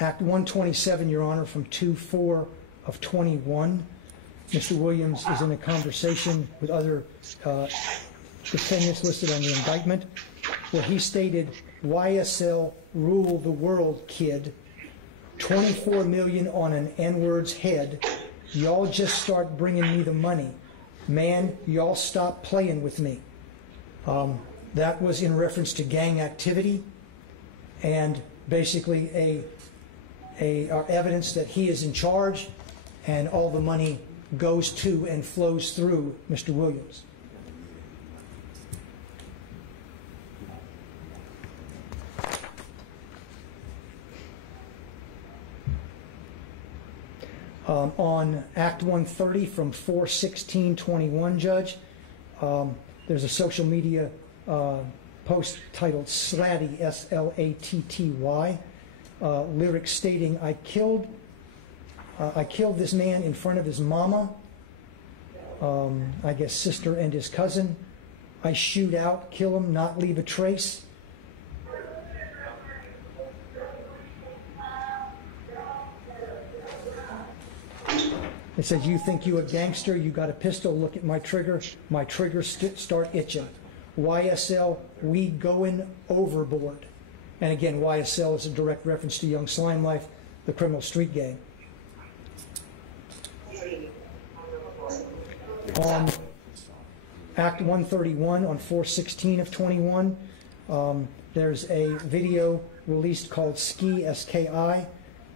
Act 127, Your Honor, from 2/4/21, Mr. Williams is in a conversation with other defendants listed on the indictment, where he stated, YSL rule the world, kid. 24 million on an N-word's head. Y'all just start bringing me the money. Man, y'all stop playing with me. That was in reference to gang activity and basically evidence that he is in charge and all the money goes to and flows through Mr. Williams. On Act 130 from 4/16/21, Judge, there's a social media post titled Slatty, S-L-A-T-T-Y, lyrics stating, I killed this man in front of his mama, I guess sister and his cousin. I shoot out, kill him, not leave a trace. It says, you think you a gangster, you got a pistol, look at my trigger start itching. YSL, we going overboard. And again, YSL is a direct reference to Young Slime Life, the criminal street gang. On Act 131 on 4/16/21, there's a video released called Ski, S-K-I,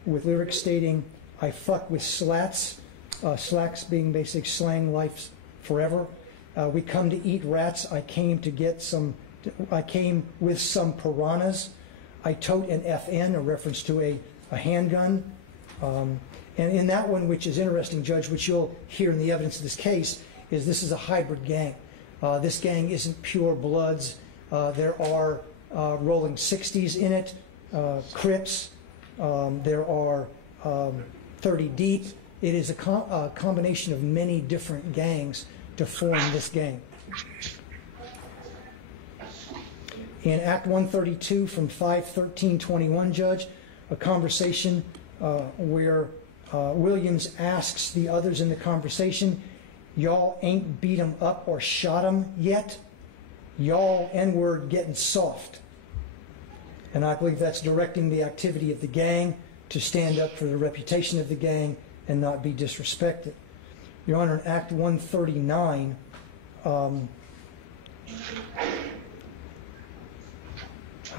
with lyrics stating, I fuck with slats, slacks being basic slang, life's forever. We come to eat rats, I came with some piranhas. I tote an FN, a reference to a handgun. And in that one, which is interesting, Judge, which you'll hear in the evidence of this case, is this is a hybrid gang. This gang isn't pure Bloods. There are rolling 60s in it, Crips. There are 30 Deep. It is a combination of many different gangs to form this gang. In Act 132 from 5/13/21, Judge, a conversation where Williams asks the others in the conversation, y'all ain't beat him up or shot him yet? Y'all N-word getting soft. And I believe that's directing the activity of the gang to stand up for the reputation of the gang and not be disrespected. Your Honor, in Act 139, I'll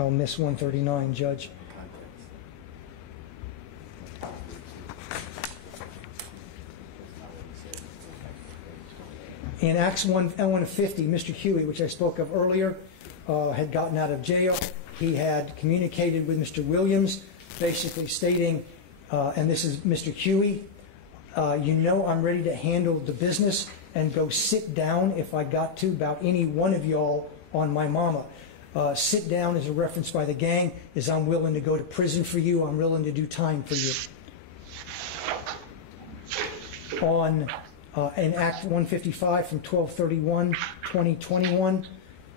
miss 139, Judge. In Acts 150, Mr. Huey, which I spoke of earlier, had gotten out of jail. He had communicated with Mr. Williams, basically stating, and this is Mr. Huey, you know I'm ready to handle the business and go sit down if I got to about any one of y'all on my mama. Sit down is a reference by the gang, is I'm willing to go to prison for you, I'm willing to do time for you. In Act 155 from 12/31/2021,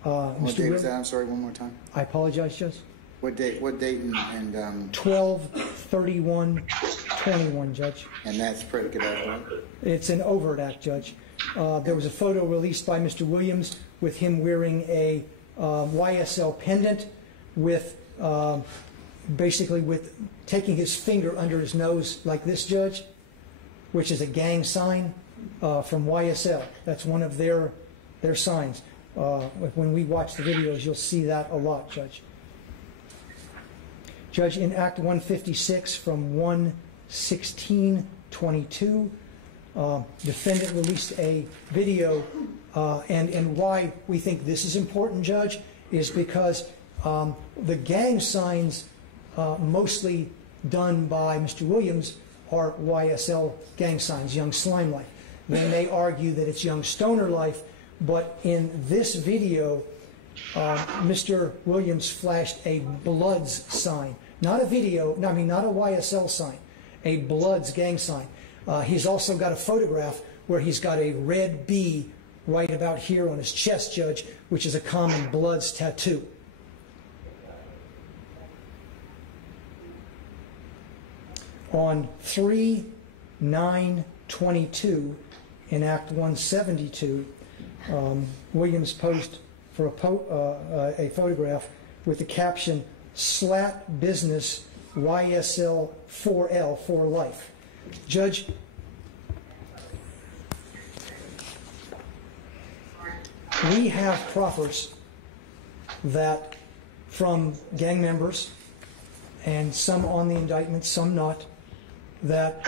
what date was that? I'm sorry, one more time. I apologize, Judge. What date and 12/31/21, Judge. And that's predicate act, right? It's an overt act, Judge. There was a photo released by Mr. Williams with him wearing a YSL pendant with basically with taking his finger under his nose like this, Judge, which is a gang sign from YSL. That's one of their signs. When we watch the videos, you'll see that a lot, Judge. Judge, in Act 156 from 1/16/22, defendant released a video, and why we think this is important, Judge, is because the gang signs mostly done by Mr. Williams are YSL gang signs, Young Slime Life. They may argue that it's Young Stoner Life, but in this video, Mr. Williams flashed a Bloods sign. Not a video, I mean, not a YSL sign, a Bloods gang sign. He's also got a photograph where he's got a red B right about here on his chest, Judge, which is a common Bloods tattoo. On 3/9/22 in Act 172, Williams posed for a photograph with the caption, Slat Business YSL 4L for Life. Judge, we have proffers that from gang members, and some on the indictment, some not, that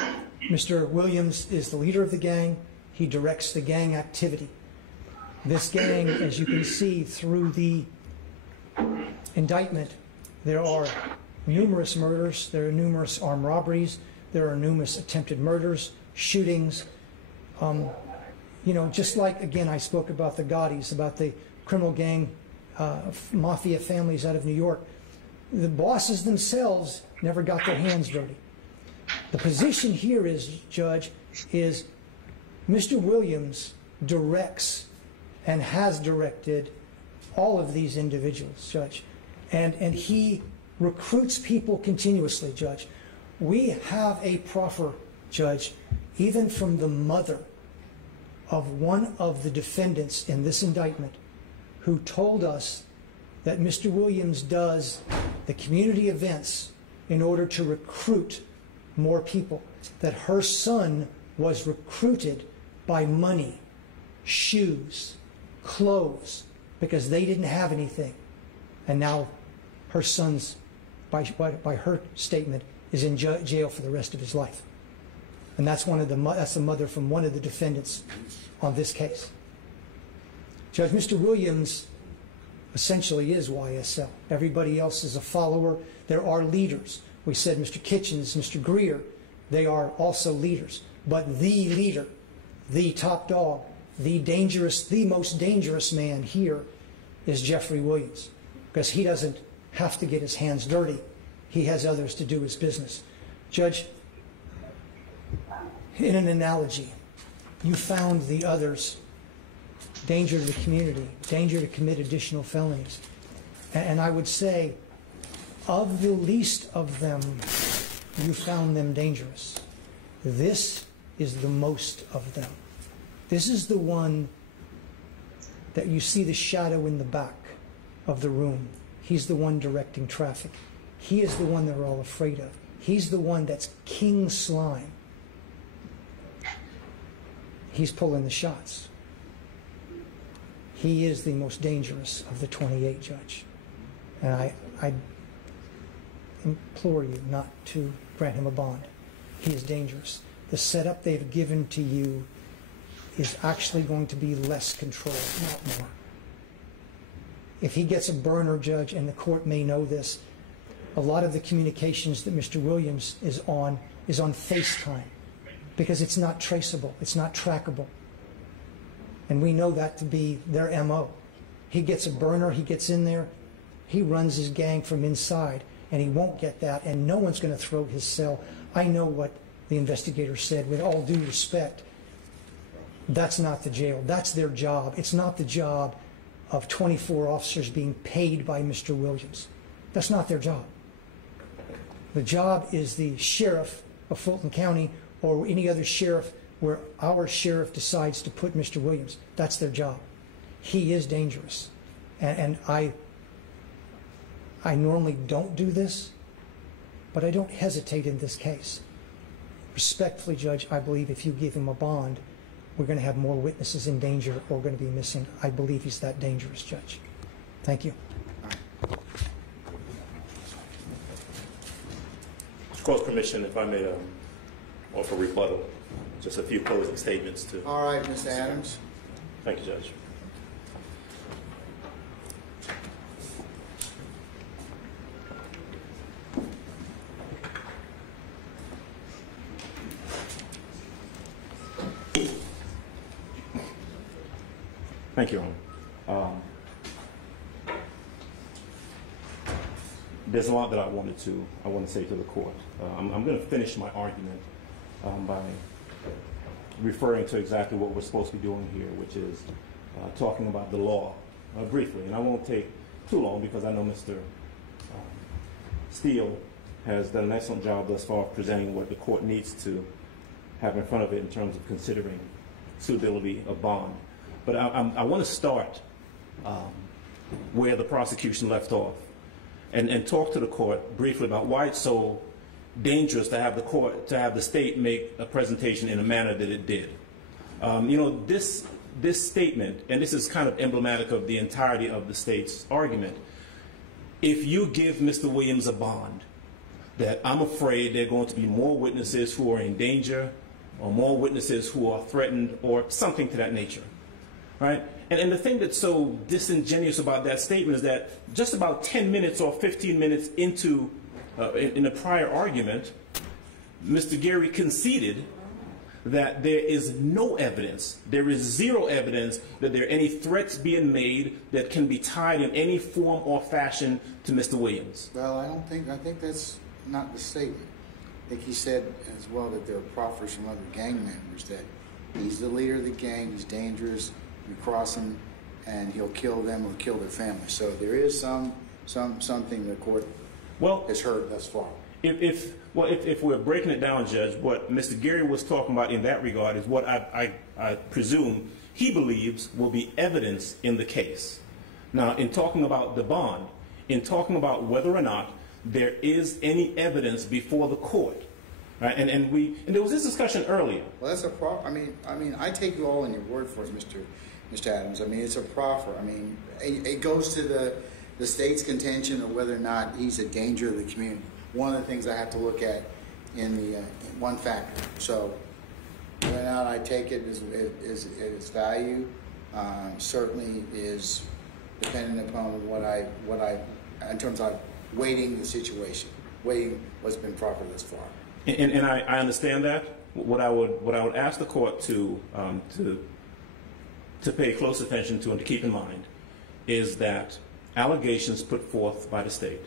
Mr. Williams is the leader of the gang. He directs the gang activity. This gang, as you can see through the indictment, there are numerous murders, there are numerous armed robberies, there are numerous attempted murders, shootings. You know, just like, again, I spoke about the Gottis, about the criminal gang, mafia families out of New York. The bosses themselves never got their hands dirty. The position here is, Judge, is Mr. Williams directs and has directed all of these individuals, Judge. And he recruits people continuously, Judge. We have a proffer, Judge, even from the mother of one of the defendants in this indictment, who told us that Mr. Williams does the community events in order to recruit more people, that her son was recruited by money, shoes, clothes, because they didn't have anything. And now her son's, by her statement, is in jail for the rest of his life. And that's that's the mother from one of the defendants on this case. Judge, Mr. Williams essentially is YSL. Everybody else is a follower. There are leaders. We said Mr. Kitchens, Mr. Greer, they are also leaders. But the leader, the top dog, the most dangerous man here is Jeffrey Williams, because he doesn't have to get his hands dirty. He has others to do his business. Judge, in an analogy, you found the others danger to the community, danger to commit additional felonies. And I would say, of the least of them, you found them dangerous. This is the most of them. This is the one that you see the shadow in the back of the room. He's the one directing traffic. He is the one they're all afraid of. He's the one that's king slime. He's pulling the shots. He is the most dangerous of the 28, Judge. And I implore you not to grant him a bond. He is dangerous. The setup they've given to you is actually going to be less control, not more. If he gets a burner, Judge, and the court may know this, a lot of the communications that Mr. Williams is on FaceTime, because it's not traceable, it's not trackable. And we know that to be their MO. He gets a burner, he gets in there, he runs his gang from inside, and he won't get that, and no one's going to throw his cell. I know what the investigator said, with all due respect. That's not the jail. That's their job. It's not the job of 24 officers being paid by Mr. Williams. That's not their job. The job is the sheriff of Fulton County or any other sheriff where our sheriff decides to put Mr. Williams. That's their job. He is dangerous. And I normally don't do this, but I don't hesitate in this case. Respectfully, Judge, I believe if you give him a bond, we're going to have more witnesses in danger or going to be missing. I believe he's that dangerous, Judge. Thank you. Court permission, if I may offer rebuttal. Just a few closing statements to. All right, Mr. Adams. Thank you, Judge. Thank you, Your Honor. There's a lot that I want to say to the court. I'm going to finish my argument by referring to exactly what we're supposed to be doing here, which is talking about the law briefly. And I won't take too long because I know Mr. Steele has done an excellent job thus far of presenting what the court needs to have in front of it in terms of considering suitability of bond. But I want to start where the prosecution left off and talk to the court briefly about why it's so dangerous to have the state make a presentation in a manner that it did. You know, this statement, and this is kind of emblematic of the entirety of the state's argument. If you give Mr. Williams a bond, that I'm afraid there are going to be more witnesses who are in danger, or more witnesses who are threatened, or something to that nature. Right? And the thing that's so disingenuous about that statement is that just about 10 minutes or 15 minutes into, in a prior argument, Mr. Gary conceded that there is no evidence, there is zero evidence that there are any threats being made that can be tied in any form or fashion to Mr. Williams. Well, I think that's not the statement. I think he said as well that there are proffers from other gang members that he's the leader of the gang, he's dangerous, you cross him, and he'll kill them or kill their family. So there is something the court has heard thus far. If we're breaking it down, Judge, what Mr. Gary was talking about in that regard is what I presume he believes will be evidence in the case. Now, in talking about the bond, in talking about whether or not there is any evidence before the court, right? And there was this discussion earlier. Well, that's a proffer. I mean, I take you all in your word for it, Mr. Adams. I mean, it's a proffer. I mean, it goes to the state's contention of whether or not he's a danger to the community. One of the things I have to look at in the one factor. So, whether or not I take it as its value certainly is dependent upon what I in terms of weighting the situation, weighing what's been proffered thus far. And I understand that. What I would ask the court to pay close attention to and to keep in mind is that allegations put forth by the state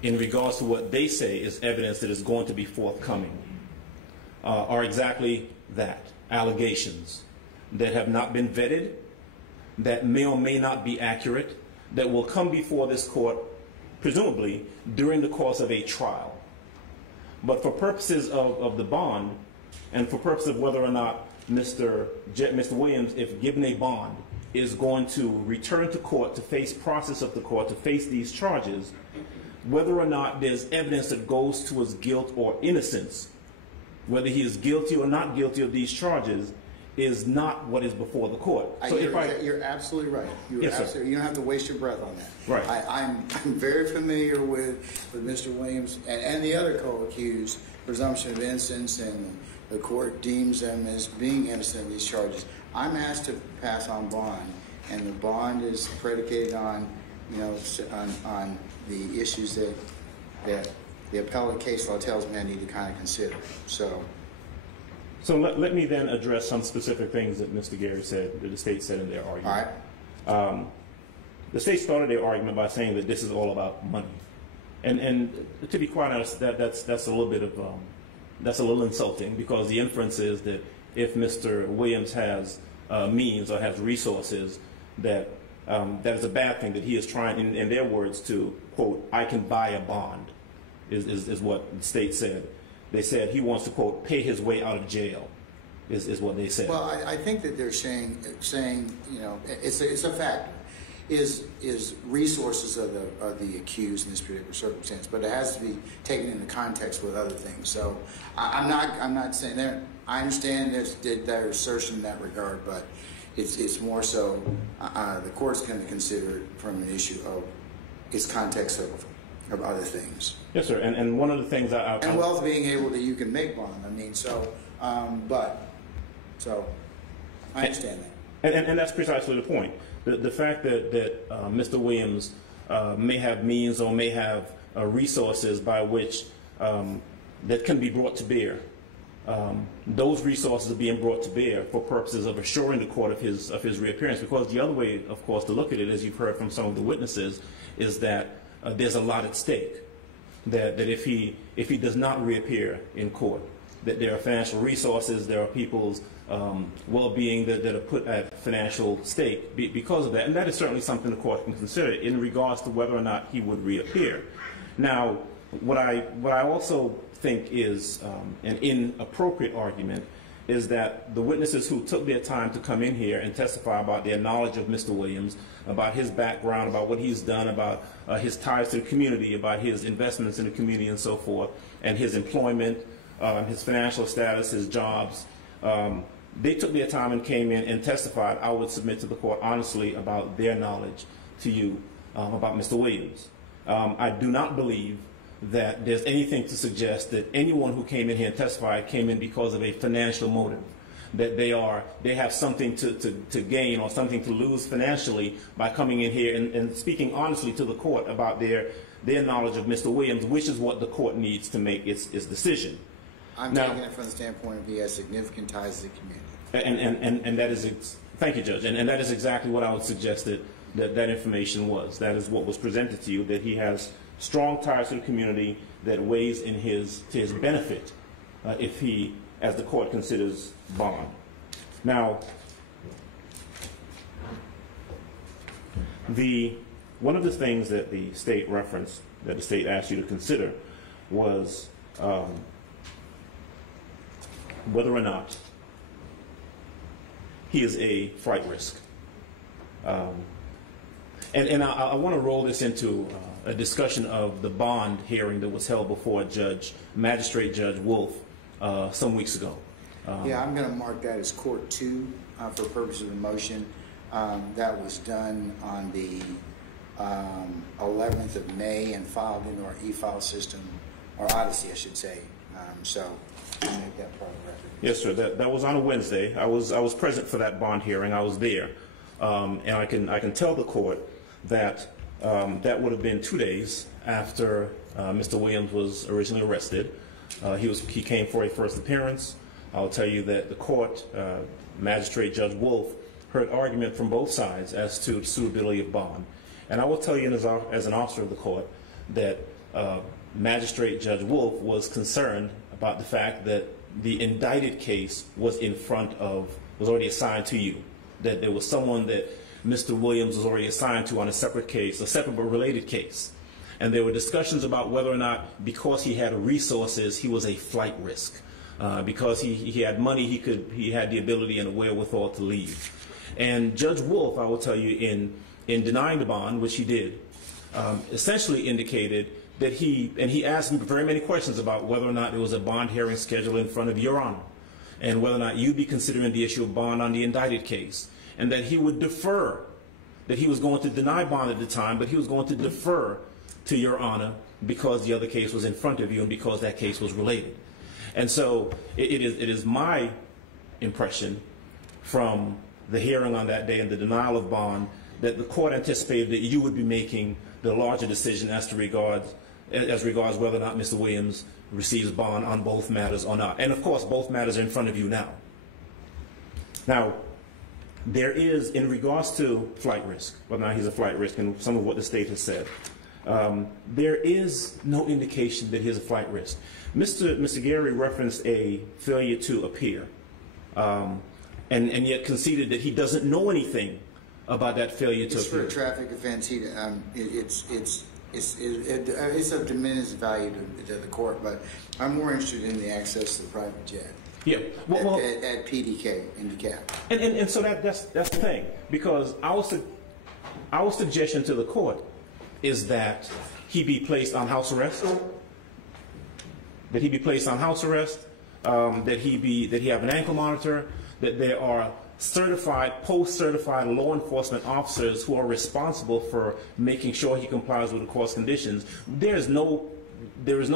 in regards to what they say is evidence that is going to be forthcoming are exactly that, allegations that have not been vetted, that may or may not be accurate, that will come before this court, presumably, during the course of a trial. But for purposes of the bond, and for purposes of whether or not Mr. Williams, if given a bond, is going to return to court to face process of the court, to face these charges, whether or not there's evidence that goes to his guilt or innocence, whether he is guilty or not guilty of these charges, is not what is before the court. So you're absolutely right. Yes, sir. You don't have to waste your breath on that. Right. I'm very familiar with Mr. Williams and the other co-accused, presumption of innocence, and the court deems them as being innocent of these charges. I'm asked to pass on bond, and the bond is predicated on, on the issues that the appellate case law tells me I need to kind of consider. So let me then address some specific things that Mr. Gary said, that the state said in their argument. All right. The state started their argument by saying that this is all about money, and to be quite honest, that's a little bit of that's a little insulting, because the inference is that if Mr. Williams has means or has resources, that that is a bad thing, that he is trying, in their words, to quote, "I can buy a bond," is what the state said. They said he wants to, quote, "pay his way out of jail," is what they said. Well, I think that they're saying it's a factor. Is resources of the accused in this particular circumstance, but it has to be taken into context with other things. So I'm not saying there. I understand their assertion in that regard, but it's more so the court's going to consider it from an issue of its context of other things. Yes, sir. And one of the things and wealth being able to, you can make bond. I mean, so I understand that. And that's precisely the point. The fact that Mr. Williams may have means or may have resources by which that can be brought to bear. Those resources are being brought to bear for purposes of assuring the court of his reappearance. Because the other way, of course, to look at it, as you've heard from some of the witnesses, is that there's a lot at stake. That if he does not reappear in court, that there are financial resources, there are people's well-being that are put at financial stake because of that. And that is certainly something the court can consider in regards to whether or not he would reappear. Now, what I also think is an inappropriate argument is that the witnesses who took their time to come in here and testify about their knowledge of Mr. Williams, about his background, about what he's done, about his ties to the community, about his investments in the community and so forth, and his employment, his financial status, his jobs, they took their time and came in and testified, I would submit to the court honestly, about their knowledge to you about Mr. Williams. I do not believe that there's anything to suggest that anyone who came in here and testified came in because of a financial motive, that they have something to gain or something to lose financially by coming in here and speaking honestly to the court about their knowledge of Mr. Williams, which is what the court needs to make its decision. I'm taking it from the standpoint of he has significant ties to the community. And that is, thank you, Judge, and that is exactly what I would suggest that information was. That is what was presented to you, that he has strong ties to the community that weighs in to his benefit if he, as the court considers, bond. Now, one of the things that the state referenced, that the state asked you to consider, was whether or not he is a flight risk. And I want to roll this into a discussion of the bond hearing that was held before Magistrate Judge Wolf some weeks ago. Yeah, I'm going to mark that as Court 2 for purpose of the motion. That was done on the 11th of May and filed into our e-file system, or Odyssey, I should say. So I'll make that part of the record. Yes, sir. That was on a Wednesday. I was present for that bond hearing. I was there, and I can tell the court that that would have been 2 days after Mr. Williams was originally arrested. He came for a first appearance. I'll tell you that the court, Magistrate Judge Wolf, heard argument from both sides as to the suitability of bond. And I will tell you as an officer of the court that Magistrate Judge Wolf was concerned about the fact that the indicted case was already assigned to you, that there was someone that Mr. Williams was already assigned to on a separate case, a separate but related case. And there were discussions about whether or not, because he had resources, he was a flight risk. Because he had money, he had the ability and the wherewithal to leave. And Judge Wolf, I will tell you, in denying the bond, which he did, essentially indicated that he asked me very many questions about whether or not there was a bond hearing scheduled in front of Your Honor, and whether or not you'd be considering the issue of bond on the indicted case, and that he would defer, that he was going to deny bond at the time, but he was going to defer to Your Honor because the other case was in front of you and because that case was related. And so it is my impression from the hearing on that day and the denial of bond that the court anticipated that you would be making the larger decision as regards whether or not Mr. Williams receives bond on both matters or not. And of course, both matters are in front of you now. Now, there is, in regards to flight risk, whether or not he's a flight risk, and some of what the state has said, there is no indication that he's a flight risk. Mr. Gary referenced a failure to appear, and yet conceded that he doesn't know anything about that failure to appear. For a traffic offense, it's of diminished value to the court, but I'm more interested in the access to the private jet. Yeah, at PDK in DeKalb. And so that's the thing, because our suggestion to the court is that he be placed on house arrest. That he be placed on house arrest. That he have an ankle monitor. That there are certified, post-certified law enforcement officers who are responsible for making sure he complies with the court's conditions. There is no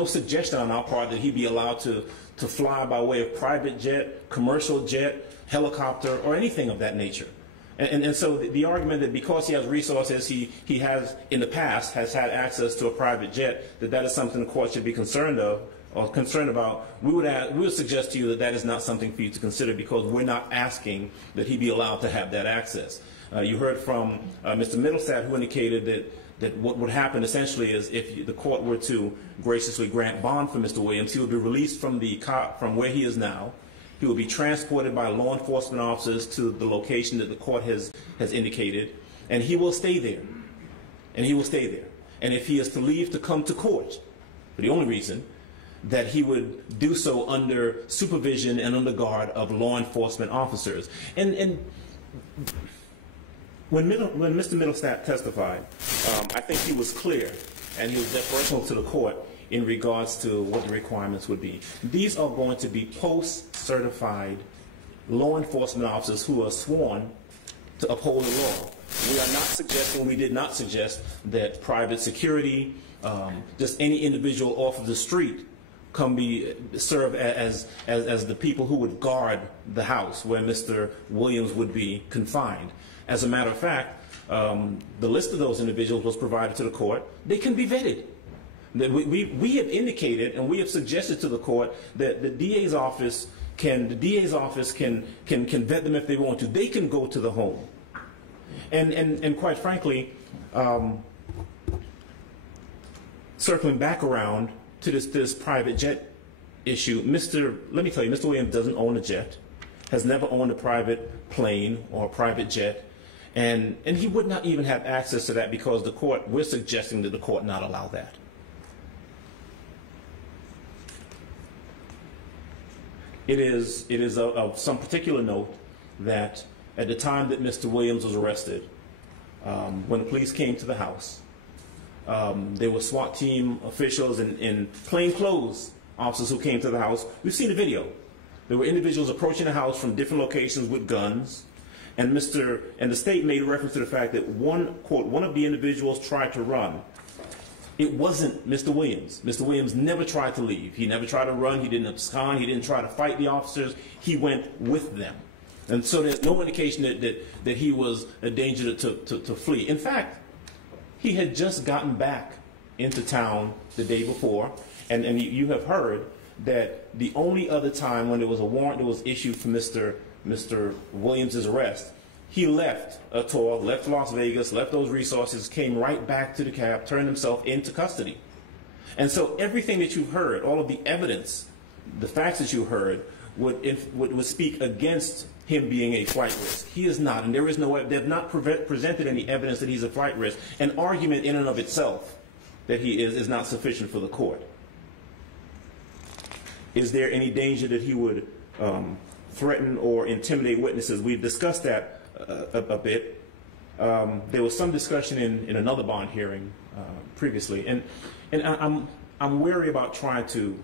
suggestion on our part that he be allowed to fly by way of private jet, commercial jet, helicopter, or anything of that nature. And so the argument that because he has resources, he has in the past has had access to a private jet, that is something the court should be concerned about. We would suggest to you that is not something for you to consider, because we're not asking that he be allowed to have that access. You heard from Mr. Middlestat, who indicated that what would happen essentially is if the court were to graciously grant bond for Mr. Williams, he would be released from where he is now. He will be transported by law enforcement officers to the location that the court has indicated, and he will stay there. And he will stay there. And if he is to leave to come to court, for the only reason, that he would do so under supervision and under guard of law enforcement officers. And when Mr. Middlestat testified, I think he was clear, and he was deferential to the court in regards to what the requirements would be. These are going to be post-certified law enforcement officers who are sworn to uphold the law. We did not suggest that private security, just any individual off of the street, serve as the people who would guard the house where Mr. Williams would be confined. As a matter of fact, the list of those individuals was provided to the court. They can be vetted. That we have indicated and we have suggested to the court that the DA's office can vet them if they want to. They can go to the home. And quite frankly, circling back around to this private jet issue, let me tell you, Mr. Williams doesn't own a jet, has never owned a private plane or a private jet, and he would not even have access to that because we're suggesting that the court not allow that. It is of some particular note that at the time that Mr. Williams was arrested, when the police came to the house, there were SWAT team officials and plainclothes officers who came to the house. We've seen the video. There were individuals approaching the house from different locations with guns, and the state made reference to the fact that one of the individuals tried to run. It wasn't Mr. Williams. Mr. Williams never tried to leave. He never tried to run. He didn't abscond. He didn't try to fight the officers. He went with them. And so there's no indication that he was a danger to flee. In fact, he had just gotten back into town the day before, and you have heard that the only other time when there was a warrant that was issued for Mr. Williams' arrest, he left a tour, left Las Vegas, left those resources, came right back to the cab, turned himself into custody. And so everything that you've heard, all of the evidence, the facts that you heard, would speak against him being a flight risk. He is not, and they've not presented any evidence that he's a flight risk. An argument in and of itself that he is not sufficient for the court. Is there any danger that he would threaten or intimidate witnesses? We've discussed that a bit. There was some discussion in another bond hearing previously, and I'm wary about trying to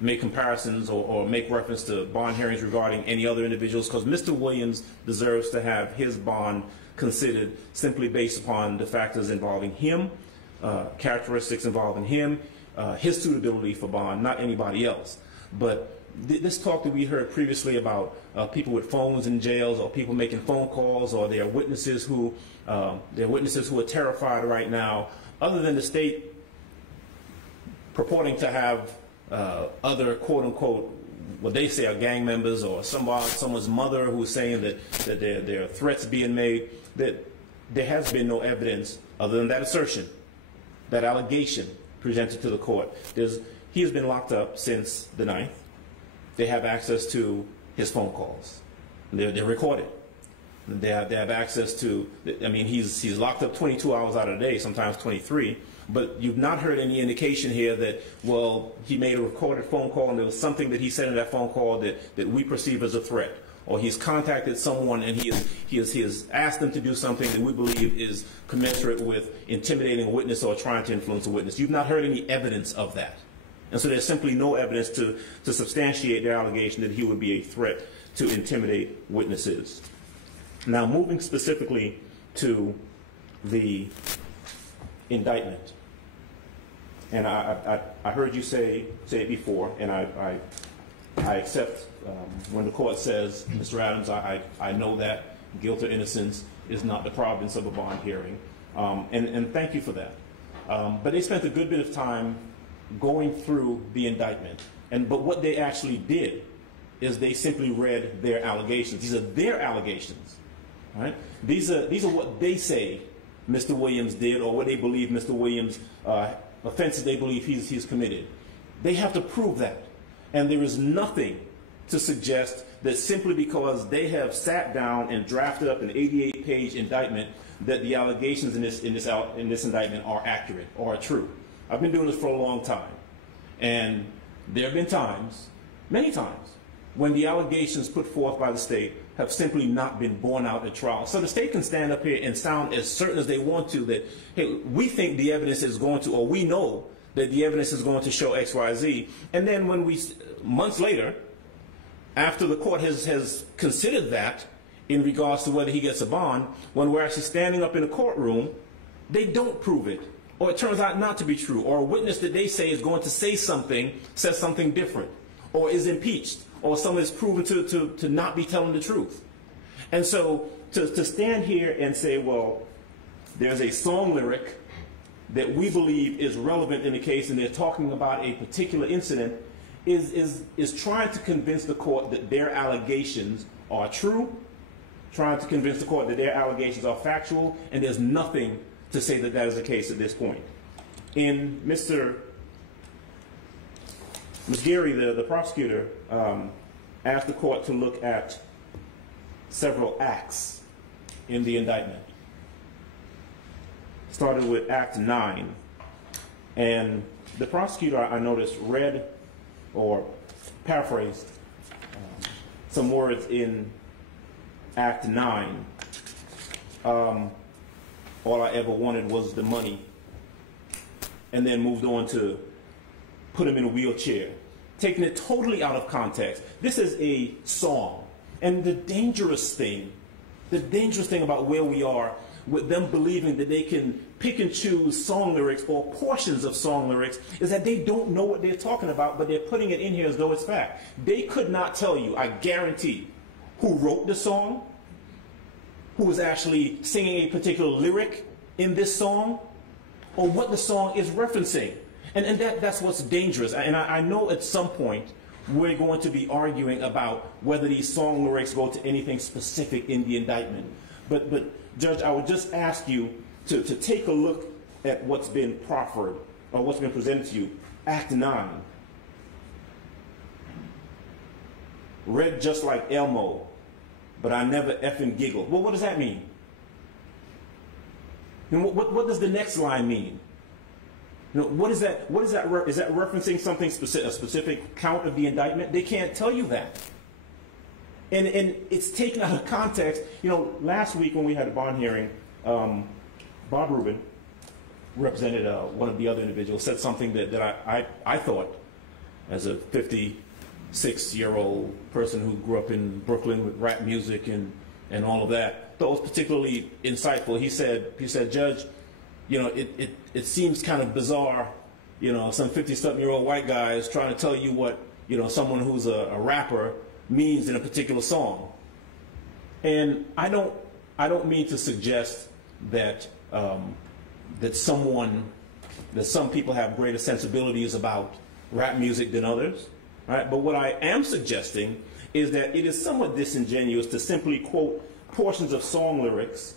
make comparisons or make reference to bond hearings regarding any other individuals, because Mr. Williams deserves to have his bond considered simply based upon the factors involving him, characteristics involving him, his suitability for bond, not anybody else. But this talk that we heard previously about people with phones in jails, or people making phone calls, or there are witnesses who are terrified right now, other than the state purporting to have other quote-unquote, what they say are gang members, or someone's mother who's saying that there are threats being made, that there has been no evidence other than that assertion, that allegation presented to the court. He has been locked up since the 9th. They have access to his phone calls. They're recorded. They have access to, I mean, he's locked up 22 hours out of the day, sometimes 23. But you've not heard any indication here that, well, he made a recorded phone call and there was something that he said in that phone call that we perceive as a threat. Or he's contacted someone and he has asked them to do something that we believe is commensurate with intimidating a witness or trying to influence a witness. You've not heard any evidence of that. And so there's simply no evidence to substantiate their allegation that he would be a threat to intimidate witnesses. Now, moving specifically to the indictment. And I heard you say it before, and I accept when the court says, Mr. Adams, I know that guilt or innocence is not the province of a bond hearing. And thank you for that. But they spent a good bit of time going through the indictment. But what they actually did is they simply read their allegations. These are their allegations. Right? These are what they say Mr. Williams did, or what they believe Mr. Williams, offenses they believe he's committed. They have to prove that. And there is nothing to suggest that simply because they have sat down and drafted up an 88-page indictment that the allegations in this indictment are accurate or are true. I've been doing this for a long time. And there have been times, many times, when the allegations put forth by the state have simply not been borne out at trial. So the state can stand up here and sound as certain as they want to that, hey, we think the evidence is going to, or we know that the evidence is going to show X, Y, Z. And then when months later, after the court has considered that in regards to whether he gets a bond, when we're actually standing up in a courtroom, they don't prove it. Or it turns out not to be true. Or a witness that they say is going to say something, says something different. Or is impeached. Or someone is proven to not be telling the truth. And so to stand here and say, well, there's a song lyric that we believe is relevant in the case, and they're talking about a particular incident, is trying to convince the court that their allegations are true, trying to convince the court that their allegations are factual, and there's nothing to say that that is the case at this point. In Ms. Gary, the prosecutor, asked the court to look at several acts in the indictment. Started with Act 9, and the prosecutor, I noticed, read or paraphrased some words in Act 9. All I ever wanted was the money, and then moved on to put him in a wheelchair, taking it totally out of context. This is a song, and the dangerous thing about where we are with them believing that they can pick and choose song lyrics or portions of song lyrics is that they don't know what they're talking about, but they're putting it in here as though it's fact. They could not tell you, I guarantee, who wrote the song, who was actually singing a particular lyric in this song, or what the song is referencing. And that's what's dangerous. And I know at some point we're going to be arguing about whether these song lyrics go to anything specific in the indictment. But Judge, I would just ask you to take a look at what's been proffered, or what's been presented to you. Act 9. Read just like Elmo, but I never effing giggle. Well, what does that mean? And what does the next line mean? You know, what is that? Is that referencing something specific, a specific count of the indictment? They can't tell you that. And it's taken out of context. You know, last week when we had a bond hearing, Bob Rubin represented one of the other individuals, said something that I thought, as a 56-year-old person who grew up in Brooklyn with rap music and all of that, thought was particularly insightful. He said, Judge, you know, it seems kind of bizarre, you know, some 50-something-year-old white guy is trying to tell you what, you know, someone who's a rapper means in a particular song. And I don't mean to suggest that that some people have greater sensibilities about rap music than others, right? But what I am suggesting is that it is somewhat disingenuous to simply quote portions of song lyrics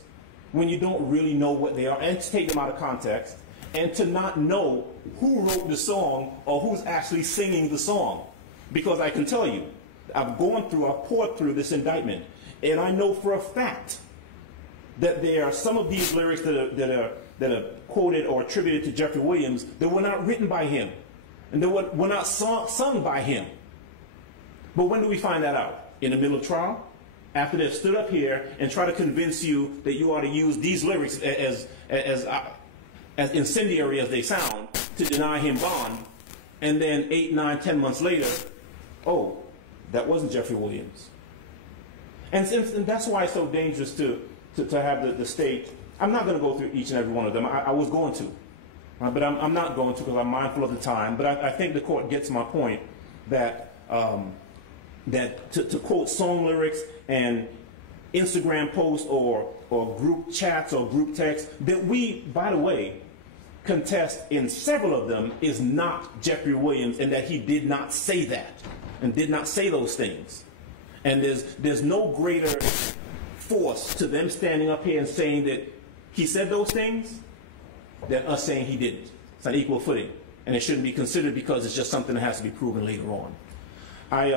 when you don't really know what they are, and to take them out of context, and to not know who wrote the song or who's actually singing the song. Because I can tell you, I've poured through this indictment, and I know for a fact that there are some of these lyrics that are quoted or attributed to Jeffrey Williams that were not written by him, and that were not sung by him. But when do we find that out? In the middle of trial? After they've stood up here and try to convince you that you ought to use these lyrics as incendiary as they sound to deny him bond, and then 8, 9, 10 months later, oh, that wasn't Jeffrey Williams. And that's why it's so dangerous to have the state. I'm not going to go through each and every one of them. I was going to, but I'm not going to because I'm mindful of the time. But I think the court gets my point that to quote song lyrics and Instagram posts or group chats or group texts that we, by the way, contest in several of them is not Jeffrey Williams, and that he did not say that and did not say those things. And there's no greater force to them standing up here and saying that he said those things than us saying he didn't. It's on equal footing, and it shouldn't be considered because it's just something that has to be proven later on. I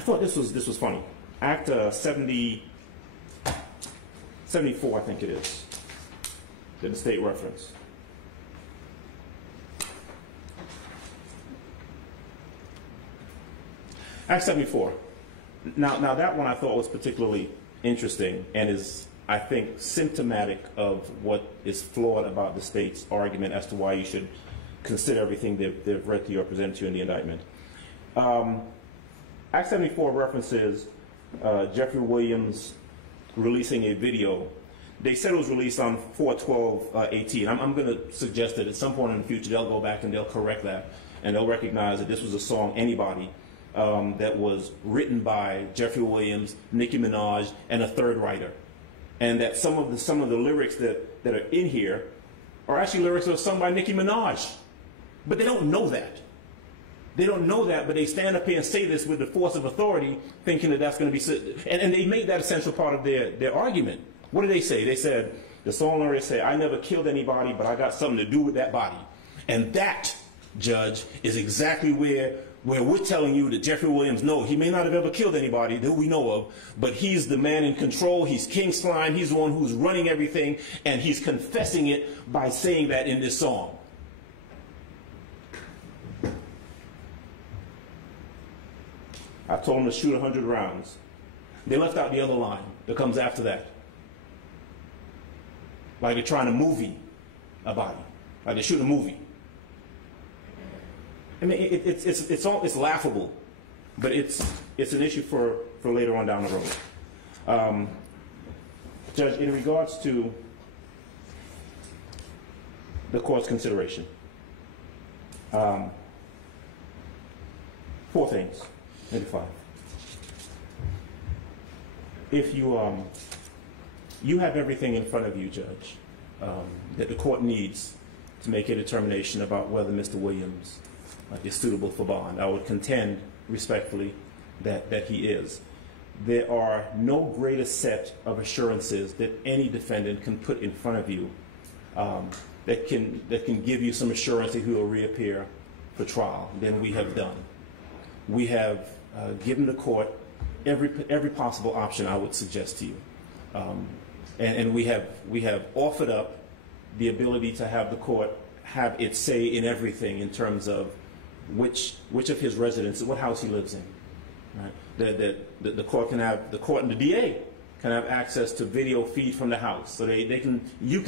thought this was funny. Act 74, I think it is, that the state reference. Act 74. Now that one I thought was particularly interesting and is, I think, symptomatic of what is flawed about the state's argument as to why you should consider everything they've read to you or presented to you in the indictment. Act 74 references Jeffrey Williams releasing a video. They said it was released on 4/12/18. I'm going to suggest that at some point in the future they'll go back and they'll correct that, and they'll recognize that this was a song, Anybody, that was written by Jeffrey Williams, Nicki Minaj, and a third writer. and that some of the lyrics that are in here are actually lyrics that are sung by Nicki Minaj. But they don't know that. They don't know that, but they stand up here and say this with the force of authority, thinking that that's going to be... And they made that essential part of their argument. What did they say? They said, the song lyrics say, I never killed anybody, but I got something to do with that body. And that, Judge, is exactly where we're telling you that Jeffrey Williams, no, he may not have ever killed anybody that we know of, but he's the man in control, he's King Slime, he's the one who's running everything, and he's confessing it by saying that in this song. I told him to shoot 100 rounds. They left out the other line that comes after that. Like they're trying to movie a body. Like they shoot a movie. I mean, it's laughable, but it's an issue for later on down the road. Judge, in regards to the court's consideration, 4 things, maybe 5. If you have everything in front of you, Judge, that the court needs to make a determination about whether Mr. Williams is suitable for bond. I would contend respectfully that he is. There are no greater set of assurances that any defendant can put in front of you that can give you some assurance that he will reappear for trial than we have done. We have given the court every possible option I would suggest to you, and we have offered up the ability to have the court have its say in everything in terms of which of his residences, what house he lives in. Right? The court can have, the court and the DA can have access to video feed from the house, so they can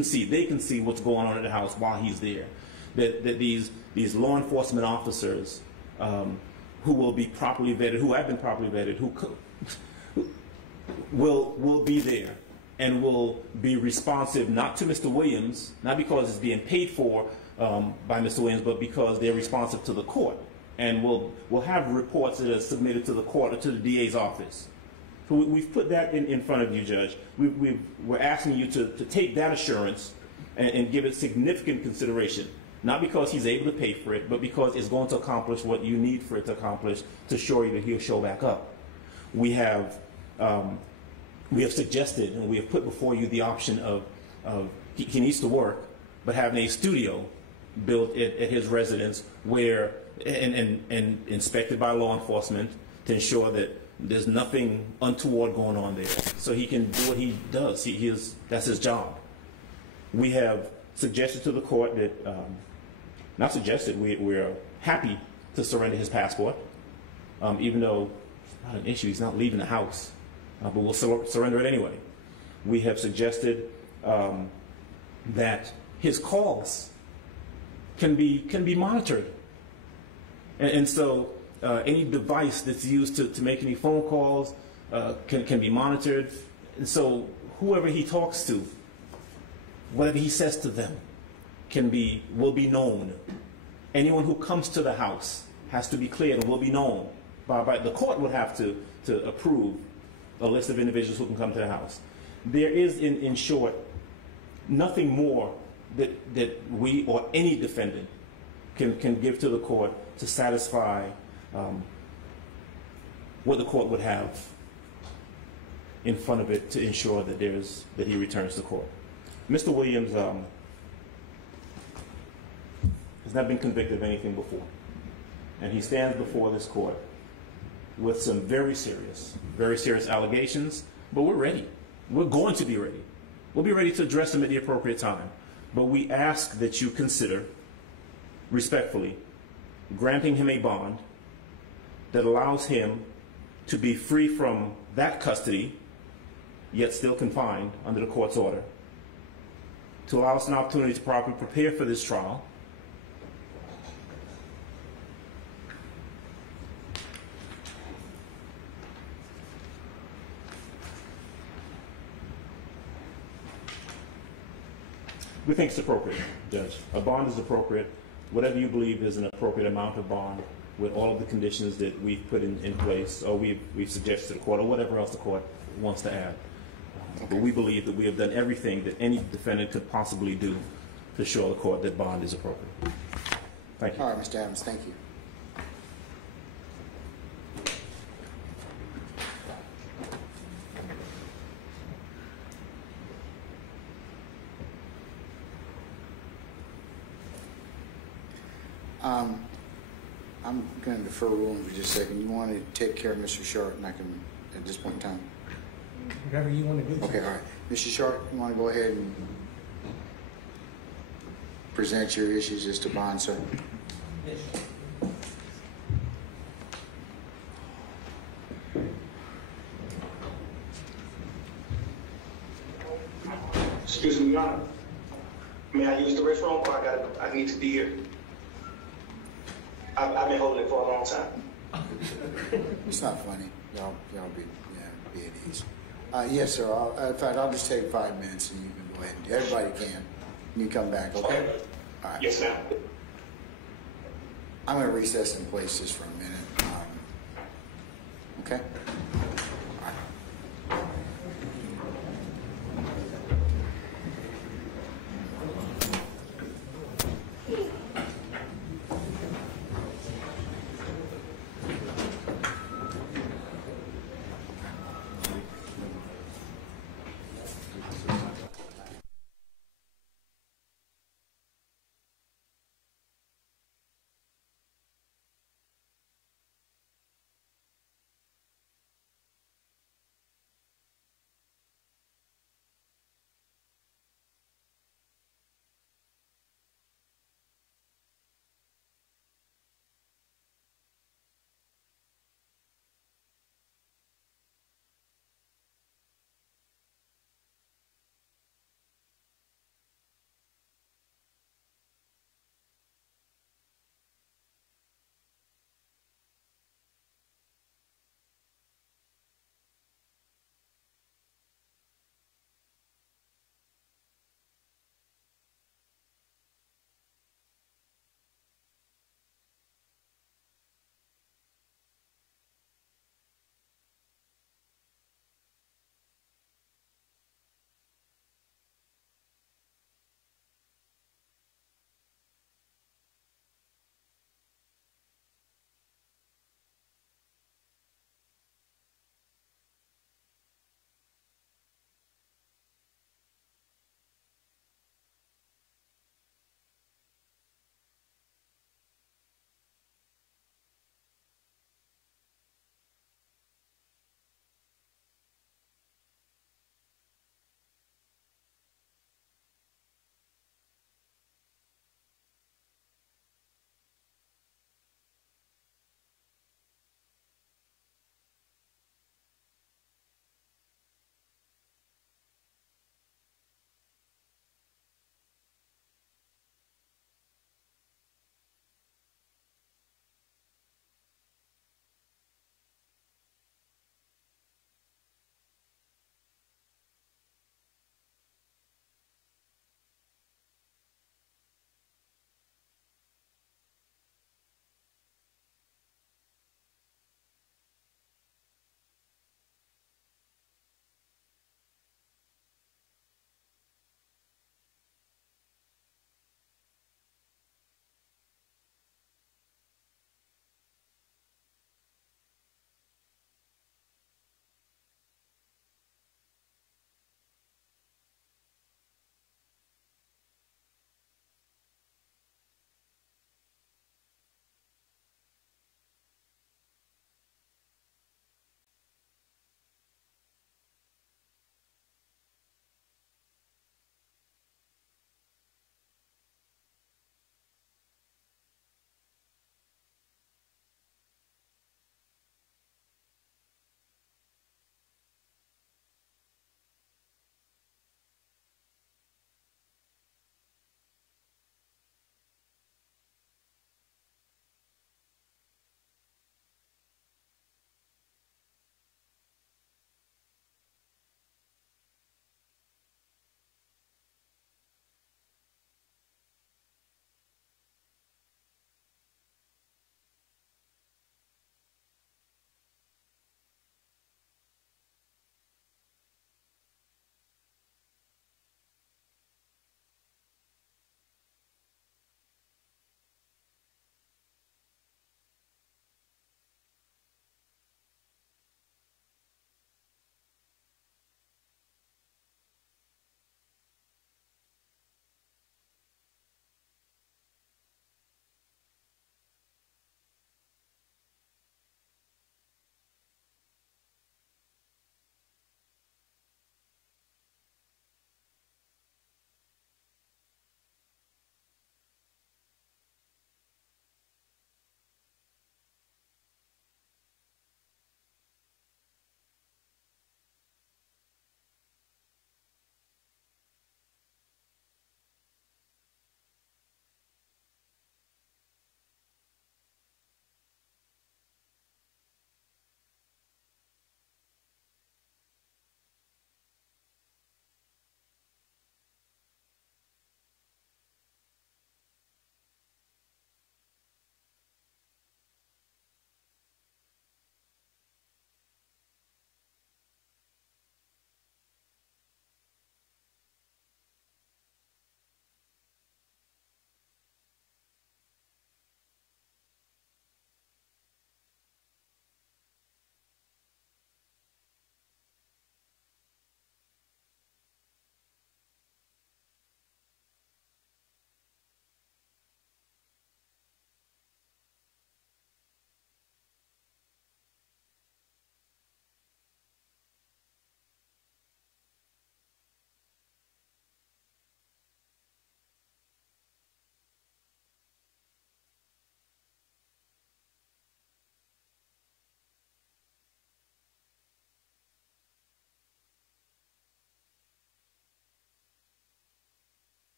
see what's going on in the house while he's there. That these law enforcement officers who will be properly vetted, who have been properly vetted, who will be there and will be responsive not to Mr. Williams, not because it's being paid for by Mr. Williams, but because they're responsive to the court, and will have reports that are submitted to the court or to the DA's office. So we've put that in front of you, Judge. We're asking you to take that assurance and give it significant consideration, not because he's able to pay for it, but because it's going to accomplish what you need for it to accomplish to assure you that he'll show back up. We have suggested and we have put before you the option of he needs to work, but having a studio built at his residence where and inspected by law enforcement to ensure that there's nothing untoward going on there, so he can do what he does. That's his job. We have suggested to the court that, not suggested, we're happy to surrender his passport, even though it's not an issue, he's not leaving the house, but we'll surrender it anyway. We have suggested that his calls can be monitored, and so any device that's used to make any phone calls can be monitored, and so whoever he talks to, whatever he says to them, will be known. Anyone who comes to the house has to be cleared and will be known. By the court would have to approve a list of individuals who can come to the house. There is, in short, nothing more that we or any defendant can give to the court to satisfy what the court would have in front of it to ensure that he returns to court. Mr. Williams has not been convicted of anything before, and he stands before this court with some very serious allegations, but we're ready. We're going to be ready. We'll be ready to address them at the appropriate time, but we ask that you consider, respectfully, granting him a bond that allows him to be free from that custody, yet still confined under the court's order, to allow us an opportunity to properly prepare for this trial, we think it's appropriate, Judge. A bond is appropriate. Whatever you believe is an appropriate amount of bond with all of the conditions that we've put in place, or we've suggested to the court, or whatever else the court wants to add. But we believe that we have done everything that any defendant could possibly do to show the court that bond is appropriate. Thank you. All right, Mr. Adams, thank you. I'm going to defer ruling for just a second. You want to take care of Mr. Sharp, and I can, at this point in time? Whatever you want to do. Okay, all right. Mr. Sharp, you want to go ahead and present your issues as to bond, sir? Yes. Excuse me, Your Honor. May I use the restroom, or I need to be here? I've been holding it for a long time. It's not funny. Y'all be at ease. Yes, sir. In fact, I'll just take 5 minutes, and you can go ahead and everybody can. You come back, okay? All right. Yes, ma'am. I'm going to recess in place just for a minute. Okay?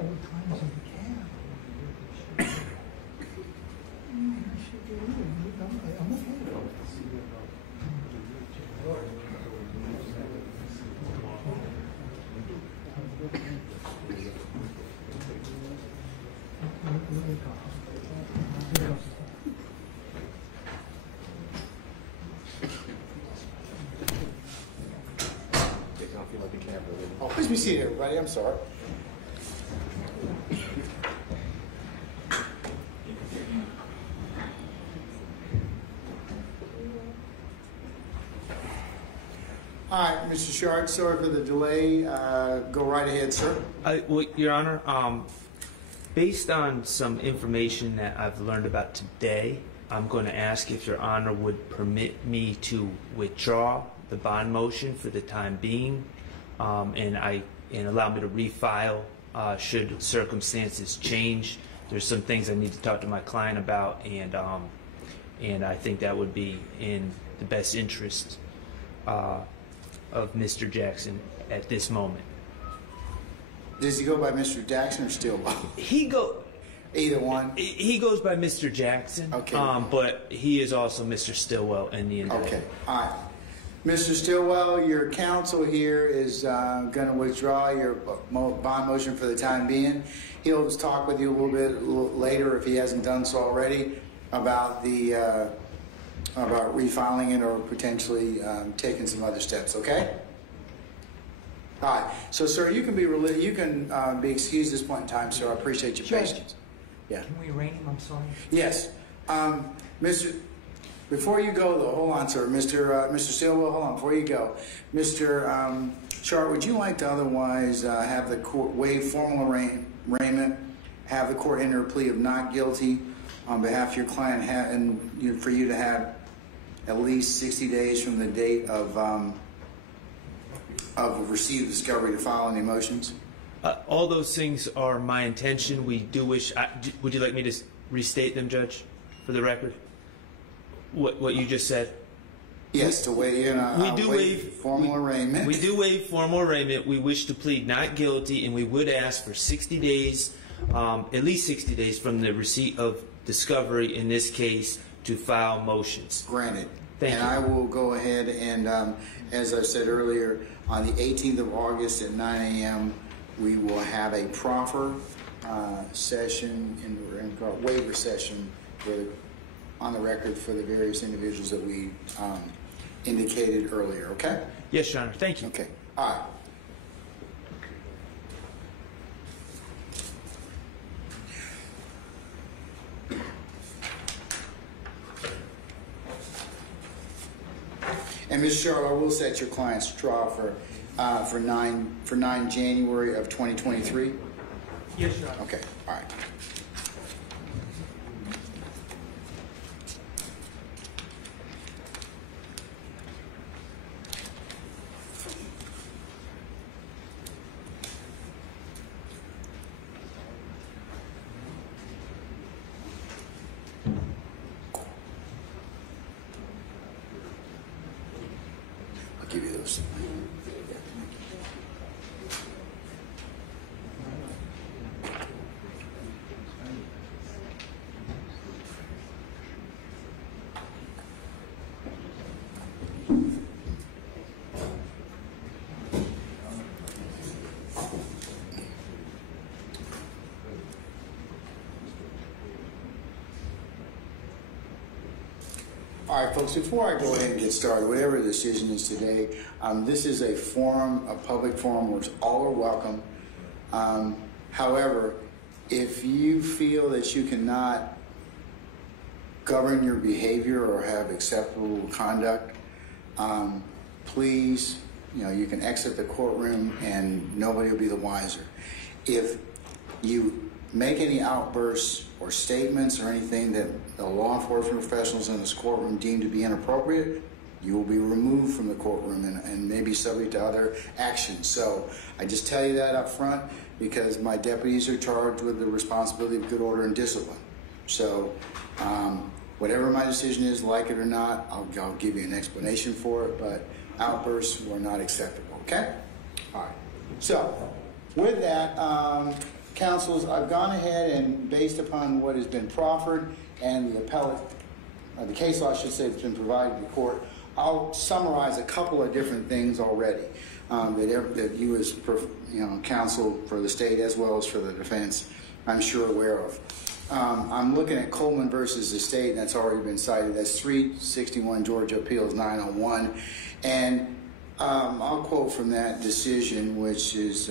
old times in the cab. I'm okay. Oh, please be seated, everybody. I'm sorry. All right, Mr. Shard, sorry for the delay. Go right ahead, sir. Well, Your Honor, based on some information that I've learned about today, I'm going to ask if Your Honor would permit me to withdraw the bond motion for the time being, and allow me to refile should circumstances change. There's some things I need to talk to my client about, and I think that would be in the best interest of Mr. Jackson at this moment. Does he go by Mr. Jackson or Stillwell? Either one. He goes by Mr. Jackson. Okay. But he is also Mr. Stillwell in the indictment. Okay. All right. Mr. Stillwell, your counsel here is going to withdraw your bond motion for the time being. He'll talk with you a little bit later, if he hasn't done so already, about the about refiling it or potentially taking some other steps. Okay. All right. So, sir, you can be be excused at this point in time, sir. I appreciate your patience. Yeah. Can we arraign him? I'm sorry. Yes. Mr. Before you go, though, hold on, sir. Mr. Stillwell, hold on. Before you go, Mr. Chart, would you like to otherwise have the court waive formal arraignment, have the court enter a plea of not guilty on behalf of your client, and for you to have at least 60 days from the date of receipt of discovery to file any motions? All those things are my intention. We do wish. Would you like me to restate them, Judge, for the record? What you just said? Yes, to waive formal arraignment. We do waive formal arraignment. We wish to plead not guilty, and we would ask for 60 days, at least 60 days from the receipt of discovery in this case to file motions. Granted. Thank you. I will go ahead and, as I said earlier, on the 18th of August at 9 a.m., we will have a proffer session and waiver session on the record for the various individuals that we indicated earlier. Okay? Yes, Your Honor. Thank you. Okay. All right. And Ms. Charlotte, I will set your client's trial for 9 January of 2023. Yes, Your Honor. Okay. All right. Give you those. All right, folks, before I go ahead and get started, whatever the decision is today, this is a forum, a public forum, where all are welcome. However, if you feel that you cannot govern your behavior or have acceptable conduct, please, you can exit the courtroom and nobody will be the wiser. If you make any outbursts or statements or anything that the law enforcement professionals in this courtroom deem to be inappropriate, you will be removed from the courtroom and maybe subject to other actions. So I just tell you that up front because my deputies are charged with the responsibility of good order and discipline. So whatever my decision is, like it or not, I'll give you an explanation for it, but outbursts were not acceptable, okay? All right. So with that, counsels, I've gone ahead and, based upon what has been proffered and the appellate, the case law, I should say, that's been provided to the court, I'll summarize a couple of different things already that you as counsel for the state as well as for the defense, I'm sure aware of. I'm looking at Coleman versus the state, and that's already been cited. That's 361 Georgia Appeals 901. And I'll quote from that decision, which is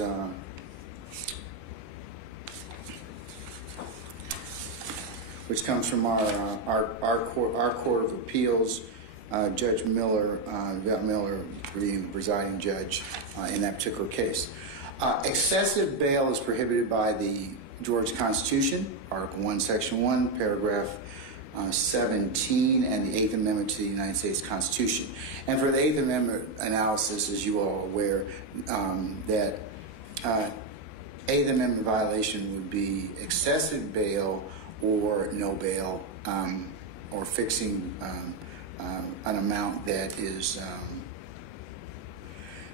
which comes from our court of appeals. Judge Miller, Vet Miller, being the presiding judge in that particular case. Excessive bail is prohibited by the Georgia Constitution, Article 1, Section 1, Paragraph 17, and the 8th Amendment to the United States Constitution. And for the 8th Amendment analysis, as you all are aware, that 8th Amendment violation would be excessive bail or no bail, or fixing an amount that is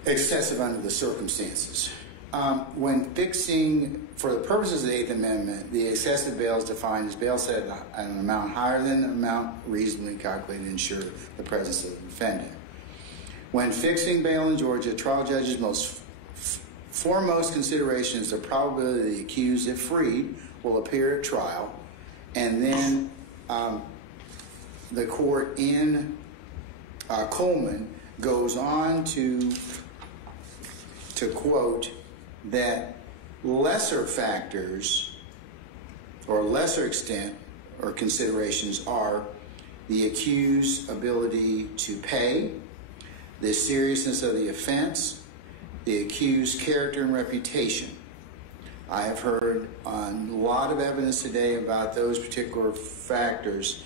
excessive under the circumstances. When fixing, for the purposes of the 8th Amendment, the excessive bail is defined as bail set at an amount higher than the amount reasonably calculated to ensure the presence of the defendant. When fixing bail in Georgia, trial judges' foremost consideration is the probability the accused, if freed, will appear at trial, and then the court in Coleman goes on to quote that lesser factors or lesser extent or considerations are the accused's ability to pay, the seriousness of the offense, the accused's character and reputation. I have heard a lot of evidence today about those particular factors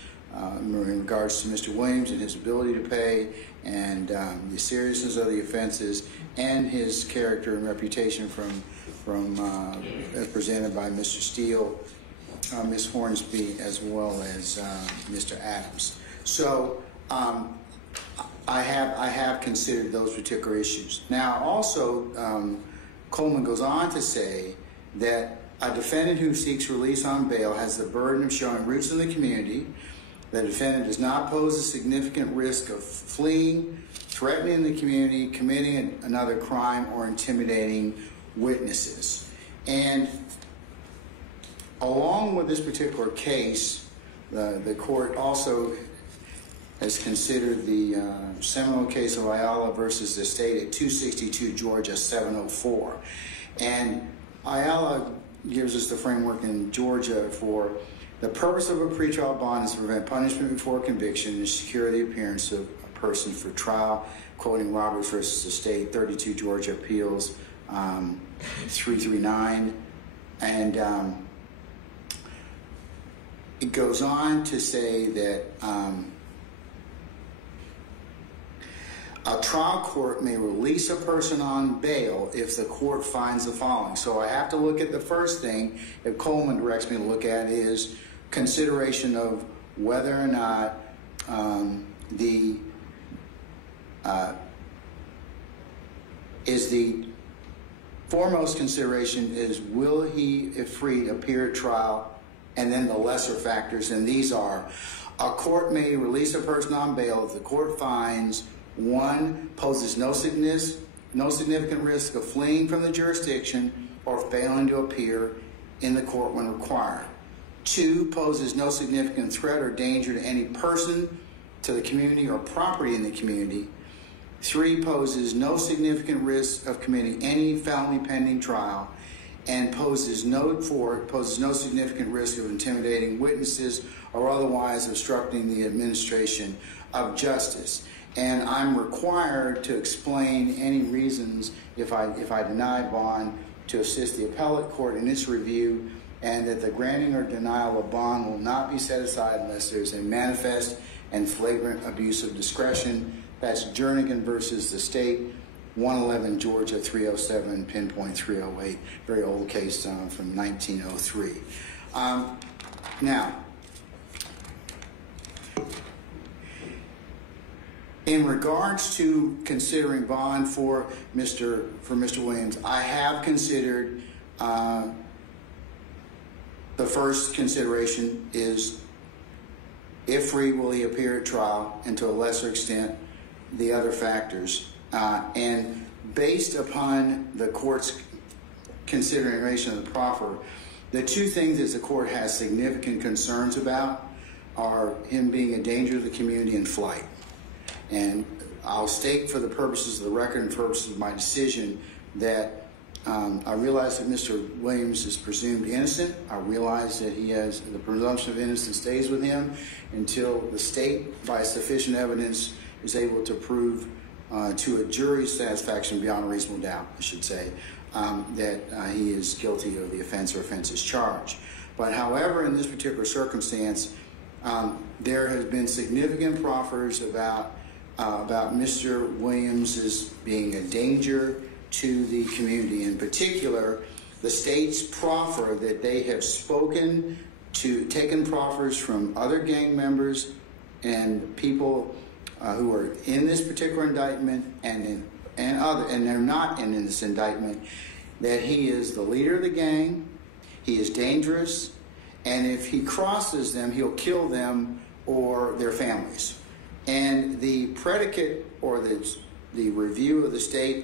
in regards to Mr. Williams and his ability to pay, and the seriousness of the offenses, and his character and reputation from as presented by Mr. Steele, Ms. Hornsby, as well as Mr. Adams. So I have considered those particular issues. Now, also, Coleman goes on to say that a defendant who seeks release on bail has the burden of showing roots in the community. The defendant does not pose a significant risk of fleeing, threatening the community, committing another crime, or intimidating witnesses. And along with this particular case, the court also has considered the seminal case of Ayala versus the state at 262 Georgia 704. And Ayala gives us the framework in Georgia for the purpose of a pretrial bond is to prevent punishment before conviction and secure the appearance of a person for trial, quoting Roberts versus the state, 32 Georgia Appeals 339. And it goes on to say that a trial court may release a person on bail if the court finds the following. So I have to look at the first thing that Coleman directs me to look at is consideration of whether or not the foremost consideration is will he, if freed, appear at trial, and then the lesser factors, and these are: a court may release a person on bail if the court finds 1, poses no significant risk of fleeing from the jurisdiction or failing to appear in the court when required. 2, poses no significant threat or danger to any person, to the community, or property in the community. 3, poses no significant risk of committing any felony pending trial, and poses no significant risk of intimidating witnesses or otherwise obstructing the administration of justice. And I'm required to explain any reasons if I deny bond to assist the appellate court in its review, and that the granting or denial of bond will not be set aside unless there's a manifest and flagrant abuse of discretion. That's Jernigan versus the state, 111 Georgia 307, pinpoint 308, very old case from 1903. Now, in regards to considering bond for Mr. Williams, I have considered 2 factors. 1, the defendant's ability to pay. 2, the defendant's character and reputation. And 3, the accused's character and reputation. the first consideration is, if free, will he appear at trial, and to a lesser extent, the other factors. And based upon the court's consideration of the proffer, the two things that the court has significant concerns about are him being a danger to the community and flight. And I'll state for the purposes of the record and purposes of my decision that I realize that Mr. Williams is presumed innocent. I realize that he has the presumption of innocence stays with him until the state, by sufficient evidence, is able to prove to a jury's satisfaction beyond a reasonable doubt, I should say, that he is guilty of the offense or offenses charged. But however, in this particular circumstance, there has been significant proffers about Mr. Williams' being a danger to the community. In particular, the state's proffer that they have taken proffers from other gang members and people who are in this particular indictment and they're not in this indictment, that he is the leader of the gang, he is dangerous, and if he crosses them, he'll kill them or their families. And the predicate or the review of the state,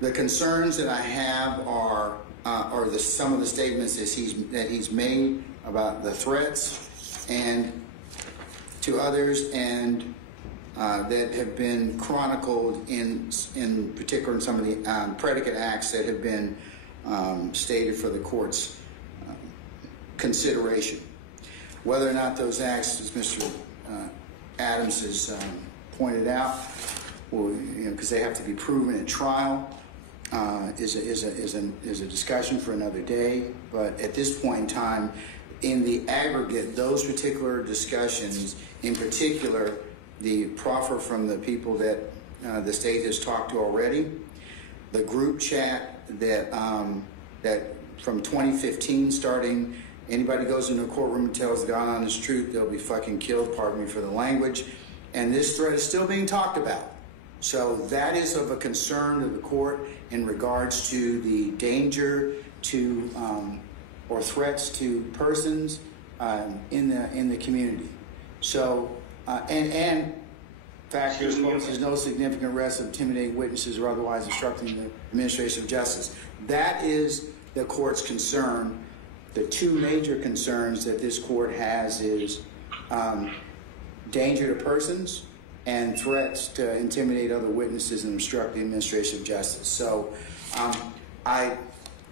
the concerns that I have are some of the statements that he's made about the threats and to others, and that have been chronicled in particular in some of the predicate acts that have been stated for the court's consideration. Whether or not those acts, as Mr. Adams has pointed out, because they have to be proven at trial, is a discussion for another day. But at this point in time, in the aggregate, those particular discussions, in particular, the proffer from the people that the state has talked to already, the group chat that from 2015 starting, anybody goes into a courtroom and tells God honest truth, they'll be fucking killed, pardon me for the language, and this threat is still being talked about. So that is of a concern to the court in regards to the danger to or threats to persons in the community. So and factors, there's no significant arrest of intimidating witnesses or otherwise obstructing the administration of justice. That is the court's concern. The two major concerns that this court has is danger to persons and threats to intimidate other witnesses and obstruct the administration of justice. So I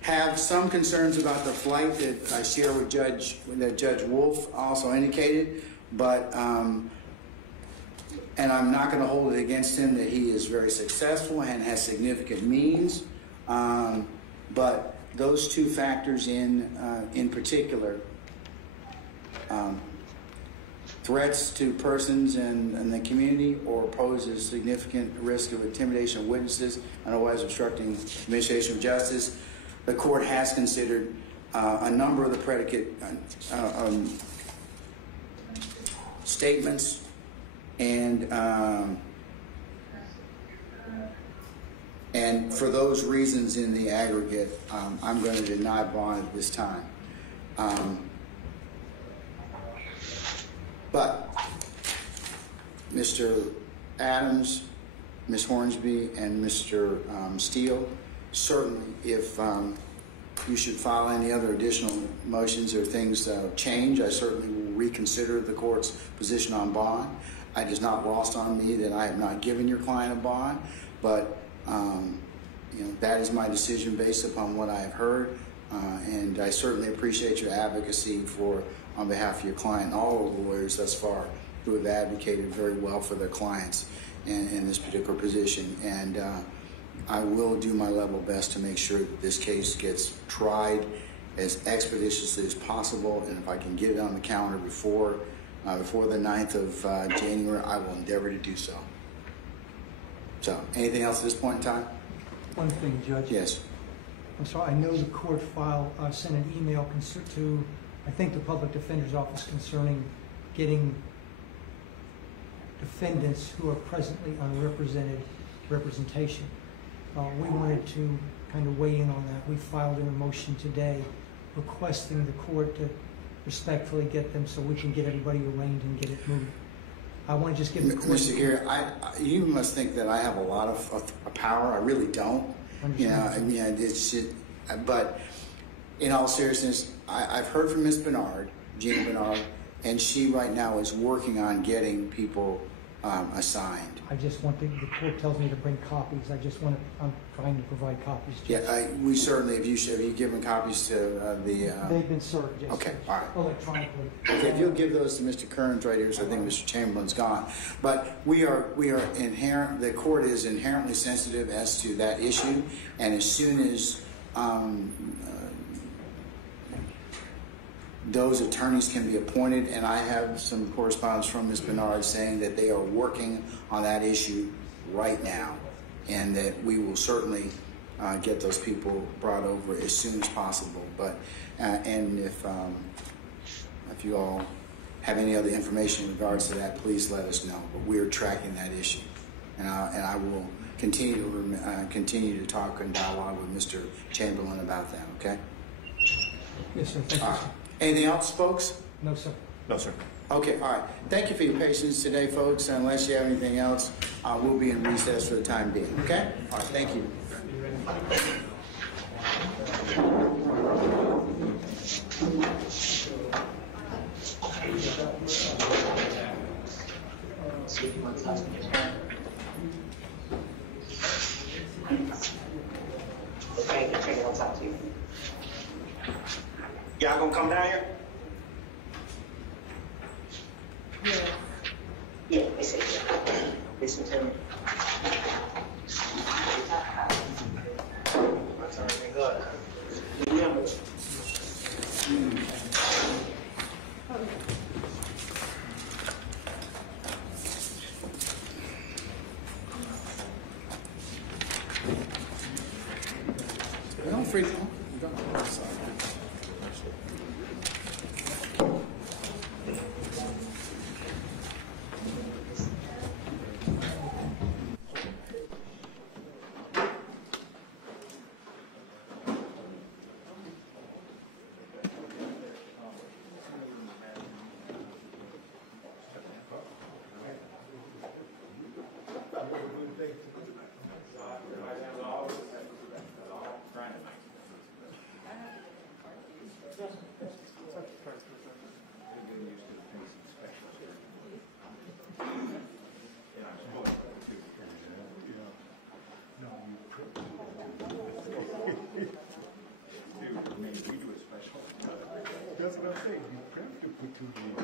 have some concerns about the flight that I share with Judge Wolf also indicated, but and I'm not going to hold it against him that he is very successful and has significant means, but those two factors in particular, threats to persons in the community or poses significant risk of intimidation of witnesses and otherwise obstructing the administration of justice, the court has considered a number of the predicate statements, and for those reasons in the aggregate, I'm going to deny bond at this time. But Mr. Adams, Ms. Hornsby, and Mr. Steele, certainly if you should file any other additional motions or things change, I certainly will reconsider the court's position on bond. It is not lost on me that I have not given your client a bond, but that is my decision based upon what I have heard, and I certainly appreciate your advocacy on behalf of your client and all of the lawyers thus far who have advocated very well for their clients in this particular position. And I will do my level best to make sure that this case gets tried as expeditiously as possible, and if I can get it on the calendar before the 9th of January, I will endeavor to do so. So, anything else at this point in time? One thing, Judge. Yes. I'm sorry, I know the court sent an email to, I think, the Public Defender's Office concerning getting defendants who are presently unrepresented representation. we wanted to kind of weigh in on that. We filed a motion today requesting the court to respectfully get them so we can get everybody arraigned and get it moved. I want to just give the court... Mr. Gary, you must think that I have a lot of power. I really don't. You know, I mean, it's just, but in all seriousness, I've heard from Ms. Bernard, Gina Bernard, and she right now is working on getting people assigned. I just want the court tells me to bring copies. I'm trying to provide copies. Yeah, we certainly, have you given copies to the... They've been served, yes. Okay, all right. Electronically. Okay, if you'll give those to Mr. Kearns right here, so I think Mr. Chamberlain's gone. But we are inherent, the court is inherently sensitive as to that issue, and as soon as those attorneys can be appointed, and I have some correspondence from Ms. Bernard saying that they are working on that issue right now, and that we will certainly get those people brought over as soon as possible. But and if you all have any other information in regards to that, please let us know. But we are tracking that issue, and I will continue to talk and dialogue with Mr. Chamberlain about that. Okay. Yes, sir. Thank you. Anything else, folks? No, sir. No, sir. Okay, all right. Thank you for your patience today, folks. Unless you have anything else, we'll be in recess for the time being. Okay? All right, thank you. Okay, I'll talk to you. Y'all gonna come down here? Yeah. Yeah, they said yeah. Listen to me. That's everything good. Remember. Don't freak out. That's what I'm saying. You have to put 2 years.